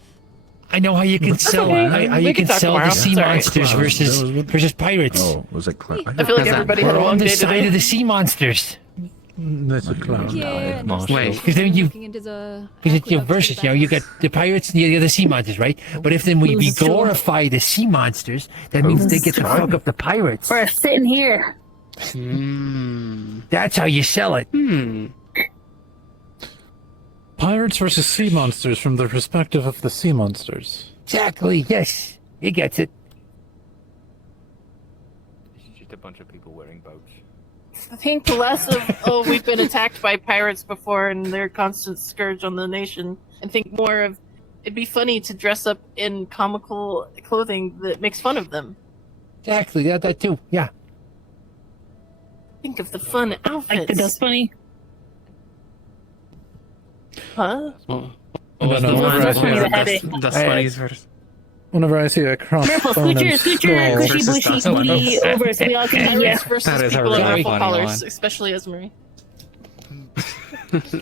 I know how you can sell okay. how We you can can talk sell the tomorrow. sea Sorry. monsters Clowns. versus pirates. Oh, was it clown? I feel like everybody had a We're long on the day side today. of the sea monsters. That's a clown. Yeah, and Wait, there's because then you looking into the because you're versus, you got the pirates and the other sea monsters, right? But if then we glorify the sea monsters, that means they get to fuck up the pirates. We're sitting here. That's how you sell it. Pirates versus Sea Monsters from the perspective of the sea monsters. Exactly, yes. He gets it. It's just a bunch of people wearing boats. I think less of we've been attacked by pirates before and they're a constant scourge on the nation. And think more of it'd be funny to dress up in comical clothing that makes fun of them. Exactly, that too, yeah. Think of the fun outfits. Like the Dust Bunny. Huh? Whenever I see a Purple, crossbone scoot your and cushy skull, bushy booty over so we all can see Pirates ya. versus people in ruffle collars, especially Esmery.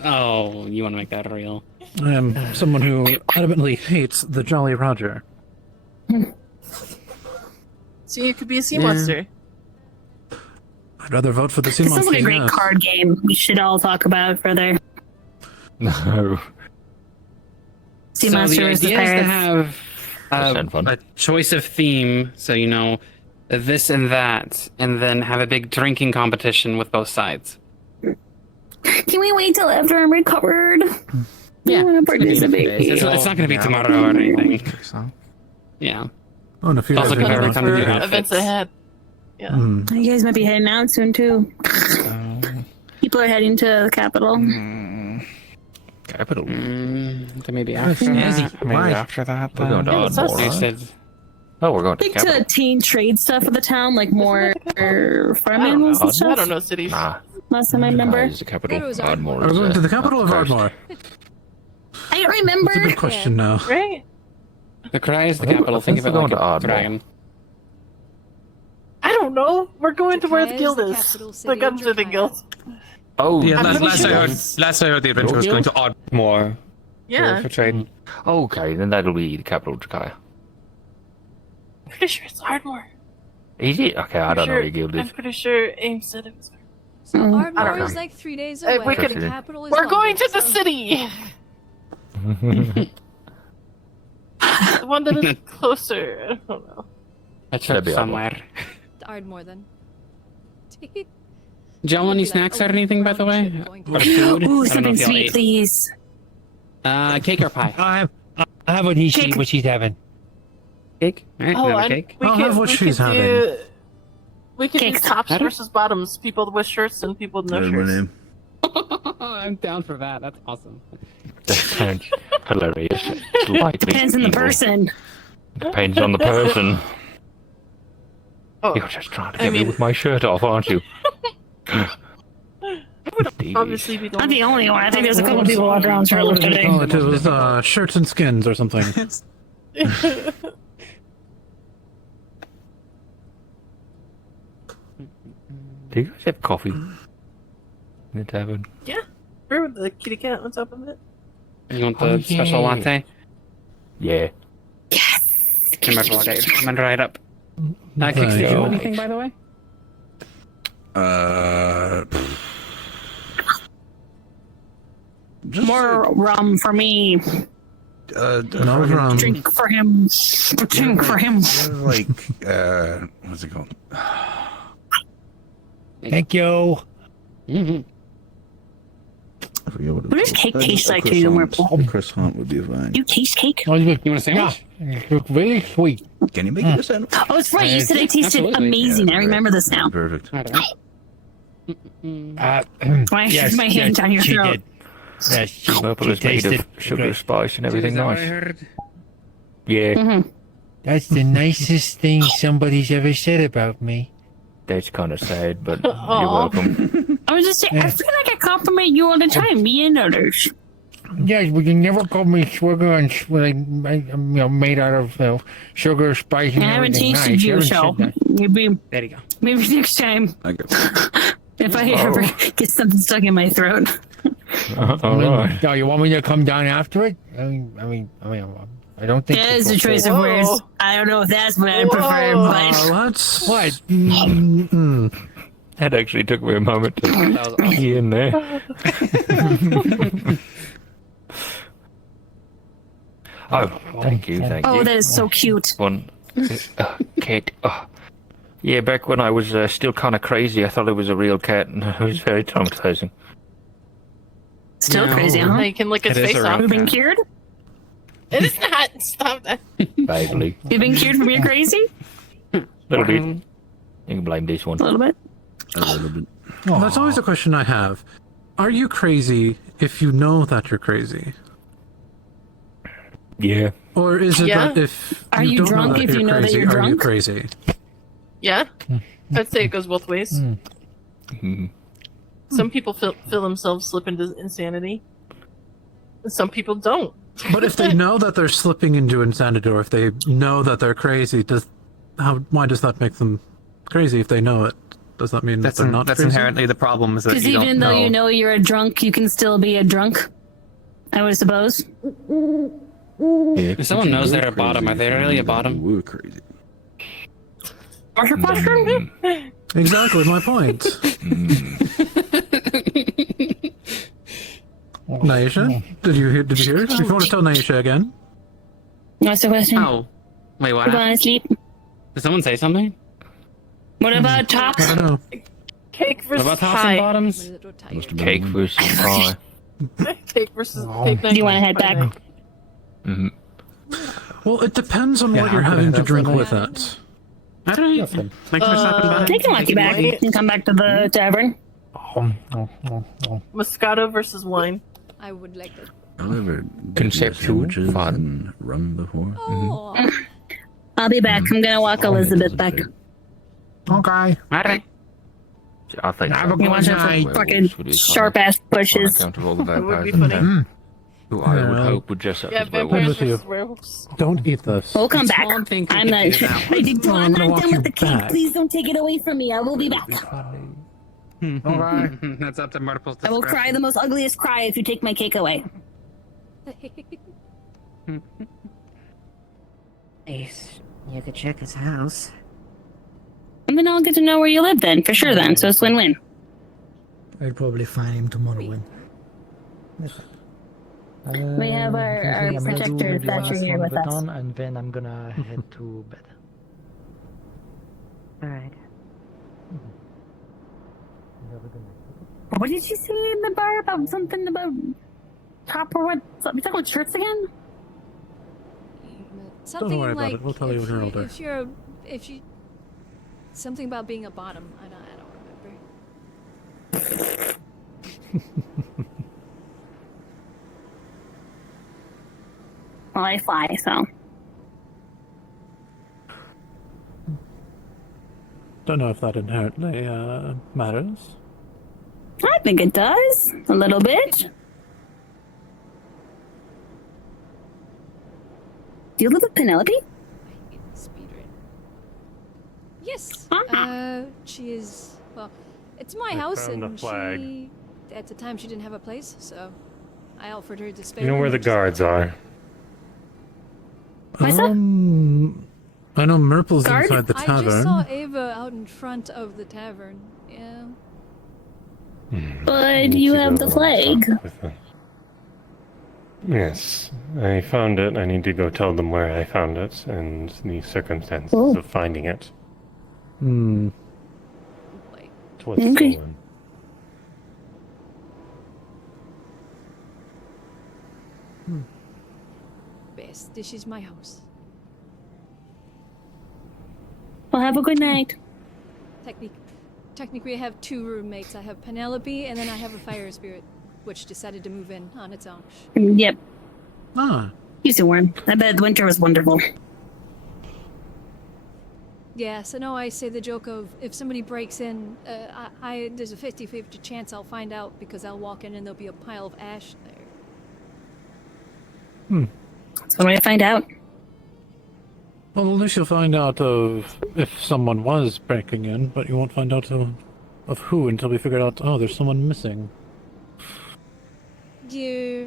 Oh, you want to make that real? I am someone who adamantly hates the Jolly Roger. So you could be a sea monster. I'd rather vote for the sea This sounds monsters. like a great yes. card game we should all talk about further. No. Sea So monster the versus idea is to pirates. have a choice of theme, so you know this and that, and then have a big drinking competition with both sides. Can we wait till after I'm recovered? Yeah, I want to participate. It's not going to be tomorrow or anything. Yeah. Oh, in a few Also days. gonna have time to do For outfits. events ahead. Yeah. You guys might be heading out soon too. People are heading to the capital. Capital. Maybe Yes, after yes. that. Maybe Why? after that. We're going to Yeah, it's Ardmore, us. right? Oh, we're going I to think capital. to teen trade stuff for the town, like more farm I don't animals know. and stuff. I don't know cities. Last time I remember. Is the capital. Ardmore. Are we going to the capital of coast. Ardmore? I don't remember. That's a good question now. Right? The Cry is the I think- capital. I Think think of it we're like going to a Ardmore. dragon. I don't know. We're going to where the Japan is guild the is. capital The city of gunsmithing guild. Oh, Yeah, I'm last, pretty last, sure I heard, it's- last I heard, the adventure was going to Ardmore. Yeah. For trade. Okay, then that'll be the capital of Jakaya. Pretty sure it's Ardmore. Is it? Okay, I don't know where your guild is. I'm pretty sure Ames said it was. So I don't Ardmore know. is like 3 days away. we could- the capital is We're longer, going to the so- city. The one that is closer. I don't know. A trip somewhere. The Ardmore then. Do y'all want any snacks or anything, by the way? Or food? Ooh, I don't know something if y'all sweet, ate. please. Cake or pie? I have what she's having. Cake? Alright, Oh, another and cake. we I'll could, have what we she's could having. do We could do tops versus bottoms. People with shirts and people with no shirts. I'm down for that. That's awesome. That sounds hilarious. Slightly Depends on the evil. person. Depends on the person. Oh, You're just trying to get me with my shirt off, aren't you? Obviously, we don't. I'm the only one. I think there's a couple people walking around shirtless today. Oh, it was shirts and skins or something. Do you guys have coffee in the tavern? Yeah. Remember the kitty cat on top of it? You want the special latte? Yeah. Coming right up. Kicks, did you do anything, by the way? More rum for me. No rum. Drink for him. Drink for him. Like, what's it called? Thank you. I forget What does cake taste like to you, Merple? A croissant would be fine. You taste cake? You want a sandwich? Yeah. It's really sweet. Can you make it a sandwich? Oh, it's right. You said it tasted amazing. I remember this now. Perfect. Why should my hand down your throat? Did. Yes, she Purple is made of sugar, good. spice, and everything Is that what nice. I heard? Yeah. That's the nicest thing somebody's ever said about me. That's kind of sad, but Aw. you're welcome. I was just saying, I feel like I compliment you all the time, me and others. Yes, but you never called me sugar and made out of sugar, spice, and I haven't everything tasted nice. you, haven't so said that. maybe There you go. maybe next time if I Oh. ever get something stuck in my throat. Alright. No, you want me to come down after it? I don't think. That is a choice of words. I don't know if that's what I prefer, but What? That actually took me a moment to key in there. Oh, thank you. oh, that is so cute. One cat. Oh. Yeah, back when I was still kind of crazy, I thought it was a real cat, and it was very traumatizing. Still crazy, huh? You can lick its face off. You've been cured? It is not. Stop that. Vaguely. You've been cured from your crazy? A little bit. You can blame this one. A little bit. A little bit. Well, that's always a question I have. Are you crazy if you know that you're crazy? Yeah. Or is it Yeah. that if Are you don't drunk know that if you you're know that crazy, you're are you drunk? crazy? Yeah. I'd say it goes both ways. Some people feel themselves slip into insanity. And some people don't. But if they know that they're slipping into insanity, or if they know that they're crazy, why does that make them crazy if they know it? Does that mean that they're not that's crazy? inherently the problem is that Because you don't even though know. you know you're a drunk, you can still be a drunk. I would suppose. If someone knows they're a bottom, are they really a bottom? We're crazy. Exactly my point. Naisha, did you hear? Did you hear? If you want to tell Naisha again. What's the question? Oh, wait, what? We're going to sleep. Did someone say something? What about tops? I don't know. Cake What versus about tops pie. and bottoms? Cake versus pie. Cake versus cake. Do you want to head back? Mm-hmm. Well, it depends on what you're having to drink with it. I don't know. They can walk you back and come back to the tavern. Moscato versus wine. I would like that. I've never Conceptual sandwiches fun. and rum before. Oh, I'll be back. I'm gonna walk Elizabeth back. Okay. Alright. I think Have a You good want night. some fucking sharp ass bushes? account of all the That would vampires be in funny. town, who I would Yeah. hope would dress up Yeah, as werewolves. vampires with you. versus werewolves. Don't eat this. We'll come That's back. one thing we I'm could not. do now. I'm I'm not gonna done walk with you the cake. back. Please don't take it away from me. I will be back. Alright. That's up to Myrtle's I will discretion. cry the most ugliest cry if you take my cake away. Nice. You could check his house. And then I'll get to know where you live then, for sure then. So it's win-win. I'll probably find him tomorrow when. We have our protector Thatcher here with us. And then I'm gonna head to bed. Alright. What did you say in the bar about something about top or what? You talking about shirts again? Something worry about like it. We'll tell you when you're older. If you something about being a bottom. I don't remember. Well, I fly, so. Don't know if that inherently matters. I think it does. A little bit. Do you live with Penelope? Yes. She is. Well, it's my I house, found the and flag. she. At the time, she didn't have a place, so I offered her to spare. You know where the guards are? I know Murple's inside the I just tavern. saw Ava out in front of the tavern. Yeah. But you have the flag. Yes, I found it. I need to go tell them where I found it and the circumstances of finding it. Hmm. It was Okay. stolen. Best. This is my house. Well, have a good night. Technically, I have two roommates. I have Penelope, and then I have a fire spirit, which decided to move in on its own. Yep. Ah. Used to warm. I bet winter was wonderful. Yeah, so now I say the joke of if somebody breaks in, there's a 50-50 chance I'll find out because I'll walk in and there'll be a pile of ash there. That's one way to find out. Well, at least you'll find out if someone was breaking in, but you won't find out of who until we figure out, oh, there's someone missing. Yeah.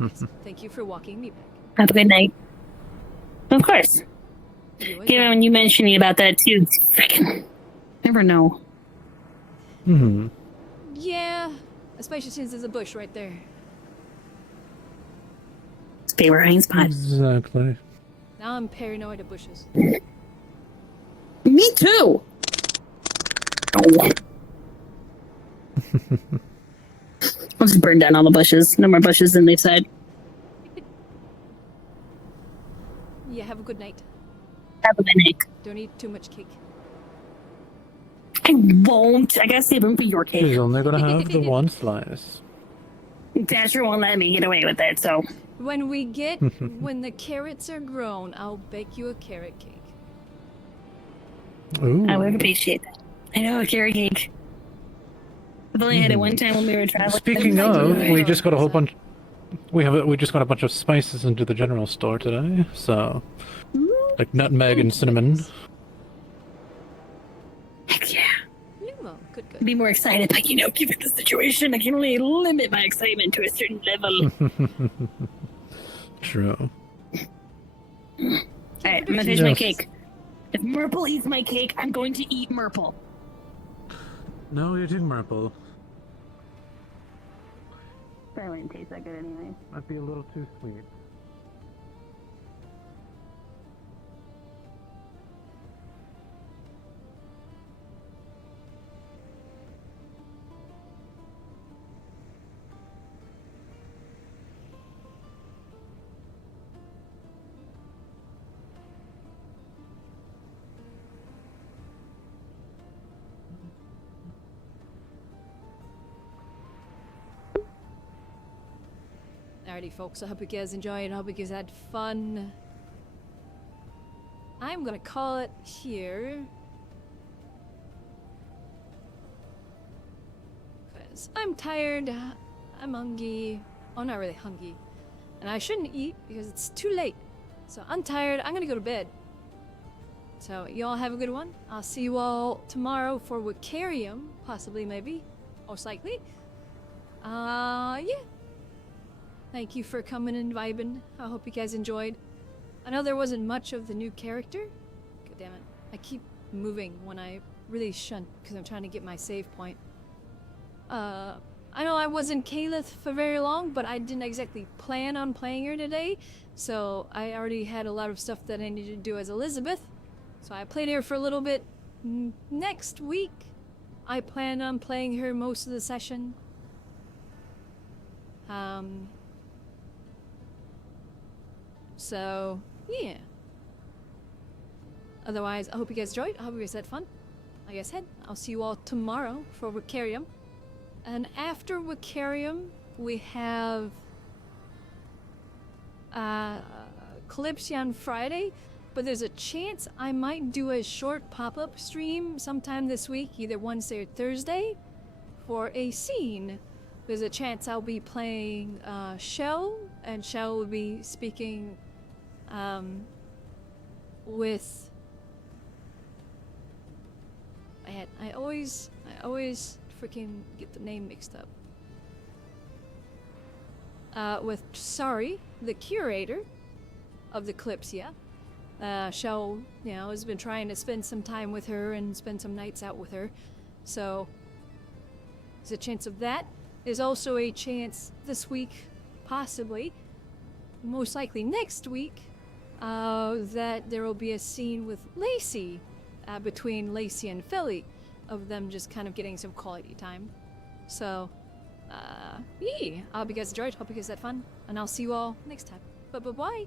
Yes, thank you for walking me back. Have a good night. Of course. Yeah, when you mentioned about that too, freaking never know. Hmm. Yeah, especially since there's a bush right there. Stay where Heinz pot. Exactly. Now I'm paranoid of bushes. Me too. Oh. I'll just burn down all the bushes. No more bushes than they've said. Yeah, have a good night. Have a good night. Don't eat too much cake. I won't. I gotta save room for your cake. She's only gonna have the one slice. Dasher won't let me get away with it, so. When when the carrots are grown, I'll bake you a carrot cake. Ooh. I would appreciate that. I know, a carrot cake. I've only had it one time when we were traveling. Speaking of, we just got a whole bunch. We just got a bunch of spices into the general store today, so like nutmeg and cinnamon. Heck yeah. Well, good. Be more excited, but given the situation, I can only limit my excitement to a certain level. True. Alright, I'm gonna finish my cake. If Murple eats my cake, I'm going to eat Murple. No, you're eating Murple. Probably didn't taste that good anyway. Might be a little too sweet. Alrighty, folks. I hope you guys enjoyed. I hope you guys had fun. I'm gonna call it here. Because I'm tired. I'm hungry. Oh, not really hungry. And I shouldn't eat because it's too late. So I'm tired. I'm gonna go to bed. So y'all have a good one. I'll see you all tomorrow for Wicarium. Possibly, maybe. Most likely. Yeah. Thank you for coming and vibing. I hope you guys enjoyed. I know there wasn't much of the new character. God damn it. I keep moving when I really shouldn't because I'm trying to get my save point. I know I wasn't Calith for very long, but I didn't exactly plan on playing her today. So I already had a lot of stuff that I needed to do as Elizabeth. So I played her for a little bit. Next week, I plan on playing her most of the session. So, yeah. Otherwise, I hope you guys enjoyed. I hope you guys had fun. Like I said, I'll see you all tomorrow for Wicarium. And after Wicarium, we have Calypso on Friday. But there's a chance I might do a short pop-up stream sometime this week, either Wednesday or Thursday, for a scene. There's a chance I'll be playing Shell, and Shell will be speaking with... I always freaking get the name mixed up. With Sari, the curator of the Calypsia. Shell, has been trying to spend some time with her and spend some nights out with her. So, there's a chance of that. There's also a chance this week, possibly, most likely next week, that there will be a scene with Lacey, between Lacey and Philly, of them just kind of getting some quality time. So, yeah, I hope you guys enjoyed, hope you guys had fun, and I'll see you all next time. Bye-bye.